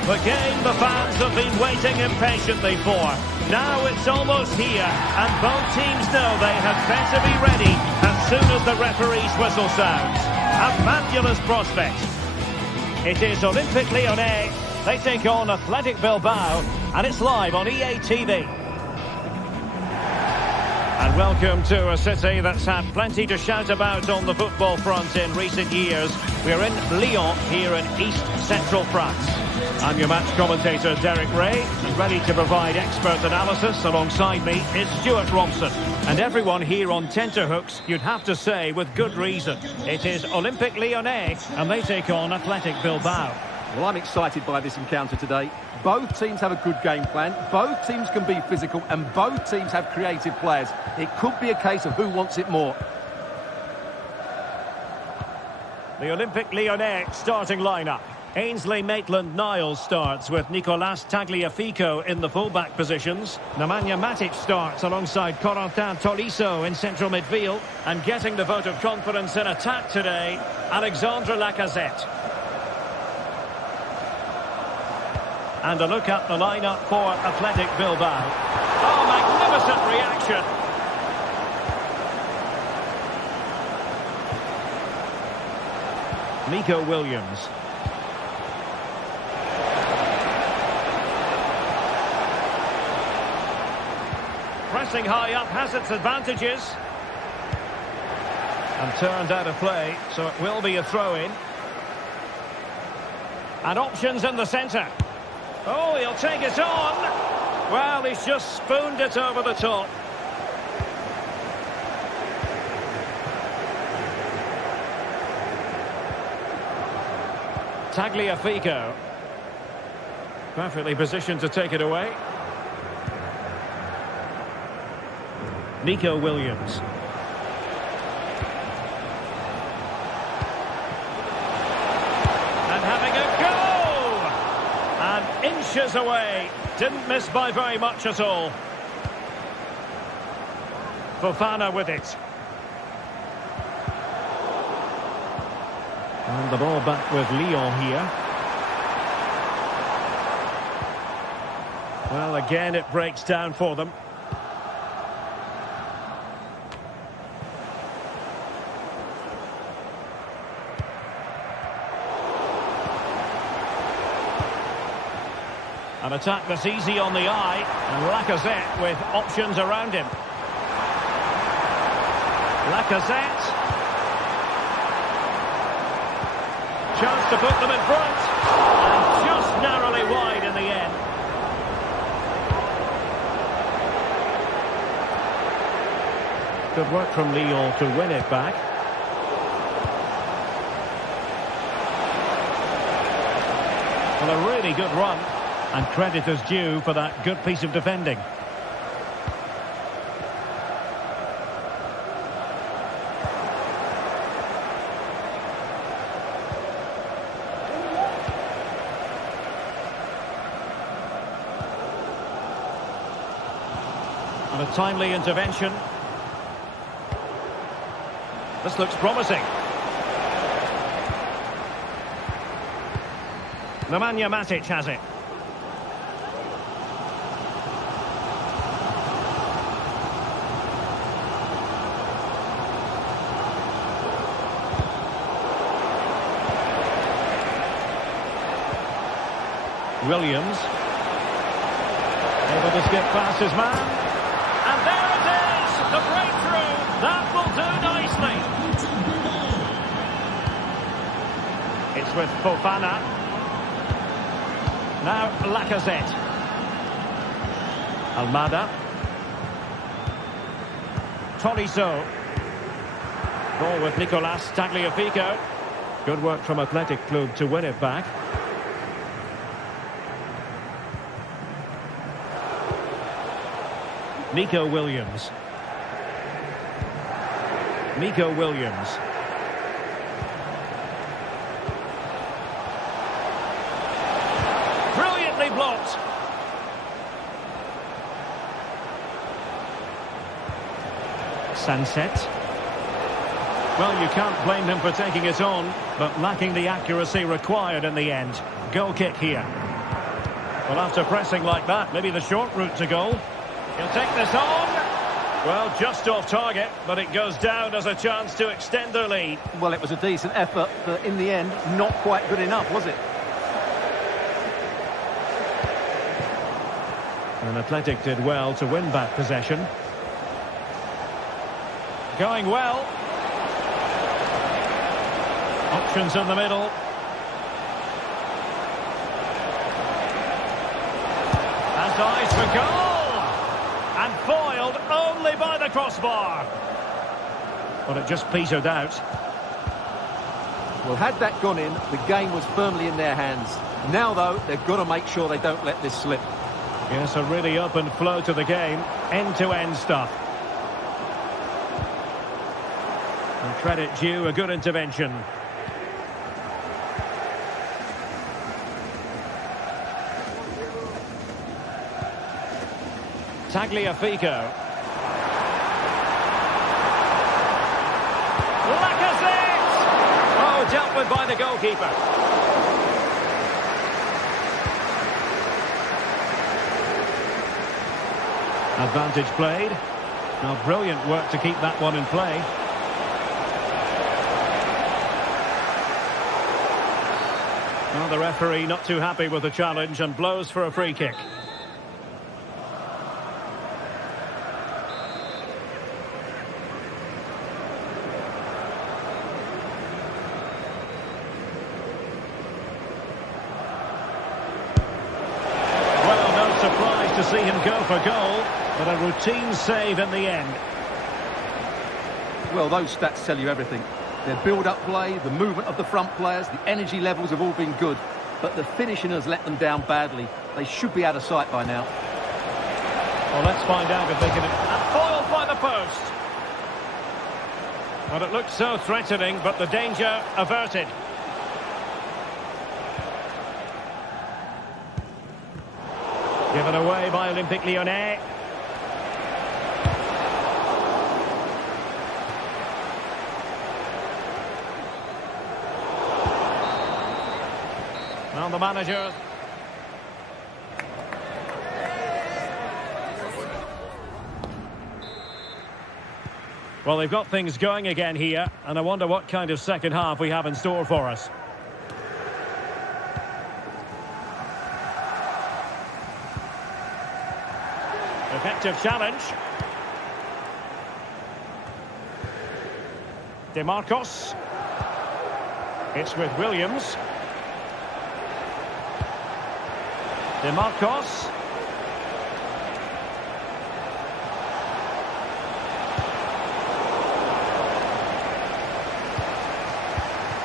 The game the fans have been waiting impatiently for. Now it's almost here, and both teams know they had better be ready as soon as the referee's whistle sounds. A fabulous prospect. It is Olympique Lyonnais. They take on Athletic Bilbao, and it's live on EA TV. And welcome to a city that's had plenty to shout about on the football front in recent years. We're in Lyon, here in east-central France. I'm your match commentator, Derek Ray, and ready to provide expert analysis alongside me is Stuart Robson. And everyone here on tenterhooks, you'd have to say with good reason. It is Olympique Lyonnais, and they take on Athletic Bilbao. Well, I'm excited by this encounter today. Both teams have a good game plan, both teams can be physical, and both teams have creative players. It could be a case of who wants it more. The Olympique Lyonnais starting lineup. Ainsley Maitland-Niles starts with Nicolas Tagliafico in the full-back positions. Nemanja Matic starts alongside Corentin Tolisso in central midfield. And getting the vote of confidence in attack today, Alexandre Lacazette. And a look at the lineup for Athletic Bilbao. Oh, magnificent reaction. Nico Williams. Pressing high up has its advantages. And turned out of play, so it will be a throw-in. And options in the centre. Oh, he'll take it on. Well, he's just spooned it over the top. Tagliafico. Perfectly positioned to take it away. Nico Williams. And having a go! And inches away. Didn't miss by very much at all. Fofana with it. And the ball back with Lyon here. Well, again, it breaks down for them. An attack that's easy on the eye, and Lacazette with options around him. Lacazette. Chance to put them in front, and just narrowly wide in the end. Good work from Lyon to win it back. Well, a really good run. And credit is due for that good piece of defending. And a timely intervention. This looks promising. Nemanja Matic has it. Williams, able to skip past his man, and there it is, the breakthrough, that will do nicely. It's with Fofana, now Lacazette, Almada, Tolisso, ball with Nicolas Tagliafico, good work from Athletic Club to win it back. Nico Williams. Nico Williams. Brilliantly blocked. Sunset. Well, you can't blame him for taking it on, but lacking the accuracy required in the end. Goal kick here. Well, after pressing like that, maybe the short route to goal. He'll take this on. Well, just off target, but it goes down as a chance to extend their lead. Well, it was a decent effort, but in the end, not quite good enough, was it? And Athletic did well to win back possession. Going well. Options in the middle. Has eyes for goal! And foiled only by the crossbar. But it just petered out. Well, had that gone in, the game was firmly in their hands. Now, though, they've got to make sure they don't let this slip. Yes, a really open flow to the game. End-to-end stuff. And credit due, a good intervention. Tagliafico. Lacazette! Oh, dealt with by the goalkeeper. Advantage played. Now, brilliant work to keep that one in play. Well, the referee not too happy with the challenge and blows for a free kick. To see him go for goal, but a routine save in the end. Well, those stats tell you everything. Their build-up play, the movement of the front players, the energy levels have all been good, but the finishing has let them down badly. They should be out of sight by now. Well, let's find out if they can... And foiled by the post. Well, it looked so threatening, but the danger averted. Given away by Olympique Lyonnais. Now the manager. Well, they've got things going again here, and I wonder what kind of second half we have in store for us. Effective challenge. DeMarcos. It's with Williams. DeMarcos.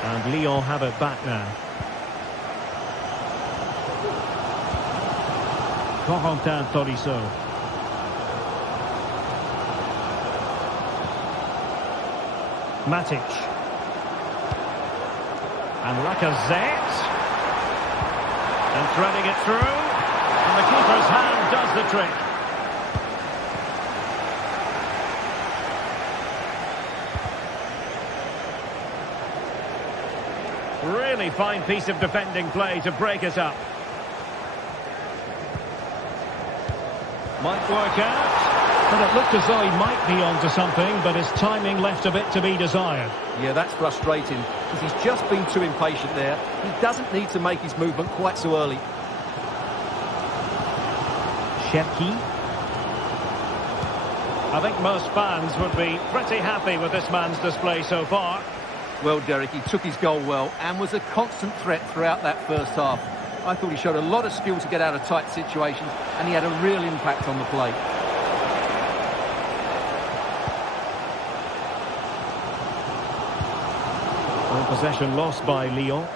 And Lyon have it back now. Corentin Tolisso. Matic. And Lacazette. And threading it through. And the keeper's hand does the trick. Really fine piece of defending play to break it up. Might work out. But it looked as though he might be onto something, but his timing left a bit to be desired. Yeah, that's frustrating, because he's just been too impatient there. He doesn't need to make his movement quite so early. Cherki. I think most fans would be pretty happy with this man's display so far. Well, Derek, he took his goal well and was a constant threat throughout that first half. I thought he showed a lot of skill to get out of tight situations, and he had a real impact on the play. Possession lost by Lyon.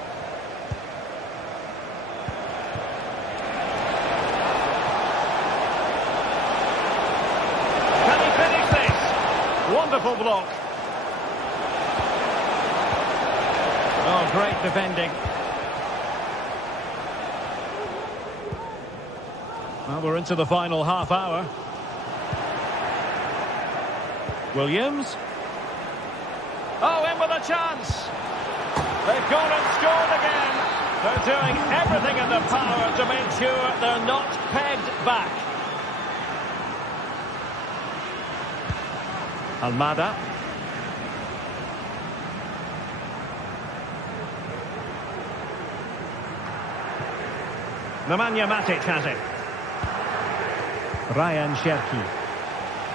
Can he finish this? Wonderful block. Oh, great defending. Well, we're into the final half hour. Williams. Oh, in with a chance. They've gone and scored again. They're doing everything in their power to make sure they're not pegged back. Almada. Nemanja Matic has it. Ryan Cherki.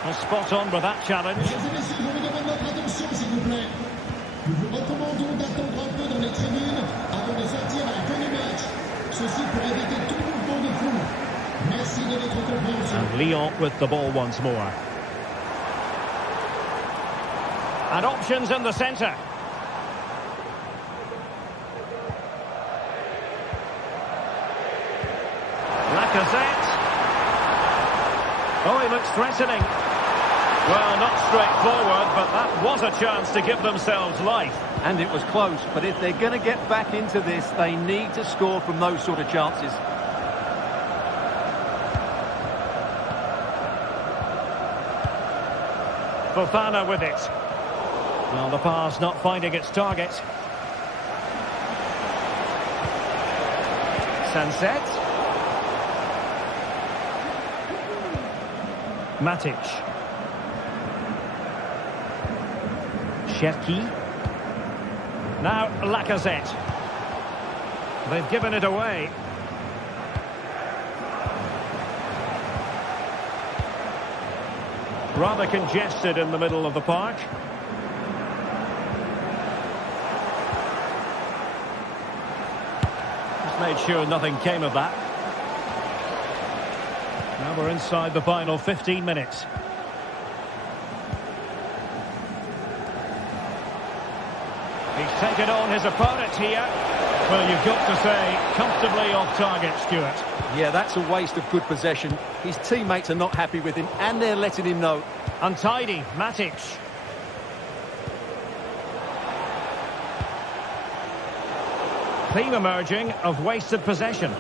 Well, spot on with that challenge. Mesdames et messieurs, je vous demande votre attention, s'il vous plaît. Nous vous recommandons d'attendre un peu dans les tribunes avant de sortir à la fin du match. Ceci pour éviter tout mouvement de foule. Merci de votre compréhension. And Lyon with the ball once more. And options in the centre. Lacazette. Oh, he looks threatening. Well, not straightforward, but that was a chance to give themselves life. And it was close, but if they're going to get back into this, they need to score from those sort of chances. Fofana with it. Well, the pass not finding its target. Sunset. Matic. Cherki. Now Lacazette. They've given it away. Rather congested in the middle of the park. Just made sure nothing came of that. Now we're inside the final 15 minutes. He's taken on his opponent here. Well, you've got to say, comfortably off target, Stuart. Yeah, that's a waste of good possession. His teammates are not happy with him, and they're letting him know. Untidy, Matic. Theme emerging of wasted possession.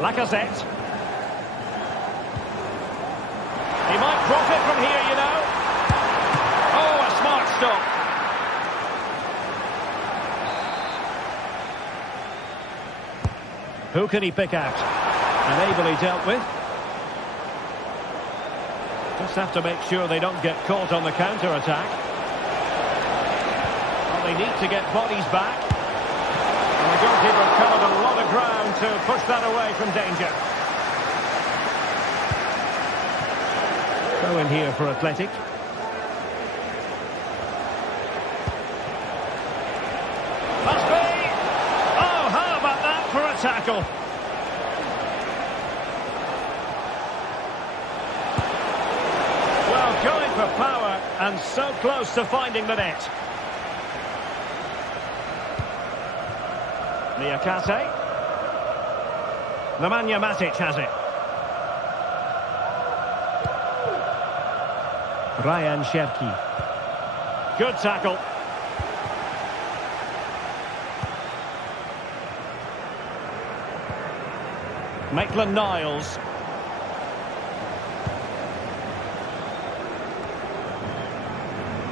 Lacazette. He might profit from here, you know. Oh, a smart stop. Who can he pick out? And ably dealt with. Just have to make sure they don't get caught on the counter-attack. Well, they need to get bodies back. And the goalkeeper covered a lot of ground to push that away from danger. Throw in here for Athletic. Must be! Oh, how about that for a tackle? Well, going for power and so close to finding the net. Niakate. Nemanja Matic has it. Ryan Cherki. Good tackle. Maitland-Niles.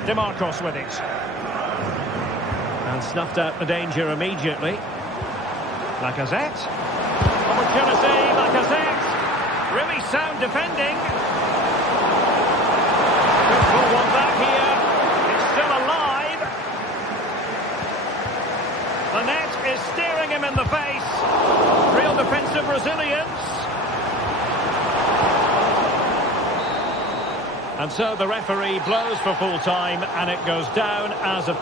DeMarcos with it. And snuffed out the danger immediately. Lacazette. Opportunity, Lacazette. Really sound defending. Could pull one back here. It's still alive. The net is staring him in the face. Real defensive resilience. And so the referee blows for full time, and it goes down as a...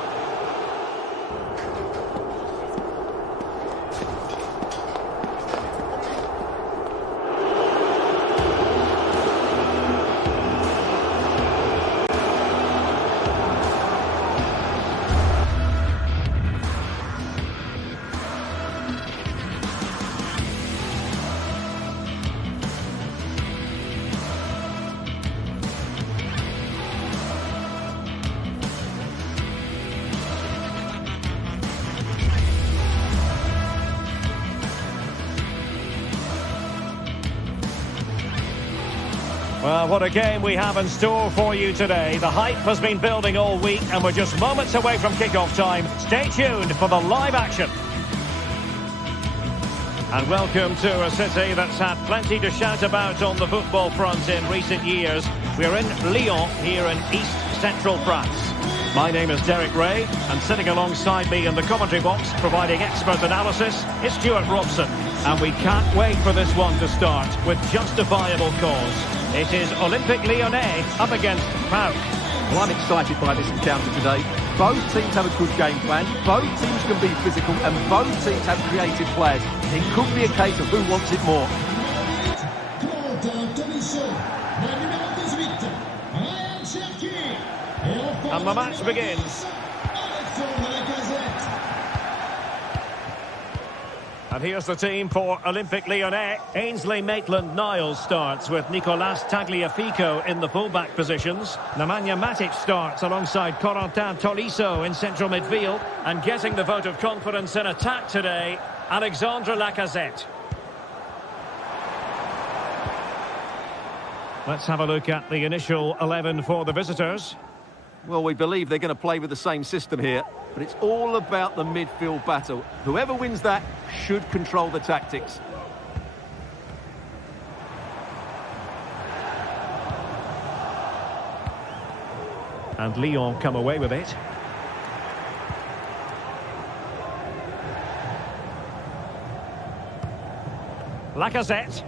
Well, what a game we have in store for you today. The hype has been building all week, and we're just moments away from kick-off time. Stay tuned for the live action. And welcome to a city that's had plenty to shout about on the football front in recent years. We're in Lyon, here in east-central France. My name is Derek Ray, and sitting alongside me in the commentary box, providing expert analysis, is Stuart Robson. And we can't wait for this one to start with justifiable cause. It is Olympique Lyonnais up against PAOK. Well, I'm excited by this encounter today. Both teams have a good game plan, both teams can be physical, and both teams have creative players. It could be a case of who wants it more. And the match begins. And here's the team for Olympique Lyonnais. Ainsley Maitland-Niles starts with Nicolas Tagliafico in the fullback positions. Nemanja Matic starts alongside Corentin Tolisso in central midfield. And getting the vote of confidence in attack today, Alexandre Lacazette. Let's have a look at the initial 11 for the visitors. Well, we believe they're going to play with the same system here, but it's all about the midfield battle. Whoever wins that should control the tactics. And Lyon come away with it. Lacazette.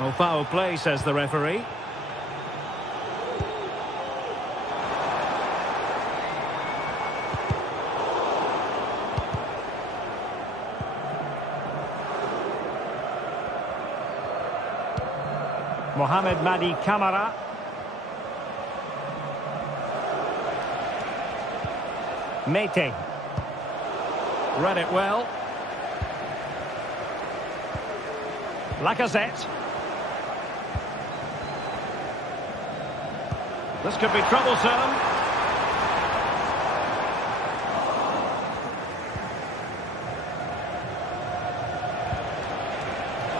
Oh, foul play, says the referee. Mohamed Madi Camara. Mete. Read it well. Lacazette. This could be troublesome.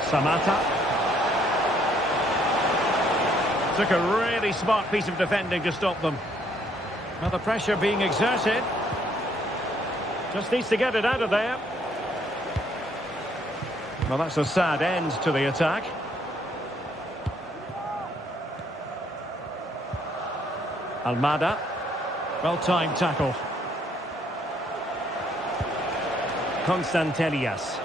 Samata. Took a really smart piece of defending to stop them. Now the pressure being exerted. Just needs to get it out of there. Well, that's a sad end to the attack. Almada. Well-timed tackle. Constantelias.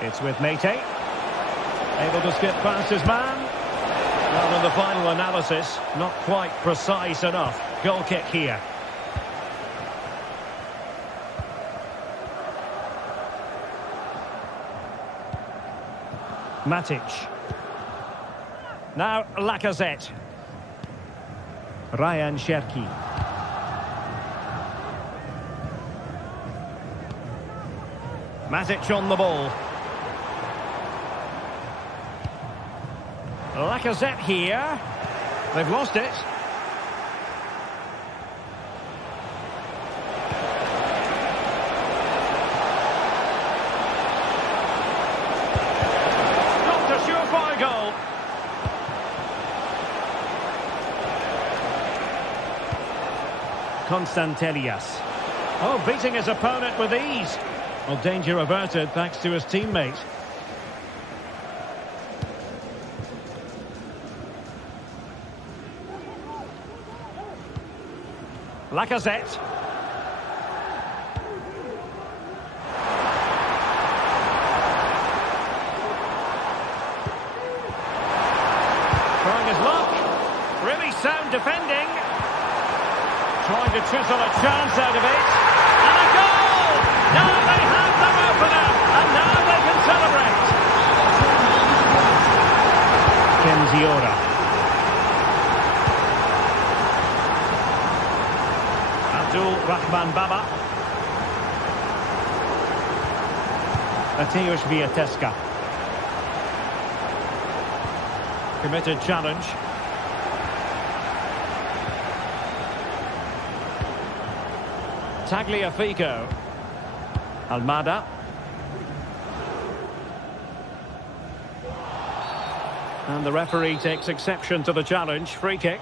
It's with Mete. Able to skip past his man. Well, in the final analysis, not quite precise enough. Goal kick here. Matic. Now Lacazette. Ryan Cherki. Matic on the ball. Lacazette here. They've lost it. Not a surefire goal. Constantelias. Oh, beating his opponent with ease. Well, danger averted thanks to his teammate. Lacazette. Trying his luck. Really sound defending. Trying to chisel a chance out of it. And a goal! Now they have the opener. And now they can celebrate. Kenziora. Rahman Baba. Mateusz Wiateska. Committed challenge. Tagliafico. Almada. And the referee takes exception to the challenge. Free kick.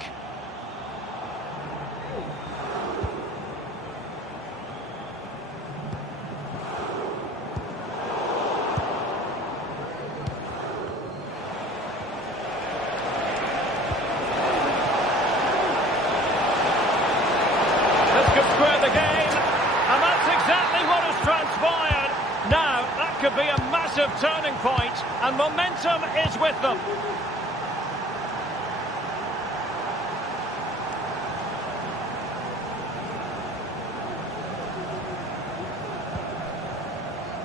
This could square the game. and momentum is with them.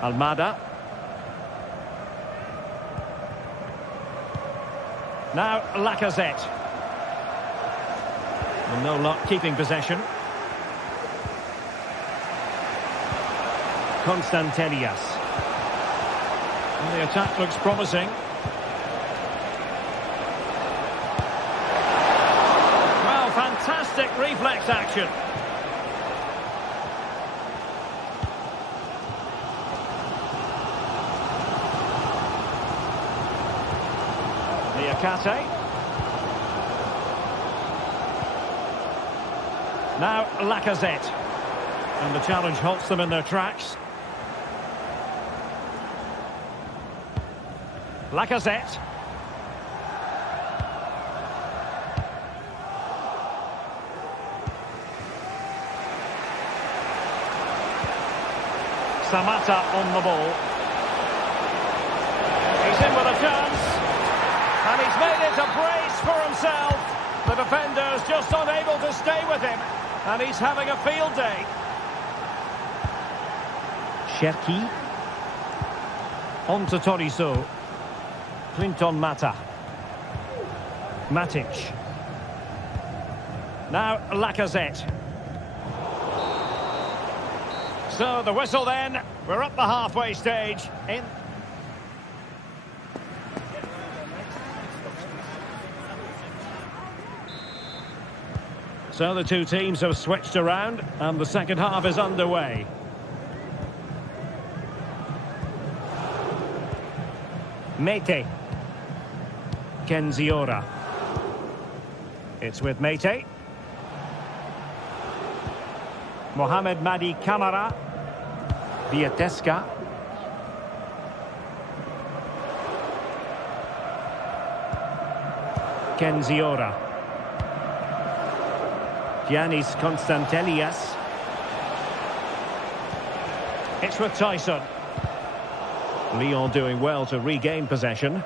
Almada. Now Lacazette. And no luck keeping possession. Constantelias. And the attack looks promising. Well, fantastic reflex action. Niakate. Now Lacazette. And the challenge halts them in their tracks. Lacazette. Samatta on the ball. He's in with a chance. And he's made it a brace for himself. The defender's just unable to stay with him. And he's having a field day. Cherki. On to Tolisso. Clinton Mata. Matic. Now Lacazette. So the whistle then. We're up the halfway stage. So the two teams have switched around and the second half is underway. Mete. Kenziora. It's with Mete. Mohamed Madi Camara. Viatesca. Kenziora. Giannis Constantelias. It's with Tyson. Lyon doing well to regain possession.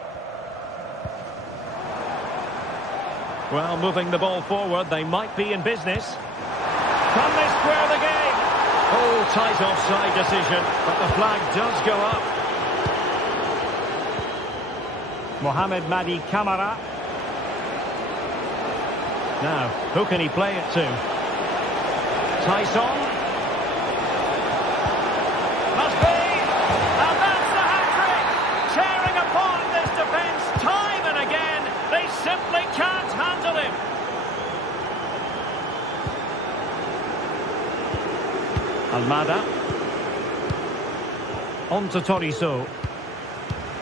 Well, moving the ball forward, they might be in business. Can they square the game? Oh, tight offside decision, but the flag does go up. Mohamed Madi Camara. Now, who can he play it to? Tyson. Must be! And that's the hat-trick! Tearing apart this defence time and again. They simply can't handle him. Almada. On to Tolisso.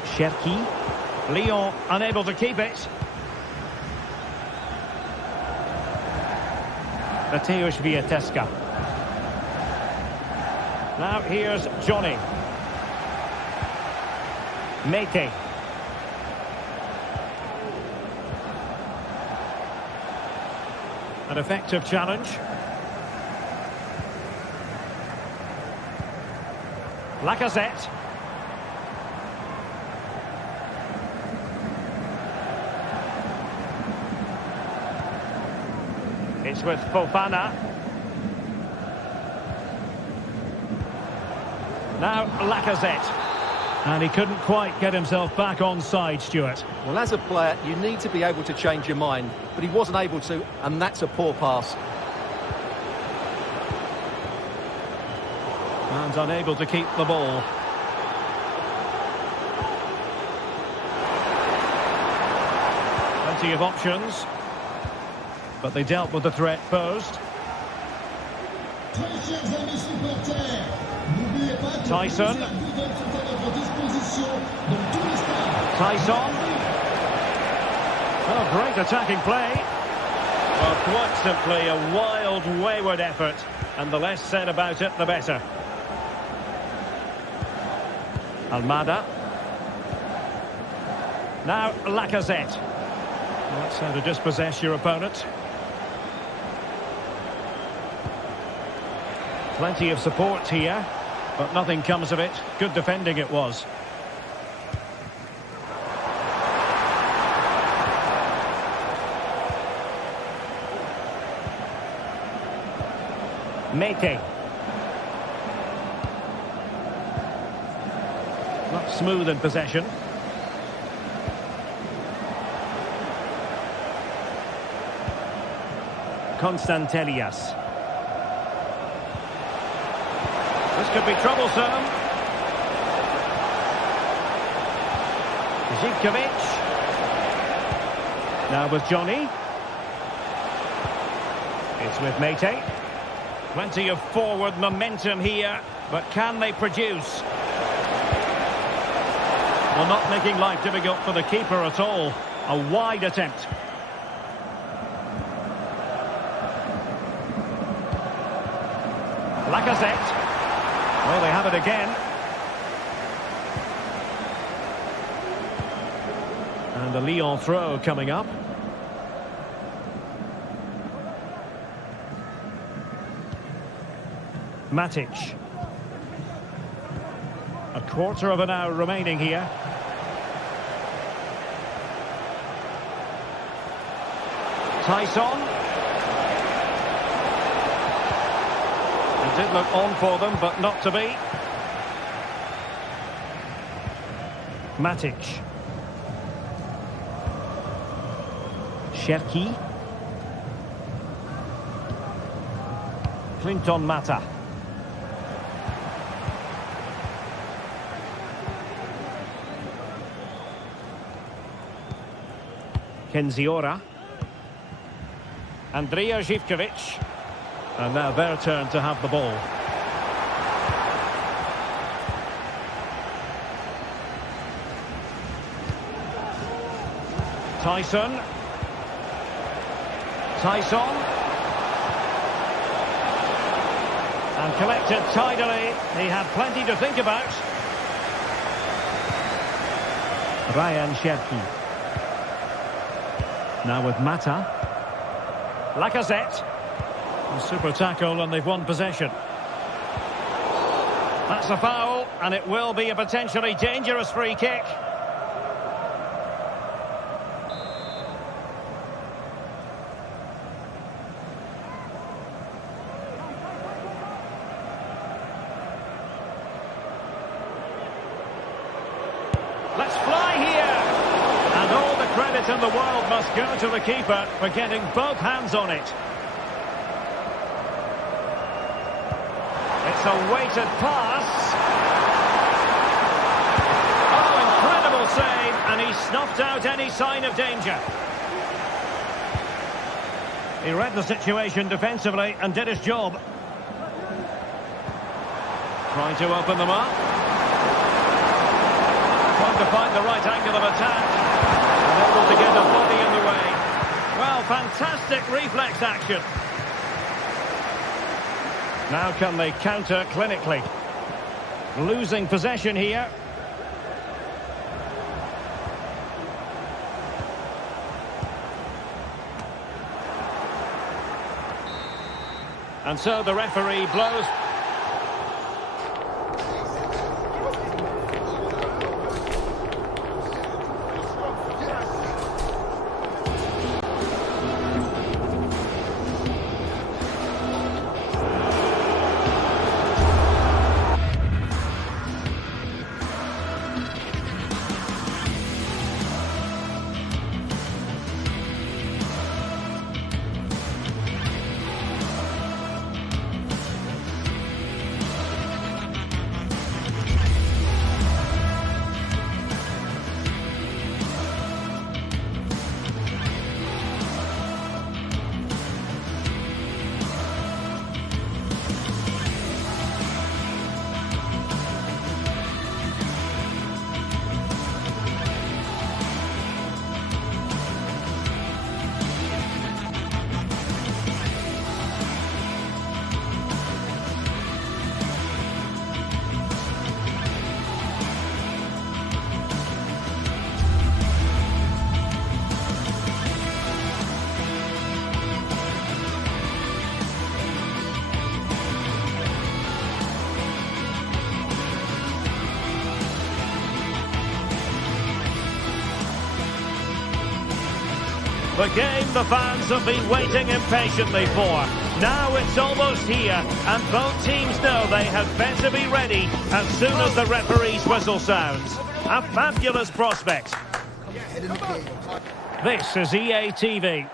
Cherki. Lyon unable to keep it. Mateusz Viatesca. Now here's Johnny. Mete. An effective challenge. Lacazette. It's with Fofana. Now Lacazette. And he couldn't quite get himself back on side, Stuart. Well, as a player, you need to be able to change your mind, but he wasn't able to, and that's a poor pass. And unable to keep the ball. Plenty of options. But they dealt with the threat posed. Tyson. Tyson. Oh, great attacking play. Well, quite simply a wild, wayward effort. And the less said about it, the better. Almada. Now Lacazette. Well, that's how to dispossess your opponent. Plenty of support here, but nothing comes of it. Good defending it was. Mete. Not smooth in possession. Constantelias. This could be troublesome. Zivkovic. Now with Johnny. It's with Mete. Plenty of forward momentum here, but can they produce? Well, not making life difficult for the keeper at all. A wide attempt. Lacazette. Well, they have it again. And a Lyon throw coming up. Matic. A quarter of an hour remaining here. Tyson. It did look on for them, but not to be. Matic. Cherki. Clinton Mata. Kenziora. Andrija Zivkovic. And now their turn to have the ball. Tyson. And collected tidily. He had plenty to think about. Ryan Cherki. Now with Mata. Lacazette. A super tackle and they've won possession. That's a foul and it will be a potentially dangerous free kick. Let's fly here. And all the credit in the world must go to the keeper for getting both hands on it. It's a weighted pass. Oh, incredible save, and he snuffed out any sign of danger. He read the situation defensively and did his job. Trying to open them up. Trying to find the right angle of attack. And able to get a body in the way. Well, fantastic reflex action. Now can they counter clinically? Losing possession here. And so the referee blows. The game the fans have been waiting impatiently for. Now it's almost here, and both teams know they had better be ready as soon as the referee's whistle sounds. A fabulous prospect. This is EA TV.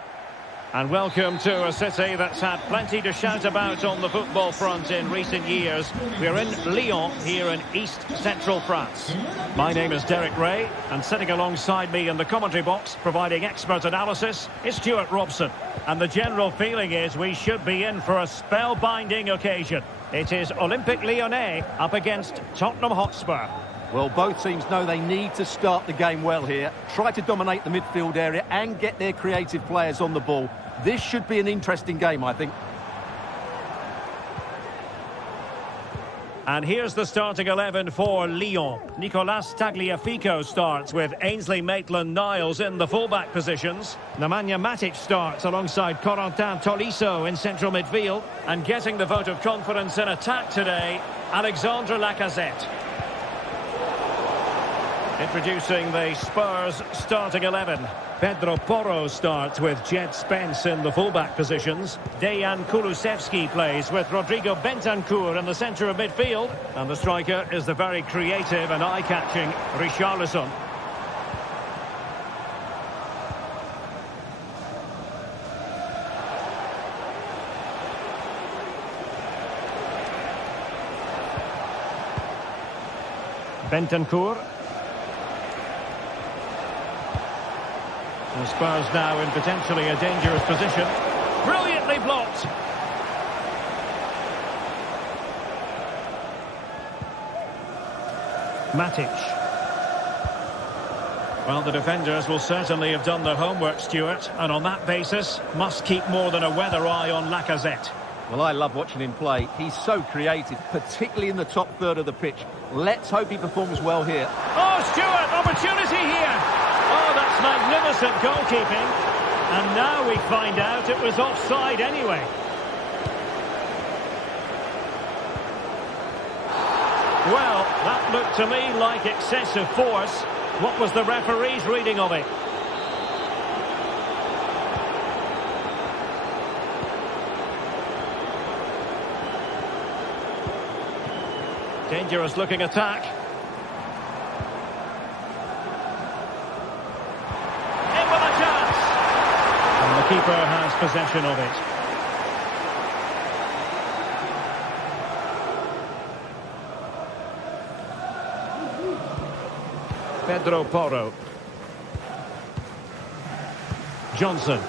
And welcome to a city that's had plenty to shout about on the football front in recent years. We're in Lyon, here in East Central France. My name is Derek Ray, and sitting alongside me in the commentary box, providing expert analysis, is Stuart Robson. And the general feeling is we should be in for a spellbinding occasion. It is Olympique Lyonnais up against Tottenham Hotspur. Well, both teams know they need to start the game well here. Try to dominate the midfield area and get their creative players on the ball. This should be an interesting game, I think. And here's the starting 11 for Lyon. Nicolas Tagliafico starts with Ainsley Maitland-Niles in the fullback positions. Nemanja Matic starts alongside Corentin Tolisso in central midfield. And getting the vote of confidence in attack today, Alexandre Lacazette. Introducing the Spurs starting 11. Pedro Porro starts with Jed Spence in the fullback positions. Dejan Kulusevski plays with Rodrigo Bentancur in the centre of midfield. And the striker is the very creative and eye-catching Richarlison. Bentancur. The Spurs now in potentially a dangerous position. Brilliantly blocked. Matic. Well, the defenders will certainly have done their homework, Stuart, and on that basis, must keep more than a weather eye on Lacazette. Well, I love watching him play. He's so creative, particularly in the top third of the pitch. Let's hope he performs well here. Oh, Stuart, opportunity here. Oh, that's magnificent goalkeeping. And now we find out it was offside anyway. Well, that looked to me like excessive force. What was the referee's reading of it? Dangerous looking attack. In with a chance. And the keeper has possession of it. Pedro Porro. Johnson.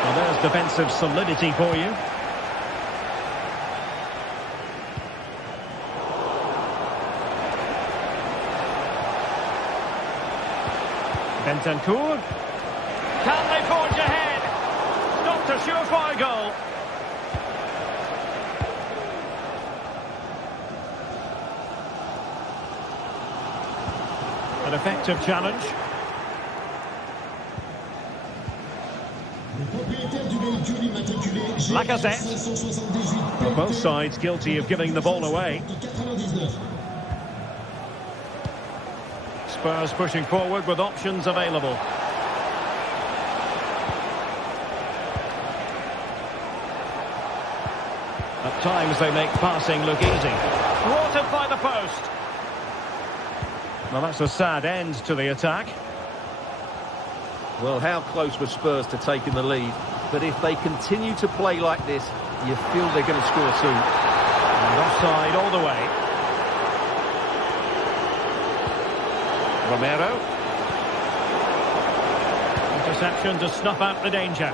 Well, there's defensive solidity for you. Bentancur. Can they forge ahead? Not a surefire goal. An effective challenge. Lacazette. Well, both sides guilty of giving the ball away. Spurs pushing forward with options available. At times they make passing look easy. Thwarted by the post. Well, that's a sad end to the attack. Well, how close were Spurs to taking the lead? But if they continue to play like this, you feel they're going to score soon. And offside all the way. Romero. Interception to snuff out the danger.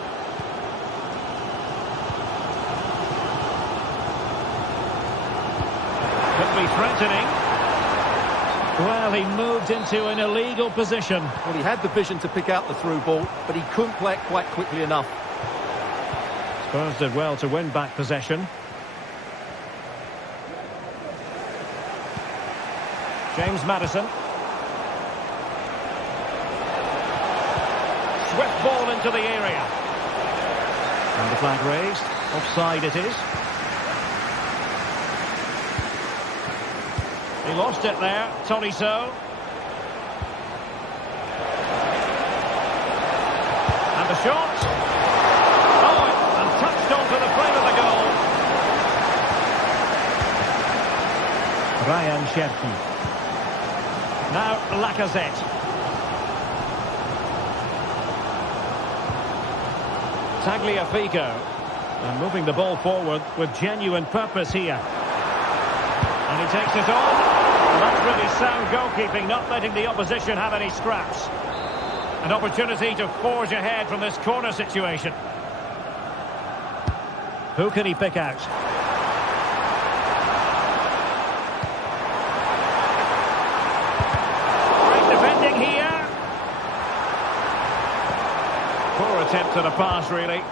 Could be threatening. Well, he moved into an illegal position. Well, he had the vision to pick out the through ball, but he couldn't play it quite quickly enough. Spurs did well to win back possession. James Maddison. Swift ball into the area. And the flag raised. Offside it is. He lost it there, Tolisso. shot. Oh, and touched onto the frame of the goal. Ryan Cherki. Now Lacazette. Tagliafico. And moving the ball forward with genuine purpose here. And he takes it on. And that's really sound goalkeeping, not letting the opposition have any scraps. An opportunity to forge ahead from this corner situation. Who can he pick out? Great defending here. Poor attempt at a pass, really.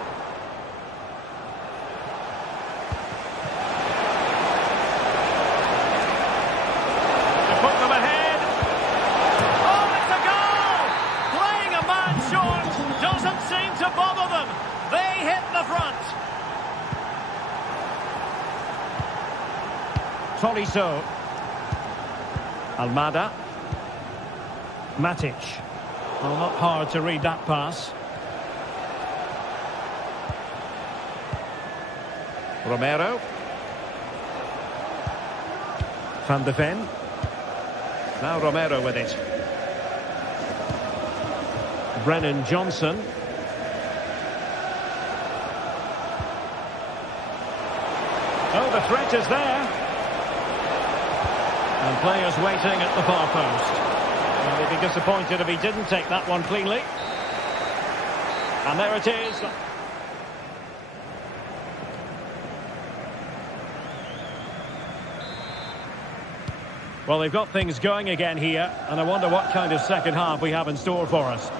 To put them ahead. Oh, it's a goal! Playing a man short doesn't seem to bother them. They hit the front. Tolisso. Almada. Matic. Well, not hard to read that pass. Romero. Van de Ven. Now Romero with it. Brennan Johnson. Oh, the threat is there. And players waiting at the far post. Well, they'd be disappointed if he didn't take that one cleanly. And there it is. Well, they've got things going again here, and I wonder what kind of second half we have in store for us.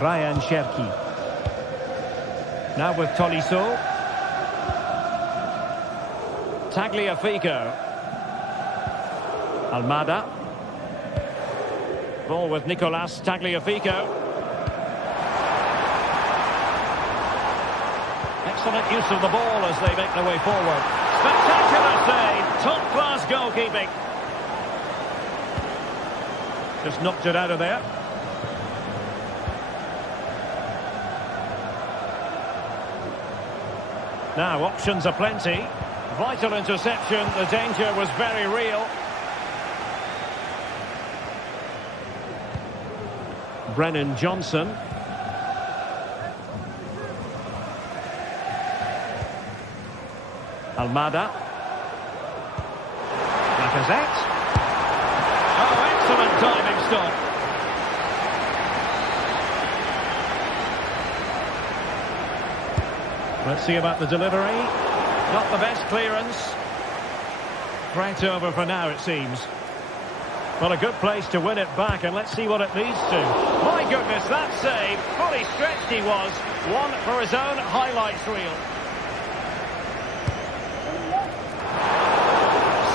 Ryan Cherki. Now with Tolisso. Tagliafico. Almada. Ball with Nicolas Tagliafico. Excellent use of the ball as they make their way forward. Spectacular save. Top-class goalkeeping. Just knocked it out of there. Now, options are plenty. Vital interception. The danger was very real. Brennan Johnson. Almada. Lacazette. Oh, excellent diving stop. Let's see about the delivery. Not the best clearance. Right over for now, it seems. Well, a good place to win it back, and let's see what it leads to. My goodness, that save. Fully stretched he was. One for his own highlights reel.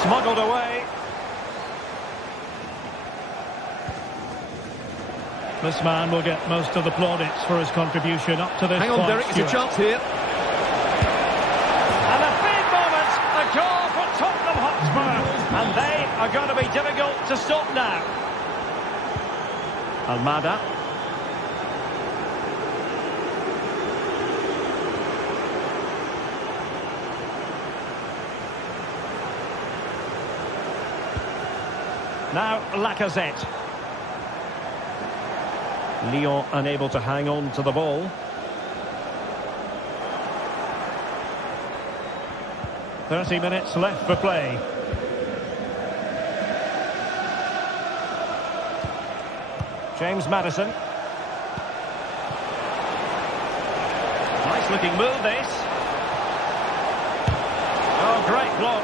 Smuggled away. This man will get most of the plaudits for his contribution up to this point. Hang on, Derek, it's a chance here. And a big moment, a goal for Tottenham Hotspur. And they are going to be difficult to stop now. Almada. Now Lacazette. Lyon unable to hang on to the ball. "30 minutes left for play. James Maddison. Nice looking move this. Oh, great block.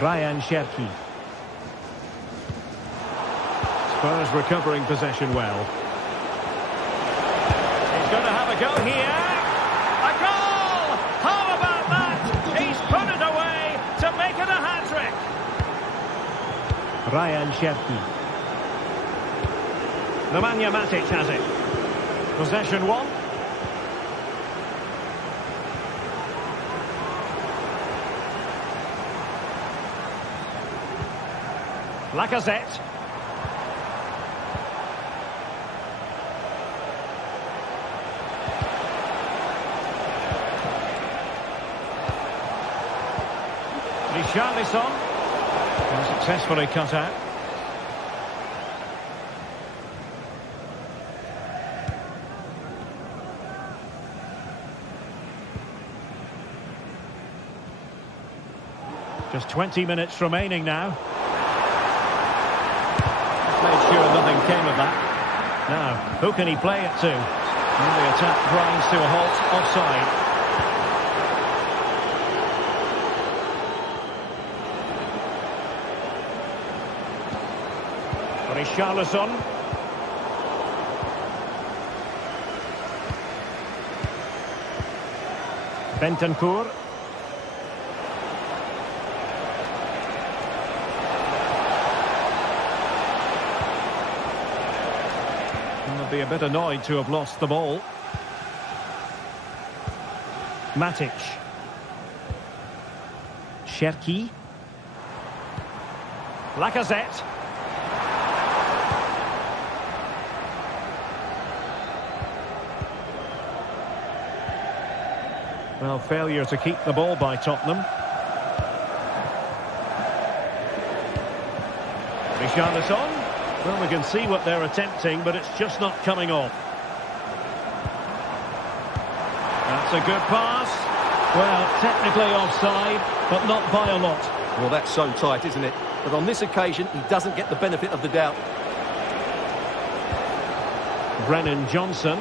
Ryan Cherki. Spurs recovering possession well. He's going to have a go here. A goal! How about that? He's put it away to make it a hat-trick. Ryan Cherki. Nemanja Matic has it. Possession one. Lacazette. Richarlison. Successfully cut out. Just 20 minutes remaining now. Made sure nothing came of that. Now, who can he play it to? And the attack grinds to a halt, offside. Richarlison. Bentancur. They'll be a bit annoyed to have lost the ball. Matic. Cherki. Lacazette. Well, failure to keep the ball by Tottenham. Richarlison. Well, we can see what they're attempting, but it's just not coming off. That's a good pass. Well, technically offside, but not by a lot. Well, that's so tight, isn't it? But on this occasion, he doesn't get the benefit of the doubt. Brennan Johnson.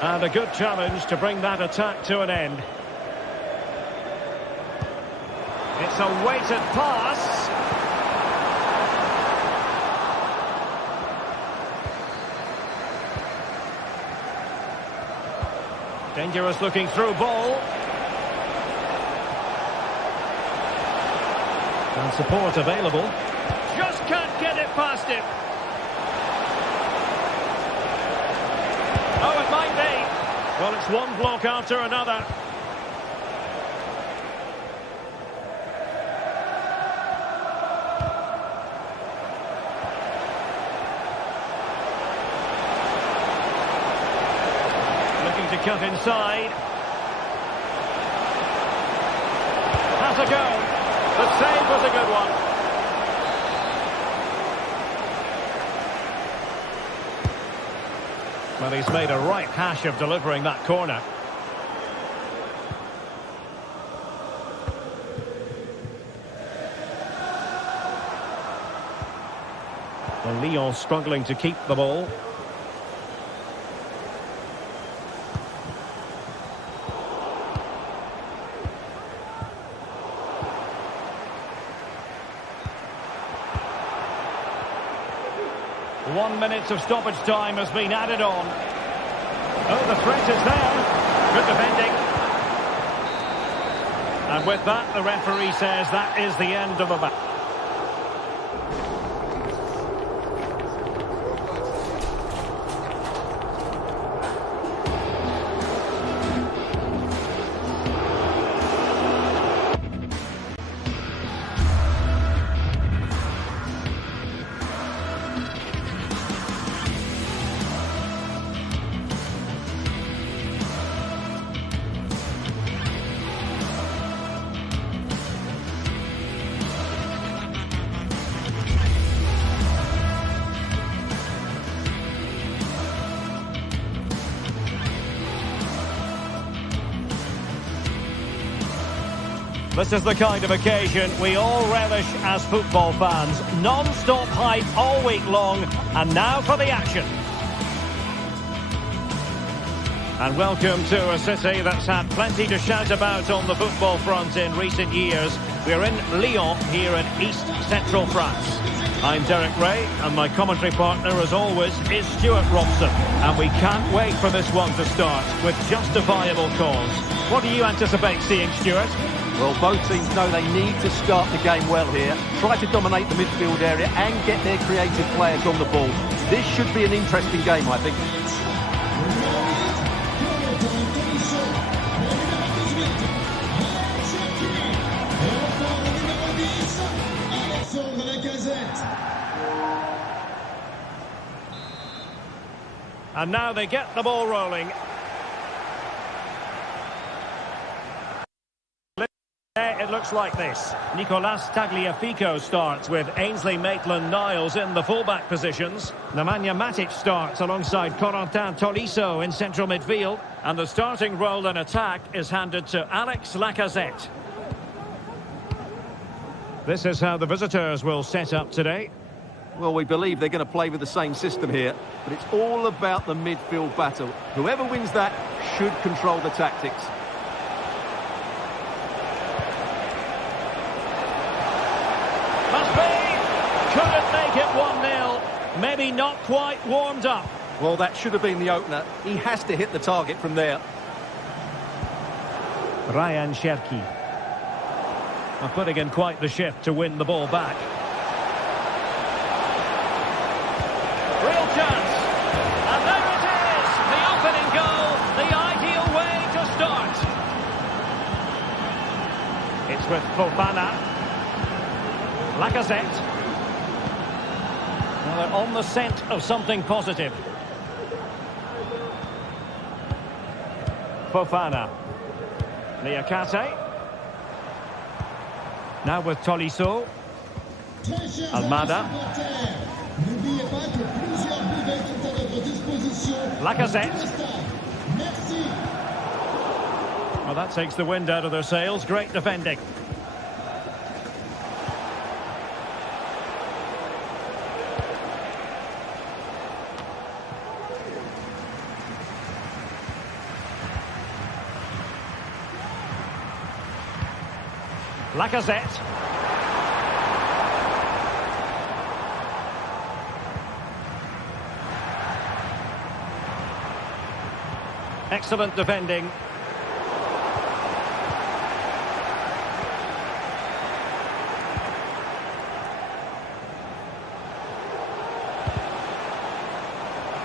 And a good challenge to bring that attack to an end. It's a weighted pass. Dangerous looking through ball. And support available. Just can't get it past him. Oh, it might be. Well, it's one block after another. Looking to cut inside. Has a go. The save was a good one. Well, he's made a right hash of delivering that corner. Well, Lyon struggling to keep the ball. One minute of stoppage time has been added on. Oh, the threat is there. Good defending. And with that, the referee says that is the end of the match. This is the kind of occasion we all relish as football fans. Non-stop hype all week long, and now for the action. And welcome to a city that's had plenty to shout about on the football front in recent years. We're in Lyon, here in East Central France. I'm Derek Ray, and my commentary partner, as always, is Stuart Robson. And we can't wait for this one to start, with justifiable cause. What do you anticipate seeing, Stuart? Well, both teams know they need to start the game well here. Try to dominate the midfield area and get their creative players on the ball. This should be an interesting game, I think. Lacazette. And now they get the ball rolling. It looks like this. Nicolas Tagliafico starts with Ainsley Maitland-Niles in the fullback positions. Nemanja Matic starts alongside Corentin Tolisso in central midfield. And the starting role in attack is handed to Alex Lacazette. This is how the visitors will set up today. Well, we believe they're going to play with the same system here, but it's all about the midfield battle. Whoever wins that should control the tactics. Must be! Couldn't make it 1-0. Maybe not quite warmed up. Well, that should have been the opener. He has to hit the target from there. Ryan Cherki. Putting in quite the shift to win the ball back. Real chance. And there it is. The opening goal. The ideal way to start. It's with Fofana. Lacazette. Well, they're on the scent of something positive. Fofana. Niakate. Now with Tolisso. Almada. Lacazette. Well, that takes the wind out of their sails. Great defending. Lacazette. Excellent defending.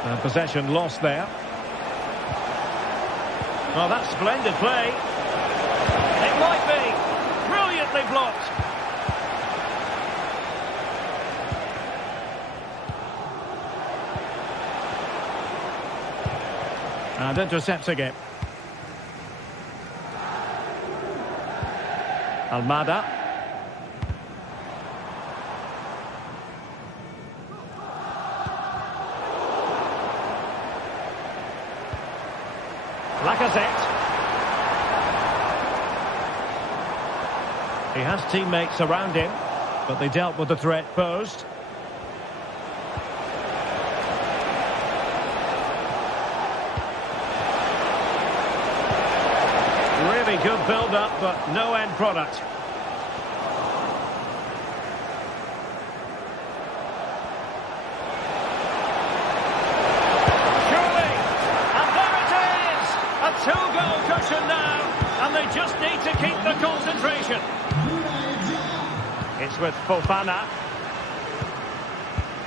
And possession lost there. Well, that's splendid play. It might be. Brilliantly blocked. And intercepting it. Almada. Lacazette. He has teammates around him, but they dealt with the threat posed. Really good build-up, but no end product. Surely! And there it is! A two-goal cushion now, and they just need to keep the concentration. It's with Fofana.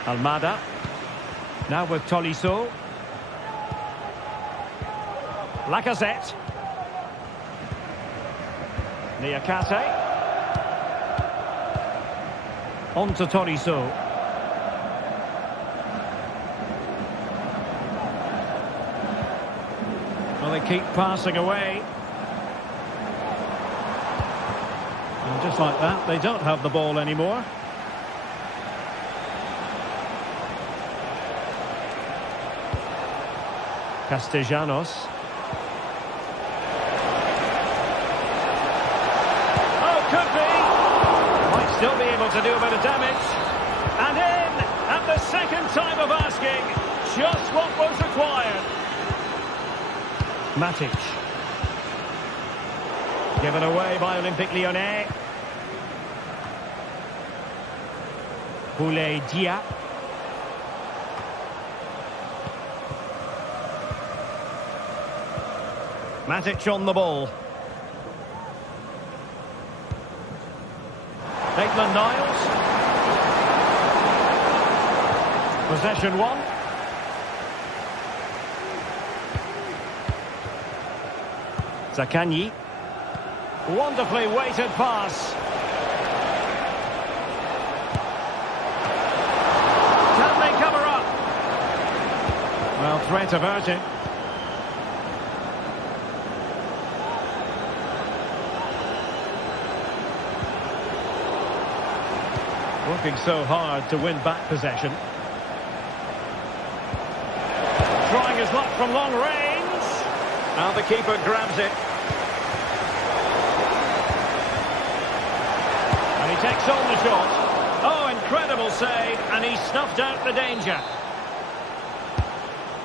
Almada. Now with Tolisso. Lacazette. Niakate. On to Tolisso. Well, they keep passing away. And just like that, they don't have the ball anymore. Castellanos. Oh, could be. Might still be able to do a bit of damage. And in, at the second time of asking, just what was required. Matic. Given away by Olympique Lyonnais. Boulaye Dia. Matic on the ball. Maitland-Niles. Possession one. Zaccagni. Wonderfully weighted pass. Can they cover up? Well, threat averted. Working so hard to win back possession. Trying his luck from long range. Now the keeper grabs it. And he takes on the shot. Oh, incredible save. And he snuffed out the danger.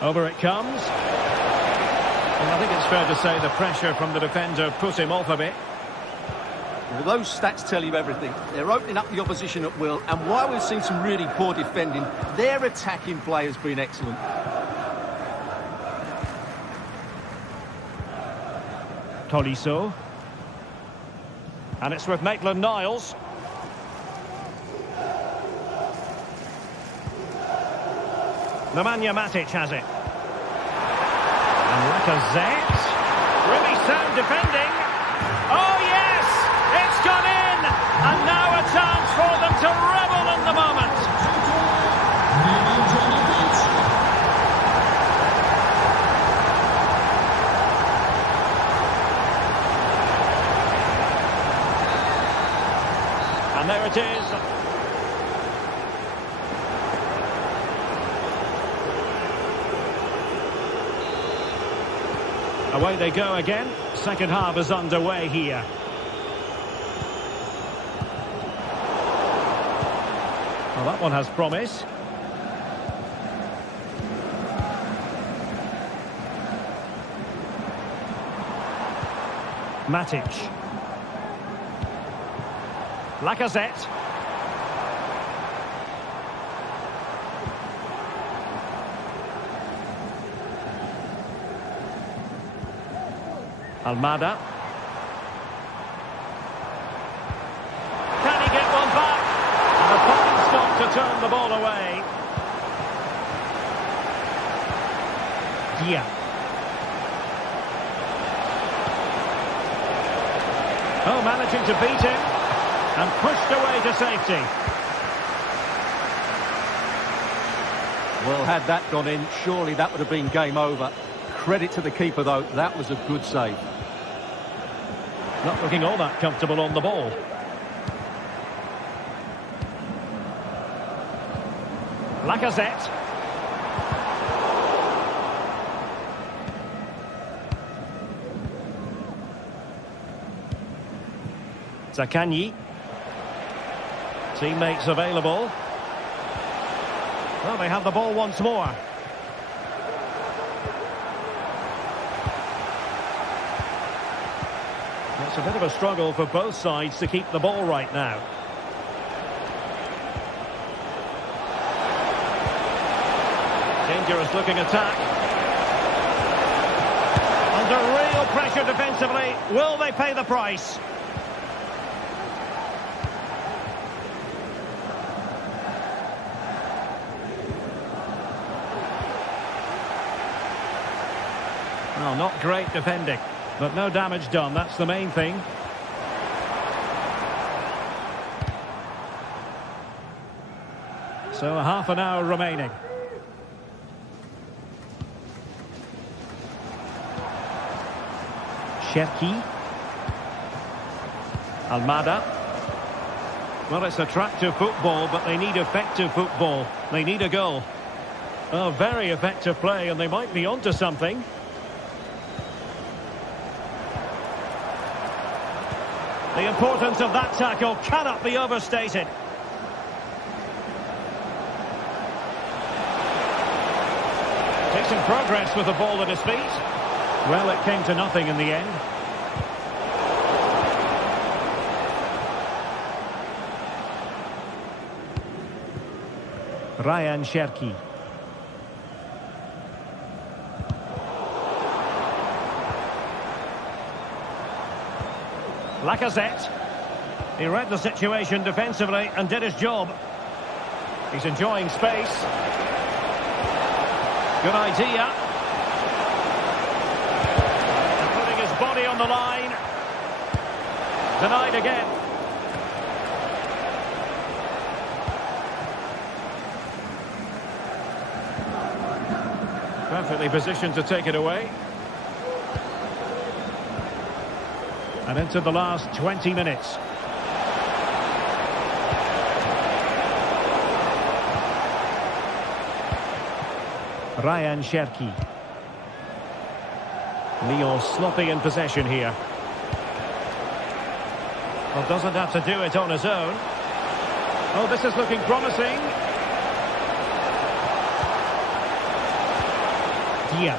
Over it comes. Well, I think it's fair to say the pressure from the defender put him off a bit. Well, those stats tell you everything. They're opening up the opposition at will, and while we've seen some really poor defending, their attacking play has been excellent. Tolisso. And it's with Maitland-Niles. Nemanja Matic has it. And Lacazette. Really sound defending. Oh, yes! It's gone in! And now a chance for them to revel in the moment. And there it is. Away they go again. Second half is underway here. Well, that one has promise. Matic. Lacazette. Almada. Can he get one back? And a fine stop to turn the ball away. Dia. Oh, managing to beat him. And pushed away to safety. Well, had that gone in, surely that would have been game over. Credit to the keeper, though. That was a good save. Not looking all that comfortable on the ball. Lacazette. Zaccagni. Teammates available. Well, they have the ball once more. It's a bit of a struggle for both sides to keep the ball right now. Dangerous looking attack. Under real pressure defensively. Will they pay the price? Well, not great defending. But no damage done, that's the main thing. So a half an hour remaining. Cherki. Almada. Well, it's attractive football, but they need effective football. They need a goal. Oh, very effective play, and they might be onto something. The importance of that tackle cannot be overstated. Decent progress with the ball at his feet. Well, it came to nothing in the end. Ryan Cherki. Lacazette. He read the situation defensively and did his job. He's enjoying space. Good idea. And putting his body on the line. Denied again. Perfectly positioned to take it away. And into the last 20 minutes. Ryan Cherki. Lyon sloppy in possession here. Well, doesn't have to do it on his own. Oh, this is looking promising. Dia.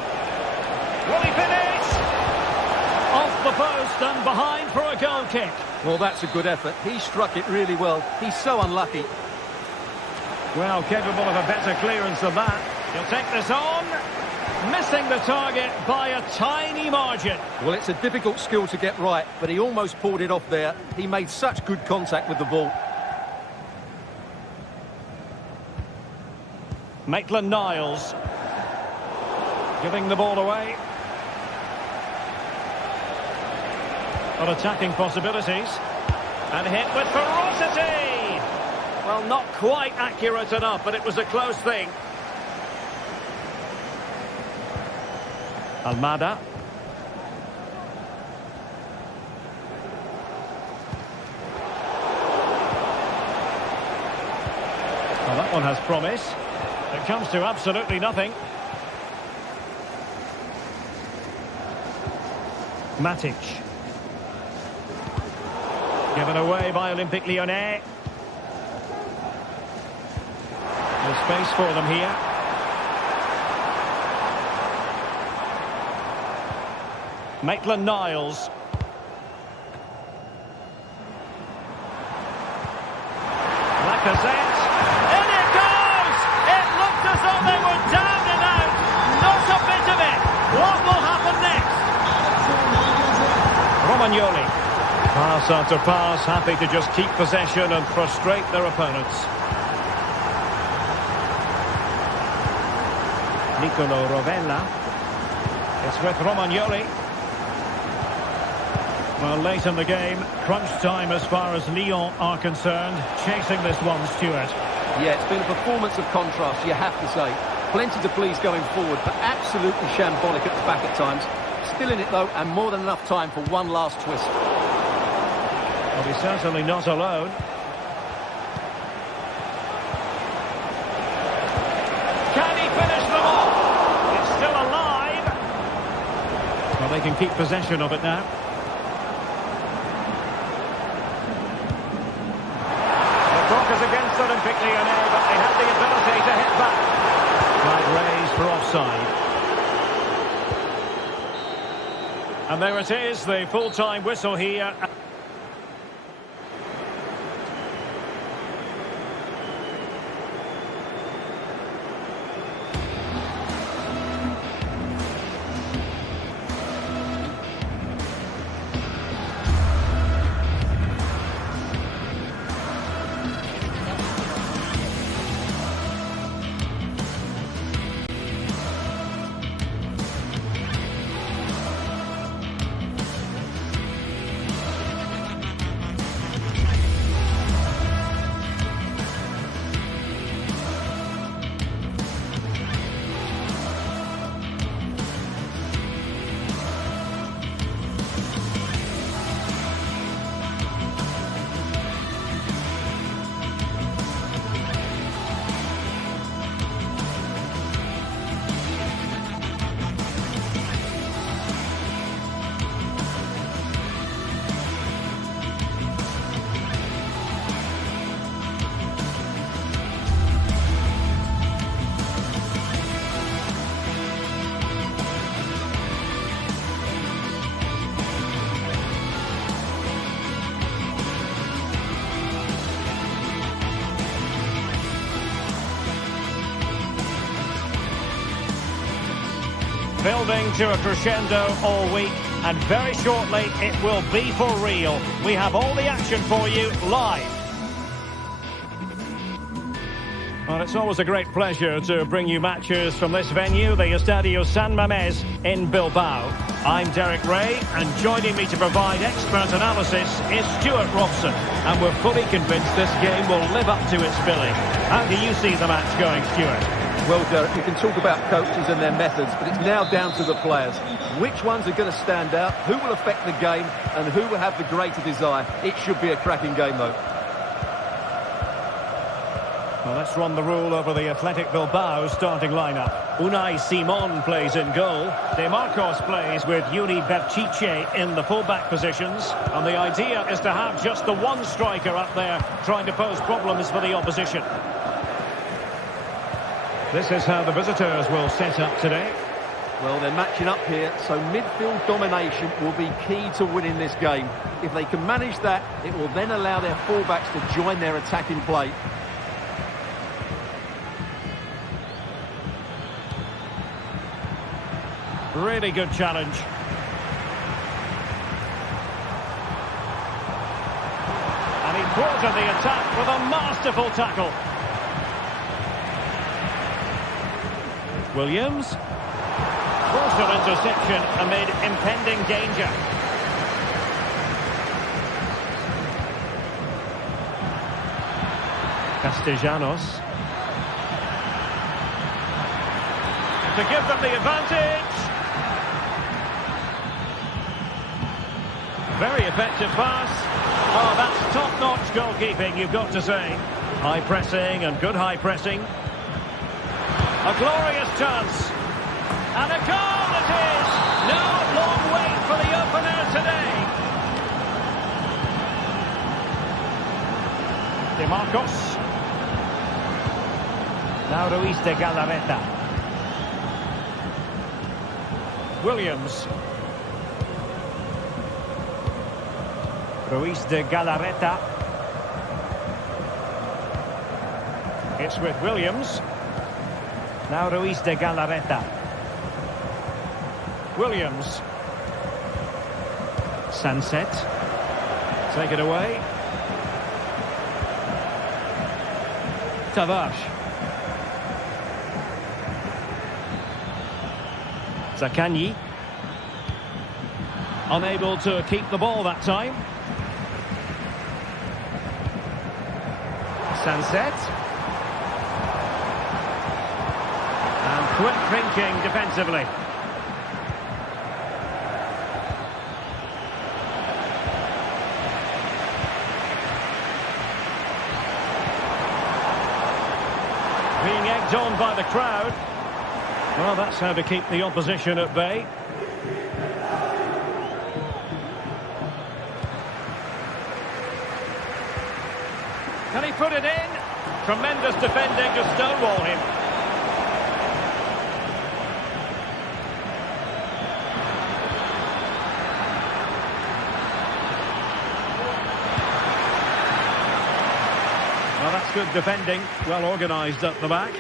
Will he finish? Off the post and behind for a goal kick. Well, that's a good effort. He struck it really well. He's so unlucky. Well, capable of a better clearance than that. He'll take this on. Missing the target by a tiny margin. Well, it's a difficult skill to get right, but he almost pulled it off there. He made such good contact with the ball. Maitland-Niles. Giving the ball away. On attacking possibilities. And hit with ferocity. Well, not quite accurate enough, but it was a close thing. Almada. Well, that one has promise. It comes to absolutely nothing. Matic. Given away by Olympique Lyonnais. There's space for them here. Maitland-Niles. Lacazette. In it goes! It looked as though they were down and out. Not a bit of it. What will happen next? Romagnoli. Pass after pass, happy to just keep possession and frustrate their opponents. Nicolo Rovella. It's with Romagnoli. Well, late in the game, crunch time as far as Lyon are concerned. Chasing this one, Stuart. Yeah, it's been a performance of contrast, you have to say. Plenty to please going forward, but absolutely shambolic at the back at times. Still in it, though, and more than enough time for one last twist. Well, he's certainly not alone. Can he finish them off? It's still alive. Well, they can keep possession of it now. Against Olympique Lyonnais, but they had the ability to hit back. Flag raised for offside. And there it is, the full-time whistle here. Building to a crescendo all week, and very shortly it will be for real. We have all the action for you live. Well, it's always a great pleasure to bring you matches from this venue, the Estadio San Mamés in Bilbao. I'm Derek Ray, and joining me to provide expert analysis is Stuart Robson. And we're fully convinced this game will live up to its billing. How do you see the match going, Stuart? Well, Derek, you can talk about coaches and their methods, but it's now down to the players. Which ones are going to stand out, who will affect the game, and who will have the greater desire? It should be a cracking game, though. Well, let's run the rule over the Athletic Bilbao starting lineup. Unai Simon plays in goal. De Marcos plays with Yuri Berchiche in the fullback positions. And the idea is to have just the one striker up there trying to pose problems for the opposition. This is how the visitors will set up today. Well, they're matching up here, so midfield domination will be key to winning this game. If they can manage that, it will then allow their fullbacks to join their attacking play. Really good challenge. And he thwarted the attack with a masterful tackle. Williams. Crucial interception amid impending danger. Castellanos. To give them the advantage. Very effective pass. Oh, that's top-notch goalkeeping, you've got to say. High pressing and good high pressing. A glorious chance. And a goal it is! No long wait for the opener today. De Marcos. Now Ruiz de Galarreta. Williams. Ruiz de Galarreta. It's with Williams. Now Ruiz de Galarreta. Williams. Sunset. Take it away. Tavares. Zaccagni. Unable to keep the ball that time. Sunset. And quick thinking defensively. Being egged on by the crowd. Well, that's how to keep the opposition at bay. Can he put it in? Tremendous defending to stonewall him. Well, that's good defending. Well organised at the back.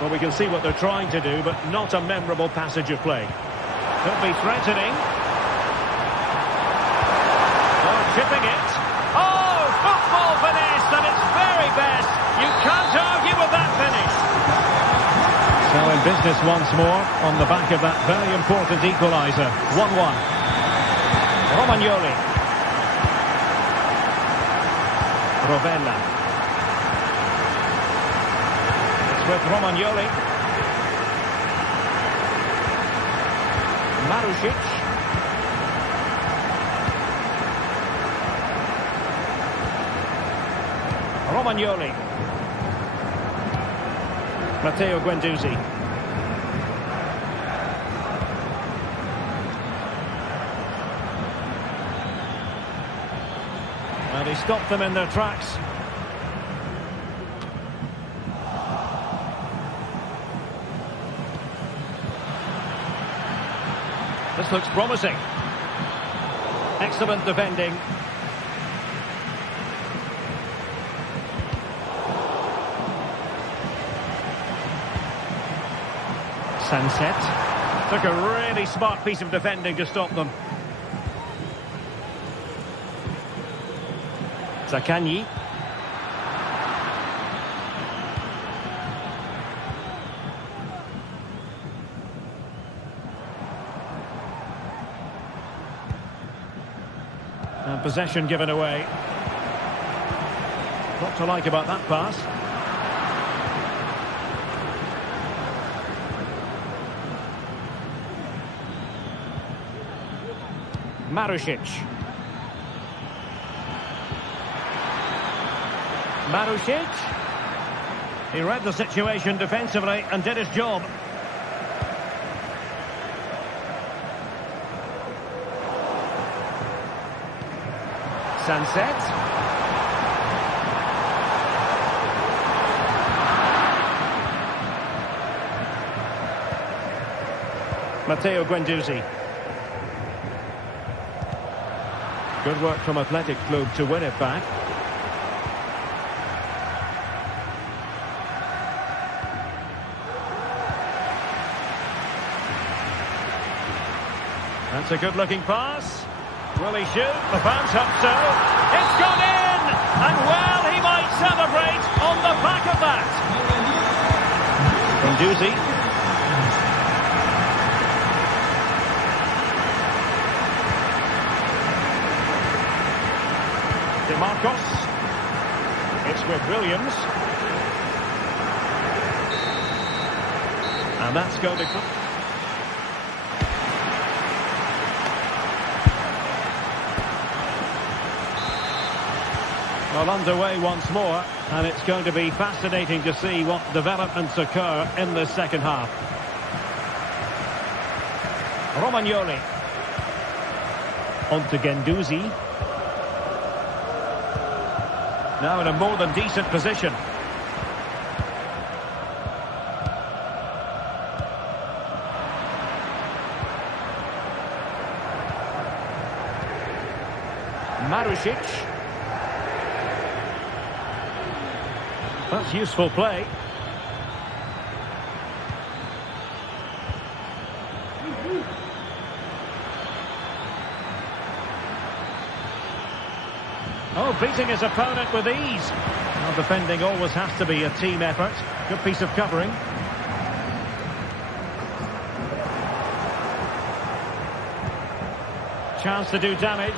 Well, we can see what they're trying to do, but not a memorable passage of play. Could be threatening. Oh, chipping it. Oh, football finesse at its very best. You can't argue with that finish. So in business once more on the back of that very important equaliser. 1-1. Romagnoli. Rovella. It's with Romagnoli. Marusic. Romagnoli. Matteo Guendouzi. And he stopped them in their tracks. This looks promising. Excellent defending. Sunset. Took a really smart piece of defending to stop them. Zaccagni. And possession given away. What to like about that pass? Marusic. Marusic. He read the situation defensively and did his job. Sunset. Matteo Guendouzi. Good work from Athletic Club to win it back. That's a good-looking pass. Will he shoot? The fans hope so. It's gone in! And well, he might celebrate on the back of that. Guendouzi. DeMarcos. It's with Williams. And that's going to... Well, underway once more, and it's going to be fascinating to see what developments occur in the second half. Romagnoli. On to Guendouzi. Now in a more than decent position. Marusic. That's useful play. Oh, beating his opponent with ease. Well, defending always has to be a team effort. Good piece of covering. Chance to do damage.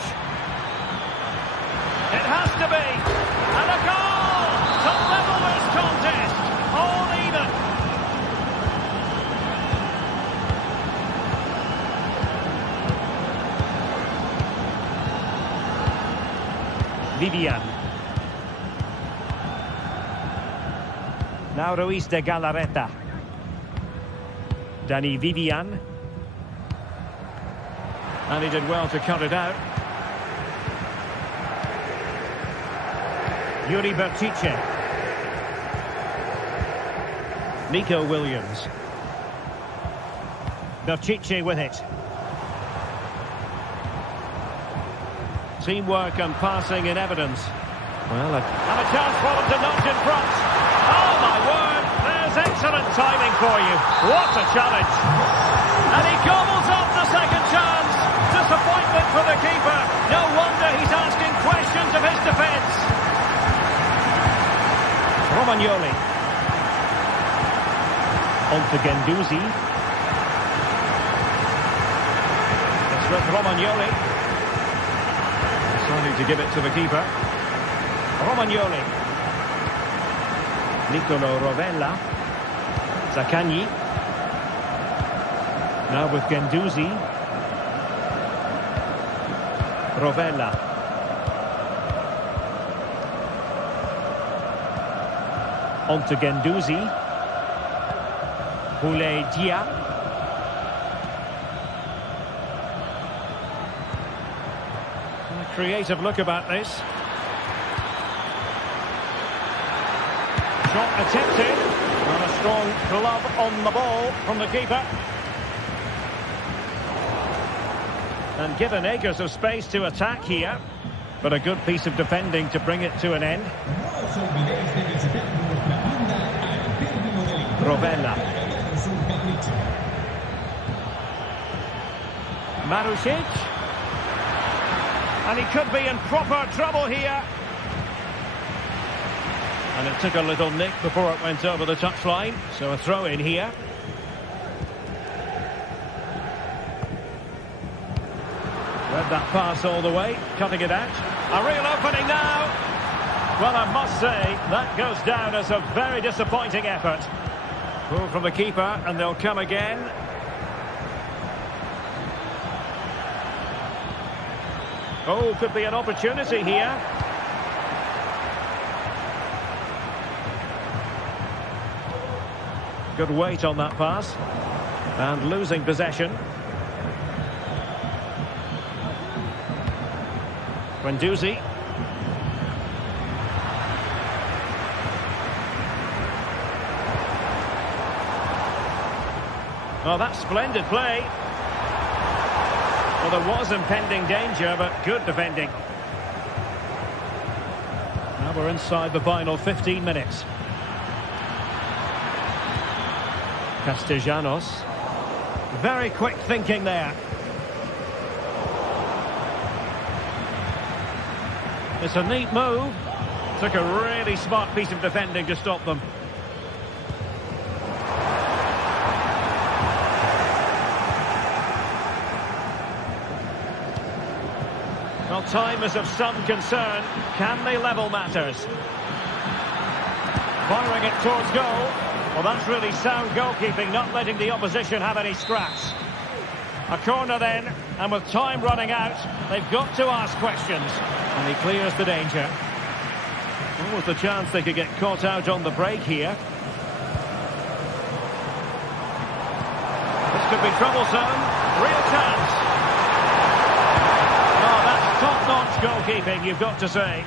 It has to be. And a goal! To level this contest. All even. Vivian. Now Ruiz de Galarreta. Danny Vivian. And he did well to cut it out. Yuri Bertice. Nico Williams. Bertice with it. Teamwork and passing in evidence. Well, and a chance for them to nudge in front. Oh my word, there's excellent timing for you. What a challenge. And he gobbles up the second chance. Disappointment for the keeper. No wonder he's asking questions of his defence. Romagnoli. On to Guendouzi. It's with Romagnoli. Deciding to give it to the keeper. Romagnoli. Nicolo Rovella. Zaccagni. Now with Guendouzi. Rovella. On to Guendouzi. Boulaye Dia. A creative look about this. Shot attempted. And a strong glove on the ball from the keeper. And given acres of space to attack here. But a good piece of defending to bring it to an end. Rovella. Marusic. And he could be in proper trouble here. And it took a little nick before it went over the touchline. So a throw in here. Read that pass all the way, cutting it out. A real opening now. Well, I must say, that goes down as a very disappointing effort. Pull from the keeper, and they'll come again. Oh, could be an opportunity here. Good weight on that pass. And losing possession. Guendouzi. Oh, that's splendid play. Well, there was impending danger, but good defending. Now we're inside the final 15 minutes. Castellanos. Very quick thinking there. It's a neat move. Took a really smart piece of defending to stop them. Well, time is of some concern. Can they level matters? Firing it towards goal. Well, that's really sound goalkeeping, not letting the opposition have any scraps. A corner then, and with time running out, they've got to ask questions. And he clears the danger. There was the chance they could get caught out on the break here. This could be troublesome. Real chance. Oh, that's top-notch goalkeeping, you've got to say.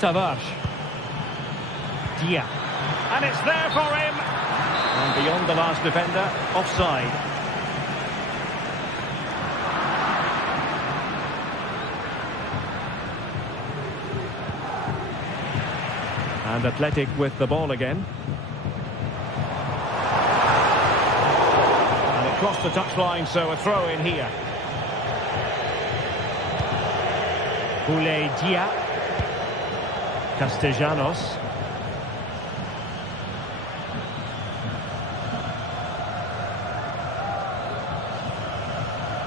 Tavares. Dia. And it's there for him. And beyond the last defender, offside. And Athletic with the ball again. And it crossed the touchline, so a throw in here. Boulaye Dia. Castellanos.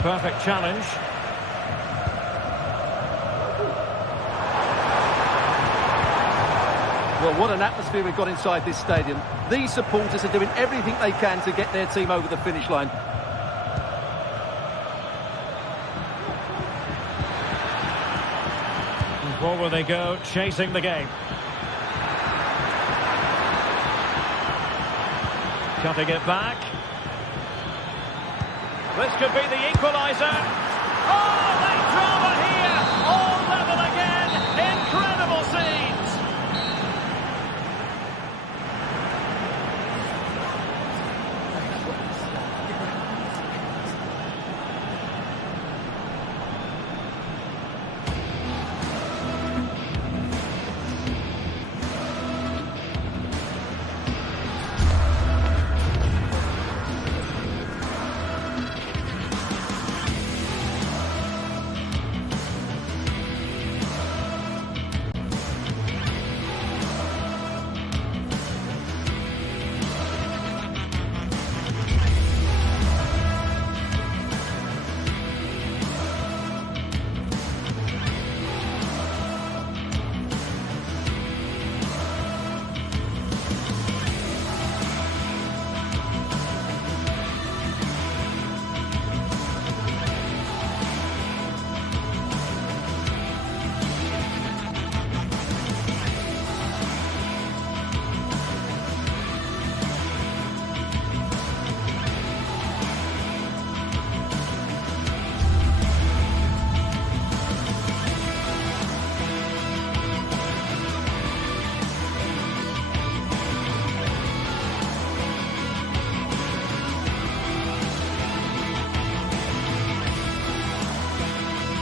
Perfect challenge. Well, what an atmosphere we've got inside this stadium. These supporters are doing everything they can to get their team over the finish line. And forward they go, chasing the game. Cutting it back. This could be the equaliser. Oh, late drama here. All level again. Incredible scenes.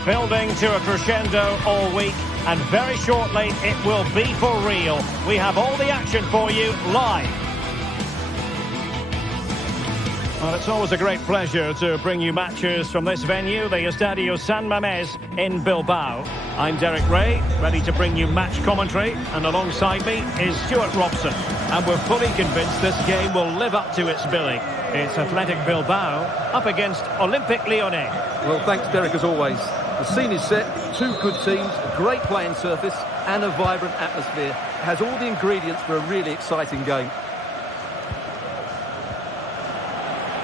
Building to a crescendo all week, and very shortly it will be for real. We have all the action for you live. Well, it's always a great pleasure to bring you matches from this venue, the Estadio San Mamés in Bilbao. I'm Derek Ray, ready to bring you match commentary, and alongside me is Stuart Robson. And we're fully convinced this game will live up to its billing. It's Athletic Bilbao up against Olympique Lyonnais. Well, thanks, Derek, as always. The scene is set, two good teams, a great playing surface, and a vibrant atmosphere. It has all the ingredients for a really exciting game.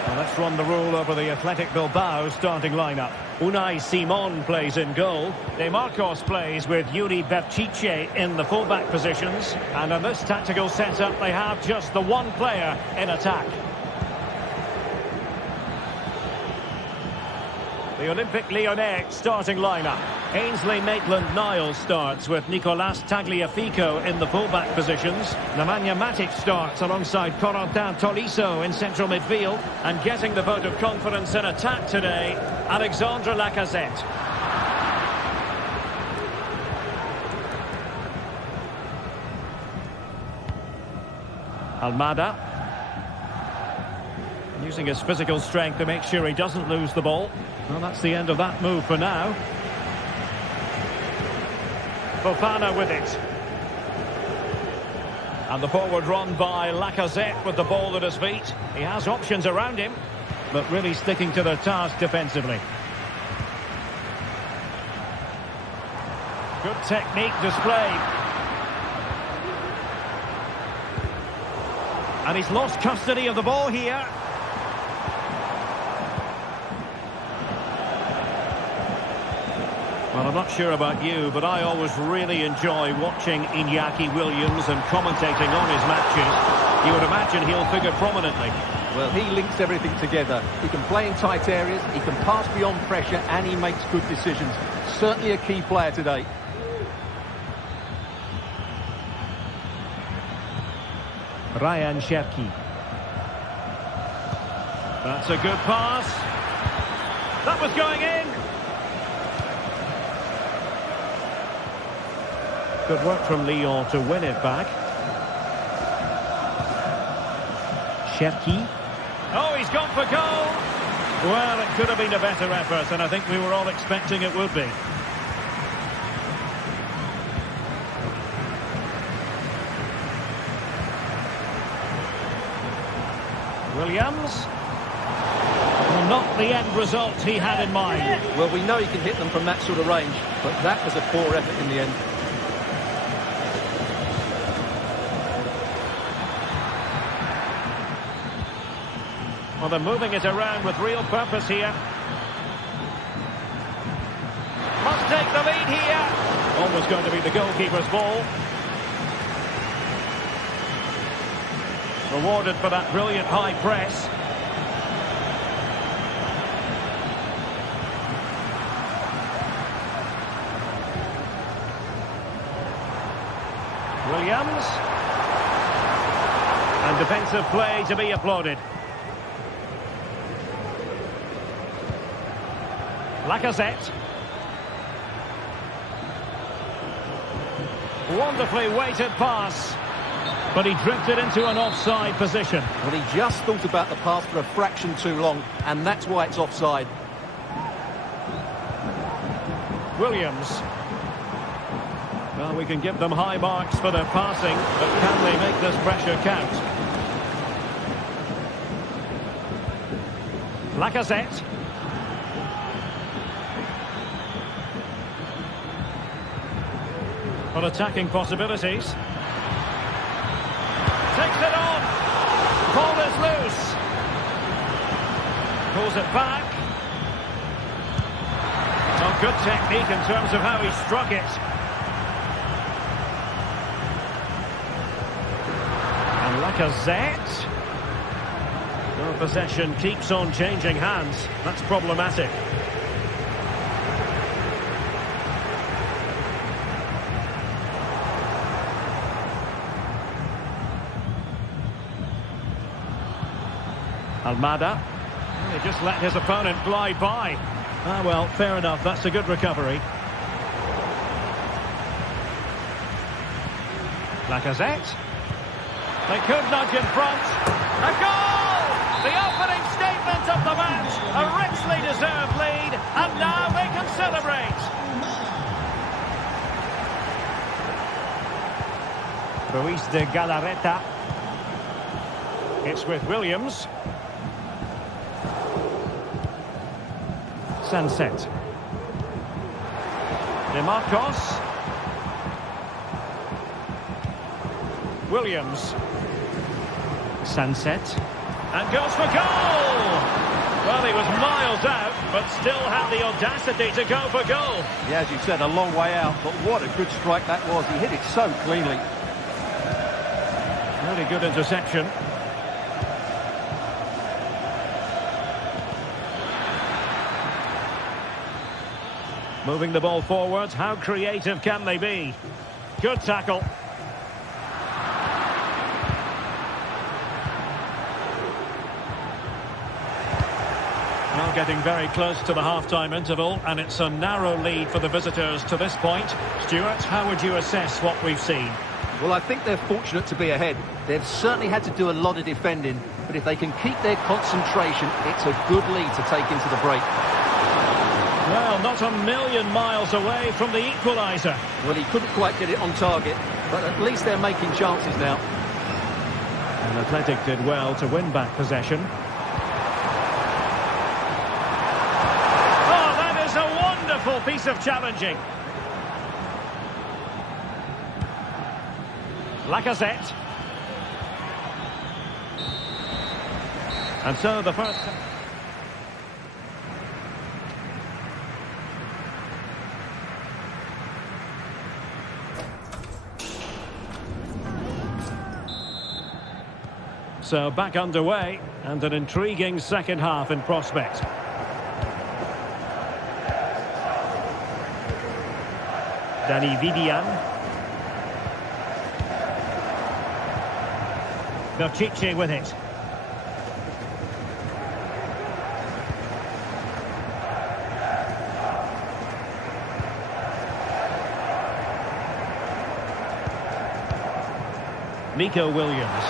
Well, let's run the rule over the Athletic Bilbao starting lineup. Unai Simon plays in goal. De Marcos plays with Yuri Berchiche in the fullback positions. And in this tactical setup, they have just the one player in attack. The Olympique Lyonnais starting lineup. Ainsley Maitland-Niles starts with Nicolas Tagliafico in the fullback positions. Nemanja Matic starts alongside Corentin Tolisso in central midfield. And getting the vote of confidence in attack today, Alexandre Lacazette. Almada. Using his physical strength to make sure he doesn't lose the ball. Well, that's the end of that move for now. Fofana with it. And the forward run by Lacazette with the ball at his feet. He has options around him, but really sticking to their task defensively. Good technique displayed. And he's lost custody of the ball here. Well, I'm not sure about you, but I always really enjoy watching Iñaki Williams and commentating on his matches. You would imagine he'll figure prominently. Well, he links everything together. He can play in tight areas, he can pass beyond pressure, and he makes good decisions. Certainly a key player today. Ryan Cherki. That's a good pass. That was going in. Good work from Lyon to win it back. Cherki. Oh, he's gone for goal. Well, it could have been a better effort, and I think we were all expecting it would be. Williams. Well, not the end result he had in mind. Well, we know he can hit them from that sort of range, but that was a poor effort in the end. Well, they're moving it around with real purpose here. Must take the lead here. Almost going to be the goalkeeper's ball. Rewarded for that brilliant high press. Williams. And defensive play to be applauded. Lacazette. Wonderfully weighted pass. But he drifted into an offside position. Well, he just thought about the pass for a fraction too long, and that's why it's offside. Williams. Well, we can give them high marks for their passing, but can they make this pressure count? Lacazette. Well, attacking possibilities. Takes it on. Ball is loose. Pulls it back. Oh, good technique in terms of how he struck it. And Lacazette. Well, possession keeps on changing hands. That's problematic. Almada. He just let his opponent glide by. Ah, well, fair enough. That's a good recovery. Lacazette. They could nudge in front. A goal! The opening statement well-deserved lead, and now they can celebrate. Ruiz de Galarreta. It's with Williams. Sunset. De Marcos. Williams. Sunset. And goes for goal! Well, he was miles out, but still had the audacity to go for goal. Yeah, as you said, a long way out, but what a good strike that was. He hit it so cleanly. Really good interception. Moving the ball forward, how creative can they be? Good tackle. Now getting very close to the half-time interval, and it's a narrow lead for the visitors to this point. Stuart, how would you assess what we've seen? Well, I think they're fortunate to be ahead. They've certainly had to do a lot of defending, but if they can keep their concentration, it's a good lead to take into the break. Well, not a million miles away from the equaliser. Well, he couldn't quite get it on target, but at least they're making chances now. And Athletic did well to win back possession. Oh, that is a wonderful piece of challenging. Lacazette. And so the first... So back underway, and an intriguing second half in prospect. Dani Vidian. Berchiche with it. Nico Williams.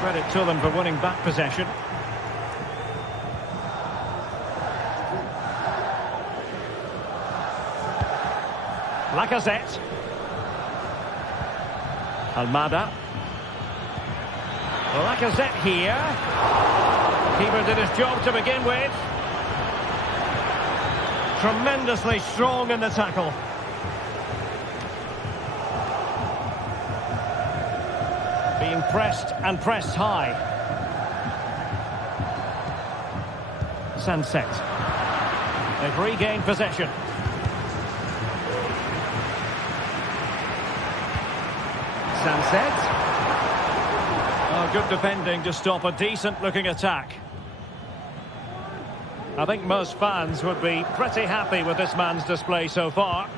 Credit to them for winning back possession. Lacazette. Almada. Lacazette here. Keeper did his job to begin with. Tremendously strong in the tackle. Being pressed and pressed high. Sunset. They've regained possession. Sunset. Oh, good defending to stop a decent-looking attack. I think most fans would be pretty happy with this man's display so far.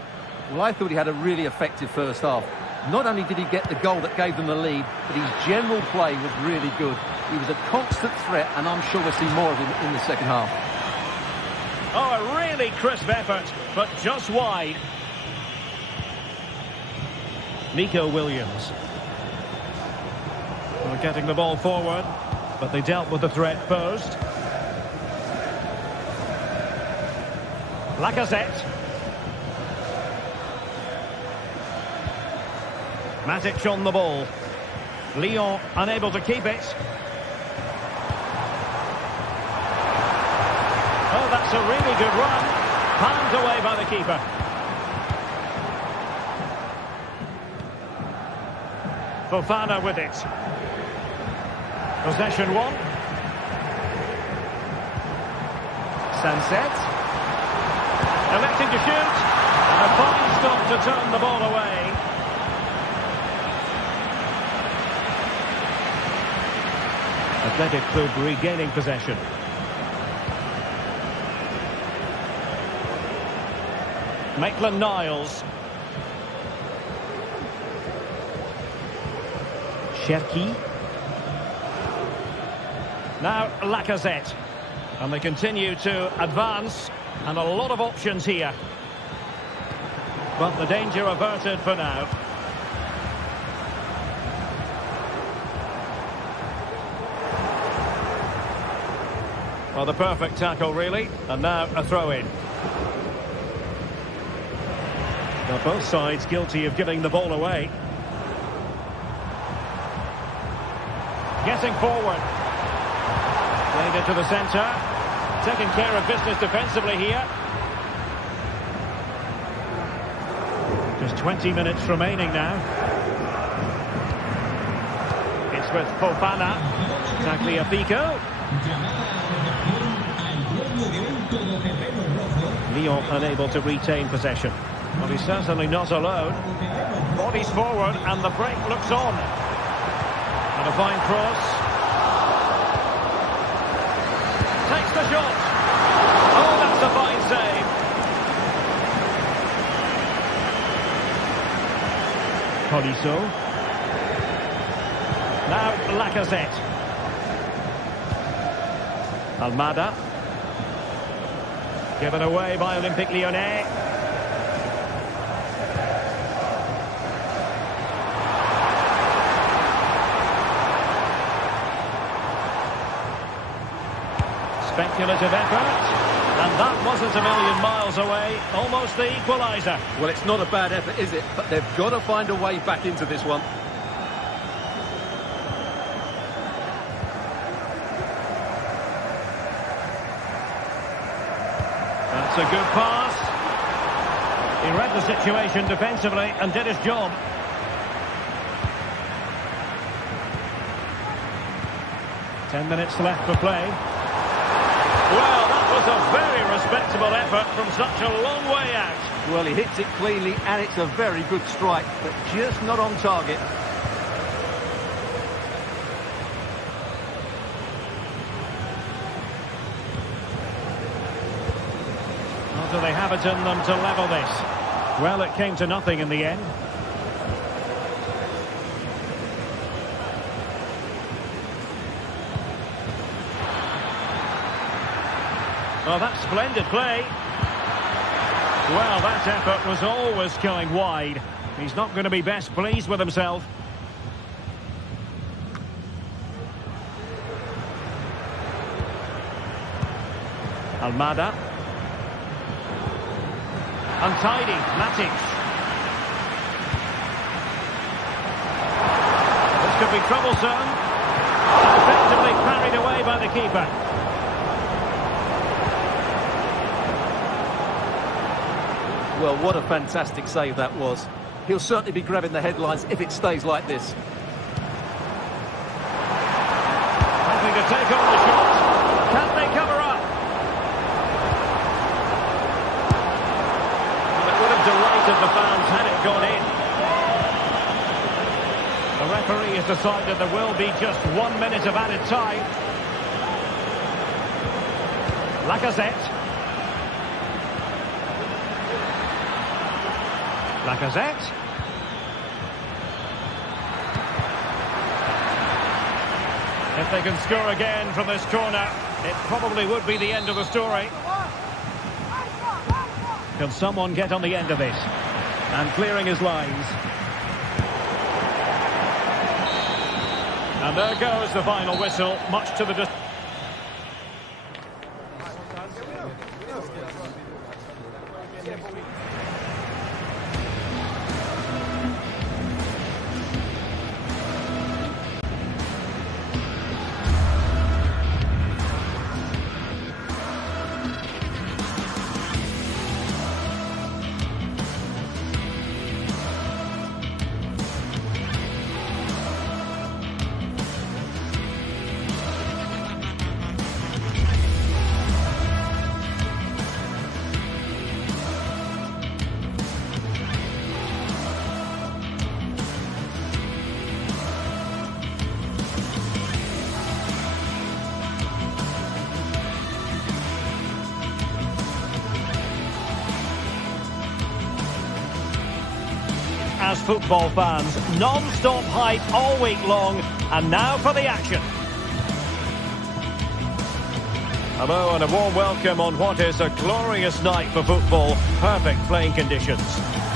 Well, I thought he had a really effective first half. Not only did he get the goal that gave them the lead, but his general play was really good. He was a constant threat, and I'm sure we'll see more of him in the second half. Oh, a really crisp effort, but just wide. Nico Williams. Well, getting the ball forward, but they dealt with the threat posed. Lacazette. Matic on the ball. Lyon unable to keep it. Oh, that's a really good run. Palmed away by the keeper. Fofana with it. Possession one. Sunset. Electing to shoot. And a fine stop to turn the ball away. Athletic Club regaining possession. Maitland-Niles. Cherki. Now Lacazette. And they continue to advance. And a lot of options here. But the danger averted for now. Well, the perfect tackle, really. And now a throw-in. Now, both sides guilty of giving the ball away. Getting forward. Played into the centre. Taking care of business defensively here. Just 20 minutes remaining now. It's with Fofana. Tagliafico. Lyon unable to retain possession. Well, he's certainly not alone. Bodies forward and the break looks on. And a fine cross. Takes the shot. Oh, that's a fine save. Colisso. Now Lacazette. Almada. Given away by Olympique Lyonnais. Speculative effort, and that wasn't a million miles away, almost the equaliser. Well, it's not a bad effort, is it? But they've got to find a way back into this one. That's a good pass. He read the situation defensively and did his job. Ten minutes left for play. Well, that was a very respectable effort from such a long way out. Well, he hits it cleanly and it's a very good strike, but just not on target. Or do they have it in them to level this? Well, it came to nothing in the end. Oh, that's splendid play. Well, that effort was always going wide. He's not going to be best pleased with himself. Almada. Untidy, Matic. This could be troublesome. Effectively carried away by the keeper. Well, what a fantastic save that was. He'll certainly be grabbing the headlines if it stays like this. Hoping to take on the shot. Can they cover up? Well, it would have delighted the fans had it gone in. The referee has decided there will be just 1 minute of added time. Lacazette. Lacazette. If they can score again from this corner, it probably would be the end of the story. Can someone get on the end of this? And clearing his lines. And there goes the final whistle, much to the distance. As football fans, non-stop hype all week long, and now for the action. Hello and a warm welcome on what is a glorious night for football. Perfect playing conditions.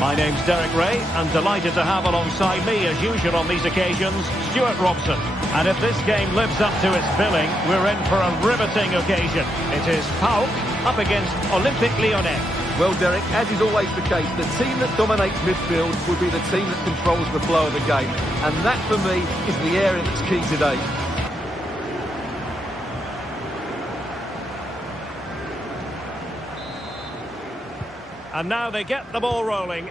My name's Derek Ray. I'm delighted to have alongside me, as usual on these occasions, Stuart Robson. And if this game lives up to its billing, we're in for a riveting occasion. It is PAOK up against Olympique Lyonnais. Well, Derek, as is always the case, the team that dominates midfield will be the team that controls the flow of the game. And that, for me, is the area that's key today. And now they get the ball rolling.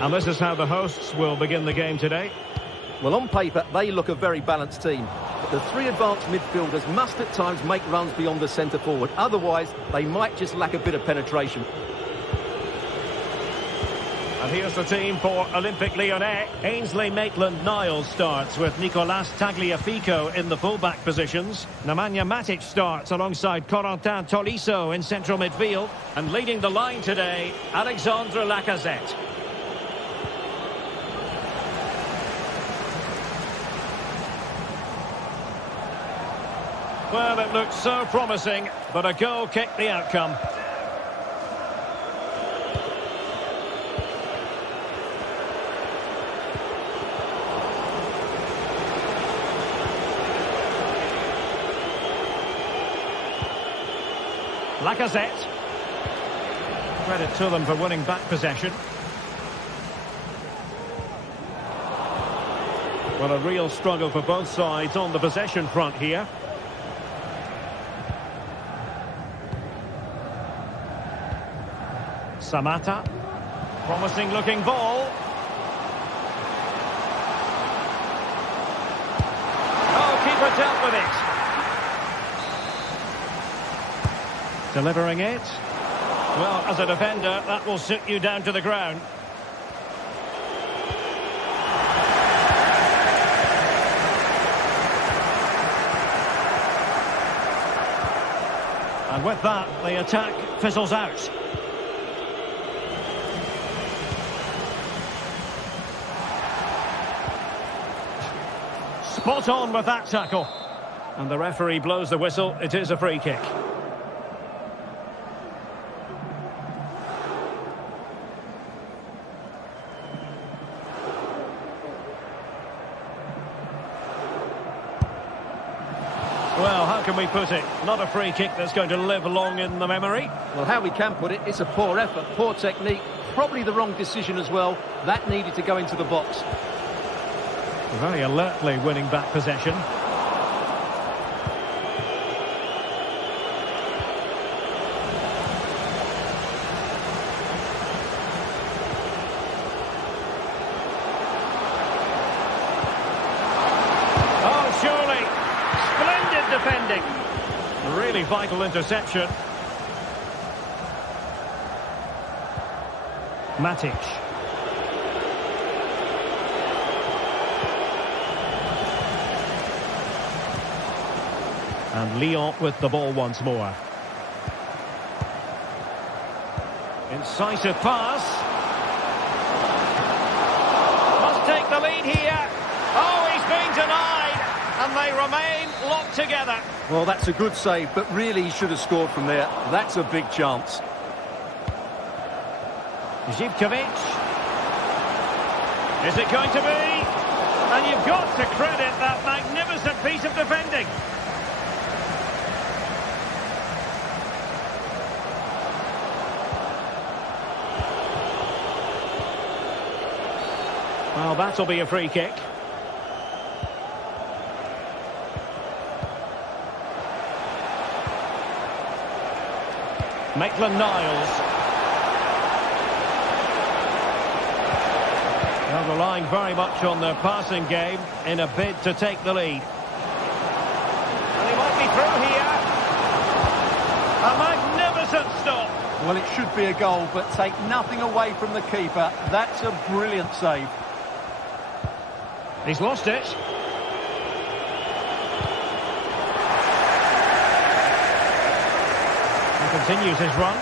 And this is how the hosts will begin the game today. Well, on paper, they look a very balanced team. But the three advanced midfielders must at times make runs beyond the centre forward. Otherwise, they might just lack a bit of penetration. And here's the team for Olympique Lyonnais. Ainsley Maitland-Niles starts with Nicolas Tagliafico in the full-back positions. Nemanja Matic starts alongside Corentin Tolisso in central midfield. And leading the line today, Alexandre Lacazette. Well, it looked so promising, but a goal kicked the outcome. Lacazette. Credit to them for winning back possession. Well, a real struggle for both sides on the possession front here. Samata. Promising looking ball. Oh, keeper dealt with it. Delivering it. Well, as a defender, that will sit you down to the ground. And with that, the attack fizzles out. Spot on with that tackle. And the referee blows the whistle. It is a free kick. Well, how can we put it? Not a free kick that's going to live long in the memory. Well, how we can put it, it's a poor effort, poor technique, probably the wrong decision as well. That needed to go into the box. Very alertly winning back possession. Oh, surely. Splendid defending. A really vital interception. Matic. And Lyon with the ball once more. Incisive pass. Must take the lead here. Oh, he's been denied. And they remain locked together. Well, that's a good save, but really he should have scored from there. That's a big chance. Zivkovic. Is it going to be? And you've got to credit that magnificent piece of defending. Well, that'll be a free kick. Maitland-Niles. Well, relying very much on their passing game in a bid to take the lead. And he might be through here. A magnificent stop. Well, it should be a goal, but take nothing away from the keeper. That's a brilliant save. He's lost it. He continues his run.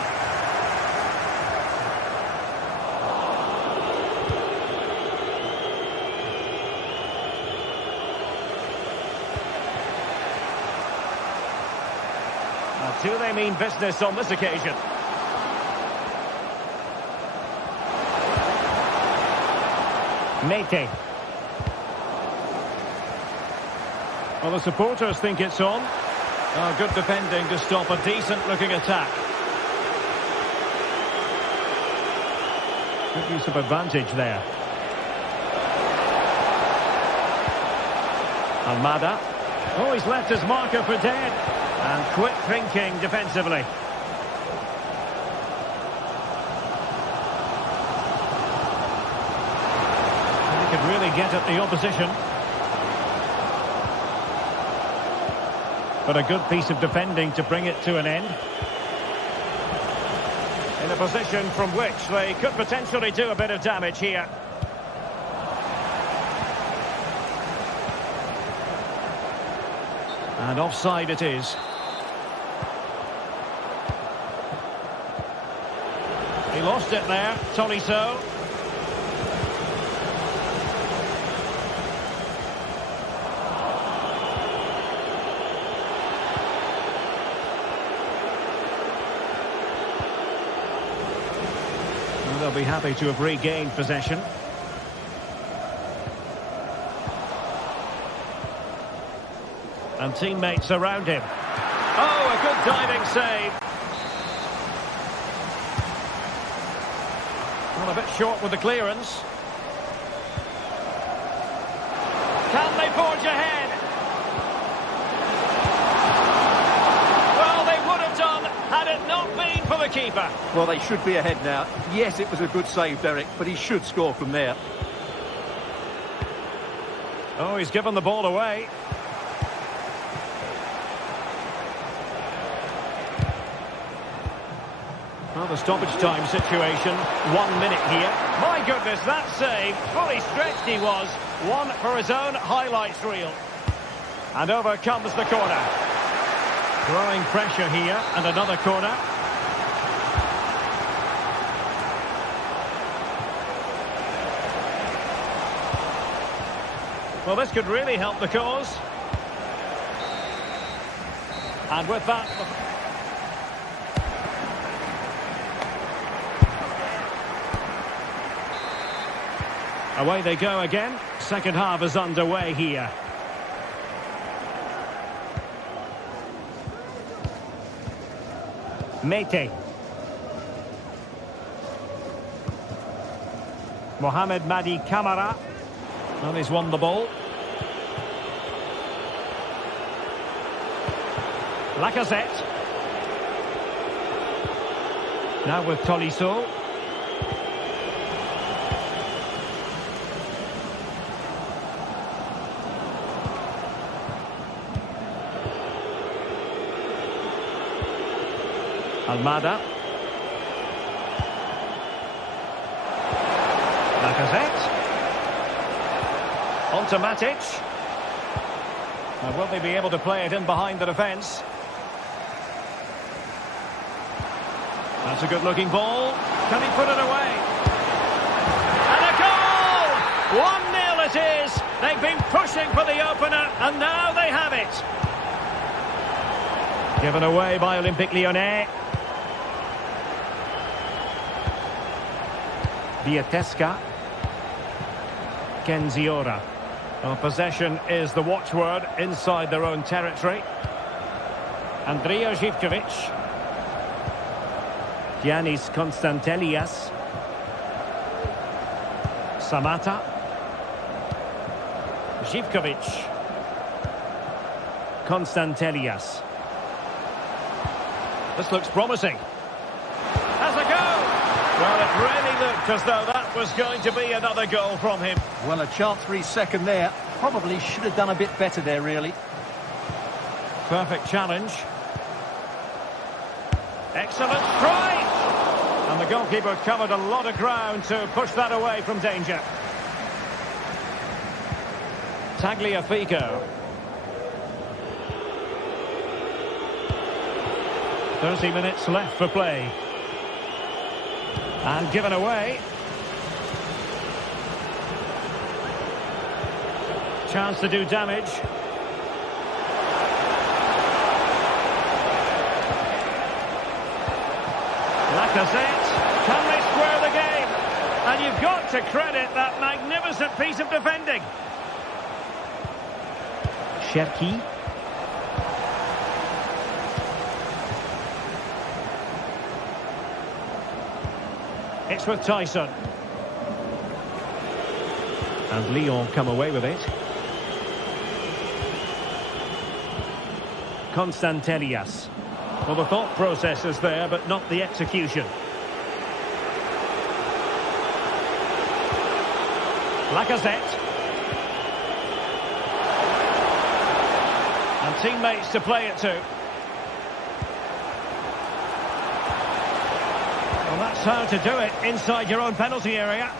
Do they mean business on this occasion? Mete. Well, the supporters think it's on. Oh, good defending to stop a decent-looking attack. Good use of advantage there. Almada. Oh, he's left his marker for dead. And quick thinking defensively. And he could really get at the opposition. But a good piece of defending to bring it to an end. In a position from which they could potentially do a bit of damage here. And offside it is. He lost it there, Tolisso. And they'll be happy to have regained possession. And teammates around him. Oh, a good diving save. Well, a bit short with the clearance. Can they forge ahead? Well, they would have done had it not been for the keeper. Well, they should be ahead now. Yes, it was a good save, Derek, but he should score from there. Oh, he's given the ball away. Well, the stoppage time situation, 1 minute here. My goodness, that save, fully stretched he was. One for his own highlights reel. And over comes the corner. Growing pressure here, and another corner. Well, this could really help the cause. And with that... away they go again. Second half is underway here. Mete. Mohamed Madi Camara. Well, he's won the ball. Lacazette. Now with Tolisso. Almada. Lacazette. On to Matic. Now, will they be able to play it in behind the defence? That's a good-looking ball. Can he put it away? And a goal! 1-0 it is. They've been pushing for the opener, and now they have it. Given away by Olympique Lyonnais. Viatesca. Kenziora. Well, possession is the watchword inside their own territory. Andrija Živković. Giannis Konstantelias. Samata. Živković. Konstantelias. This looks promising. Has a go! Well, it really looked as though that was going to be another goal from him. Well, a chance for his second there. Probably should have done a bit better there, really. Perfect challenge. Excellent strike! And the goalkeeper covered a lot of ground to push that away from danger. Tagliafico. 30 minutes left for play. And given away. Chance to do damage. Lacazette. Can they square the game? And you've got to credit that magnificent piece of defending. Cherki. It's with Tyson. And Lyon come away with it. Constantelias. Well, the thought process is there, but not the execution. Lacazette. And teammates to play it to. Well, that's how to do it inside your own penalty area.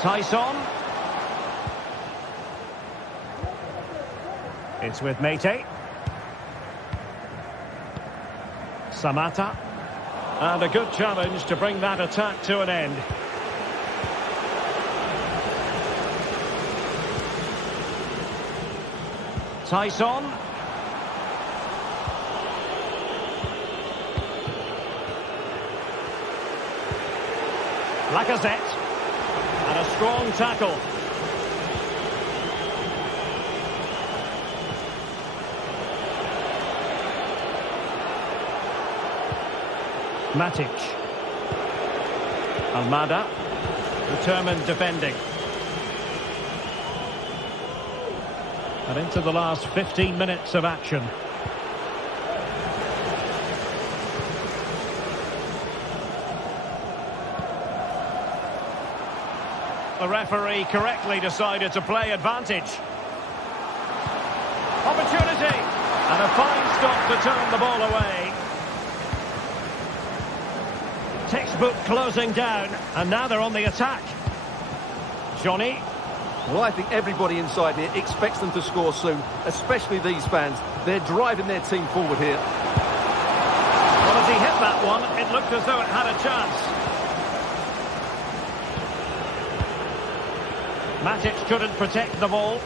Tyson. It's with Mete. Samata. And a good challenge to bring that attack to an end. Tyson. Lacazette. And a strong tackle. Matic. Almada. Determined defending. And into the last 15 minutes of action. The referee correctly decided to play advantage. Opportunity! And a fine stop to turn the ball away. Textbook closing down, and now they're on the attack. Johnny. Well, I think everybody inside here expects them to score soon, especially these fans. They're driving their team forward here. Well, as he hit that one, it looked as though it had a chance. Matic couldn't protect the ball.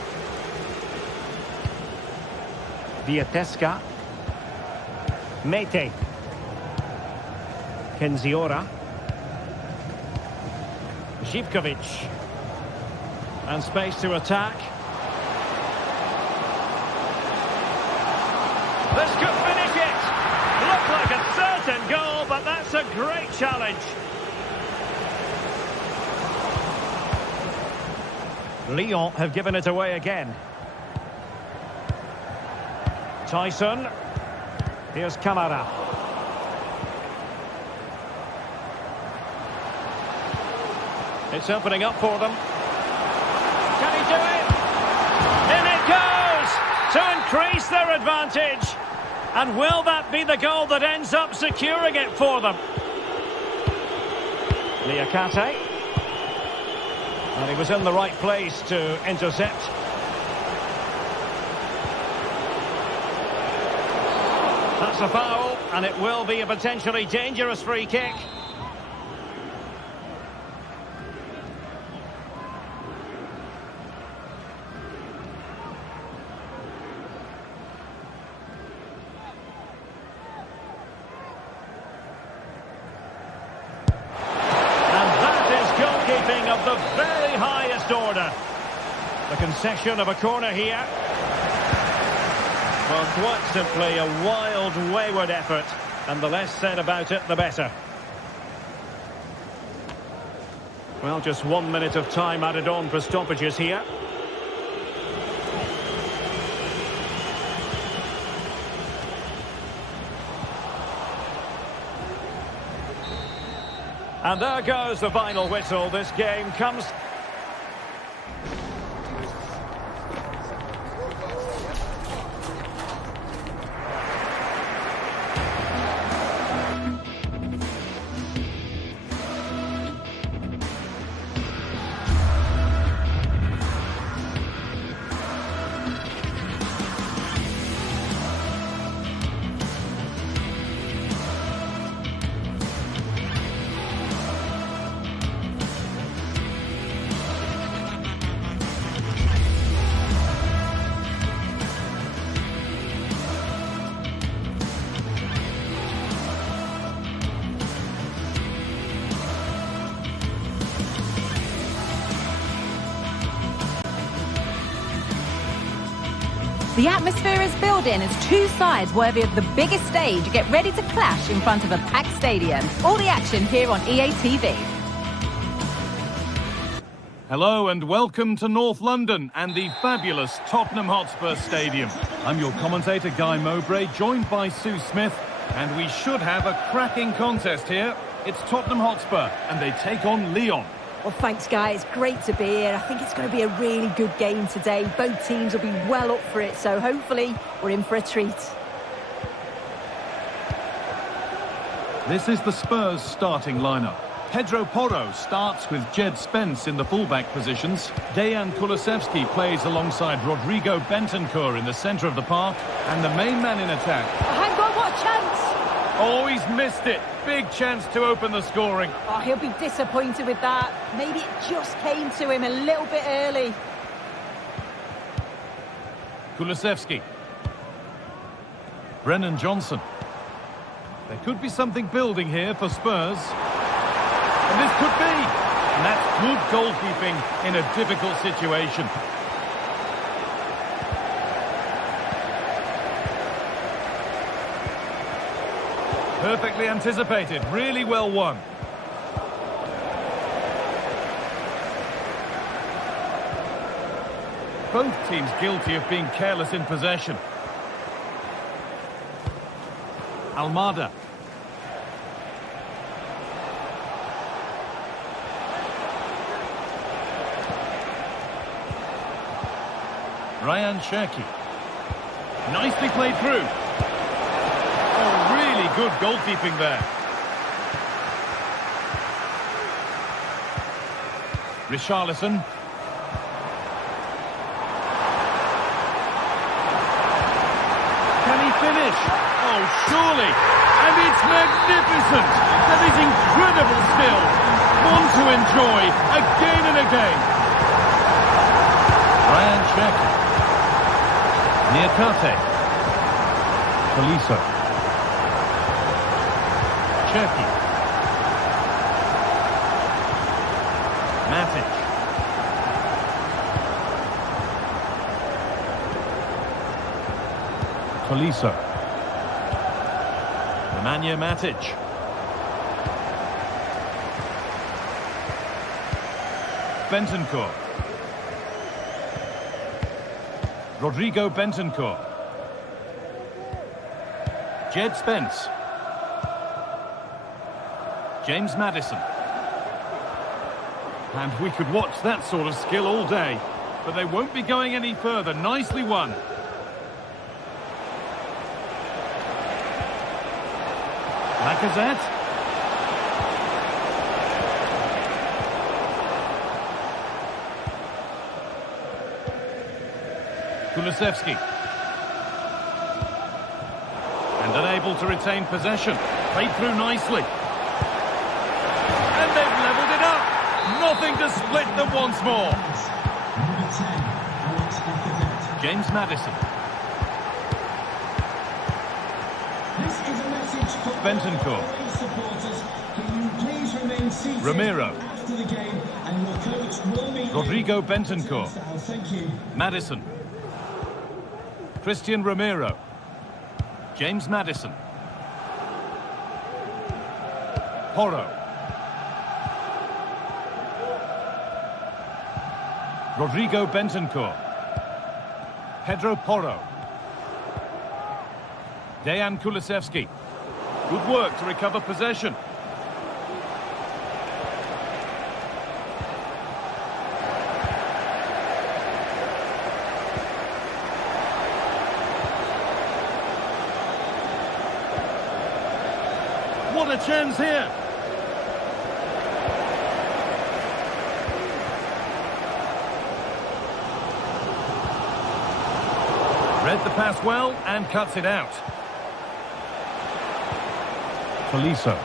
Vietesca. Mete. Kenziora. Zivkovic. And space to attack. This could finish it. Looked like a certain goal, but that's a great challenge. Lyon have given it away again. Tyson. Here's Camara. It's opening up for them. Can he do it? In it goes! To increase their advantage. And will that be the goal that ends up securing it for them? Liakate. And he was in the right place to intercept. That's a foul, and it will be a potentially dangerous free kick. Of the very highest order. The concession of a corner here. Well, quite simply a wild, wayward effort, and the less said about it, the better. Well, just 1 minute of time added on for stoppages here. And there goes the final whistle. This game comes... The atmosphere is building as two sides worthy of the biggest stage get ready to clash in front of a packed stadium. All the action here on EA TV. Hello and welcome to North London and the fabulous Tottenham Hotspur Stadium. I'm your commentator Guy Mowbray, joined by Sue Smith, and we should have a cracking contest here. It's Tottenham Hotspur and they take on Lyon. Well, thanks, guys. It's great to be here. I think it's going to be a really good game today. Both teams will be well up for it, so hopefully we're in for a treat. This is the Spurs starting lineup. Pedro Porro starts with Jed Spence in the fullback positions. Dejan Kulusevski plays alongside Rodrigo Bentancur in the centre of the park. And the main man in attack. Hang on, what a chance! Oh, he's missed it. Big chance to open the scoring. Oh, he'll be disappointed with that. Maybe it just came to him a little bit early. Kulusevski. Brennan Johnson. There could be something building here for Spurs. And this could be. And that's good goalkeeping in a difficult situation. Perfectly anticipated, really well won. Both teams guilty of being careless in possession. Almada. Ryan Cherki. Nicely played through. Oh, really good goalkeeping there. Richarlison. Can he finish? Oh, surely. And it's magnificent. That is incredible skill. One to enjoy again and again. Ryan Cherki. Niakate. Tolisso. Cherki. Matic. Tolisso. Nemanja Matic. Bentancur. Rodrigo Bentancur. Jed Spence. James Maddison. And we could watch that sort of skill all day, but they won't be going any further. Nicely won. Lacazette. Kulusevski. And unable to retain possession. Played through nicely. And they've levelled it up. Nothing to split them once more. James Maddison. Bentancur. Romero. Rodrigo Bentancur. Maddison. Christian Romero. James Maddison. Porro. Rodrigo Bentancur. Pedro Porro. Dejan Kulusevski. Good work to recover possession. What a chance here. Read the pass well and cuts it out. Tolisso.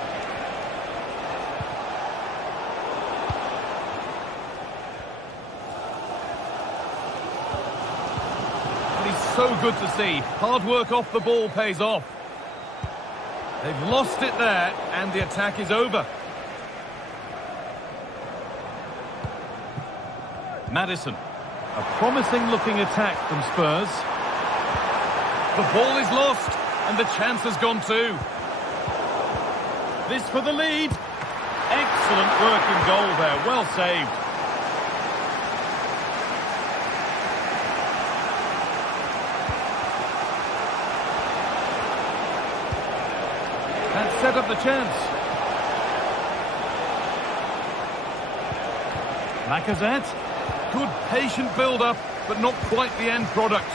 He's so good to see. Hard work off the ball pays off. They've lost it there, and the attack is over. Maddison. A promising-looking attack from Spurs. The ball is lost, and the chance has gone too. This for the lead. Excellent work in goal there, well saved. That set up the chance. Lacazette. Good patient build-up, but not quite the end product.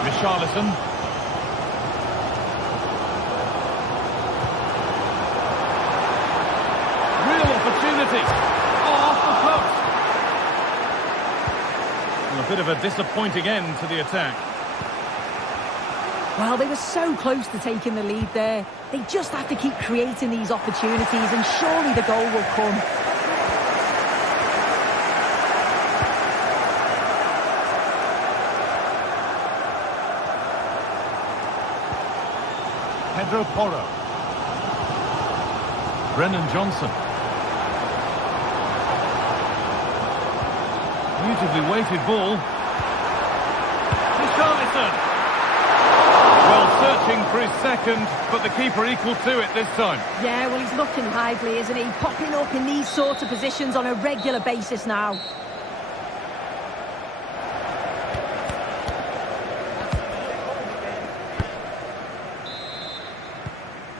Richarlison. Real opportunity. Oh, off the post. Well, a bit of a disappointing end to the attack. Well, they were so close to taking the lead there. They just have to keep creating these opportunities, and surely the goal will come. Pedro Porro. Brennan Johnson. Beautifully weighted ball. Richarlison. Well, searching for his second, but the keeper equal to it this time. Yeah, well, he's looking lively, isn't he? Popping up in these sorts of positions on a regular basis now.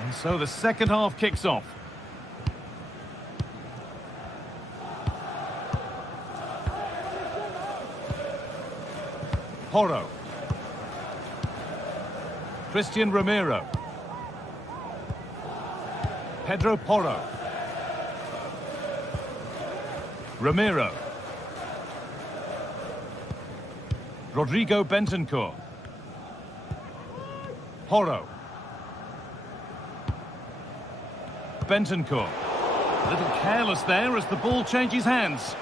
And so the second half kicks off. Porro. Christian Romero. Pedro Porro. Romero. Rodrigo Bentancur. Porro. Bentancur. A little careless there as the ball changes hands.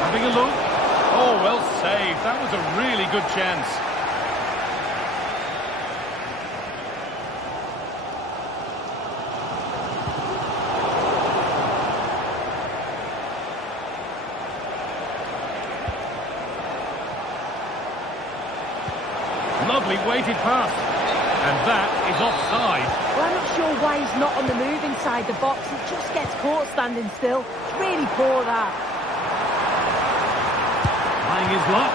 Having a look. Oh, well saved. That was a really good chance. Lovely weighted pass. And that is offside. Well, I'm not sure why he's not on the move inside the box. He just gets caught standing still. It's really poor, that. Trying his luck.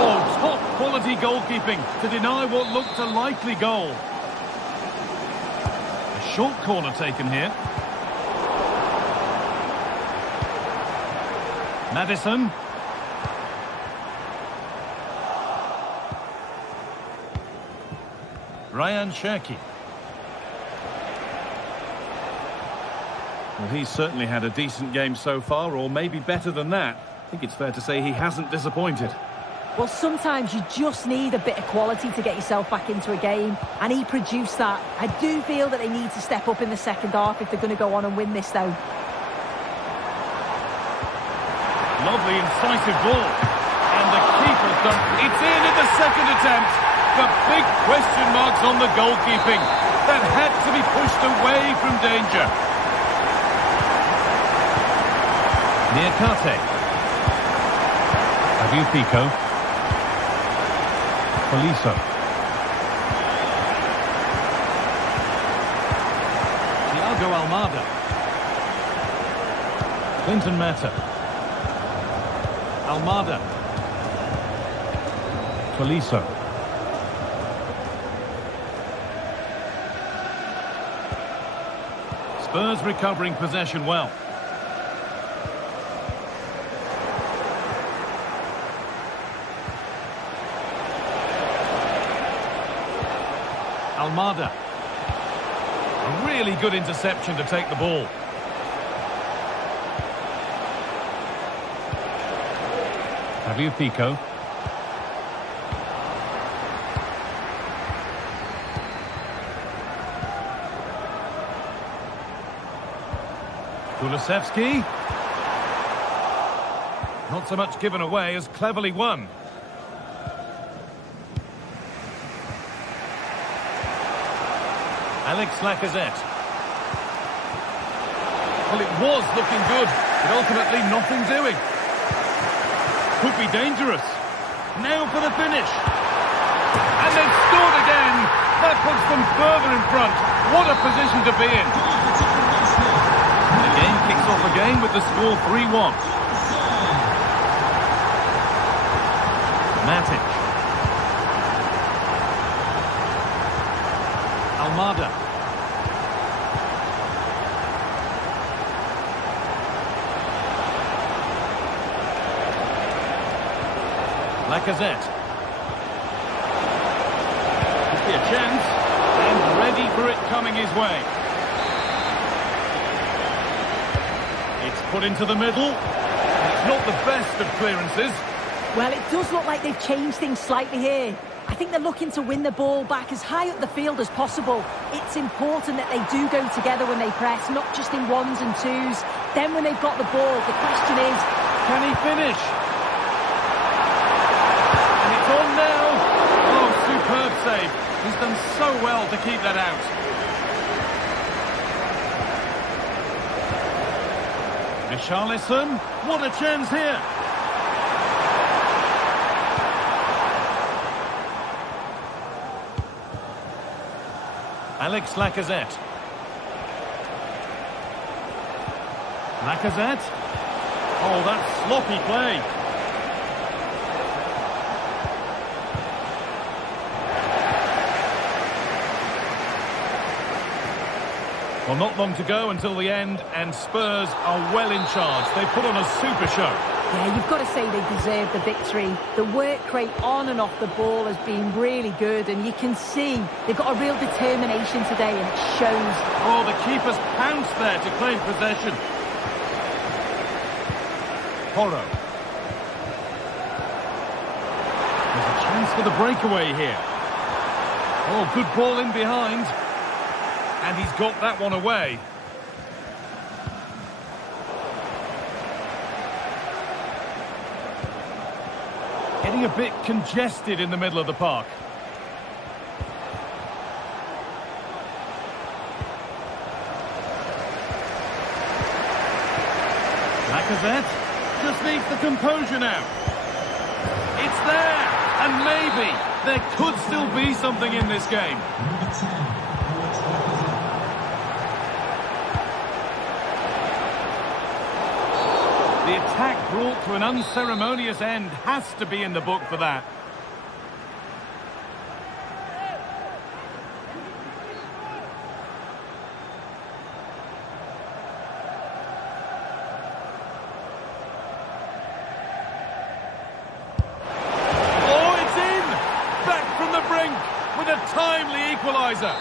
Oh, top quality goalkeeping to deny what looked a likely goal. A short corner taken here. Maddison. Ryan Cherki. Well, he's certainly had a decent game so far, or maybe better than that. I think it's fair to say he hasn't disappointed. Well, sometimes you just need a bit of quality to get yourself back into a game, and he produced that. I do feel that they need to step up in the second half if they're going to go on and win this, though. Lovely, incisive ball. And the keeper's done. It's in the second attempt. But big question marks on the goalkeeping. That had to be pushed away from danger. Niakate. Fabio Pico. Poliso. Thiago Almada. Clinton Mata. Almada. Poliso. Spurs recovering possession well. Almada. A really good interception to take the ball. Fabio Pico. Kulusevski. Not so much given away as cleverly won. Alex Lacazette. Well, it was looking good, but ultimately nothing doing. Could be dangerous. Now for the finish. And they've scored again. That puts them further in front. What a position to be in. The game kicks off again with the score 3-1. Matic. Almada. Lacazette. Could be a chance, and ready for it coming his way. It's put into the middle. It's not the best of clearances. Well, it does look like they've changed things slightly here. I think they're looking to win the ball back as high up the field as possible. It's important that they do go together when they press, not just in ones and twos. Then when they've got the ball, the question is, can he finish? And it's on now. Oh, superb save. He's done so well to keep that out. Richarlison, what a chance here. Alex Lacazette. Lacazette. Oh, that's sloppy play. Well, not long to go until the end, and Spurs are well in charge. They put on a super show. Yeah, you've got to say they deserve the victory. The work rate on and off the ball has been really good, and you can see they've got a real determination today, and it shows. Oh, the keeper's pounced there to claim possession. Porro. There's a chance for the breakaway here. Oh, good ball in behind. And he's got that one away. Getting a bit congested in the middle of the park. Lacazette just needs the composure now. It's there, and maybe there could still be something in this game. The attack brought to an unceremonious end has to be in the book for that. Oh, it's in! Back from the brink with a timely equaliser.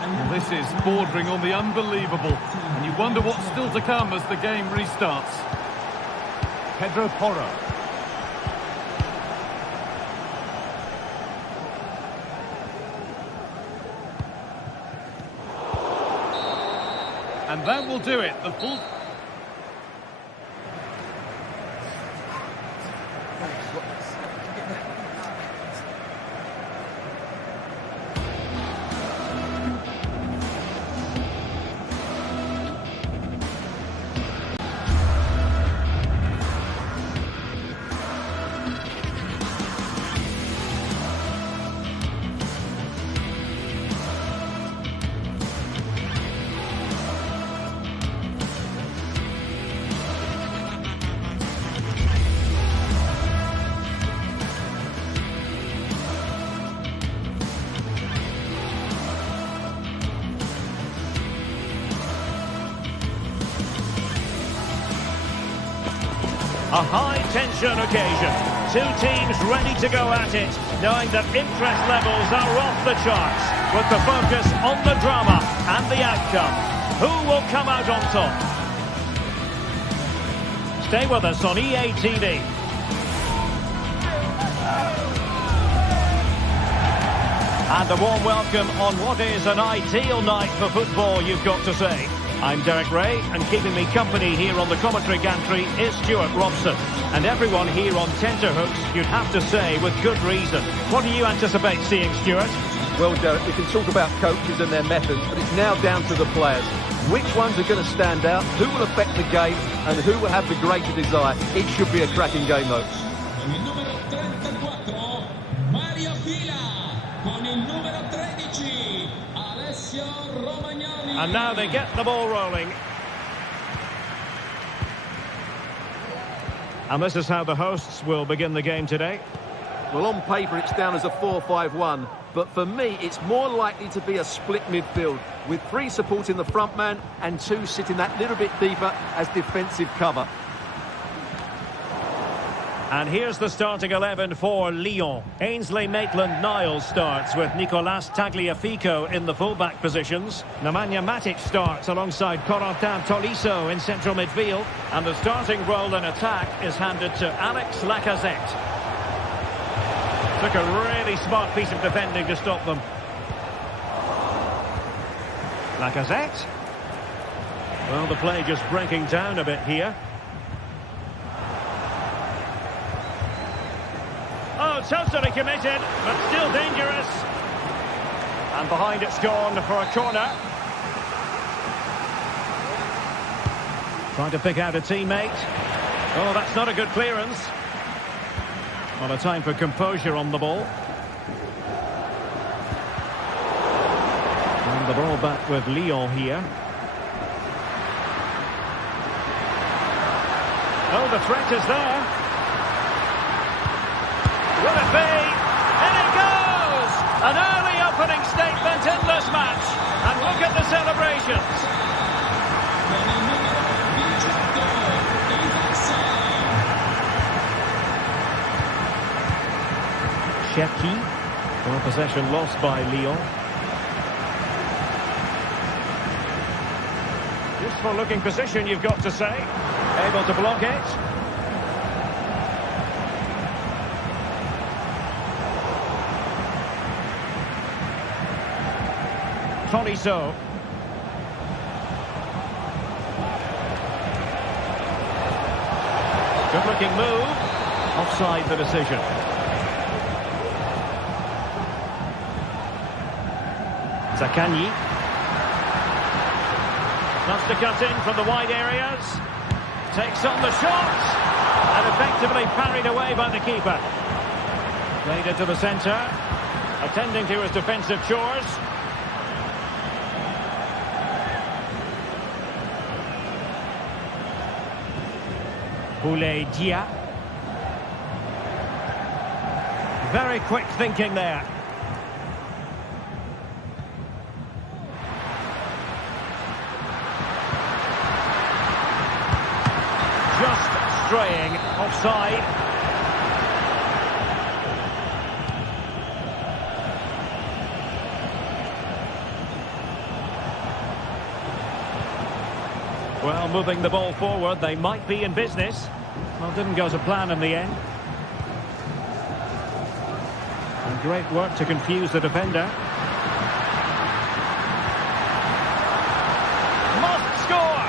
Well, this is bordering on the unbelievable. And you wonder what's still to come as the game restarts. Pedro Porro. And that will do it. The full... A high-tension occasion. Two teams ready to go at it, knowing that interest levels are off the charts, with the focus on the drama and the outcome. Who will come out on top? Stay with us on EA TV. And a warm welcome on what is an ideal night for football, you've got to say. I'm Derek Ray, and keeping me company here on the commentary gantry is Stuart Robson. And everyone here on tenterhooks, you'd have to say, with good reason. What do you anticipate seeing, Stuart? Well, Derek, we can talk about coaches and their methods, but it's now down to the players. Which ones are going to stand out, who will affect the game, and who will have the greater desire? It should be a cracking game, though. Con il numero 34, Mario Villa. Con il numero 13, Alessio Romagnoli. And now they get the ball rolling. And this is how the hosts will begin the game today. Well, on paper, it's down as a 4-5-1. But for me, it's more likely to be a split midfield, with 3 supporting the front man and 2 sitting that little bit deeper as defensive cover. And here's the starting 11 for Lyon. Ainsley Maitland-Niles starts with Nicolas Tagliafico in the full-back positions. Nemanja Matic starts alongside Corentin Tolisso in central midfield. And the starting role in attack is handed to Alex Lacazette. Took a really smart piece of defending to stop them. Lacazette. Well, the play just breaking down a bit here. Oh, totally committed, but still dangerous. And behind it's gone for a corner. Trying to pick out a teammate. Oh, that's not a good clearance. Not a time for composure on the ball. And the ball back with Lyon here. Oh, the threat is there. Will it be? In it goes! An early opening statement in this match. And look at the celebrations. Cherki. Well, possession lost by Lyon. Useful looking position, you've got to say. Able to block it. Tolisso. Good looking move. Offside the decision. Zaccagni. Wants to cut in from the wide areas. Takes on the shot. And effectively parried away by the keeper. Played it to the centre. Attending to his defensive chores. Boulaye Dia. Very quick thinking there. Just straying offside. Well, moving the ball forward, they might be in business. Well, didn't go to plan in the end. And great work to confuse the defender. Must score!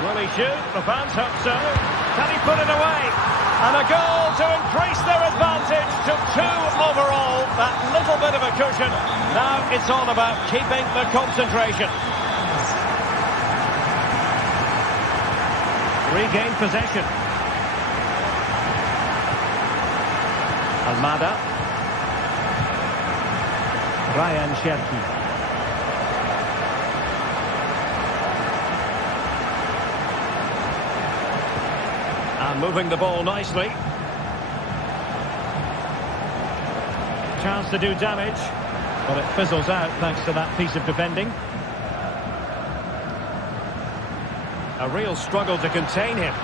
Will he shoot? The fans hope so. Can he put it away? And a goal to increase their advantage to 2 overall. That little bit of a cushion. Now it's all about keeping the concentration. Regained possession. Almada. Ryan Cherki. And moving the ball nicely. Chance to do damage. But it fizzles out thanks to that piece of defending. A real struggle to contain him.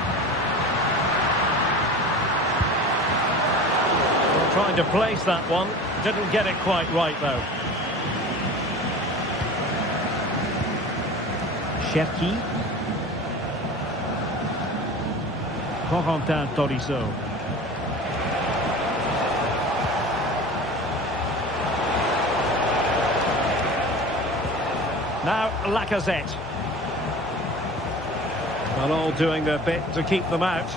Well, trying to place that one. Didn't get it quite right, though. Cherki. Corentin Tolisso. Now Lacazette. Well, all doing their bit to keep them out.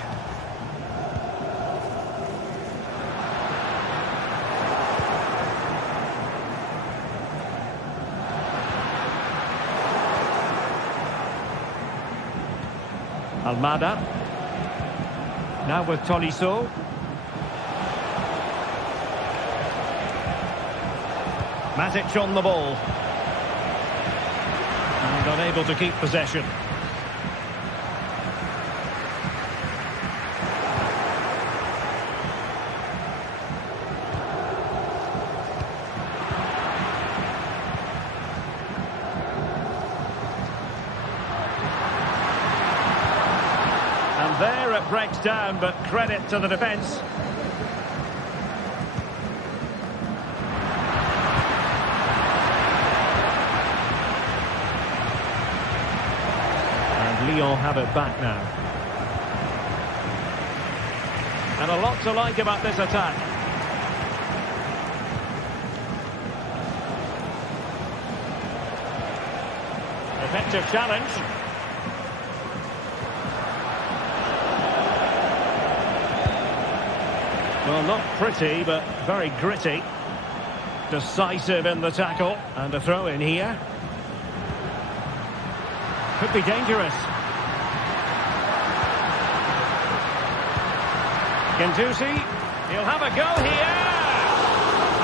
Almada. Now with Tolisso. Matic on the ball. And unable to keep possession. And there it breaks down, but credit to the defence. Lyon have it back now. And a lot to like about this attack. Effective challenge. Well, not pretty, but very gritty. Decisive in the tackle. And a throw in here. Could be dangerous. Gendouzi, he'll have a go here,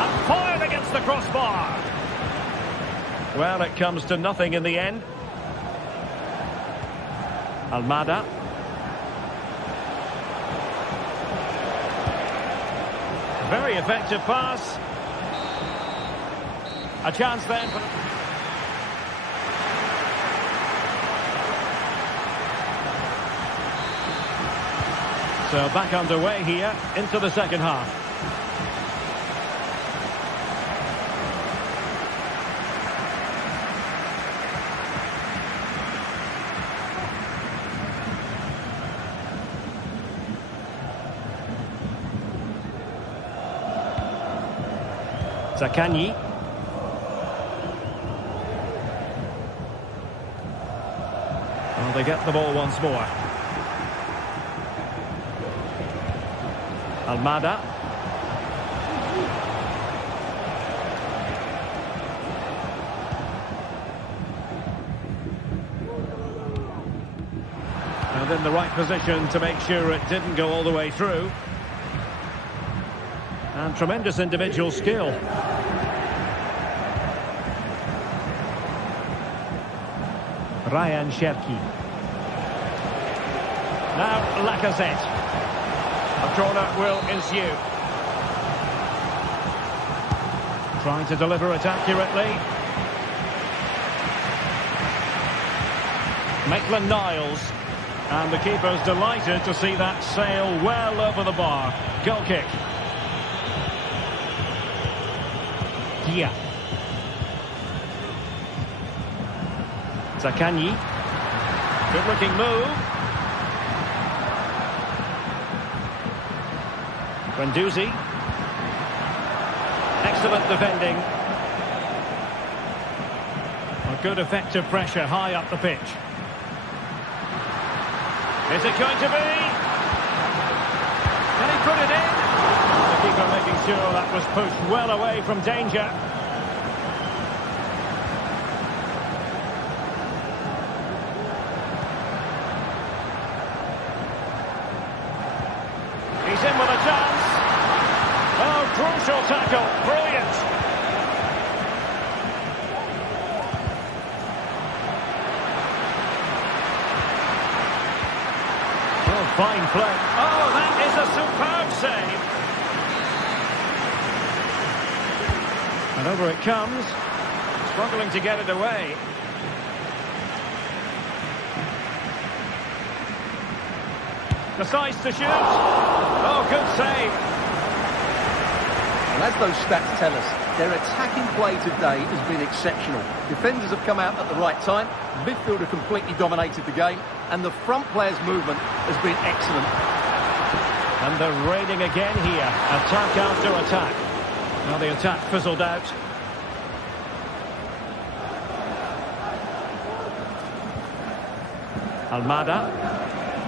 and fired against the crossbar. Well, it comes to nothing in the end. Almada. Very effective pass. A chance then for... So back underway here into the second half. Zaccagni. Well, they get the ball once more. Almada. And in the right position to make sure it didn't go all the way through. And tremendous individual skill. Ryan Cherki. Now Lacazette. A corner will ensue. Trying to deliver it accurately. Maitland-Niles. And the keeper's delighted to see that sail well over the bar. Goal kick. Gia. Zaccagni. Good-looking move. Gendouzi. Excellent defending. A good effective pressure high up the pitch. Is it going to be? Can he put it in? The keeper making sure that was pushed well away from danger. He's in with a chance. Oh, crucial tackle. Brilliant. Oh, fine play. Oh, that is a superb save. And over it comes. Struggling to get it away. Decides to shoot. Oh, good save. And as those stats tell us, their attacking play today has been exceptional. Defenders have come out at the right time, the midfielder completely dominated the game, and the front player's movement has been excellent. And they're raiding again here. Attack after attack. Now the attack fizzled out. Almada.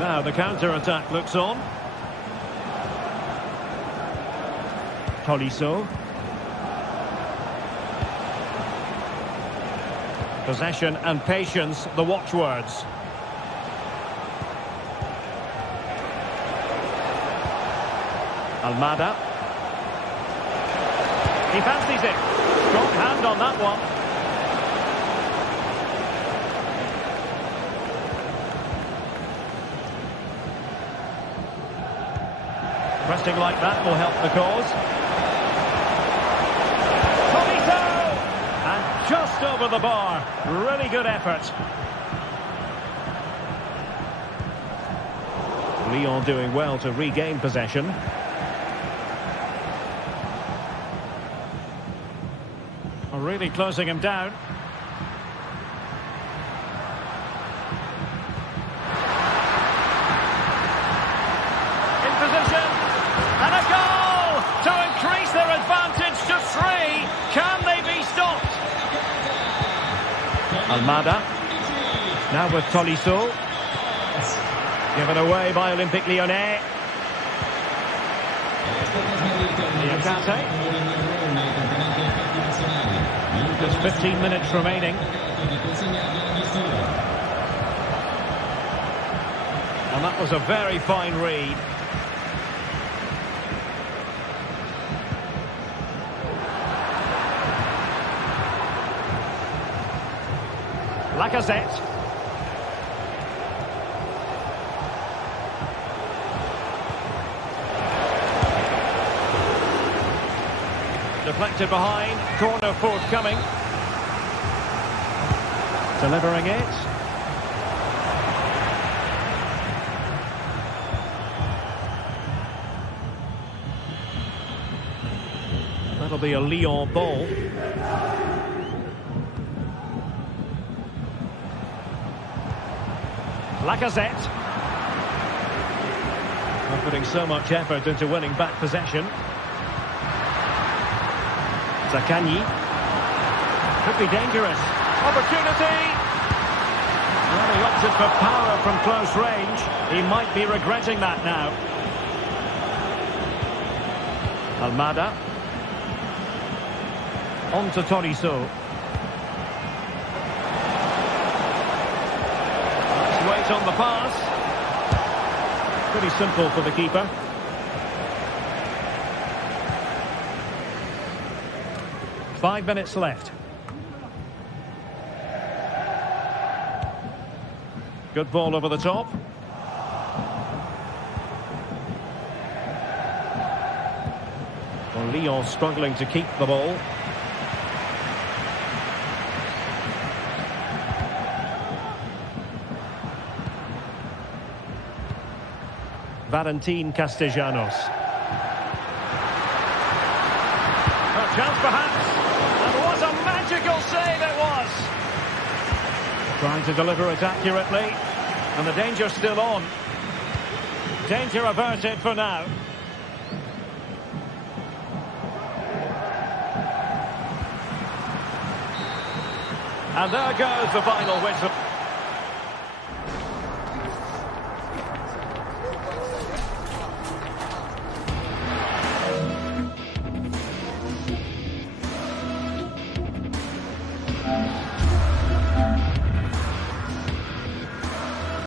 Now the counter-attack looks on. Tolisso. Possession and patience, the watchwords. Almada. He fancies it. Strong hand on that one. Pressing like that will help the cause. And just over the bar. Really good effort. Lyon doing well to regain possession. Really closing him down. In position. And a goal to increase their advantage to 3. Can they be stopped? Almada. Now with Tolisso. Given away by Olympique Lyonnais. Diakate. There's 15 minutes remaining. And that was a very fine read. Lacazette. Deflected behind, corner forthcoming. Delivering it. That'll be a Lyon ball. Lacazette. Not putting so much effort into winning back possession. Zaccagni. Could be dangerous. Opportunity! Well, he opted for power from close range. He might be regretting that now. Almada. On to Tolisso. Let's wait on the pass. Pretty simple for the keeper. Five minutes left. Good ball over the top. Well, Lyon struggling to keep the ball. Valentin Castellanos. A chance perhaps. And what a magical save it was. Trying to deliver it accurately. And the danger's still on. Danger averted for now. And there goes the final whistle.